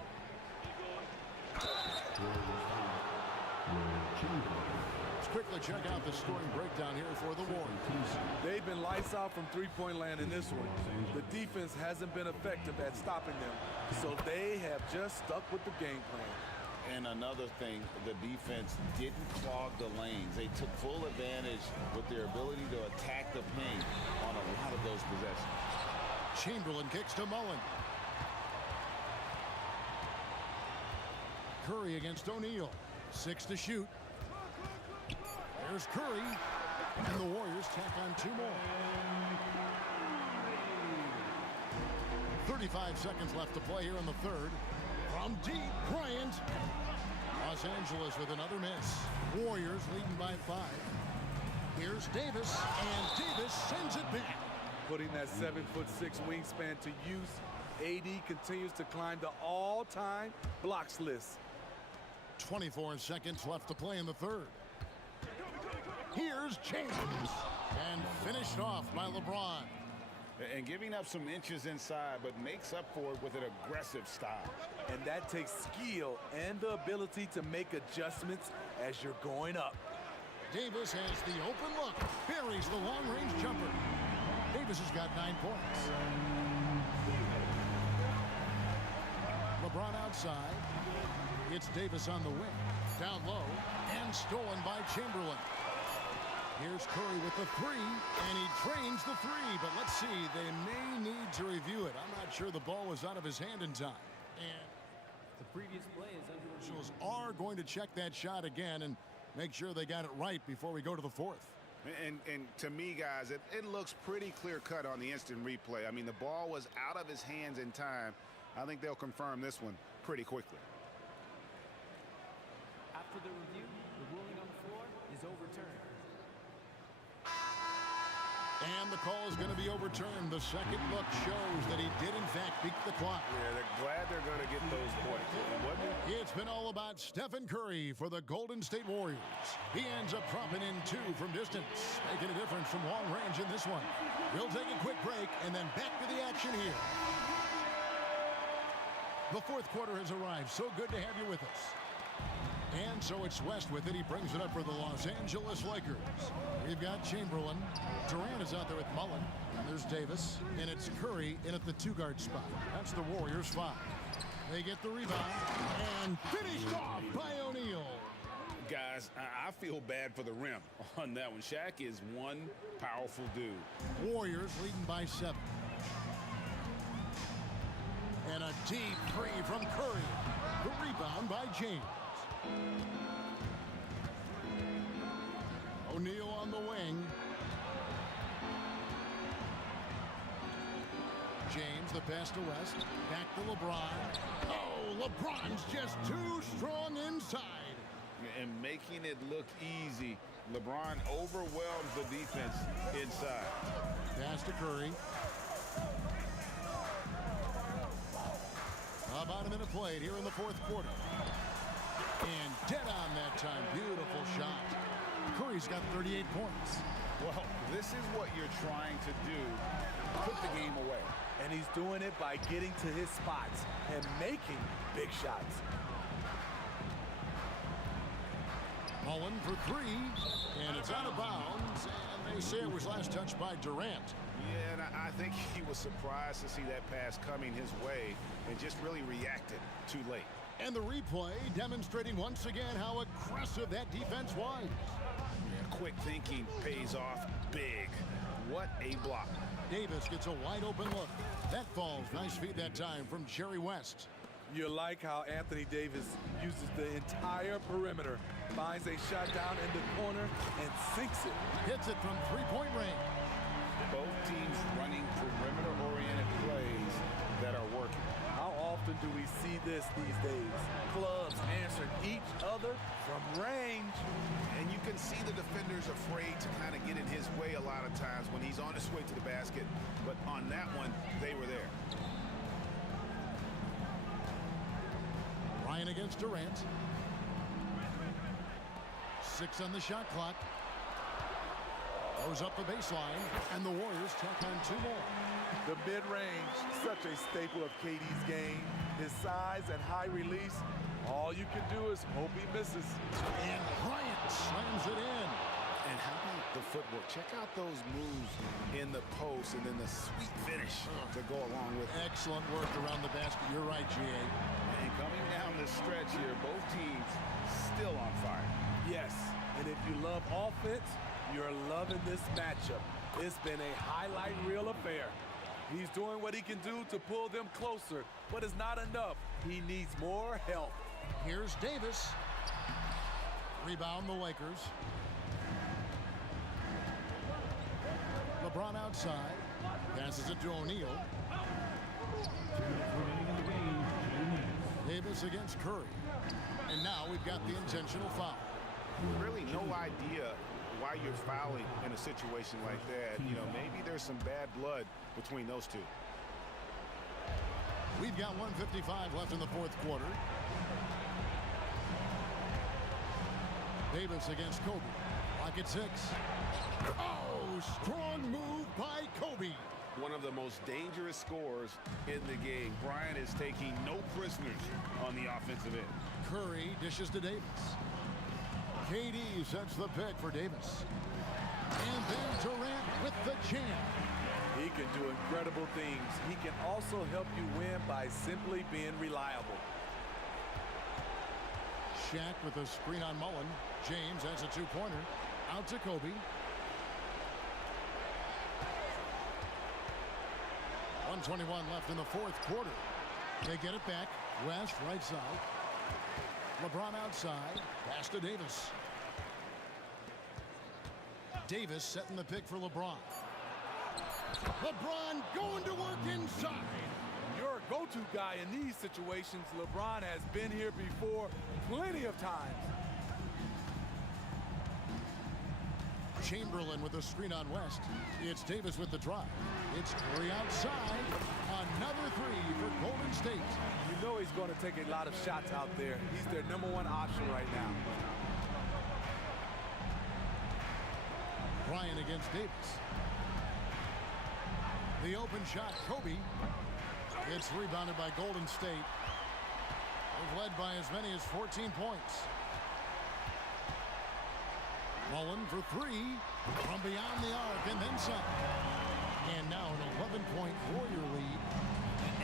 Let's quickly check out the scoring breakdown here for the Warriors. They've been lights out from three-point land in this one. The defense hasn't been effective at stopping them, so they have just stuck with the game plan. And another thing, the defense didn't clog the lanes. They took full advantage with their ability to attack the paint on a lot of those possessions. Chamberlain kicks to Mullen. Curry against O'Neal. 6 to shoot. There's Curry. And the Warriors tack on 2 more. 35 seconds left to play here in the third. From deep, Bryant. Los Angeles with another miss. Warriors leading by 5. Here's Davis, and Davis sends it back. Putting that 7'6" wingspan to use, AD continues to climb the all-time blocks list. 24 seconds left to play in the third. Here's James, and finished off by LeBron. And giving up some inches inside, but makes up for it with an aggressive style. And that takes skill and the ability to make adjustments as you're going up. Davis has the open look, buries the long-range jumper. Davis has got 9 points. LeBron outside. It's Davis on the wing. Down low, and stolen by Chamberlain. Here's Curry with the 3, and he drains the 3, but let's see, they may need to review it. I'm not sure the ball was out of his hand in time. And the previous play is under review. Are going to check that shot again and make sure they got it right before we go to the fourth. And to me, guys, it looks pretty clear-cut on the instant replay. I mean, the ball was out of his hands in time. I think they'll confirm this one pretty quickly. After the review, the ruling on the floor is overturned. And the call is going to be overturned. The second look shows that he did, in fact, beat the clock. Yeah, they're glad they're going to get those points. It's been all about Stephen Curry for the Golden State Warriors. He ends up dropping in 2 from distance, making a difference from long range in this one. We'll take a quick break and then back to the action here. The fourth quarter has arrived. So good to have you with us. And so it's West with it. He brings it up for the Los Angeles Lakers. We've got Chamberlain. Durant is out there with Mullen. And there's Davis. And it's Curry in at the 2-guard spot. That's the Warriors 5. They get the rebound. And finished off by O'Neal. Guys, I feel bad for the rim on that one. Shaq is one powerful dude. Warriors leading by 7. And a deep 3 from Curry. The rebound by James. O'Neal on the wing. James, the pass to West. Back to LeBron. Oh, LeBron's just too strong inside. And making it look easy. LeBron overwhelms the defense inside. Pass to Curry. About a minute played here in the fourth quarter. And dead on that time. Beautiful shot. Curry's got 38 points. Well, this is what you're trying to do put the game away. And he's doing it by getting to his spots and making big shots. Mullen for three, and it's out of bounds, and they say it was last touched by Durant. Yeah, and I think he was surprised to see that pass coming his way and just really reacted too late. And the replay demonstrating once again how aggressive that defense was. Yeah, quick thinking pays off big. What a block. Davis gets a wide open look. That falls. Nice feed that time from Jerry West. You like how Anthony Davis uses the entire perimeter, finds a shot down in the corner, and sinks it. Hits it from three-point range. Both teams running perimeter-oriented plays that are working. How often do we see this these days? Clubs answering each other from range. And you can see the defenders afraid to kind of get in his way a lot of times when he's on his way to the basket. But on that one, they were there. Ryan against Durant. 6 on the shot clock. Goes up the baseline, and the Warriors tack on 2 more. The mid-range, such a staple of KD's game. His size and high release, all you can do is hope he misses. And Bryant slams it in. And how about the footwork? Check out those moves in the post and then the sweet finish to go along with it. Excellent work around the basket. You're right, G.A. And coming down the stretch here, both teams still on fire. Yes, and if you love offense, you're loving this matchup. It's been a highlight reel affair. He's doing what he can do to pull them closer, but it's not enough. He needs more help. Here's Davis. Rebound the Lakers. LeBron outside. Passes it to O'Neal. Davis against Curry. And now we've got the intentional foul. Really no idea why you're fouling in a situation like that. You know, maybe there's some bad blood between those two. We've got 1:55 left in the fourth quarter. Davis against Kobe. Lock at 6. Oh, strong move by Kobe. One of the most dangerous scorers in the game. Bryant is taking no prisoners on the offensive end. Curry dishes to Davis. KD sets the pick for Davis. And then Durant with the jam. He can do incredible things. He can also help you win by simply being reliable. Shaq with a screen on Mullen. James has a 2-pointer. Out to Kobe. 1:21 left in the fourth quarter. They get it back. West right side. LeBron outside. Pass to Davis. Davis setting the pick for LeBron. LeBron going to work inside. Your go-to guy in these situations. LeBron has been here before plenty of times. Chamberlain with a screen on West. It's Davis with the drive. It's Curry outside. Another 3 for Golden State. You know he's going to take a lot of shots out there. He's their #1 option right now. Bryant against Davis. The open shot, Kobe. It's rebounded by Golden State. They've led by as many as 14 points. Mullen for 3 from beyond the arc and then some. And now an 11-point Warrior lead.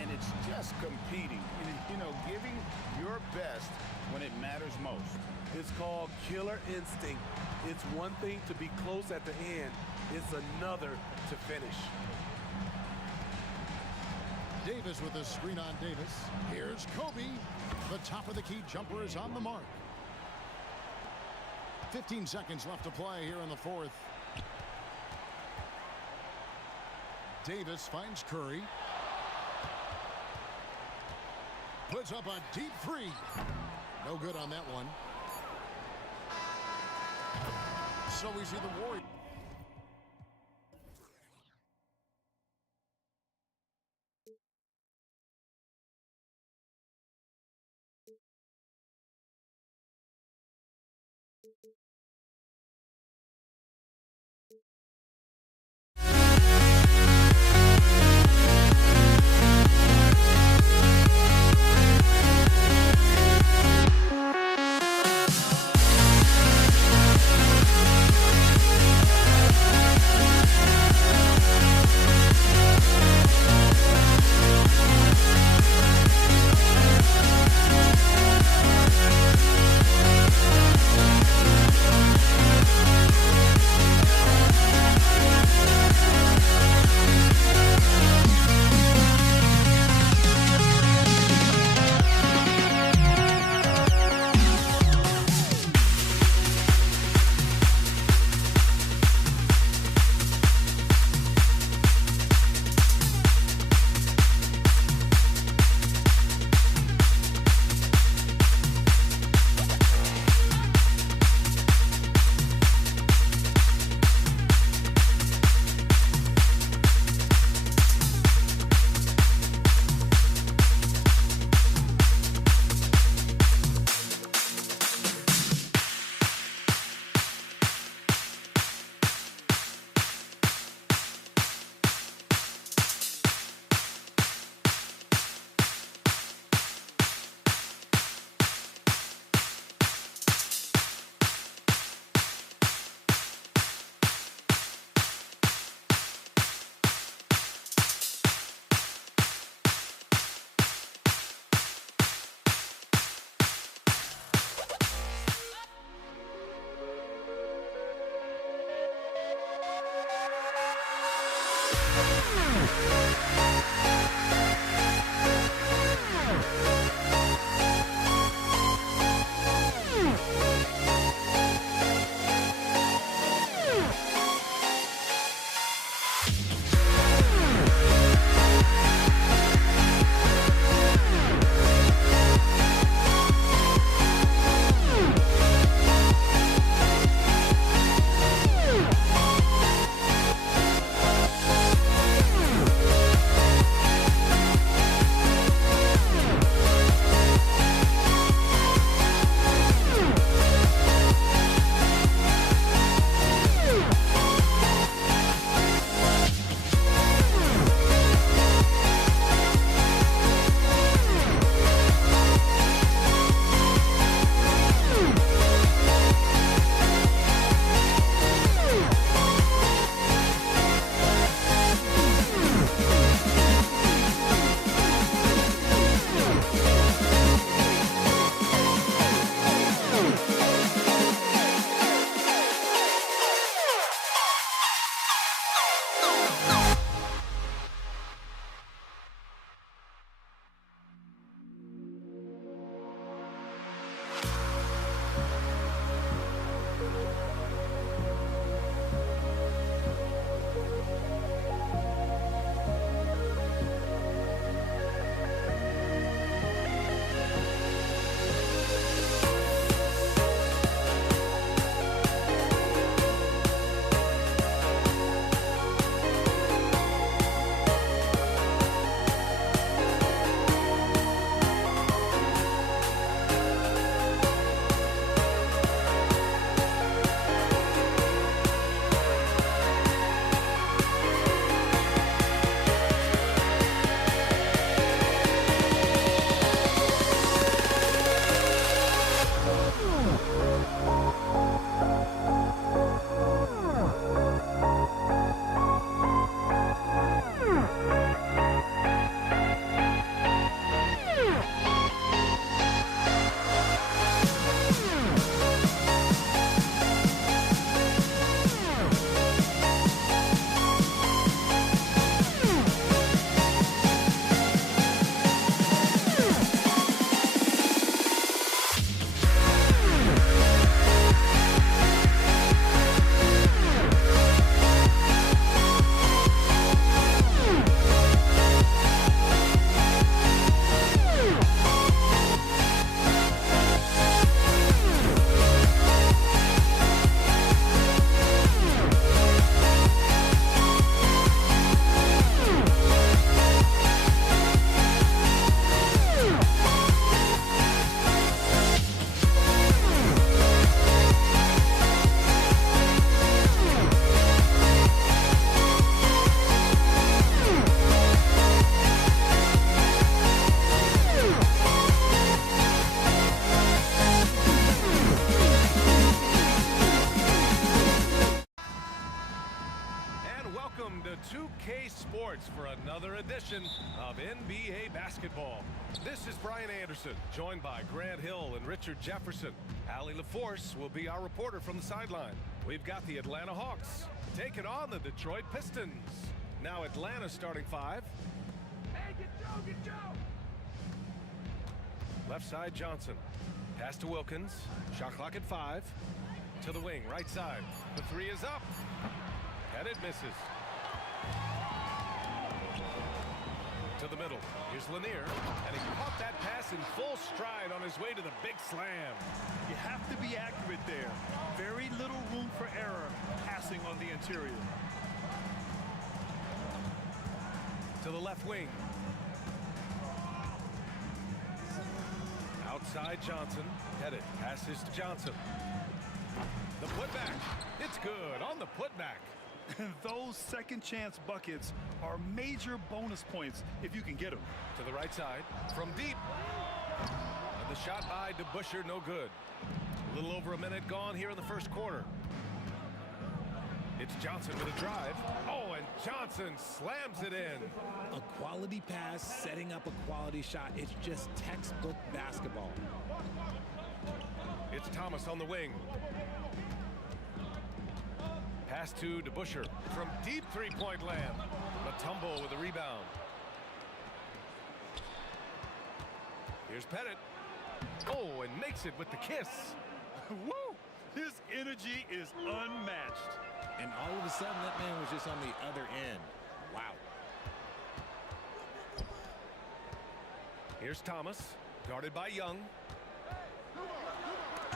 And it's just competing. You know, giving your best when it matters most. It's called killer instinct. It's one thing to be close at the end. It's another to finish. Davis with a screen on Davis. Here's Kobe. The top of the key jumper is on the mark. 15 seconds left to play here in the fourth. Davis finds Curry. Puts up a deep 3. No good on that one. So we see the Warriors. of NBA basketball. This is Brian Anderson, joined by Grant Hill and Richard Jefferson. Allie LaForce will be our reporter from the sideline. We've got the Atlanta Hawks taking on the Detroit Pistons. Now Atlanta starting five. Hey, get Joe! Left side Johnson. Pass to Wilkins. Shot clock at 5. To the wing, right side. The three is up. And it misses. To the middle. Here's Lanier. And he caught that pass in full stride on his way to the big slam. You have to be accurate there. Very little room for error passing on the interior. To the left wing. Outside Johnson. Headed. Passes to Johnson. The putback. It's good on the putback. Those second chance buckets are major bonus points if you can get them. To the right side. From deep. And the shot by DeBusschere, no good. A little over a minute gone here in the first quarter. It's Johnson with a drive. Oh, and Johnson slams it in. A quality pass, setting up a quality shot. It's just textbook basketball. It's Thomas on the wing. Pass to DeBusschere from deep three-point land. Mutombo with a rebound. Here's Pettit. Oh, and makes it with the kiss. Woo! His energy is unmatched. And all of a sudden, that man was just on the other end. Wow. Here's Thomas, guarded by Young.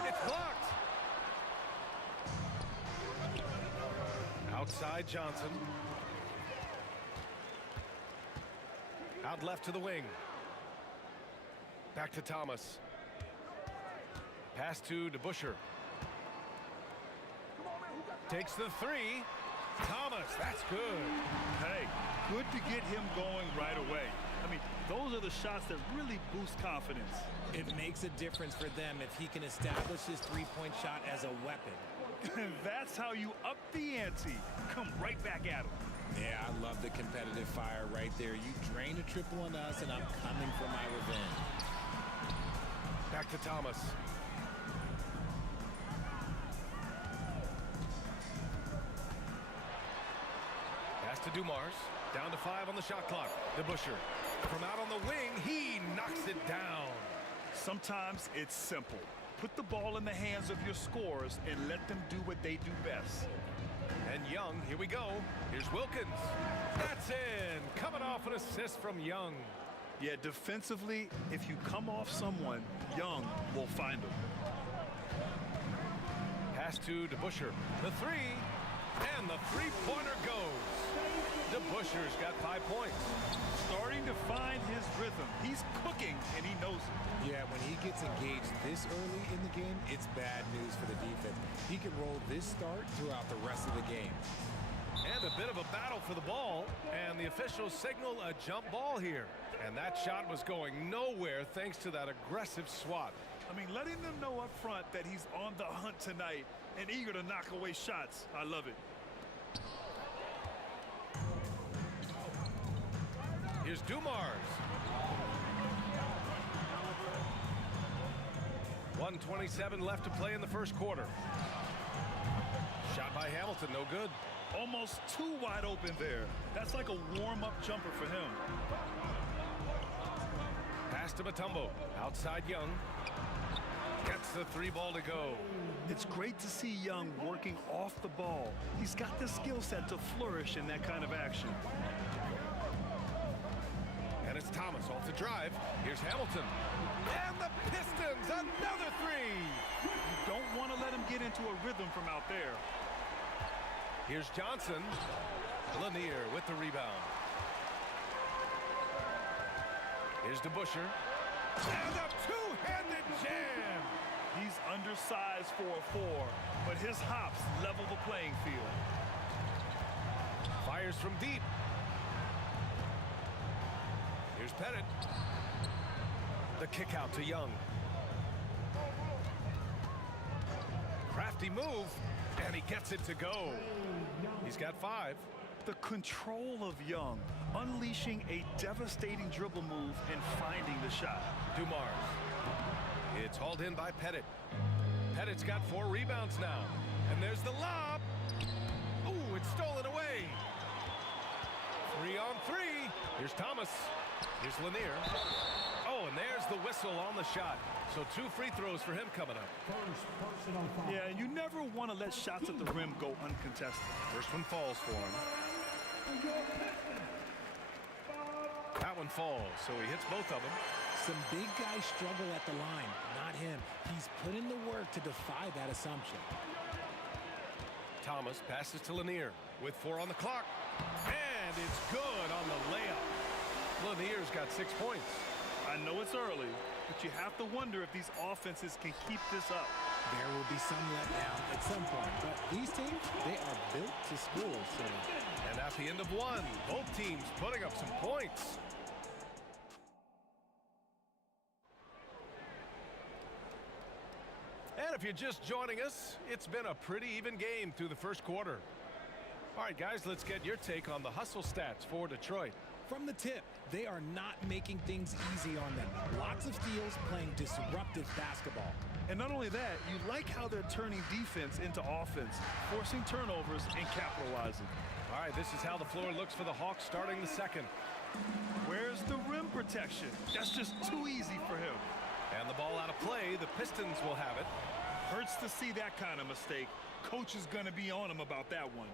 It's blocked. Outside Johnson. Out left to the wing. Back to Thomas. Pass to DeBusschere. Takes the three. Thomas, that's good. Hey, good to get him going right away. I mean, those are the shots that really boost confidence. It makes a difference for them if he can establish his three-point shot as a weapon. That's how you up the ante. Come right back at him. Yeah, I love the competitive fire right there. You drain a triple on us, and I'm coming for my revenge. Back to Thomas. Pass to Dumars. Down to 5 on the shot clock. DeBusschere. From out on the wing, he knocks it down. Sometimes it's simple. Put the ball in the hands of your scorers and let them do what they do best. And Young, here we go. Here's Wilkins. That's in. Coming off an assist from Young. Yeah, defensively, if you come off someone, Young will find them. Pass to DeBusschere. The three. And the three-pointer goes. DeBusschere's got 5 points. Starting to find his rhythm. He's cooking, and he knows it. Yeah, when he gets engaged this early in the game, it's bad news for the defense. He can roll this start throughout the rest of the game. And a bit of a battle for the ball, and the officials signal a jump ball here. And that shot was going nowhere thanks to that aggressive swat. I mean, letting them know up front that he's on the hunt tonight and eager to knock away shots. I love it. Here's Dumars. 1:27 left to play in the first quarter. Shot by Hamilton, no good. Almost too wide open there. That's like a warm-up jumper for him. Pass to Mutombo. Outside Young. Gets the three ball to go. It's great to see Young working off the ball. He's got the skill set to flourish in that kind of action. And it's Thomas off the drive. Here's Hamilton. And the Pistons, another three. You don't want to let him get into a rhythm from out there. Here's Johnson. Lanier with the rebound. Here's DeBusschere. And a two-handed jam. He's undersized for a 4, but his hops level the playing field. Fires from deep. Here's Pettit. The kick out to Young. Crafty move, and he gets it to go. He's got 5. The control of Young, unleashing a devastating dribble move and finding the shot. Dumars. It's hauled in by Pettit. Pettit's got 4 rebounds now. And there's the lob. Ooh, it's stolen away. 3 on 3. Here's Thomas. Here's Lanier. Oh, and there's the whistle on the shot. So 2 free throws for him coming up. Yeah, and you never want to let shots at the rim go uncontested. First one falls for him. That one falls, so he hits both of them. Some big guys struggle at the line, not him. He's put in the work to defy that assumption. Thomas passes to Lanier with 4 on the clock. And it's good on the layup. Lanier's got 6 points. I know it's early, but you have to wonder if these offenses can keep this up. There will be some letdown at some point, but these teams, they are built to score. So. And at the end of 1, both teams putting up some points. And if you're just joining us, it's been a pretty even game through the first quarter. All right, guys, let's get your take on the hustle stats for Detroit. From the tip, they are not making things easy on them. Lots of steals, playing disruptive basketball. And not only that, you like how they're turning defense into offense, forcing turnovers and capitalizing. All right, this is how the floor looks for the Hawks starting the second. Where's the rim protection? That's just too easy for him. And the ball out of play, the Pistons will have it. Hurts to see that kind of mistake. Coach is going to be on him about that one.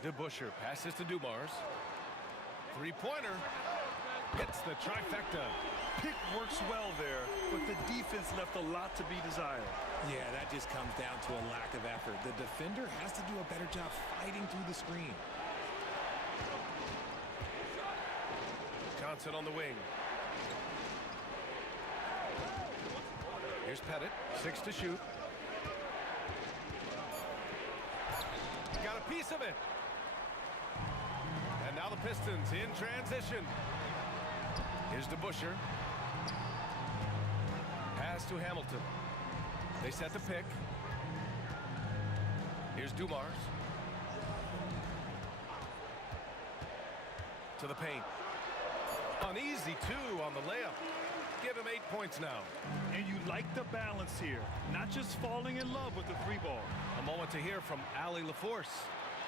DeBusschere passes to Dumars. 3-pointer. Hits the trifecta. Pick works well there, but the defense left a lot to be desired. Yeah, that just comes down to a lack of effort. The defender has to do a better job fighting through the screen. Johnson on the wing. Here's Pettit. 6 to shoot. Got a piece of it. And now the Pistons in transition. Here's DeBusschere. Pass to Hamilton. They set the pick. Here's Dumars. To the paint. An easy 2 on the layup. Give him 8 points now. And you like the balance here. Not just falling in love with the 3 ball. A moment to hear from Allie LaForce.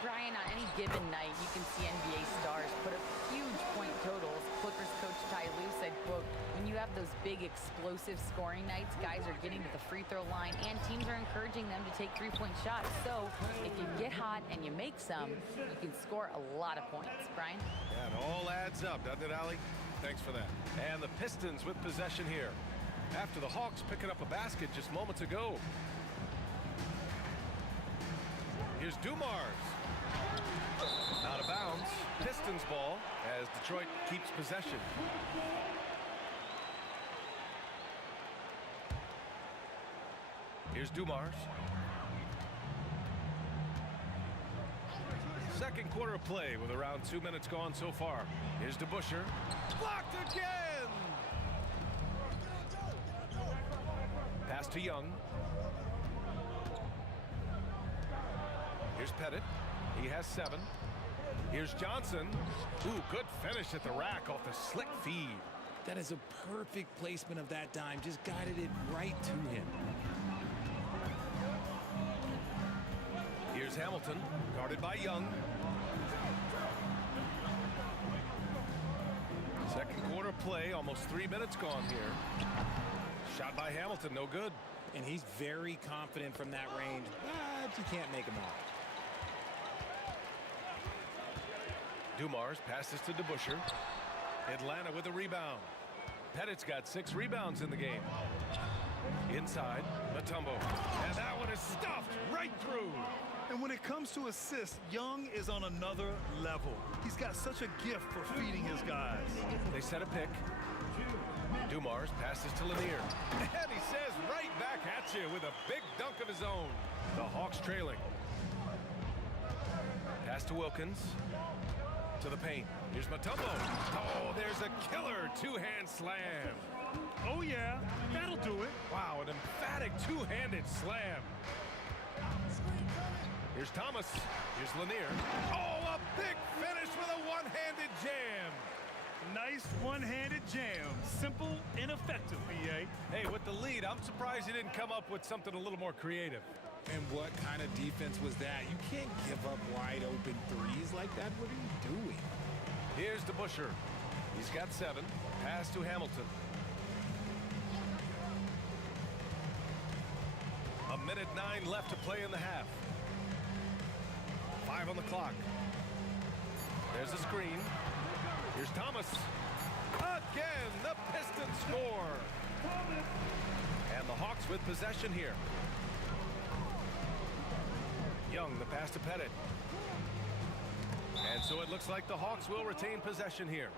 Brian, on any given night, you can see NBA stars put up huge point totals. Clippers coach Ty Lue said, quote, when you have those big explosive scoring nights, guys are getting to the free throw line and teams are encouraging them to take 3-point shots. So if you get hot and you make some, you can score a lot of points. Brian? Yeah, it all adds up, doesn't it, Allie? Thanks for that. And the Pistons with possession here. After the Hawks picking up a basket just moments ago. Here's Dumars. Out of bounds. Pistons ball as Detroit keeps possession. Here's Dumars. Second quarter of play with around 2 minutes gone so far. Here's DeBusschere. Blocked again! Pass to Young. Here's Pettit. He has 7. Here's Johnson. Ooh, good finish at the rack off the slick feed. That is a perfect placement of that dime. Just guided it right to him. Here's Hamilton, guarded by Young. Second quarter play, almost 3 minutes gone here. Shot by Hamilton, no good. And he's very confident from that range, but you can't make him all. Dumars passes to DeBusschere. Atlanta with a rebound. Pettit's got 6 rebounds in the game. Inside, Mutombo. And that one is stuffed right through. And when it comes to assists, Young is on another level. He's got such a gift for feeding his guys. They set a pick. Dumars passes to Lanier. And he says right back at you with a big dunk of his own. The Hawks trailing. Pass to Wilkins. To the paint. Here's Mutombo. Oh, there's a killer 2-hand slam. Oh, yeah, that'll do it. Wow, an emphatic two-handed slam. Here's Thomas. Here's Lanier. Oh, a big finish with a one-handed jam. Nice one-handed jam. Simple and effective, B.A. Hey, with the lead, I'm surprised he didn't come up with something a little more creative. And what kind of defense was that? You can't give up wide open threes like that. What are you doing? Here's DeBuscher. He's got 7. Pass to Hamilton. A minute 9 left to play in the half. 5 on the clock. There's a screen. Here's Thomas. Again, the Pistons score. And the Hawks with possession here. Young, the pass to Pettit. And so it looks like the Hawks will retain possession here.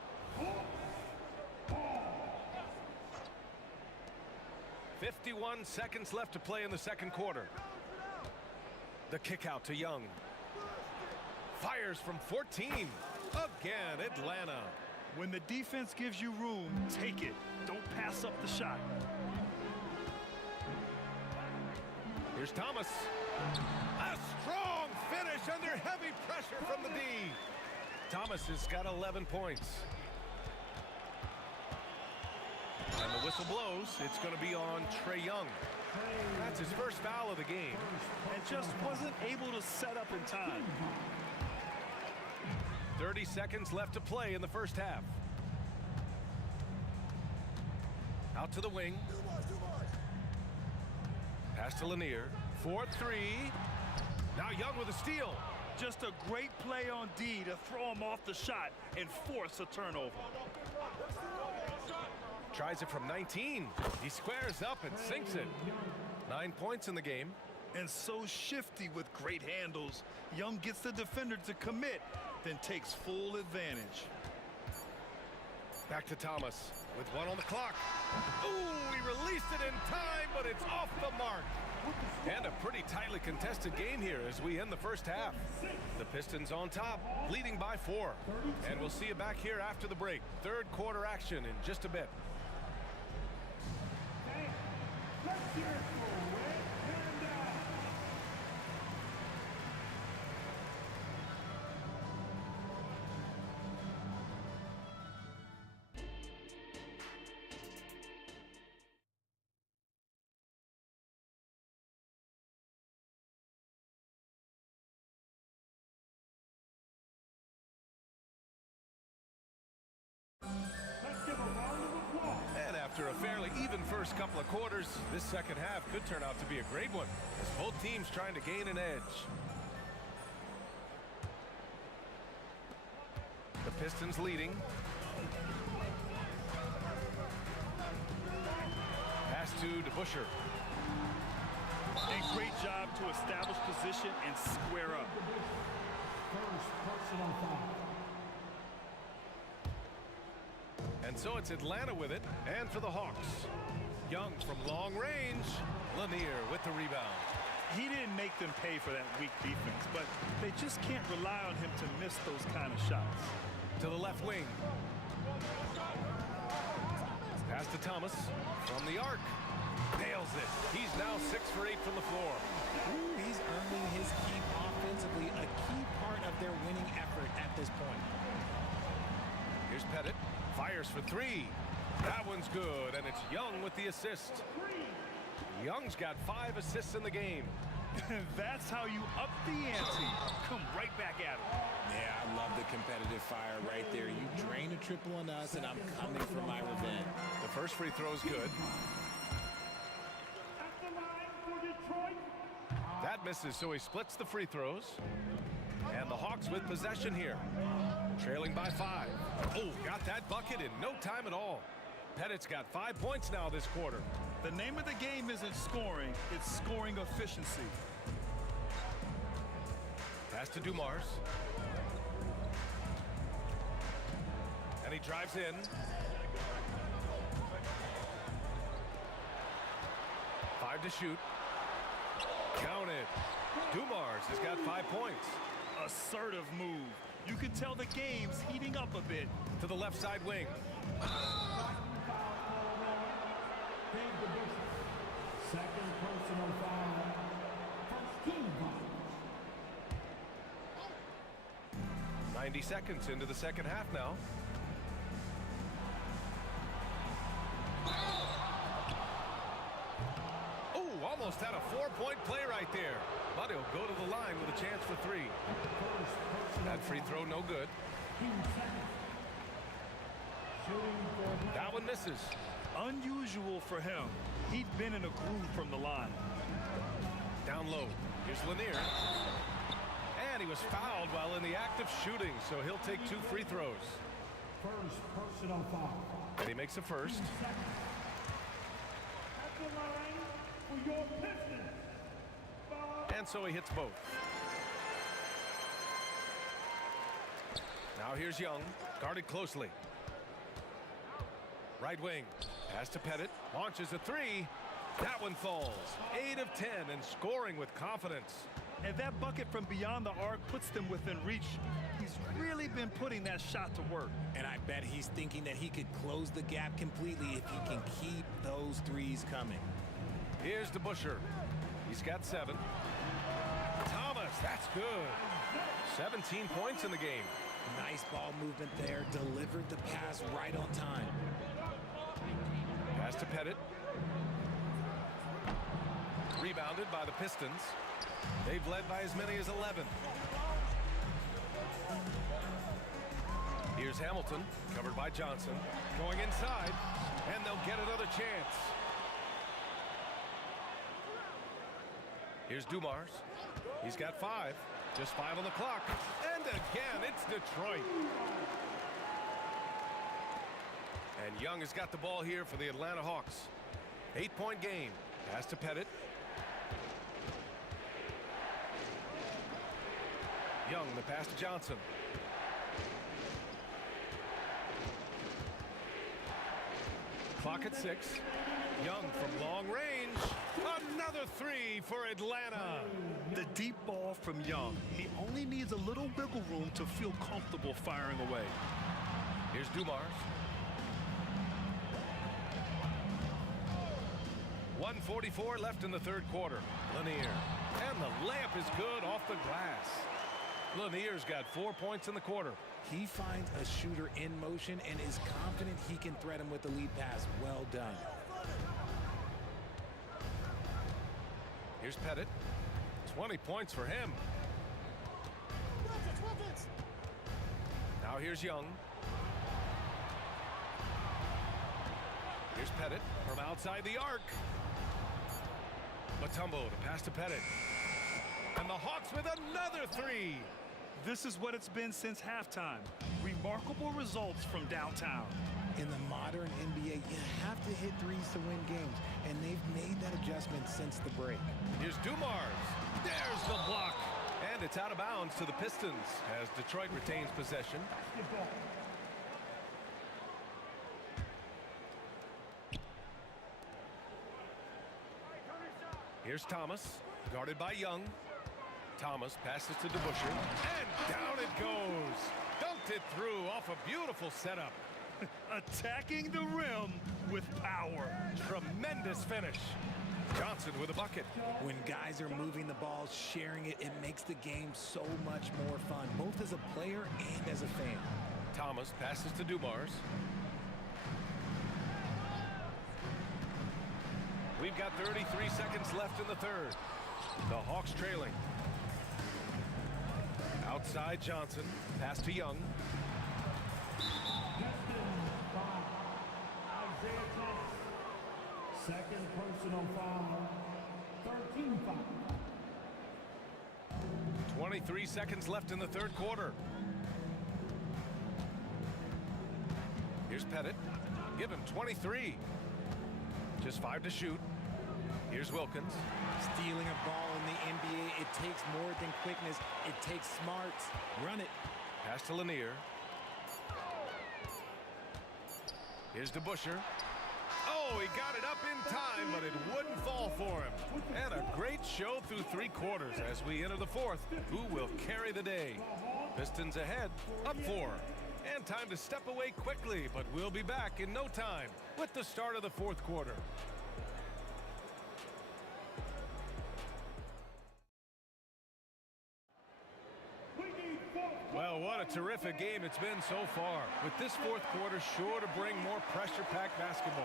"51 seconds left to play in the second quarter. The kick out to Young. Fires from 14. Again, Atlanta. When the defense gives you room, take it. Don't pass up the shot. Here's Thomas. A strong finish under heavy pressure from the D. Thomas has got 11 points. And the whistle blows. It's going to be on Trae Young. That's his first foul of the game. And just wasn't able to set up in time. 30 seconds left to play in the first half. Out to the wing. Pass to Lanier. 4-3. Now Young with a steal. Just a great play on D to throw him off the shot and force a turnover. Tries it from 19. He squares up and sinks it. 9 points in the game. And so shifty with great handles. Young gets the defender to commit, then takes full advantage. Back to Thomas with 1 on the clock. Ooh, he released it in time, but it's off the mark. And a pretty tightly contested game here as we end the first half. The Pistons on top, leading by 4. And we'll see you back here after the break. Third quarter action in just a bit. And after a fairly even first couple of quarters, this second half could turn out to be a great one as both teams trying to gain an edge. The Pistons leading. Pass to DeBuscher. A great job to establish position and square up. First personal foul. And so it's Atlanta with it, and for the Hawks. Young from long range. Lanier with the rebound. He didn't make them pay for that weak defense, but they just can't rely on him to miss those kind of shots. To the left wing. Pass to Thomas from the arc. Nails it. He's now 6 for 8 from the floor. Ooh, he's earning his keep offensively, a key part of their winning effort at this point. Here's Pettit. Fires for 3. That one's good, and it's Young with the assist. Young's got 5 assists in the game. That's how you up the ante. Come right back at him. Yeah, I love the competitive fire right there. You drain a triple on us, and I'm coming for my revenge. The first free throw's good. That misses, so he splits the free throws. And the Hawks with possession here. Trailing by 5. Oh, got that bucket in no time at all. Pettit's got 5 points now this quarter. The name of the game isn't scoring, it's scoring efficiency. Pass to Dumars. And he drives in. Five to shoot. Counted. Dumars has got 5 points. Assertive move. You can tell the game's heating up a bit. To the left side wing. Second personal foul. First team foul. 90 seconds into the second half now. Oh, almost had a 4-point play right there. But he'll go to the line with a chance for 3. That free throw no good. That one misses. Unusual for him. He'd been in a groove from the line. Down low. Here's Lanier. And he was fouled while in the act of shooting, so he'll take 2 free throws. First personal foul. And he makes a first. At the line for your Pistons. And so he hits both. Now here's Young, guarded closely. Right wing, pass to Pettit, launches a 3. That one falls. 8 of 10 and scoring with confidence. And that bucket from beyond the arc puts them within reach. He's really been putting that shot to work. And I bet he's thinking that he could close the gap completely if he can keep those threes coming. Here's DeBusschere. He's got 7. Thomas, that's good. 17 points in the game. Nice ball movement there. Delivered the pass right on time. Pass to Pettit. Rebounded by the Pistons. They've led by as many as 11. Here's Hamilton, covered by Johnson. Going inside, and they'll get another chance. Here's Dumars. He's got 5. Just 5 on the clock. And again, it's Detroit. And Young has got the ball here for the Atlanta Hawks. 8-point game. Pass to Pettit. Young, the pass to Johnson. Clock at 6. Young from long range. Another 3 for Atlanta. The deep ball from Young. He only needs a little wiggle room to feel comfortable firing away. Here's Dumars. 1:44 left in the third quarter. Lanier. And the layup is good off the glass. Lanier's got 4 points in the quarter. He finds a shooter in motion and is confident he can threat him with the lead pass. Well done. Here's Pettit. 20 points for him. Now here's Young. Here's Pettit from outside the arc. Mutombo to pass to Pettit. And the Hawks with another 3. This is what it's been since halftime. Remarkable results from downtown. In the modern NBA, you have to hit threes to win games, and they've made that adjustment since the break. Here's Dumars. There's the block. And it's out of bounds to the Pistons as Detroit retains possession. Here's Thomas, guarded by Young. Thomas passes to DeBusschere, and down it goes. Dunked it through off a beautiful setup. Attacking the rim with power. Tremendous finish. Johnson with a bucket. When guys are moving the ball, sharing it, it makes the game so much more fun, both as a player and as a fan. Thomas passes to Dumars. We've got 33 seconds left in the third. The Hawks trailing. Outside Johnson. Pass to Young. Second personal foul. 13 foul. 23 seconds left in the third quarter. Here's Pettit. Give him 23. Just 5 to shoot. Here's Wilkins. Stealing a ball in the NBA, it takes more than quickness. It takes smarts. Run it. Pass to Lanier. Here's DeBusschere. Oh, he got it up in time, but it wouldn't fall for him. And a great show through 3 quarters as we enter the fourth. Who will carry the day? Pistons ahead, up 4. And time to step away quickly, but we'll be back in no time with the start of the fourth quarter. Well, what a terrific game it's been so far. With this fourth quarter sure to bring more pressure-packed basketball.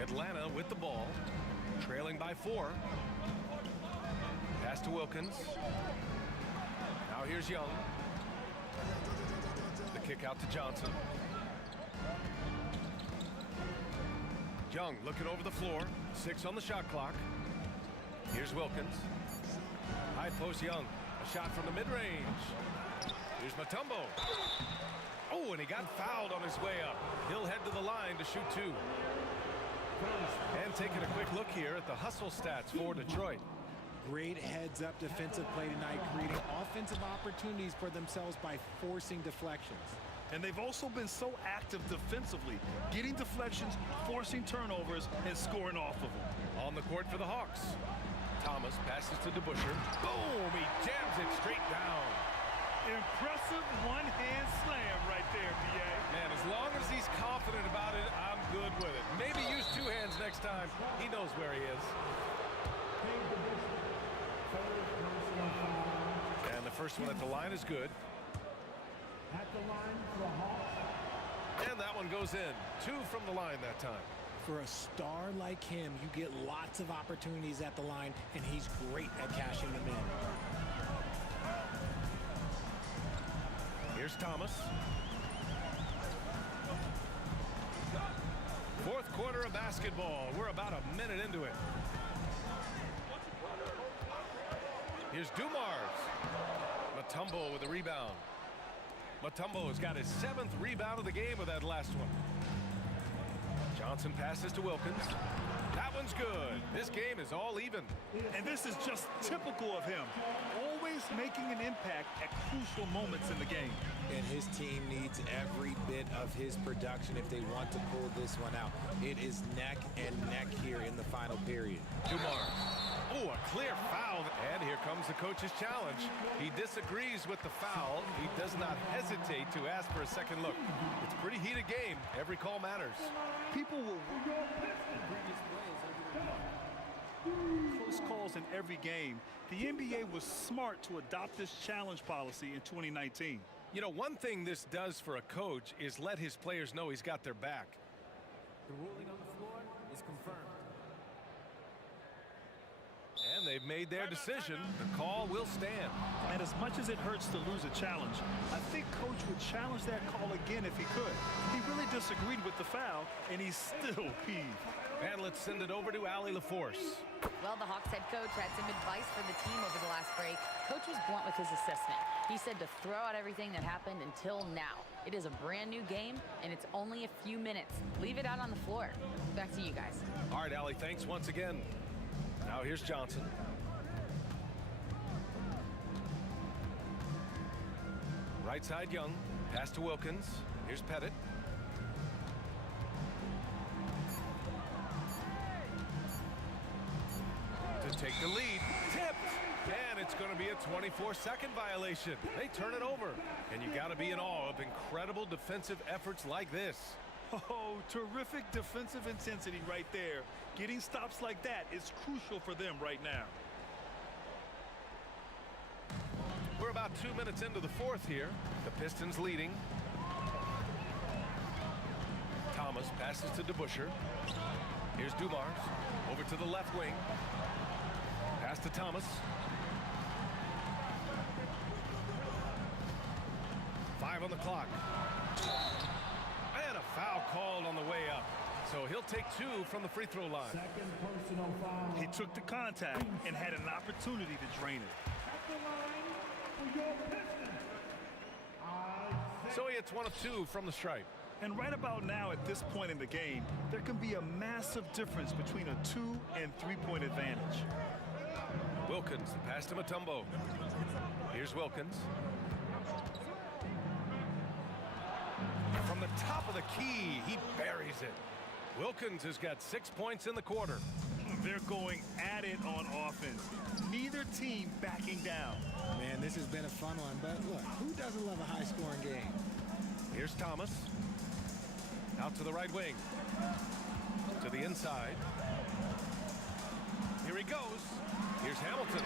Atlanta with the ball, trailing by 4. Pass to Wilkins. Now here's Young. The kick out to Johnson. Young looking over the floor. 6 on the shot clock. Here's Wilkins. High post Young. A shot from the mid-range. Here's Mutombo. Oh, and he got fouled on his way up. He'll head to the line to shoot 2. And taking a quick look here at the hustle stats for Detroit. Great heads-up defensive play tonight, creating offensive opportunities for themselves by forcing deflections. And they've also been so active defensively, getting deflections, forcing turnovers, and scoring off of them. On the court for the Hawks. Thomas passes to DeBusschere. Boom! He jams it straight down. Impressive one-hand slam right there, B.A. Man, as long as he's confident about it, I'm good with it. Maybe use 2 hands next time. He knows where he is. And the first one at the line is good. At the line for the Hawks. And that one goes in. 2 from the line that time. For a star like him, you get lots of opportunities at the line, and he's great at cashing them in. Here's Thomas. Fourth quarter of basketball. We're about a minute into it. Here's Dumars. Mutombo with the rebound. Mutombo has got his 7th rebound of the game with that last one. Johnson passes to Wilkins. That one's good. This game is all even. And this is just typical of him. Always making an impact at crucial moments in the game. And his team needs every bit of his production if they want to pull this one out. It is neck and neck here in the final period. Dumars. Oh, a clear foul. And here comes the coach's challenge. He disagrees with the foul. He does not hesitate to ask for a second look. It's a pretty heated game. Every call matters. People will close calls in every game. The NBA was smart to adopt this challenge policy in 2019. You know, one thing this does for a coach is let his players know he's got their back. The ruling on the floor is confirmed. And they've made their decision. The call will stand. And as much as it hurts to lose a challenge, I think Coach would challenge that call again if he could. He really disagreed with the foul, and he's still peeved. And let's send it over to Allie LaForce. Well, the Hawks head coach had some advice for the team over the last break. Coach was blunt with his assessment. He said to throw out everything that happened until now. It is a brand new game, and it's only a few minutes. Leave it out on the floor. Back to you guys. All right, Allie, thanks once again. Now here's Johnson. Right side Young. Pass to Wilkins. Here's Pettit. To take the lead. Tipped. And it's going to be a 24-second violation. They turn it over. And you got to be in awe of incredible defensive efforts like this. Oh, terrific defensive intensity right there. Getting stops like that is crucial for them right now. We're about 2 minutes into the fourth here. The Pistons leading. Thomas passes to DeBusschere. Here's Dumars. Over to the left wing. Pass to Thomas. 5 on the clock. And a foul called on the way up. So he'll take 2 from the free throw line. Second personal foul. He took the contact and had an opportunity to drain it. At the line for your Pistons. So he hits 1 of 2 from the stripe. And right about now at this point in the game, there can be a massive difference between a 2- and 3-point advantage. Wilkins, the pass to Mutombo. Here's Wilkins. From the top of the key, he buries it. Wilkins has got 6 points in the quarter. They're going at it on offense. Neither team backing down. Man, this has been a fun one, but look, who doesn't love a high-scoring game? Here's Thomas. Out to the right wing. To the inside. Here he goes. Here's Hamilton.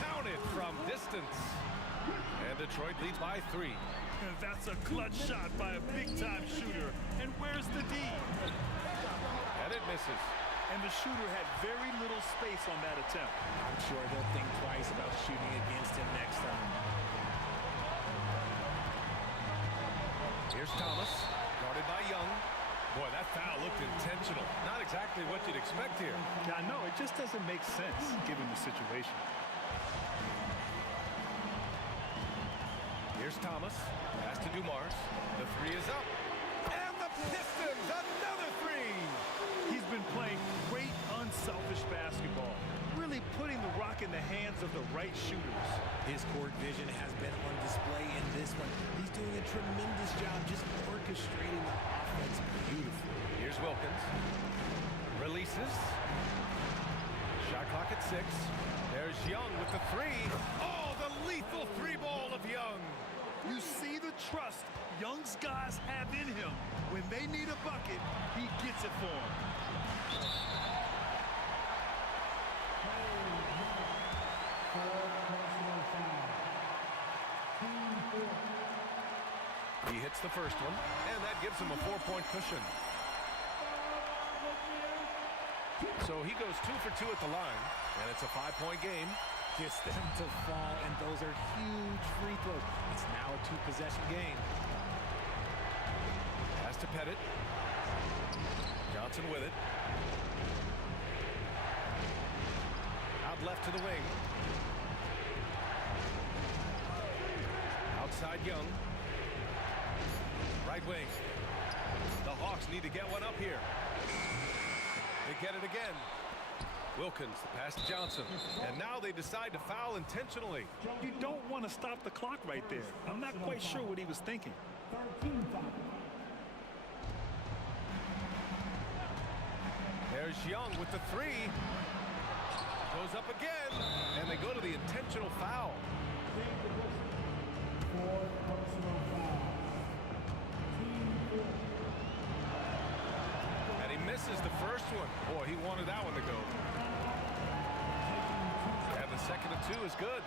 Counted from distance. And Detroit leads by 3. That's a clutch shot by a big-time shooter. And where's the D? And it misses. And the shooter had very little space on that attempt. I'm sure they'll think twice about shooting against him next time. Here's Thomas, guarded by Young. Boy, that foul looked intentional. Not exactly what you'd expect here. Yeah, no, it just doesn't make sense given the situation. Here's Thomas. Pass to Dumars. The 3 is up. And the Pistons, another 3! He's been playing great, unselfish basketball. Really putting the rock in the hands of the right shooters. His court vision has been on display in this one. He's doing a tremendous job just orchestrating the offense beautifully. Here's Wilkins. Releases. Shot clock at 6. There's Young with the 3. Oh, the lethal 3-ball of Young. You see the trust Young's guys have in him. When they need a bucket, he gets it for them. He hits the first one, and that gives him a 4-point cushion. So he goes 2 for 2 at the line, and it's a 5-point game. Gets them to fall, and those are huge free throws. It's now a 2-possession game. Pass to Pettit. Johnson with it. Out left to the wing. Outside Young. Right wing. The Hawks need to get one up here. They get it again. Wilkins, the pass to Johnson. And now they decide to foul intentionally. You don't want to stop the clock right there. I'm not quite sure what he was thinking. There's Young with the 3. Goes up again. And they go to the intentional foul. And he misses the first one. Boy, he wanted that one to go. And the second of 2 is good.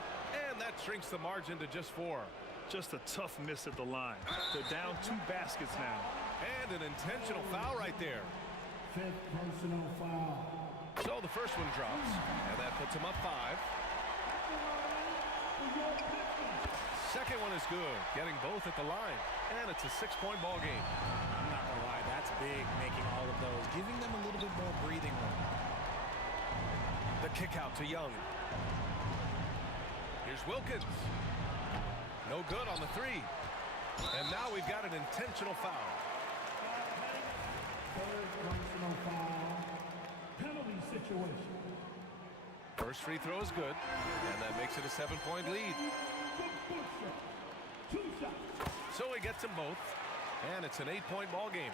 And that shrinks the margin to just 4. Just a tough miss at the line. They're down 2 baskets now. And an intentional foul right there. 5th personal foul. So the first one drops. And that puts him up 5. Second one is good. Getting both at the line. And it's a 6-point ball game. I'm not going to lie. That's big, making all of those. Giving them a little bit more breathing room. The kick out to Young. Here's Wilkins. No good on the 3. And now we've got an intentional foul. 3rd personal foul. Penalty situation. First free throw is good. And that makes it a 7-point lead. So he gets them both. And it's an 8-point ball game.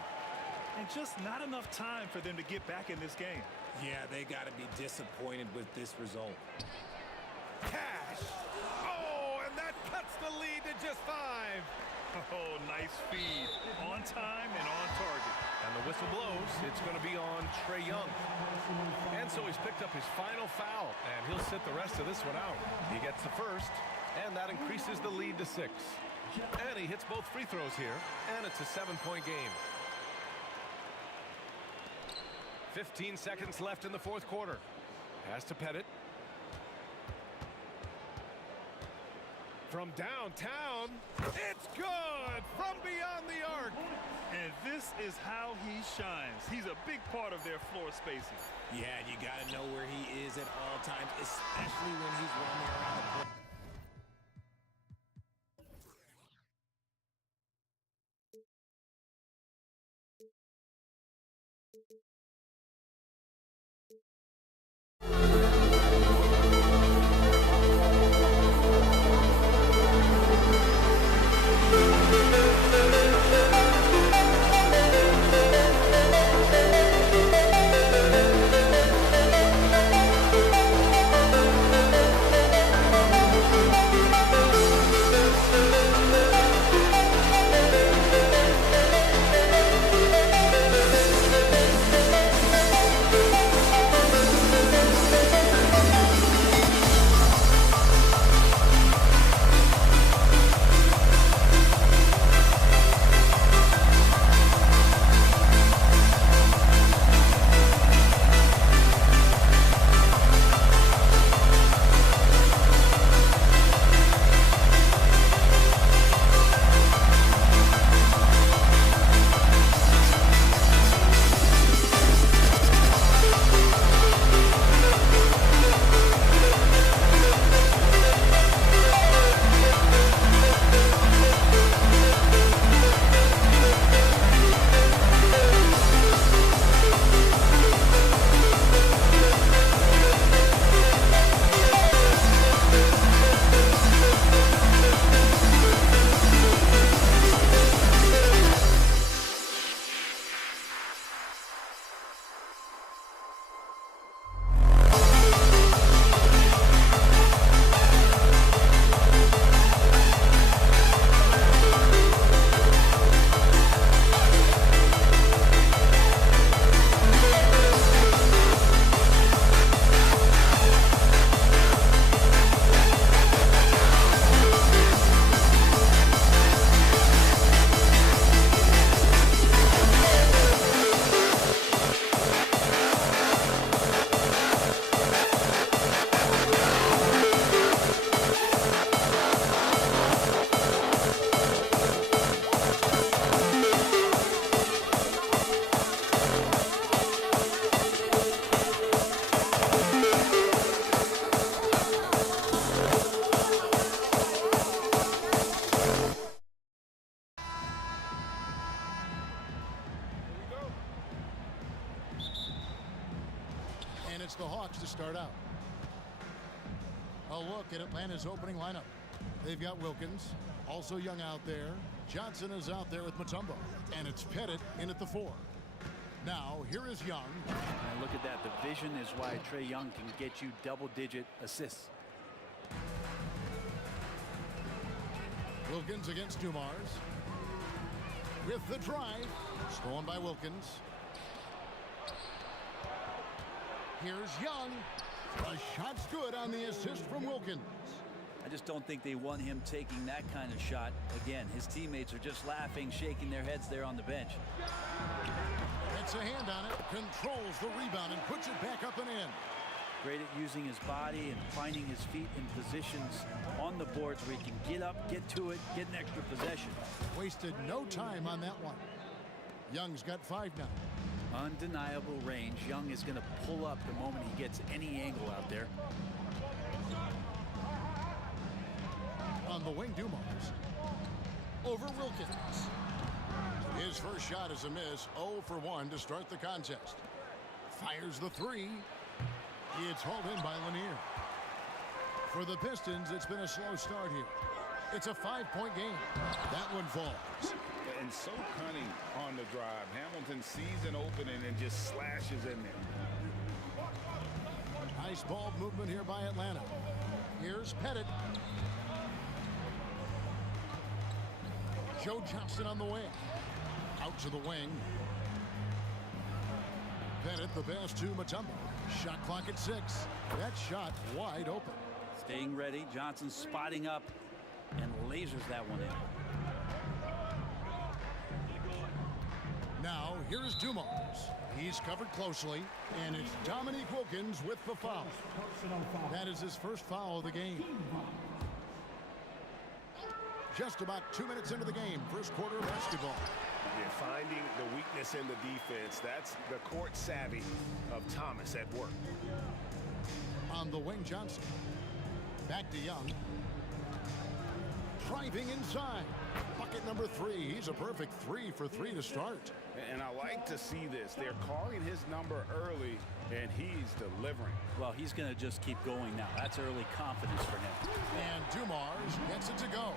And just not enough time for them to get back in this game. Yeah, they got to be disappointed with this result. Cash. Oh, and that cuts the lead to just 5. Oh, nice feed. On time and on target. And the whistle blows. It's going to be on Trae Young. And so he's picked up his final foul. And he'll sit the rest of this one out. He gets the first. And that increases the lead to 6. And he hits both free throws here. And it's a 7-point game. 15 seconds left in the 4th quarter. Pass to Pettit. From downtown, it's good from beyond the arc. And this is how he shines. He's a big part of their floor spacing. Yeah, you got to know where he is at all times, especially when he's roaming around the court. it's the Hawks to start out. A look at Atlanta's opening lineup. They've got Wilkins, also Young out there. Johnson is out there with Mutombo, and it's Pettit in at the 4. Now, here is Young. And look at that. The vision is why Trae Young can get you double-digit assists. Wilkins against Dumars. With the drive. Stolen by Wilkins. Here's Young. The shot's good on the assist from Wilkins. I just don't think they want him taking that kind of shot. Again, his teammates are just laughing, shaking their heads there on the bench. Gets a hand on it, controls the rebound, and puts it back up and in. Great at using his body and finding his feet in positions on the boards where he can get up, get to it, get an extra possession. Wasted no time on that one. Young's got 5 now. Undeniable range. Young is going to pull up the moment he gets any angle out there. On the wing, Dumars. Over Wilkins. His first shot is a miss. 0 for 1 to start the contest. Fires the 3. It's hauled in by Lanier. For the Pistons, it's been a slow start here. It's a 5-point game. That one falls. And so cunning on the drive. Hamilton sees an opening and just slashes in there. Nice ball movement here by Atlanta. Here's Pettit. Joe Johnson on the wing. Out to the wing. Pettit the pass to Mutombo. Shot clock at 6. That shot wide open. Staying ready. Johnson spotting up and lasers that one in. Now, here's Dumars. He's covered closely, and it's Dominique Wilkins with the foul. That is his first foul of the game. Just about 2 minutes into the game, first quarter of basketball. You're finding the weakness in the defense. That's the court savvy of Thomas at work. On the wing, Johnson. Back to Young. Driving inside. Bucket number 3. He's a perfect 3 for 3 to start. And I like to see this. They're calling his number early, and he's delivering. Well, he's going to just keep going now. That's early confidence for him. And Dumars gets it to go.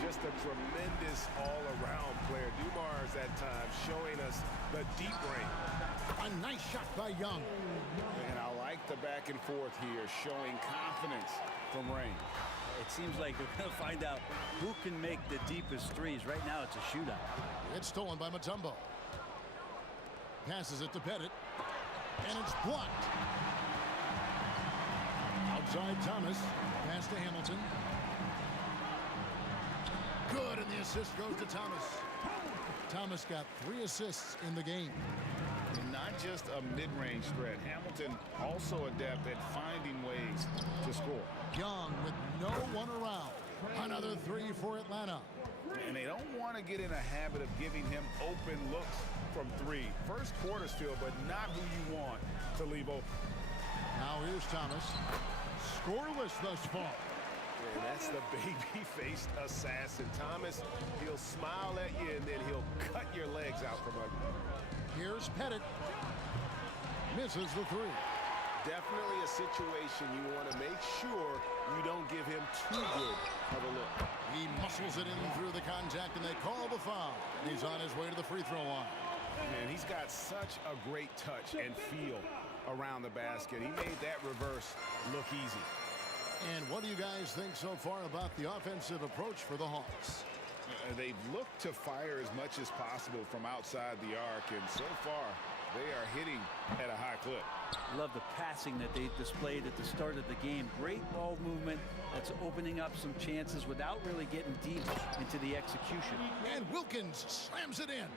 Just a tremendous all-around player. Dumars at times showing us the deep range. A nice shot by Young. And I like the back and forth here, showing confidence from range. It seems like we're going to find out who can make the deepest threes. Right now, it's a shootout. It's stolen by Mutombo. Passes it to Pettit. And it's blocked. Outside Thomas. Pass to Hamilton. Good, and the assist goes to Thomas. Thomas got 3 assists in the game. And not just a mid-range threat. Hamilton also adept at finding ways to score. Young with no one around. Another 3 for Atlanta. And they don't want to get in a habit of giving him open looks from 3. First quarter still, but not who you want to leave open. Now here's Thomas. Scoreless thus far. And that's the baby-faced assassin. Thomas, he'll smile at you, and then he'll cut your legs out from under you. Here's Pettit. Misses the 3. Definitely a situation you want to make sure you don't give him too good of a look. He muscles it in through the contact, and they call the foul. He's on his way to the free throw line. Man, he's got such a great touch and feel around the basket. He made that reverse look easy. And what do you guys think so far about the offensive approach for the Hawks? They've looked to fire as much as possible from outside the arc, and so far they are hitting at a high clip. Love the passing that they displayed at the start of the game. Great ball movement that's opening up some chances without really getting deep into the execution. And Wilkins slams it in.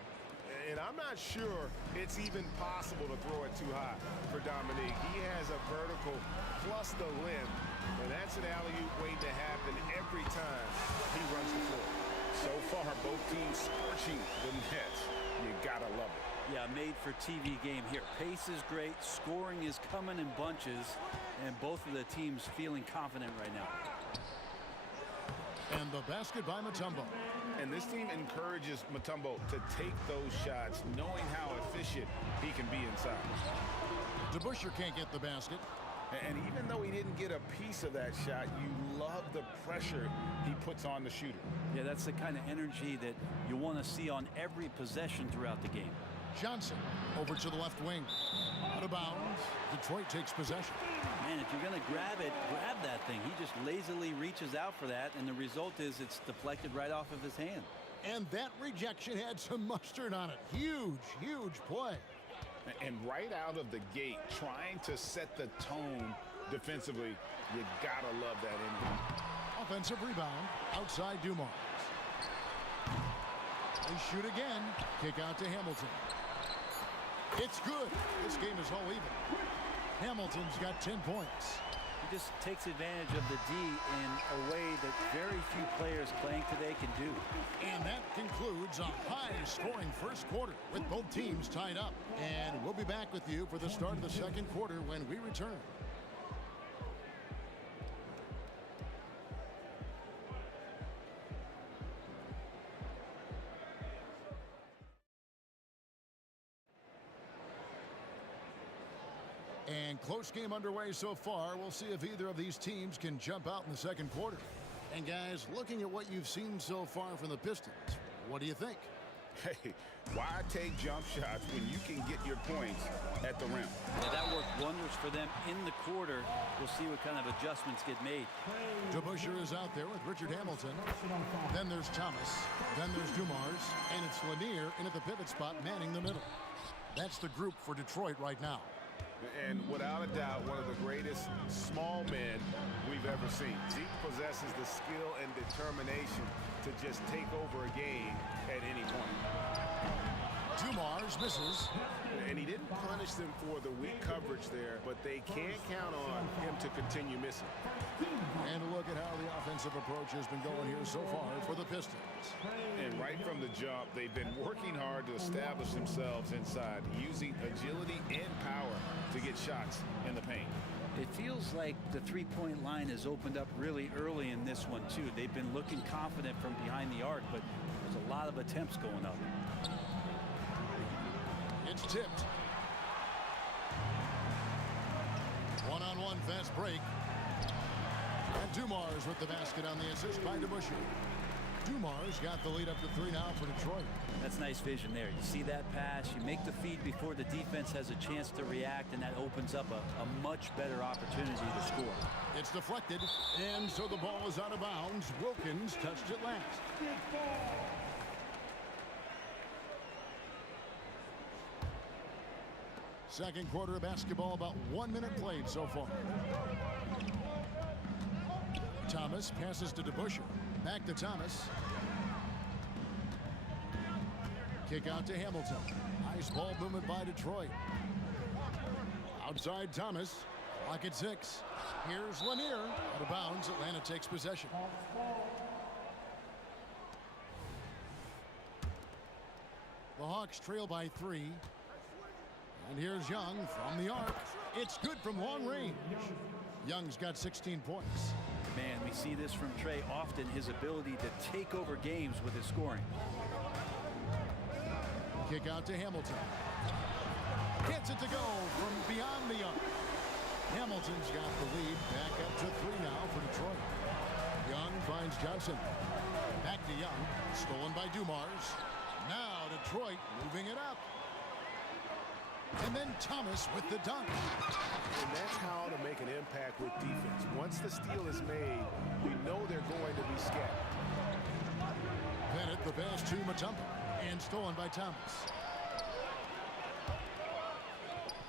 And I'm not sure it's even possible to throw it too high for Dominique. He has a vertical plus the limb, and that's an alley-oop waiting to happen every time he runs the floor. So far, both teams scorching the nets. You gotta love it. Yeah, made for TV game here. Pace is great, scoring is coming in bunches, and both of the teams feeling confident right now. And the basket by Mutombo. And this team encourages Mutombo to take those shots, knowing how efficient he can be inside. DeBusschere can't get the basket. And even though he didn't get a piece of that shot, you love the pressure he puts on the shooter. Yeah, that's the kind of energy that you want to see on every possession throughout the game. Johnson over to the left wing. Out of bounds. Detroit takes possession. Man, if you're going to grab it, grab that thing. He just lazily reaches out for that, and the result is it's deflected right off of his hand. And that rejection had some mustard on it. Huge, huge play. And right out of the gate, trying to set the tone defensively, you gotta love that energy. Offensive rebound outside Dumars. They shoot again. Kick out to Hamilton. It's good. This game is all even. Hamilton's got 10 points. He just takes advantage of the D in a way that very few players playing today can do. And that concludes a high-scoring first quarter with both teams tied up. And we'll be back with you for the start of the second quarter when we return. And close game underway so far. We'll see if either of these teams can jump out in the second quarter. And guys, looking at what you've seen so far from the Pistons, what do you think? Hey, why take jump shots when you can get your points at the rim? Yeah, that worked wonders for them in the quarter. We'll see what kind of adjustments get made. DeBusschere is out there with Richard Hamilton. Then there's Thomas. Then there's Dumars. And it's Lanier in at the pivot spot manning the middle. That's the group for Detroit right now. And without a doubt, one of the greatest small men we've ever seen. Zeke possesses the skill and determination to just take over a game at any point. Dumars misses. And he didn't punish them for the weak coverage there, but they can't count on him to continue missing. And look at how the offensive approach has been going here so far for the Pistons. And right from the jump, they've been working hard to establish themselves inside, using agility and power to get shots in the paint. It feels like the three-point line has opened up really early in this one, too. They've been looking confident from behind the arc, but there's a lot of attempts going up. It's tipped. One-on-one fast break. And Dumars with the basket on the assist by DeBusschere. Dumars got the lead up to 3 now for Detroit. That's nice vision there. You see that pass, you make the feed before the defense has a chance to react, and that opens up a much better opportunity to score. It's deflected, and so the ball is out of bounds. Wilkins touched it last. Second quarter of basketball, about 1 minute played so far. Thomas passes to DeBusschere. Back to Thomas. Kick out to Hamilton. Nice ball movement by Detroit. Outside Thomas. Clock at 6. Here's Lanier. Out of bounds. Atlanta takes possession. The Hawks trail by 3. And here's Young from the arc. It's good from long range. Young's got 16 points. Man, we see this from Trey often, his ability to take over games with his scoring. Kick out to Hamilton. Gets it to go from beyond the arc. Hamilton's got the lead. Back up to 3 now for Detroit. Young finds Johnson. Back to Young. Stolen by Dumars. Now Detroit moving it up. And then Thomas with the dunk. And that's how to make an impact with defense. Once the steal is made, we know they're going to be scattered. Bennett the pass to Mutombo. And stolen by Thomas.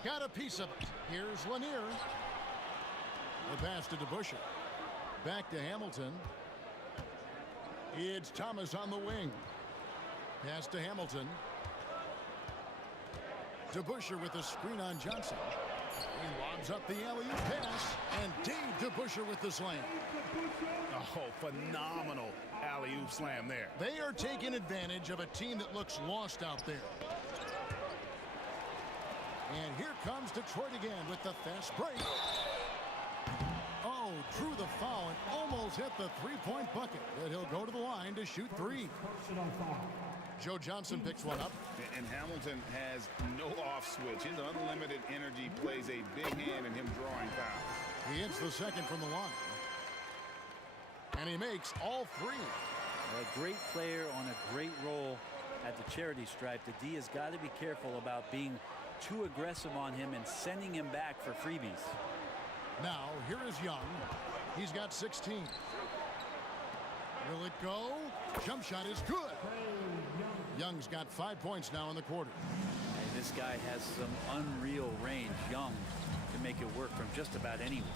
Got a piece of it. Here's Lanier. The pass to DeBusschere. Back to Hamilton. It's Thomas on the wing. Pass to Hamilton. DeBusschere with the screen on Johnson. He lobs up the alley-oop pass. And Dave DeBusschere with the slam. Oh, phenomenal alley-oop slam there. They are taking advantage of a team that looks lost out there. And here comes Detroit again with the fast break. Oh, drew the foul and almost hit the three-point bucket. But he'll go to the line to shoot 3. Joe Johnson picks one up. And Hamilton has no off switch. His unlimited energy plays a big hand in him drawing fouls. He hits the second from the line. And he makes all three. A great player on a great role at the charity stripe. The D has got to be careful about being too aggressive on him and sending him back for freebies. Now, here is Young. He's got 16. Will it go? Jump shot is good. Young's got 5 points now in the quarter. Hey, this guy has some unreal range. Young can make it work from just about anywhere.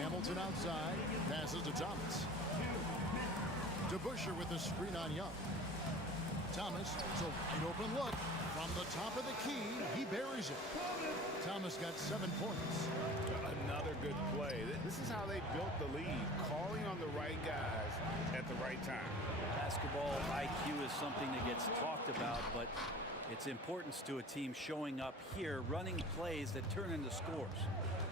Hamilton outside, passes to Thomas. DeBusschere with the screen on Young. Thomas, it's a wide open look. From the top of the key, he buries it. Thomas got 7 points. Another good play. This is how they built the lead, calling on the right guys at the right time. Basketball IQ is something that gets talked about, but its importance to a team showing up here, running plays that turn into scores.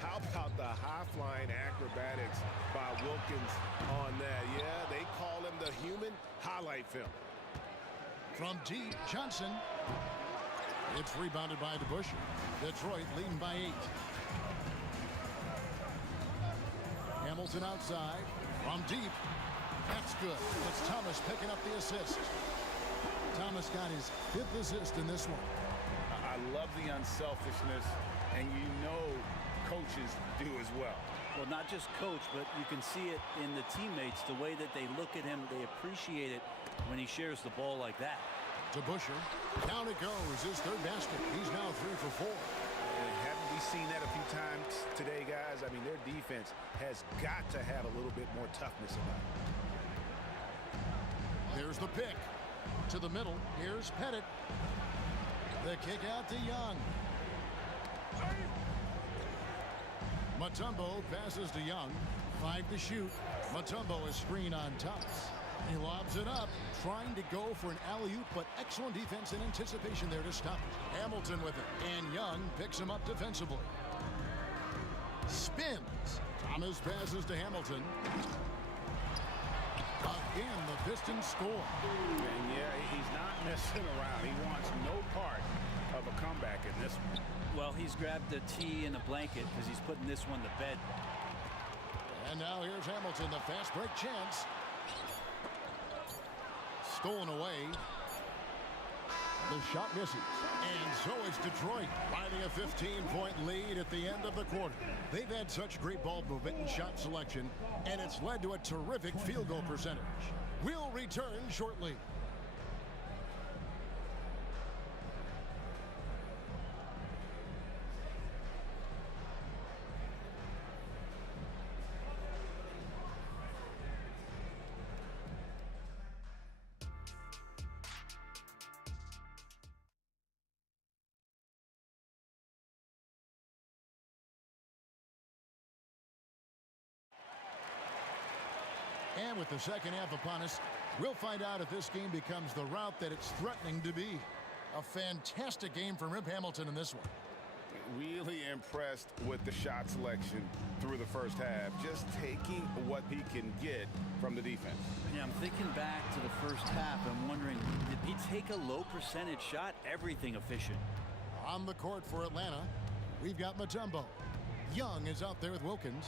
How about the high-flying acrobatics by Wilkins on that? Yeah, they call him the human highlight film. From deep, Johnson. It's rebounded by DeBusschere. Detroit leading by 8. Hamilton outside. From deep. That's good. It's Thomas picking up the assist. Thomas got his 5th assist in this one. I love the unselfishness, and you know coaches do as well. Well, not just coach, but you can see it in the teammates, the way that they look at him. They appreciate it when he shares the ball like that. DeBusschere, down it goes, his 3rd basket. He's now 3 for 4. Haven't we seen that a few times today, guys? I mean, their defense has got to have a little bit more toughness about it. There's the pick. To the middle, here's Pettit. The kick out to Young. Mutombo passes to Young. 5 to shoot. Mutombo is screen on Thomas. He lobs it up, trying to go for an alley-oop, but excellent defense and anticipation there to stop it. Hamilton with it, and Young picks him up defensively. Spins. Thomas passes to Hamilton. Again, the Pistons score. And yeah, he's not messing around. He wants no part of a comeback in this one. Well, he's grabbed the tee and a blanket because he's putting this one to bed. And now here's Hamilton, the fast break chance. Stolen away. The shot misses. And so is Detroit, riding a 15-point lead at the end of the quarter. They've had such great ball movement and shot selection, and it's led to a terrific field goal percentage. We'll return shortly. And with the second half upon us, we'll find out if this game becomes the route that it's threatening to be. A fantastic game from Rip Hamilton in this one. Really impressed with the shot selection through the first half, just taking what he can get from the defense. Yeah, I'm thinking back to the first half. I'm wondering, did he take a low percentage shot? Everything efficient. On the court for Atlanta, we've got Mutombo. Young is out there with Wilkins.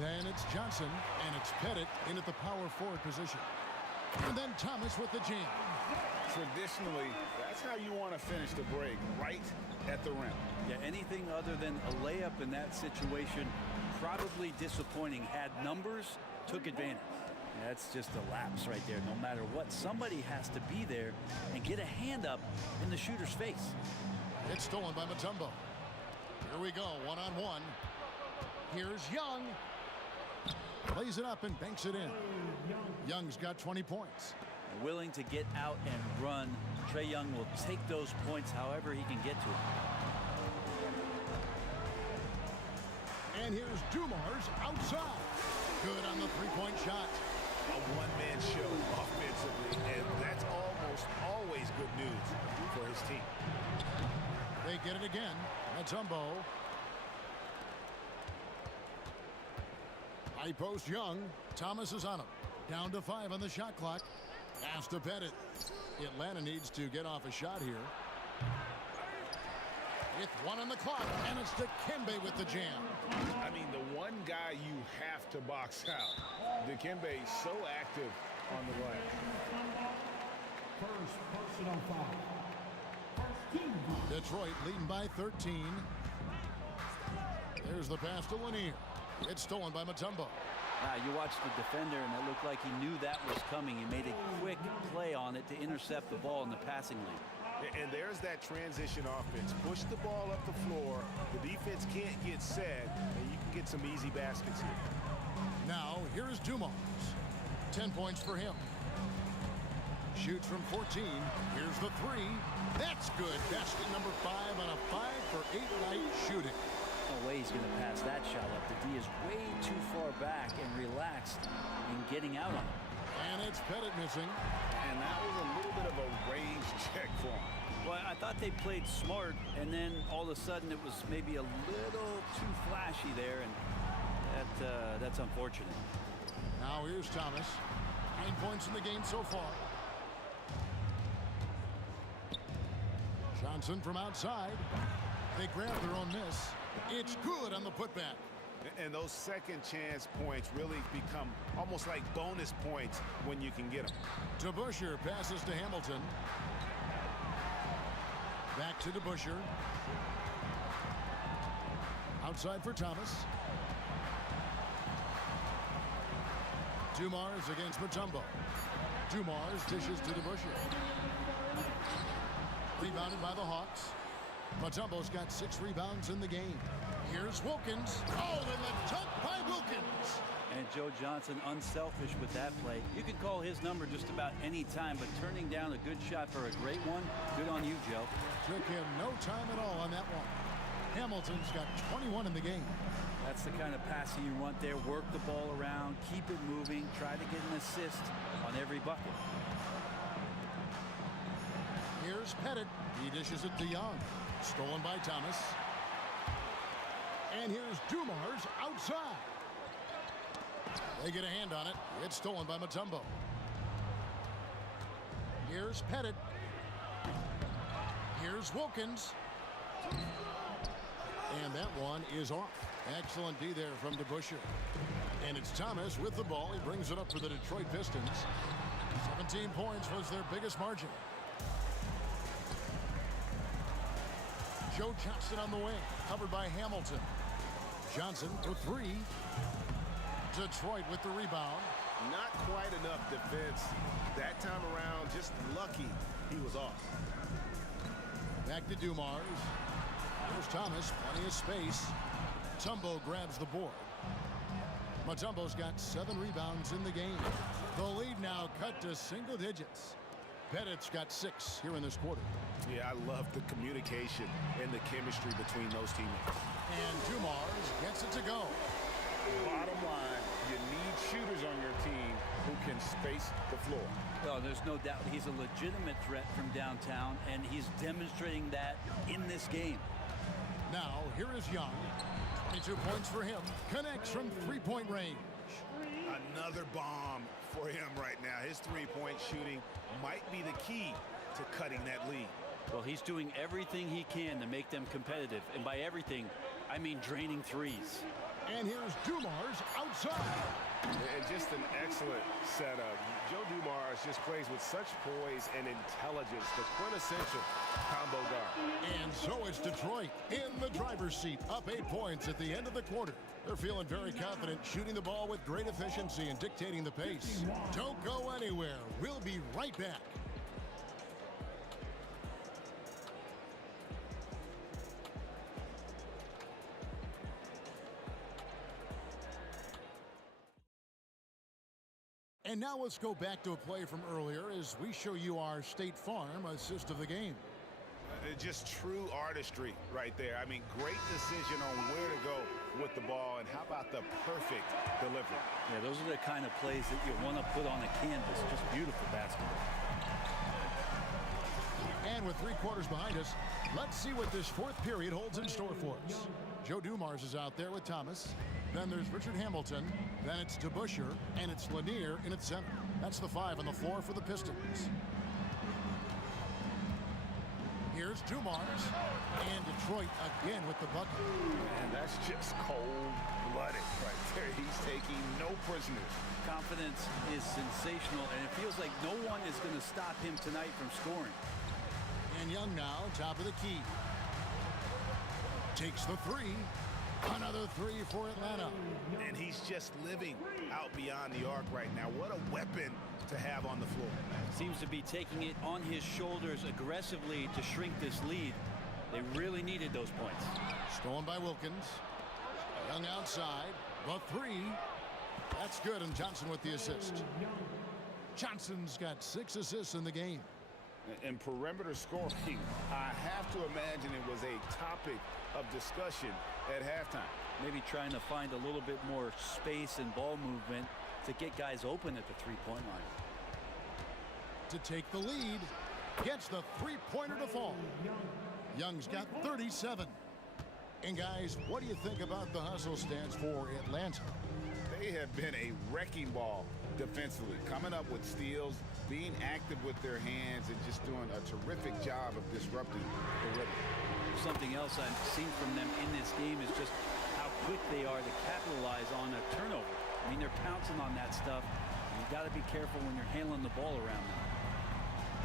Then it's Johnson, and it's Pettit in at the power forward position. And then Thomas with the jam. Traditionally, that's how you want to finish the break, right at the rim. Yeah, anything other than a layup in that situation, probably disappointing. Had numbers, took advantage. That's just a lapse right there. No matter what, somebody has to be there and get a hand up in the shooter's face. It's stolen by Mutombo. Here we go, one-on-one. Here's Young. Plays it up and banks it in. Young's got 20 points. Willing to get out and run. Trae Young will take those points however he can get to them. And here's Dumars outside. Good on the three-point shot. A one-man show offensively, and that's almost always good news for his team. They get it again. Mutombo. High post Young. Thomas is on him. Down to 5 on the shot clock. Pass to Pettit. Atlanta needs to get off a shot here. With 1 on the clock, and it's Dikembe with the jam. I mean, the one guy you have to box out. Dikembe so active on the glass. First personal foul. First team foul. Detroit leading by 13. There's the pass to Lanier. It's stolen by Mutombo. You watched the defender, and it looked like he knew that was coming. He made a quick play on it to intercept the ball in the passing lane. And there's that transition offense. Push the ball up the floor. The defense can't get set, and you can get some easy baskets here. Now, here is Dumars. 10 points for him. Shoots from 14. Here's the 3. That's good. Basket number 5 on a 5-for-8 night shooting. No way he's going to pass that shot up. The D is way too far back and relaxed in getting out on it. And it's Pettit missing. And that was a little bit of a range check for him. Well, I thought they played smart, and then all of a sudden it was maybe a little too flashy there, and that's unfortunate. Now here's Thomas. 9 points in the game so far. Johnson from outside. They grab their own miss. It's good on the putback. And those second chance points really become almost like bonus points when you can get them. DeBusschere passes to Hamilton. Back to DeBusschere. Outside for Thomas. Dumars against Mutombo. Dumars dishes to DeBusschere. Rebounded by the Hawks. Mutombo's got 6 rebounds in the game. Here's Wilkins. Oh, and the dunk by Wilkins. And Joe Johnson unselfish with that play. You can call his number just about any time, but turning down a good shot for a great one, good on you, Joe. Took him no time at all on that one. Hamilton's got 21 in the game. That's the kind of passing you want there. Work the ball around, keep it moving, try to get an assist on every bucket. Here's Pettit. He dishes it to Young. Stolen by Thomas. And here's Dumars outside. They get a hand on it. It's stolen by Mutombo. Here's Pettit. Here's Wilkins. And that one is off. Excellent D there from DeBusschere. And it's Thomas with the ball. He brings it up for the Detroit Pistons. 17 points was their biggest margin. Joe Johnson on the wing, covered by Hamilton. Johnson for 3. Detroit with the rebound. Not quite enough defense that time around. Just lucky he was off. Back to Dumars. Here's Thomas, plenty of space. Mutombo grabs the board. Mutombo's got 7 rebounds in the game. The lead now cut to single digits. Pettit's got 6 here in this quarter. Yeah, I love the communication and the chemistry between those teammates. And Dumars gets it to go. Bottom line, you need shooters on your team who can space the floor. Oh, there's no doubt he's a legitimate threat from downtown, and he's demonstrating that in this game. Now, here is Young. 22 points for him. Connects from 3-point range. Another bomb for him right now. His 3-point shooting might be the key to cutting that lead. Well, he's doing everything he can to make them competitive. And by everything, I mean draining threes. And here's Dumars outside. And just an excellent setup. Joe Dumars just plays with such poise and intelligence, the quintessential combo guard. And so it's Detroit in the driver's seat, up 8 points at the end of the quarter. They're feeling very confident, shooting the ball with great efficiency and dictating the pace. Don't go anywhere. We'll be right back. And now let's go back to a play from earlier as we show you our State Farm assist of the game. Just true artistry right there. I mean, great decision on where to go with the ball, and how about the perfect delivery? Yeah, those are the kind of plays that you want to put on a canvas. Just beautiful basketball. And with 3 quarters behind us, let's see what this 4th period holds in store for us. Joe Dumars is out there with Thomas. Then there's Richard Hamilton. Then it's DeBusschere, and it's Lanier in its center. That's the 5 on the floor for the Pistons. Here's Dumars, and Detroit again with the bucket. And that's just cold-blooded right there. He's taking no prisoners. Confidence is sensational, and it feels like no one is going to stop him tonight from scoring. And Young now, top of the key. Takes the 3. Another 3 for Atlanta. And he's just living out beyond the arc right now. What a weapon to have on the floor. Seems to be taking it on his shoulders aggressively to shrink this lead. They really needed those points. Stolen by Wilkins. Young outside. The 3. That's good, and Johnson with the assist. Johnson's got 6 assists in the game. And perimeter scoring, I have to imagine it was a topic of discussion at halftime. Maybe trying to find a little bit more space and ball movement to get guys open at the three-point line. To take the lead, gets the three-pointer to fall. Young's got 37. And guys, what do you think about the hustle stance for Atlanta? They have been a wrecking ball defensively, coming up with steals, being active with their hands, and just doing a terrific job of disrupting the rhythm. Something else I've seen from them in this game is just how quick they are to capitalize on a turnover. I mean, they're pouncing on that stuff. You've got to be careful when you're handling the ball around them.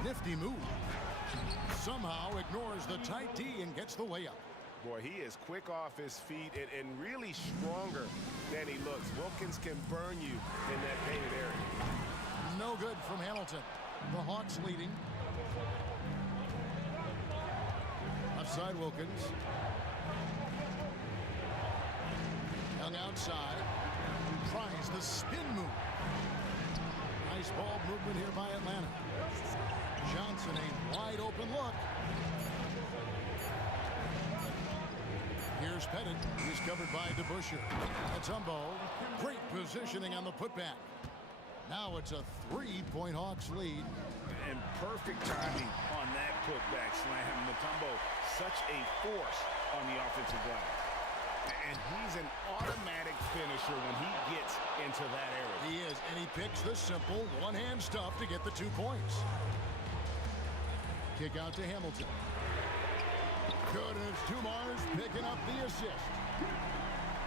Nifty move. Somehow ignores the tight D and gets the layup. Boy, he is quick off his feet and really stronger than he looks. Wilkins can burn you in that painted area. No good from Hamilton. The Hawks leading. Offside Wilkins. Young outside. Tries the spin move. Nice ball movement here by Atlanta. Johnson, a wide open look. Here's Pettit. He's covered by DeBusschere. Mutombo. Great positioning on the putback. Now it's a 3-point Hawks lead. And perfect timing on that putback slam. Mutombo, such a force on the offensive glass. And he's an automatic finisher when he gets into that area. He is, and he picks the simple one-hand stuff to get the 2 points. Kick out to Hamilton. Good, and it's Dumars picking up the assist.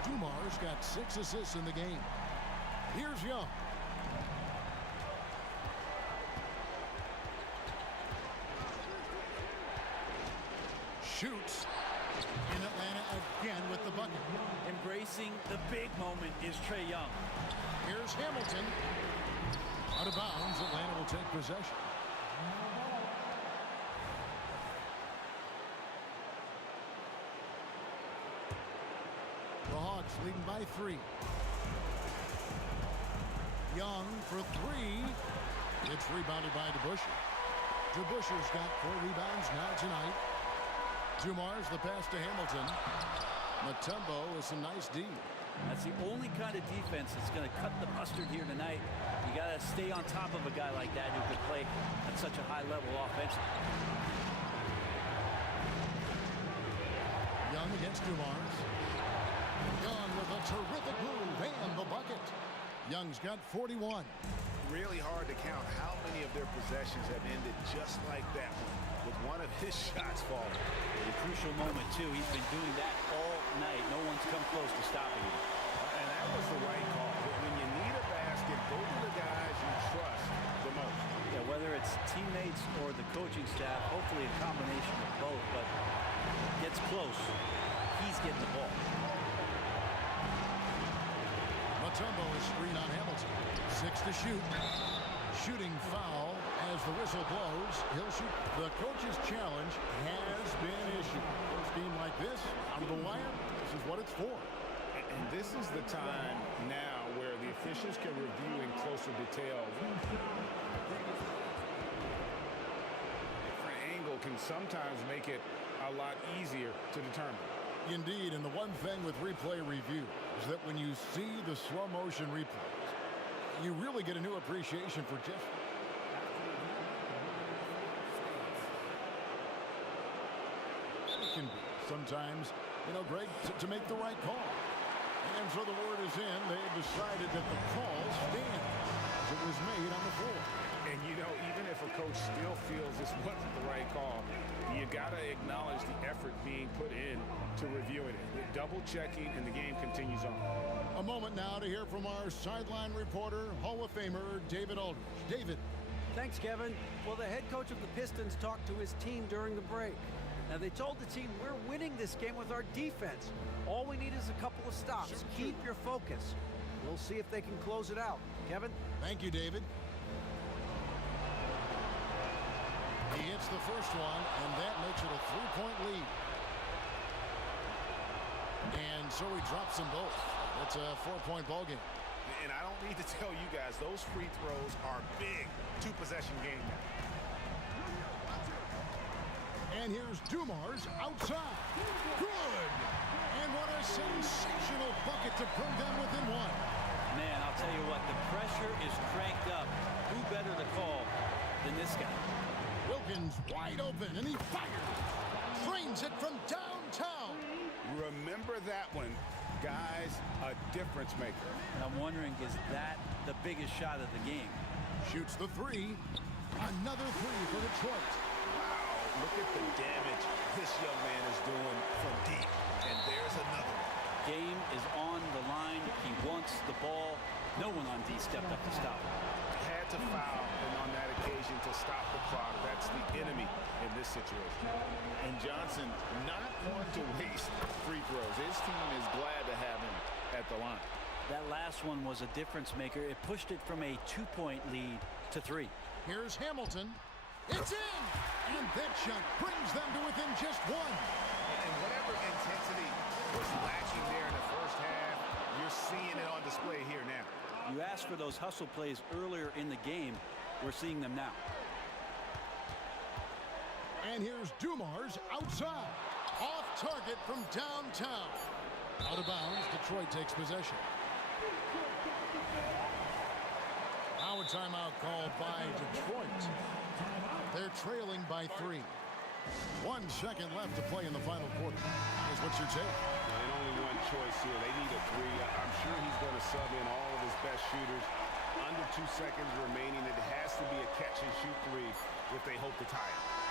Dumars got 6 assists in the game. Here's Young. Shoots. In Atlanta again with the bucket. Embracing the big moment is Trae Young. Here's Hamilton. Out of bounds, Atlanta will take possession. The Hawks leading by 3. Young for 3. It's rebounded by DeBusschere. DeBusschere's got 4 rebounds now tonight. Dumars the pass to Hamilton. Mutombo with some nice D. That's the only kind of defense that's going to cut the mustard here tonight. You got to stay on top of a guy like that who could play at such a high level offensively. Young against Dumars. Young with a terrific move and the bucket. Young's got 41. Really hard to count how many of their possessions have ended just like that one, with one of his shots falling. A crucial moment, too. He's been doing that all night. No one's come close to stopping him. And that was the right call. When you need a basket, go to the guys you trust the most. Yeah, whether it's teammates or the coaching staff, hopefully a combination of both, but gets close. He's getting the ball. Mutombo is screen on Hamilton. 6 to shoot. Shooting foul as the whistle blows. He'll shoot. The coach's challenge has been issued. First game like this, out of the wire, this is what it's for. And this is the time now where the officials can review in closer detail. Different angle can sometimes make it a lot easier to determine. Indeed, and the one thing with replay review is that when you see the slow motion replays, you really get a new appreciation for just it can be. Sometimes You know, Greg, to make the right call. And so the word is in. They have decided that the call stands as it was made on the floor. And, you know, even if a coach still feels this wasn't the right call, you got to acknowledge the effort being put in to reviewing it. Double-checking, and the game continues on. A moment now to hear from our sideline reporter, Hall of Famer David Aldridge. David. Thanks, Kevin. Well, the head coach of the Pistons talked to his team during the break. Now, they told the team, we're winning this game with our defense. All we need is a couple of stops. Keep your focus. We'll see if they can close it out. Kevin? Thank you, David. He hits the first one, and that makes it a 3-point lead. And so he drops them both. It's a 4-point ball game. And I don't need to tell you guys, those free throws are big. Two-possession game now. And here's Dumars outside. Good! And what a sensational bucket to bring them within one. Man, I'll tell you what, the pressure is cranked up. Who better to call than this guy? Wilkins wide open, and he fires. Trains it from downtown. Remember that one, guys, a difference maker. And I'm wondering, is that the biggest shot of the game? Shoots the three. Another three for Detroit. Wow, look at the damage this young man is doing from deep. And there's another. Game is on the line. He wants the ball. No one on D stepped up to stop him. Had to foul on that occasion to stop the clock. That's the enemy in this situation. And Johnson not want to waste free throws. His team is glad to have him at the line. That last one was a difference maker. It pushed it from a 2-point lead to 3. Here's Hamilton. It's in! And that shot brings them to within just one. And whatever intensity was lacking there in the first half, you're seeing it on display here now. You asked for those hustle plays earlier in the game. We're seeing them now. And here's Dumars outside. Off target from downtown. Out of bounds, Detroit takes possession. Now a timeout called by Detroit. They're trailing by 3. 1 second left to play in the final quarter. What's your take? And only one choice here. They need a 3. I'm sure he's going to sub in all of his best shooters. Under 2 seconds remaining. It has to be a catch-and-shoot 3 if they hope to tie it.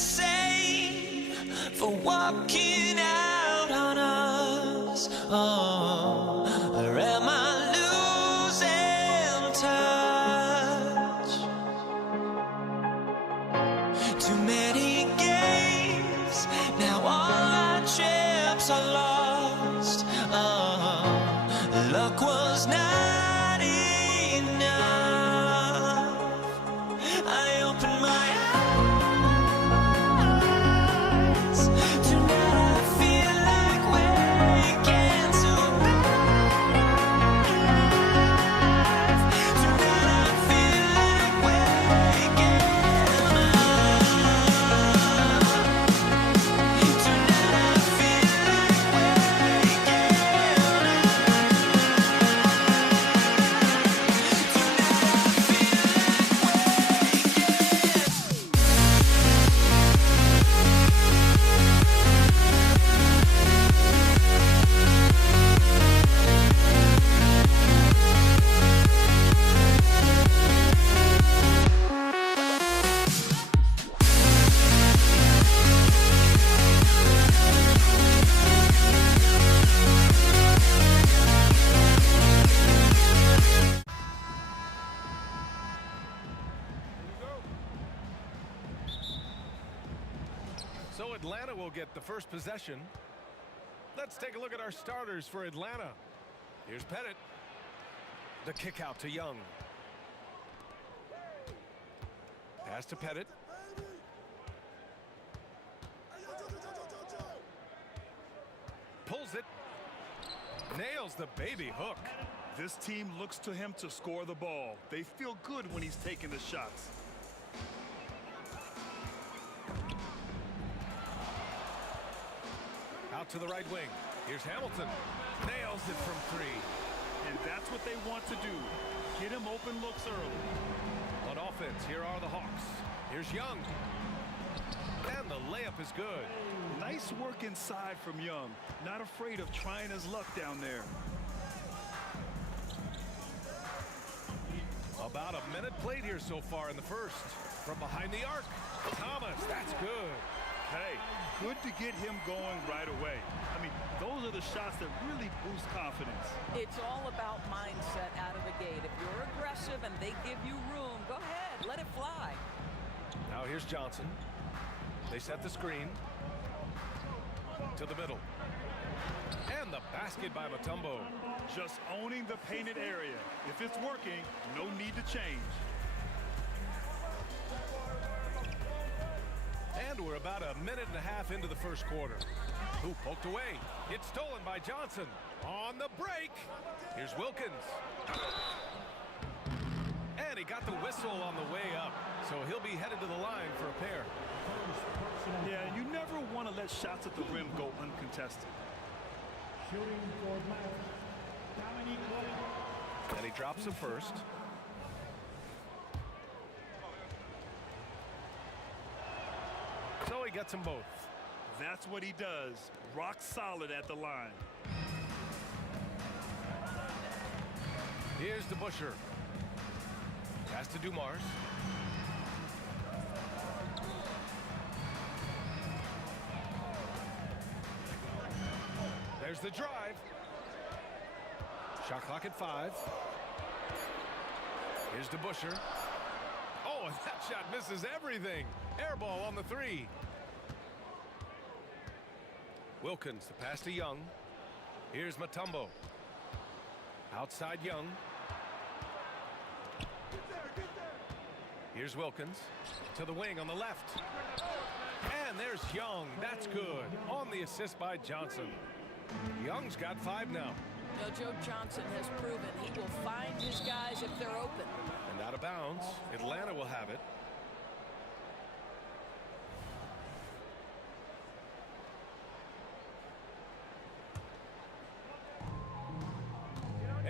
same for walking out on us? Oh, or am I losing touch? Too many games, now all our chips are lost. Oh, luck was not enough. I opened my eyes. Tonight I feel like waking to life. Tonight I feel like waking up. Tonight I feel like waking So Atlanta will get the first possession. Let's take a look at our starters for Atlanta. Here's Pettit. The kick out to Young. Pass to Pettit. Pulls it. Nails the baby hook. This team looks to him to score the ball. They feel good when he's taking the shots. Out to the right wing. Here's Hamilton. Nails it from 3. And that's what they want to do. Get him open looks early. On offense, here are the Hawks. Here's Young. And the layup is good. Nice work inside from Young. Not afraid of trying his luck down there. About a minute played here so far in the first. From behind the arc. Thomas, that's good. Hey, good to get him going right away. I mean, those are the shots that really boost confidence. It's all about mindset out of the gate. If you're aggressive and they give you room, go ahead, let it fly. Now here's Johnson. They set the screen. To the middle. And the basket by Mutombo. Just owning the painted area. If it's working, no need to change. And we're about a minute and a half into the first quarter. Who poked away? It's stolen by Johnson. On the break. Here's Wilkins. And he got the whistle on the way up. So he'll be headed to the line for a pair. Yeah, you never want to let shots at the rim go uncontested. Shooting for Atlanta, Dominique Williams. And he drops the first. So he gets them both. That's what he does. Rock solid at the line. Here's the Busher. Pass to Dumars. There's the drive. Shot clock at 5. Here's the Busher. Oh, and that shot misses everything. Air ball on the 3. Wilkins, the pass to Young. Here's Mutombo. Outside Young. Here's Wilkins to the wing on the left. And there's Young. That's good. On the assist by Johnson. Young's got 5 now. Joe Johnson has proven he will find his guys if they're open. And out of bounds. Atlanta will have it.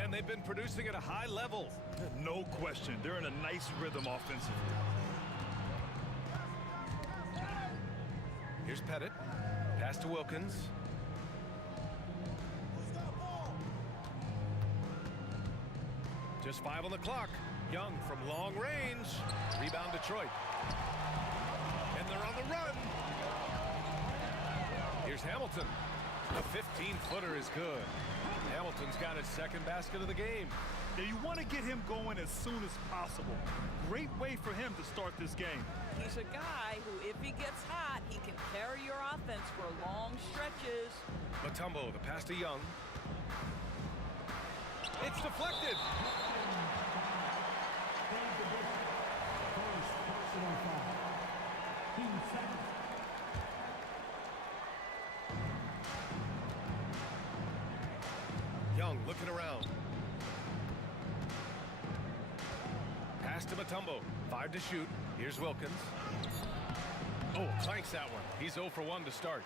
And they've been producing at a high level. No question. They're in a nice rhythm offensively. Here's Pettit. Pass to Wilkins. Just 5 on the clock. Young from long range. Rebound Detroit. And they're on the run. Here's Hamilton. The 15-footer is good. Hamilton's got his second basket of the game. Now you want to get him going as soon as possible. Great way for him to start this game. He's a guy who, if he gets hot, he can carry your offense for long stretches. Mutombo, the pass to Young. It's deflected. Young looking around. Pass to Mutombo. 5 to shoot. Here's Wilkins. Oh, clanks that one. He's 0 for 1 to start.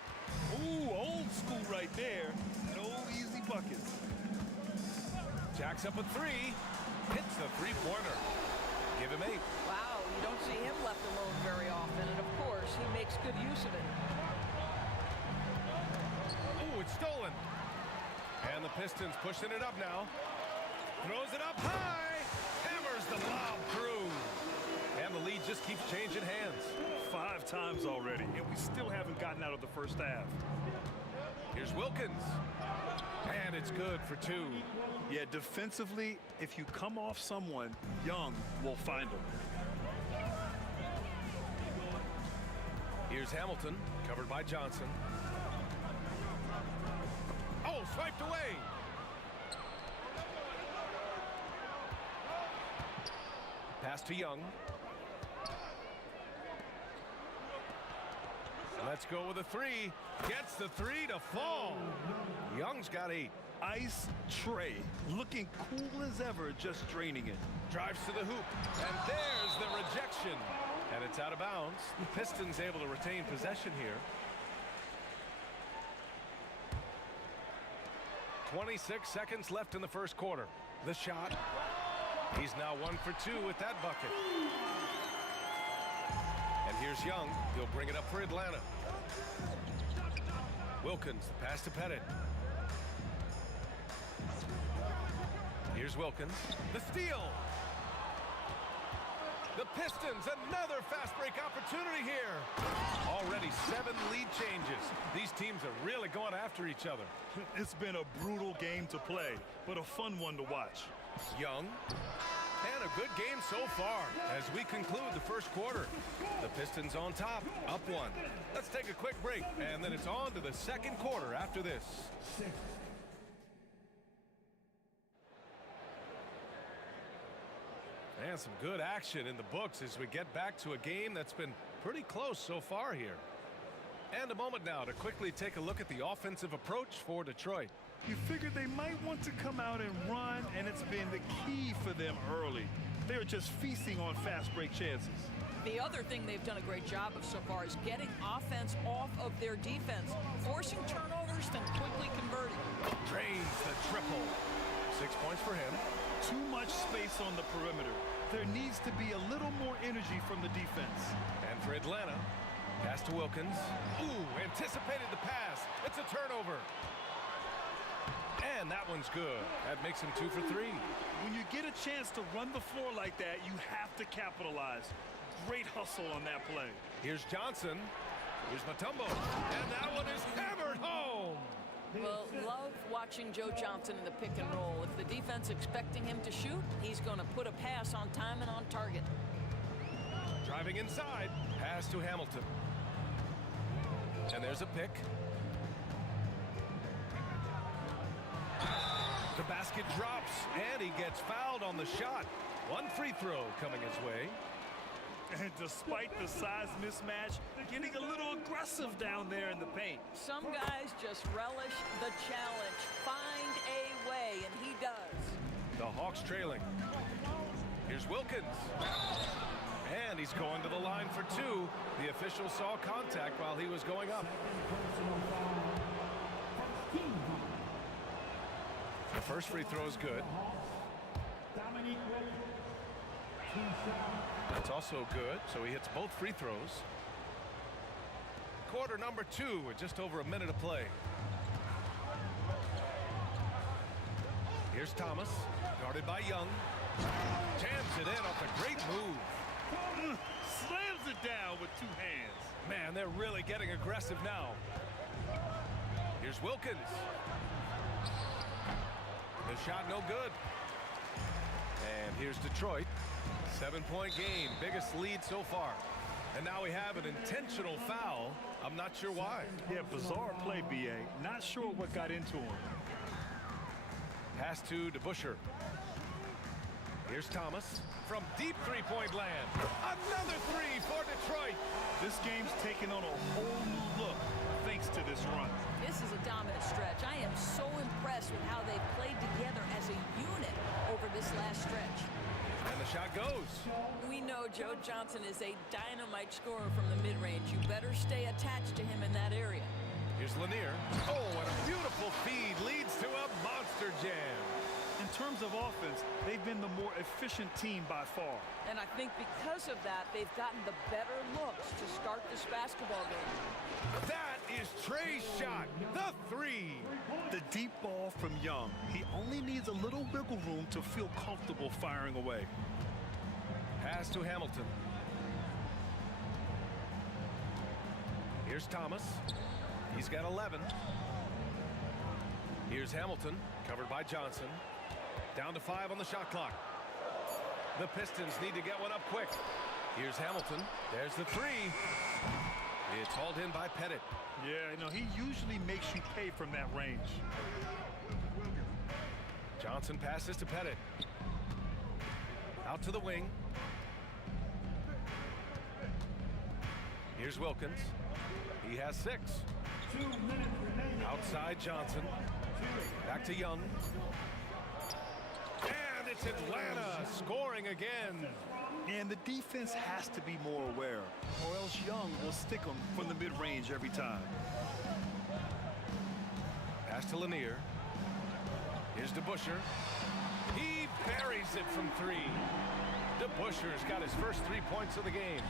Ooh, old school right there. No easy buckets. Jacks up a 3. Hits the three-pointer. Give him 8. Wow, you don't see him left alone very often, and of course, he makes good use of it. Ooh, it's stolen. And the Pistons pushing it up now. Throws it up high. Hammers the lob through. And the lead just keeps changing hands. 5 times already, and we still haven't gotten out of the first half. Here's Wilkins. And it's good for 2. Yeah, defensively, if you come off someone, Young will find them. Here's Hamilton, covered by Johnson. Oh, swiped away. Pass to Young. Let's go with a 3. Gets the 3 to fall. Young's got 8. Ice tray, looking cool as ever, just draining it. Drives to the hoop, and there's the rejection. And it's out of bounds. The Pistons able to retain possession here. 26 seconds left in the first quarter. The shot. He's now 1 for 2 with that bucket. And here's Young. He'll bring it up for Atlanta. Wilkins, the pass to Pettit. Here's Wilkins. The steal. The Pistons, another fast break opportunity here. Already 7 lead changes. These teams are really going after each other. It's been a brutal game to play, but a fun one to watch. Young. And a good game so far as we conclude the first quarter. The Pistons on top, up 1. Let's take a quick break, and then it's on to the second quarter after this. And some good action in the books as we get back to a game that's been pretty close so far here. And a moment now to quickly take a look at the offensive approach for Detroit. You figured they might want to come out and run, and it's been the key for them early. They're just feasting on fast break chances. The other thing they've done a great job of so far is getting offense off of their defense, forcing turnovers, then quickly converting. Drains the triple. 6 points for him. Too much space on the perimeter. There needs to be a little more energy from the defense. And for Atlanta, pass to Wilkins. Ooh, anticipated the pass. It's a turnover. And that one's good. That makes him 2 for 3. When you get a chance to run the floor like that, you have to capitalize. Great hustle on that play. Here's Johnson. Here's Mutombo. And that one is hammered home. Well, love watching Joe Johnson in the pick and roll. If the defense expecting him to shoot, he's going to put a pass on time and on target. Driving inside. Pass to Hamilton. And there's a pick. The basket drops, and he gets fouled on the shot. 1 free throw coming his way. And despite the size mismatch, getting a little aggressive down there in the paint. Some guys just relish the challenge. Find a way, and he does. The Hawks trailing. Here's Wilkins. And he's going to the line for 2. The official saw contact while he was going up. The first free throw is good. That's also good, so he hits both free throws. Quarter number 2 with just over a minute of play. Here's Thomas, guarded by Young. Jams it in off a great move. Slams it down with 2 hands. Man, they're really getting aggressive now. Here's Wilkins. The shot no good. And here's Detroit. 7-point game, biggest lead so far. And now we have an intentional foul. I'm not sure why. Yeah, bizarre play, B.A. Not sure what got into him. Pass to DeBusschere. Here's Thomas from deep three-point land. Another three for Detroit. This game's taken on a whole new look thanks to this run. This is a dominant stretch. I am so impressed with how they've played together as a unit over this last stretch. And the shot goes. We know Joe Johnson is a dynamite scorer from the mid-range. You better stay attached to him in that area. Here's Lanier. Oh, and a beautiful feed leads to a monster jam. In terms of offense, they've been the more efficient team by far. And I think because of that, they've gotten the better looks to start this basketball game. That is Trey's shot, the three. The deep ball from Young. He only needs a little wiggle room to feel comfortable firing away. Pass to Hamilton. Here's Thomas. He's got 11. Here's Hamilton, covered by Johnson. Down to 5 on the shot clock. The Pistons need to get one up quick. Here's Hamilton. There's the three. It's hauled in by Pettit. Yeah, you know, he usually makes you pay from that range. Johnson passes to Pettit. Out to the wing. Here's Wilkins. He has 6. Outside Johnson. Back to Young. And it's Atlanta scoring again. And the defense has to be more aware, or else Young will stick them from the mid-range every time. Pass to Lanier. Here's DeBusschere. He buries it from 3. DeBusschere's got his first 3 points of the game.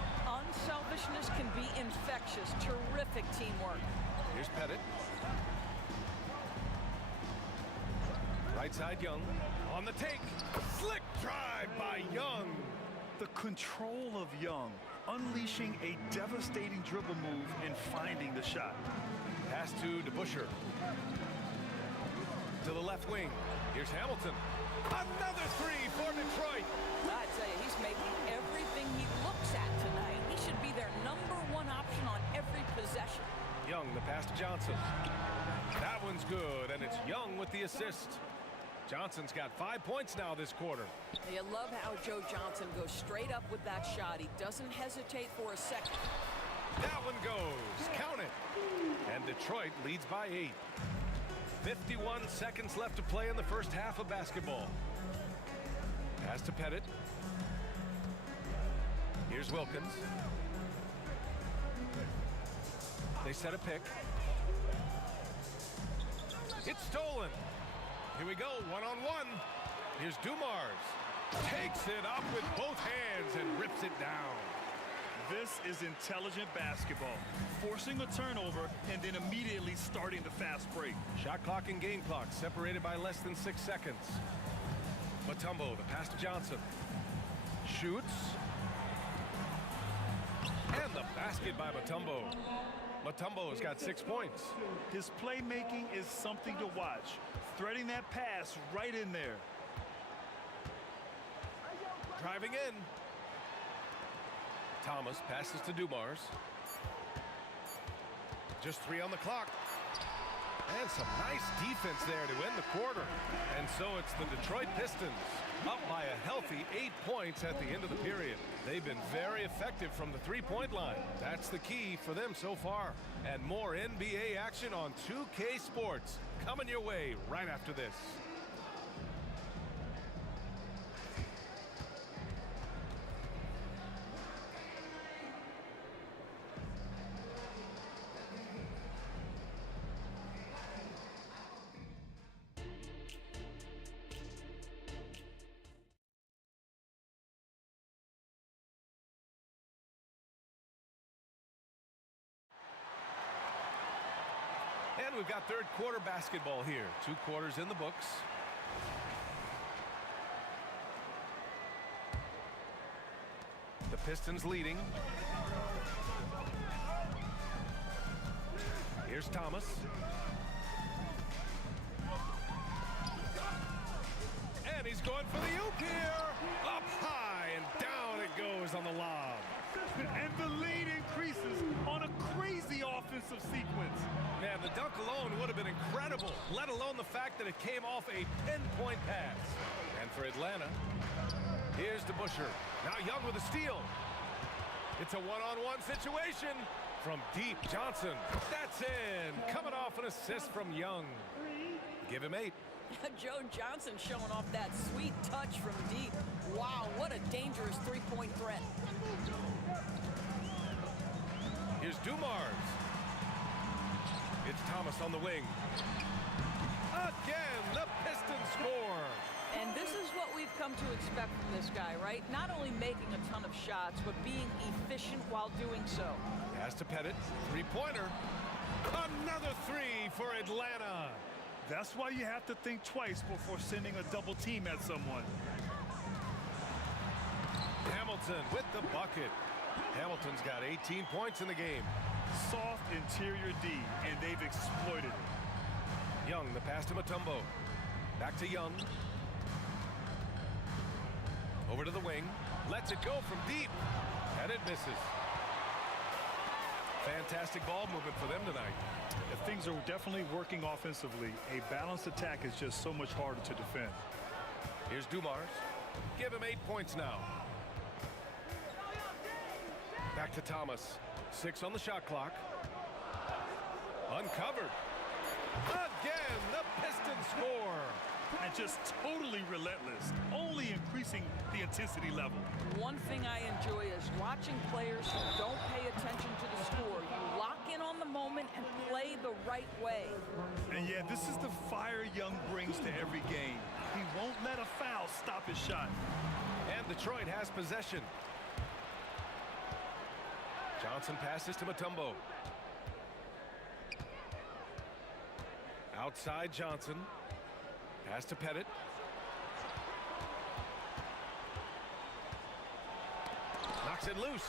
Unselfishness can be infectious. Terrific teamwork. Here's Pettit. Right side Young. On the take. Slick drive by Young. The control of Young, unleashing a devastating dribble move and finding the shot. Pass to DeBusschere. To the left wing. Here's Hamilton. Another three for Detroit. I tell you, he's making everything he looks at tonight. He should be their #1 option on every possession. Young, the pass to Johnson. That one's good, and it's Young with the assist. Johnson's got 5 points now this quarter. You love how Joe Johnson goes straight up with that shot. He doesn't hesitate for a second. That one goes. Count it. And Detroit leads by 8. 51 seconds left to play in the first half of basketball. Pass to Pettit. Here's Wilkins. They set a pick. It's stolen. Here we go, one-on-one. Here's Dumars. Takes it up with both hands and rips it down. This is intelligent basketball. Forcing a turnover and then immediately starting the fast break. Shot clock and game clock separated by less than 6 seconds. Mutombo, the pass to Johnson. Shoots. And the basket by Mutombo. Mutombo's got 6 points. His playmaking is something to watch. Threading that pass right in there. Driving in. Thomas passes to Dumars. Just 3 on the clock. And some nice defense there to end the quarter. And so it's the Detroit Pistons up by a healthy 8 points at the end of the period. They've been very effective from the three-point line. That's the key for them so far. And more NBA action on 2K Sports coming your way right after this. And we've got third quarter basketball here. 2 quarters in the books. The Pistons leading. Here's Thomas. going for the oop here. Up high and down it goes on the lob. And the lead increases on a crazy offensive sequence. Man, the dunk alone would have been incredible, let alone the fact that it came off a pinpoint pass. And for Atlanta, here's DeBusschere. Now Young with a steal. It's a one-on-one situation. From deep, Johnson. That's in. Coming off an assist from Young. Give him 8. Joe Johnson showing off that sweet touch from deep. Wow, what a dangerous three-point threat. Here's Dumars. It's Thomas on the wing. Again, the Pistons score. And this is what we've come to expect from this guy, right? Not only making a ton of shots, but being efficient while doing so. Pass to Pettit. Three-pointer. Another 3 for Atlanta. That's why you have to think twice before sending a double team at someone. Hamilton with the bucket. Hamilton's got 18 points in the game. Soft interior D, and they've exploited it. Young, the pass to Mutombo. Back to Young. Over to the wing. Lets it go from deep. And it misses. Fantastic ball movement for them tonight. If things are definitely working offensively, a balanced attack is just so much harder to defend. Here's Dumars. Give him 8 points now. Back to Thomas. 6 on the shot clock. Uncovered. Again, the Pistons score. And just totally relentless, only increasing the intensity level. One thing I enjoy is watching players who don't pay attention to the score. You lock in on the moment and play the right way. And yeah, this is the fire Young brings to every game. He won't let a foul stop his shot. And Detroit has possession. Johnson passes to Mutombo. Outside Johnson. Pass to Pettit. Knocks it loose.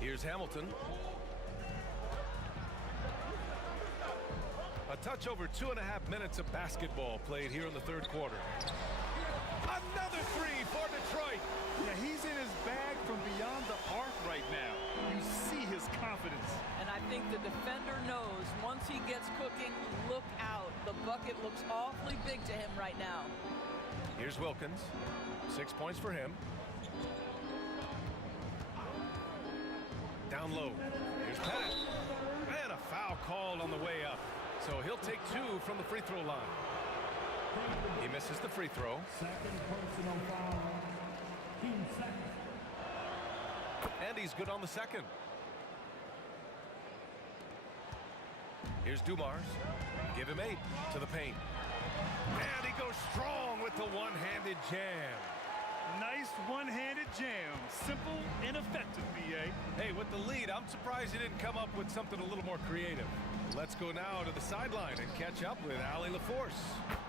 Here's Hamilton. A touch over 2.5 minutes of basketball played here in the third quarter. Another 3 for Detroit. Yeah, he's in his bag from beyond the arc right now. You see his confidence. And I think the defender knows once he gets cooking, look out. The bucket looks awfully big to him right now. Here's Wilkins. 6 points for him. Down low. Here's Pettit. And a foul called on the way up. So he'll take 2 from the free throw line. He misses the free throw. Second personal foul. Team second. And he's good on the second. Here's Dumars. Give him 8 to the paint. And he goes strong with the one-handed jam. Nice one-handed jam. Simple and effective, B.A. Hey, with the lead, I'm surprised he didn't come up with something a little more creative. Let's go now to the sideline and catch up with Allie LaForce.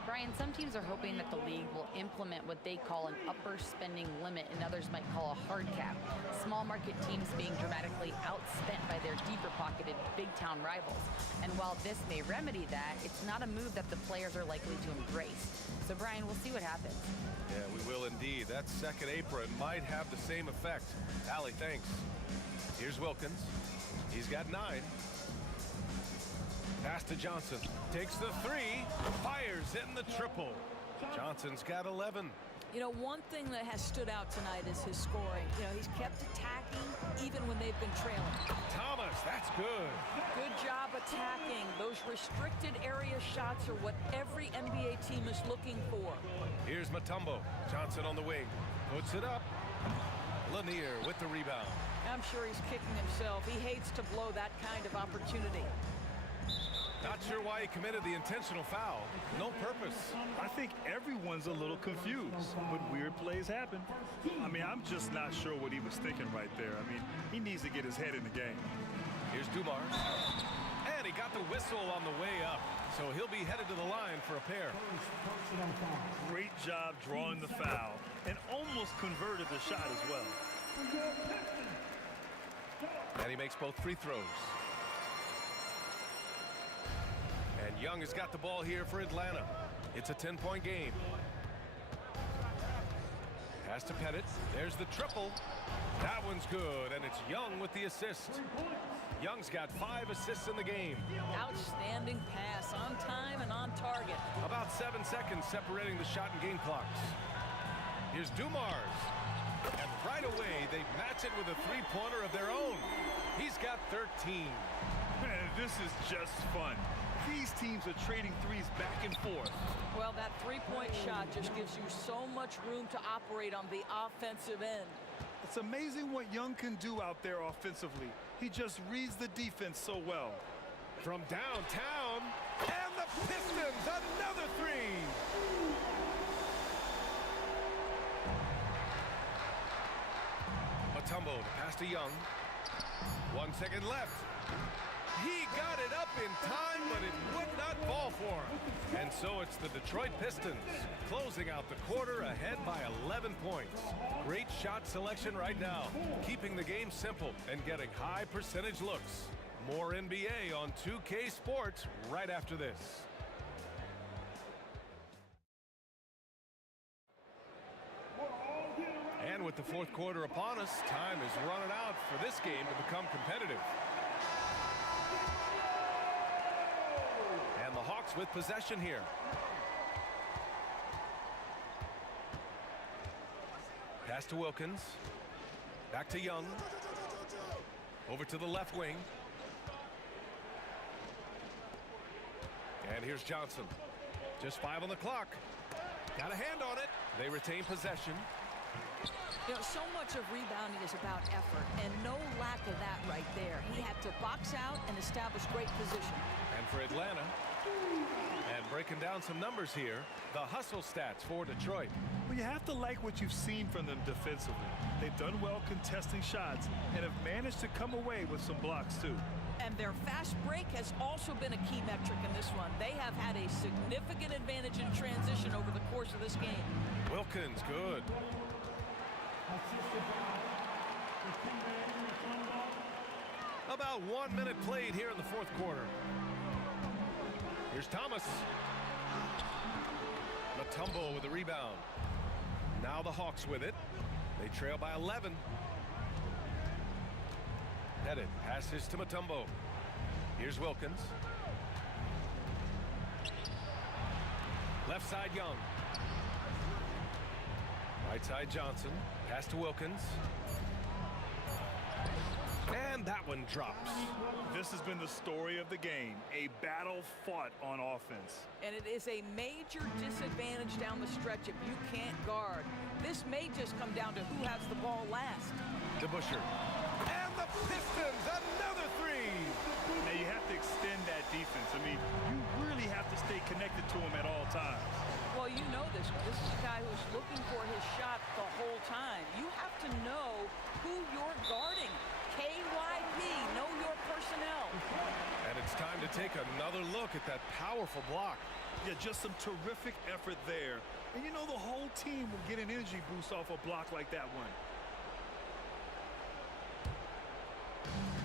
Brian, some teams are hoping that the league will implement what they call an upper spending limit and others might call a hard cap. Small market teams being dramatically outspent by their deeper pocketed big town rivals. And while this may remedy that, it's not a move that the players are likely to embrace. So Brian, we'll see what happens. Yeah, we will indeed. That second apron might have the same effect. Allie, thanks. Here's Wilkins. He's got 9. Pass to Johnson. Takes the 3. Fires in the triple. Johnson's got 11. You know, one thing that has stood out tonight is his scoring. You know, he's kept attacking even when they've been trailing. Thomas, that's good. Good job attacking. Those restricted area shots are what every NBA team is looking for. Here's Mutombo. Johnson on the wing. Puts it up. Lanier with the rebound. I'm sure he's kicking himself. He hates to blow that kind of opportunity. Not sure why he committed the intentional foul. No purpose. I think everyone's a little confused, but weird plays happen. I mean, I'm just not sure what he was thinking right there. I mean, he needs to get his head in the game. Here's Dumars. And he got the whistle on the way up. So he'll be headed to the line for a pair. Great job drawing the foul and almost converted the shot as well. And he makes both free throws. And Young has got the ball here for Atlanta. It's a 10-point game. Pass to Pettit. There's the triple. That one's good, and it's Young with the assist. Young's got 5 assists in the game. Outstanding pass, on time and on target. About 7 seconds separating the shot and game clocks. Here's Dumars. And right away, they match it with a three-pointer of their own. He's got 13. Man, this is just fun. These teams are trading threes back and forth. Well, that three-point shot just gives you so much room to operate on the offensive end. It's amazing what Young can do out there offensively. He just reads the defense so well. From downtown, and the Pistons, another three. Mutombo to pass to Young. 1 second left. He got it up in time, but it would not fall for him. And so it's the Detroit Pistons closing out the quarter ahead by 11 points. Great shot selection right now, keeping the game simple and getting high percentage looks. More NBA on 2K Sports right after this. And with the fourth quarter upon us, time is running out for this game to become competitive. And the Hawks with possession here. Pass to Wilkins. Back to Young. Over to the left wing. And here's Johnson. Just 5 on the clock. Got a hand on it. They retain possession. You know, so much of rebounding is about effort, and no lack of that right there. He had to box out and establish great position. And for Atlanta, and breaking down some numbers here, the hustle stats for Detroit. Well, you have to like what you've seen from them defensively. They've done well contesting shots and have managed to come away with some blocks too. And their fast break has also been a key metric in this one. They have had a significant advantage in transition over the course of this game. Wilkins, good. About 1 minute played here in the fourth quarter. Here's Thomas. Mutombo with the rebound. Now the Hawks with it. They trail by 11. Pettit passes to Mutombo. Here's Wilkins. Left side Young. Right side Johnson. Pass to Wilkins. And that one drops. This has been the story of the game. A battle fought on offense. And it is a major disadvantage down the stretch if you can't guard. This may just come down to who has the ball last. DeBusschere. And the Pistons, another three. Now you have to extend that defense. I mean, you really have to stay connected to him at all times. Well, you know this. This is a guy who's looking for his shot the whole time. You have to know who you're guarding. KYP, know your personnel. And it's time to take another look at that powerful block. Yeah, just some terrific effort there. And you know the whole team will get an energy boost off a block like that one.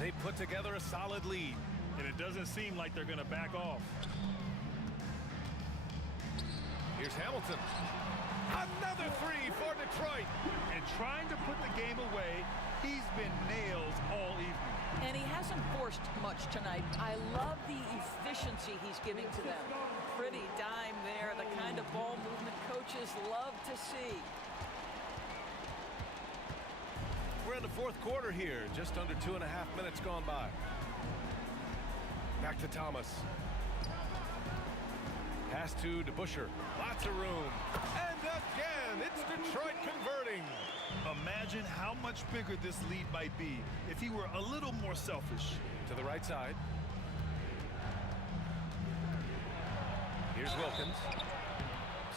They put together a solid lead. And it doesn't seem like they're going to back off. Here's Hamilton. Another three for Detroit. And trying to put the game away, he's been nails all evening. And he hasn't forced much tonight. I love the efficiency he's giving to them. Pretty dime there, the kind of ball movement coaches love to see. We're in the fourth quarter here, just under 2.5 minutes gone by. Back to Thomas. Pass to DeBusschere. Lots of room. And again, it's Detroit converting. Imagine how much bigger this lead might be if he were a little more selfish. To the right side. Here's Wilkins.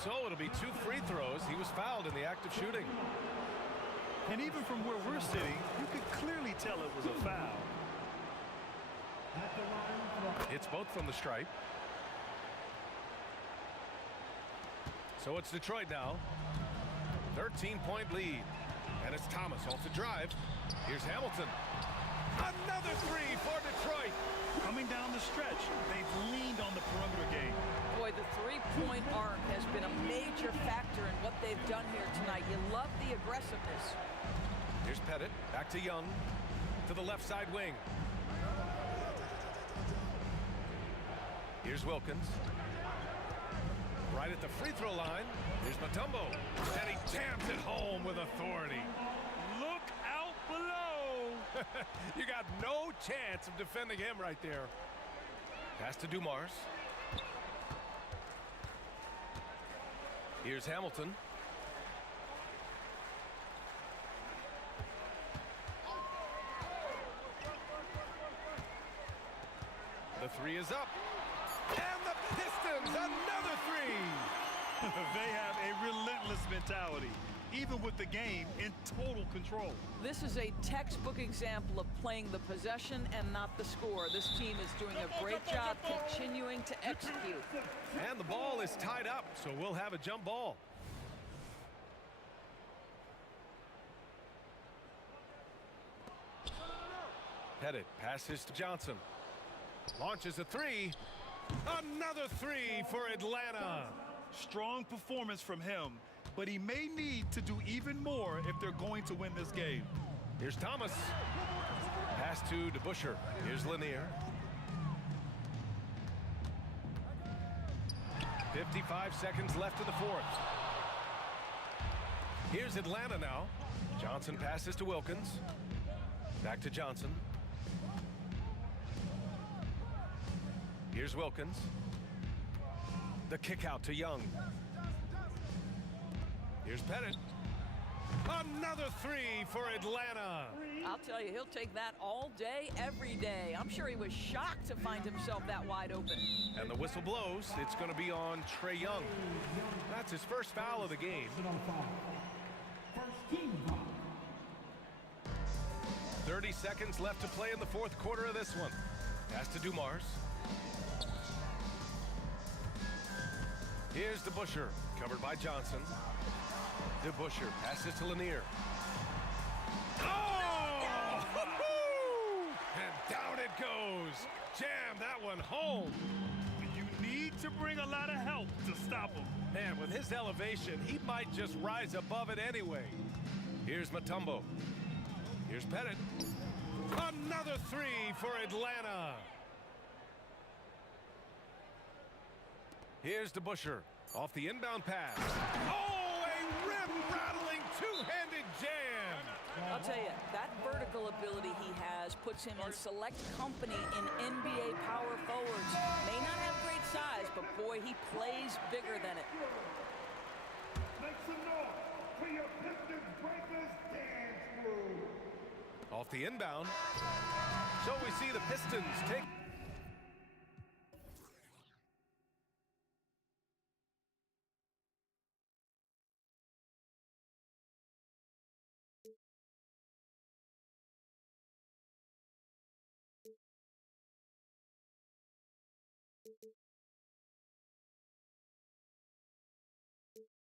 So it'll be 2 free throws. He was fouled in the act of shooting. And even from where we're sitting, you could clearly tell it was a foul. It's both from the stripe. So it's Detroit now. 13-point lead. And it's Thomas off the drive. Here's Hamilton. Another three for Detroit. Coming down the stretch, they've leaned on the perimeter game. Boy, the three-point arc has been a major factor in what they've done here tonight. You love the aggressiveness. Here's Pettit, back to Young, to the left side wing. Here's Wilkins. Right at the free throw line, here's Mutombo. And he jams it home with authority. Look out below. You got no chance of defending him right there. Pass to Dumars. Here's Hamilton. The three is up. And the Pistons, another three. They have a relentless mentality, even with the game in total control. This is a textbook example of playing the possession and not the score. This team is doing a great job continuing to execute. And the ball is tied up, so we'll have a jump ball. Pettit passes to Johnson. Launches a three. Another three for Atlanta. Strong performance from him, but he may need to do even more if they're going to win this game. Here's Thomas. Pass to DeBusschere. Here's Lanier. 55 seconds left in the fourth. Here's Atlanta now. Johnson passes to Wilkins. Back to Johnson. Here's Wilkins. The kick out to Young. Here's Pettit. Another three for Atlanta. I'll tell you, he'll take that all day, every day. I'm sure he was shocked to find himself that wide open. And the whistle blows. It's going to be on Trae Young. That's his first foul of the game. 30 seconds left to play in the fourth quarter of this one. Pass to Dumars. Here's DeBusschere, covered by Johnson. DeBusschere passes to Lanier. Oh! And down it goes. Jam that one home. You need to bring a lot of help to stop him. Man, with his elevation, he might just rise above it anyway. Here's Mutombo. Here's Pettit. Another three for Atlanta. Here's DeBusschere off the inbound pass. Oh, a rim-rattling two-handed jam. I'll tell you, that vertical ability he has puts him in select company in NBA power forwards. May not have great size, but boy, he plays bigger than it. Make some noise for your Pistons Breakers dance move. Off the inbound. So we see the Pistons take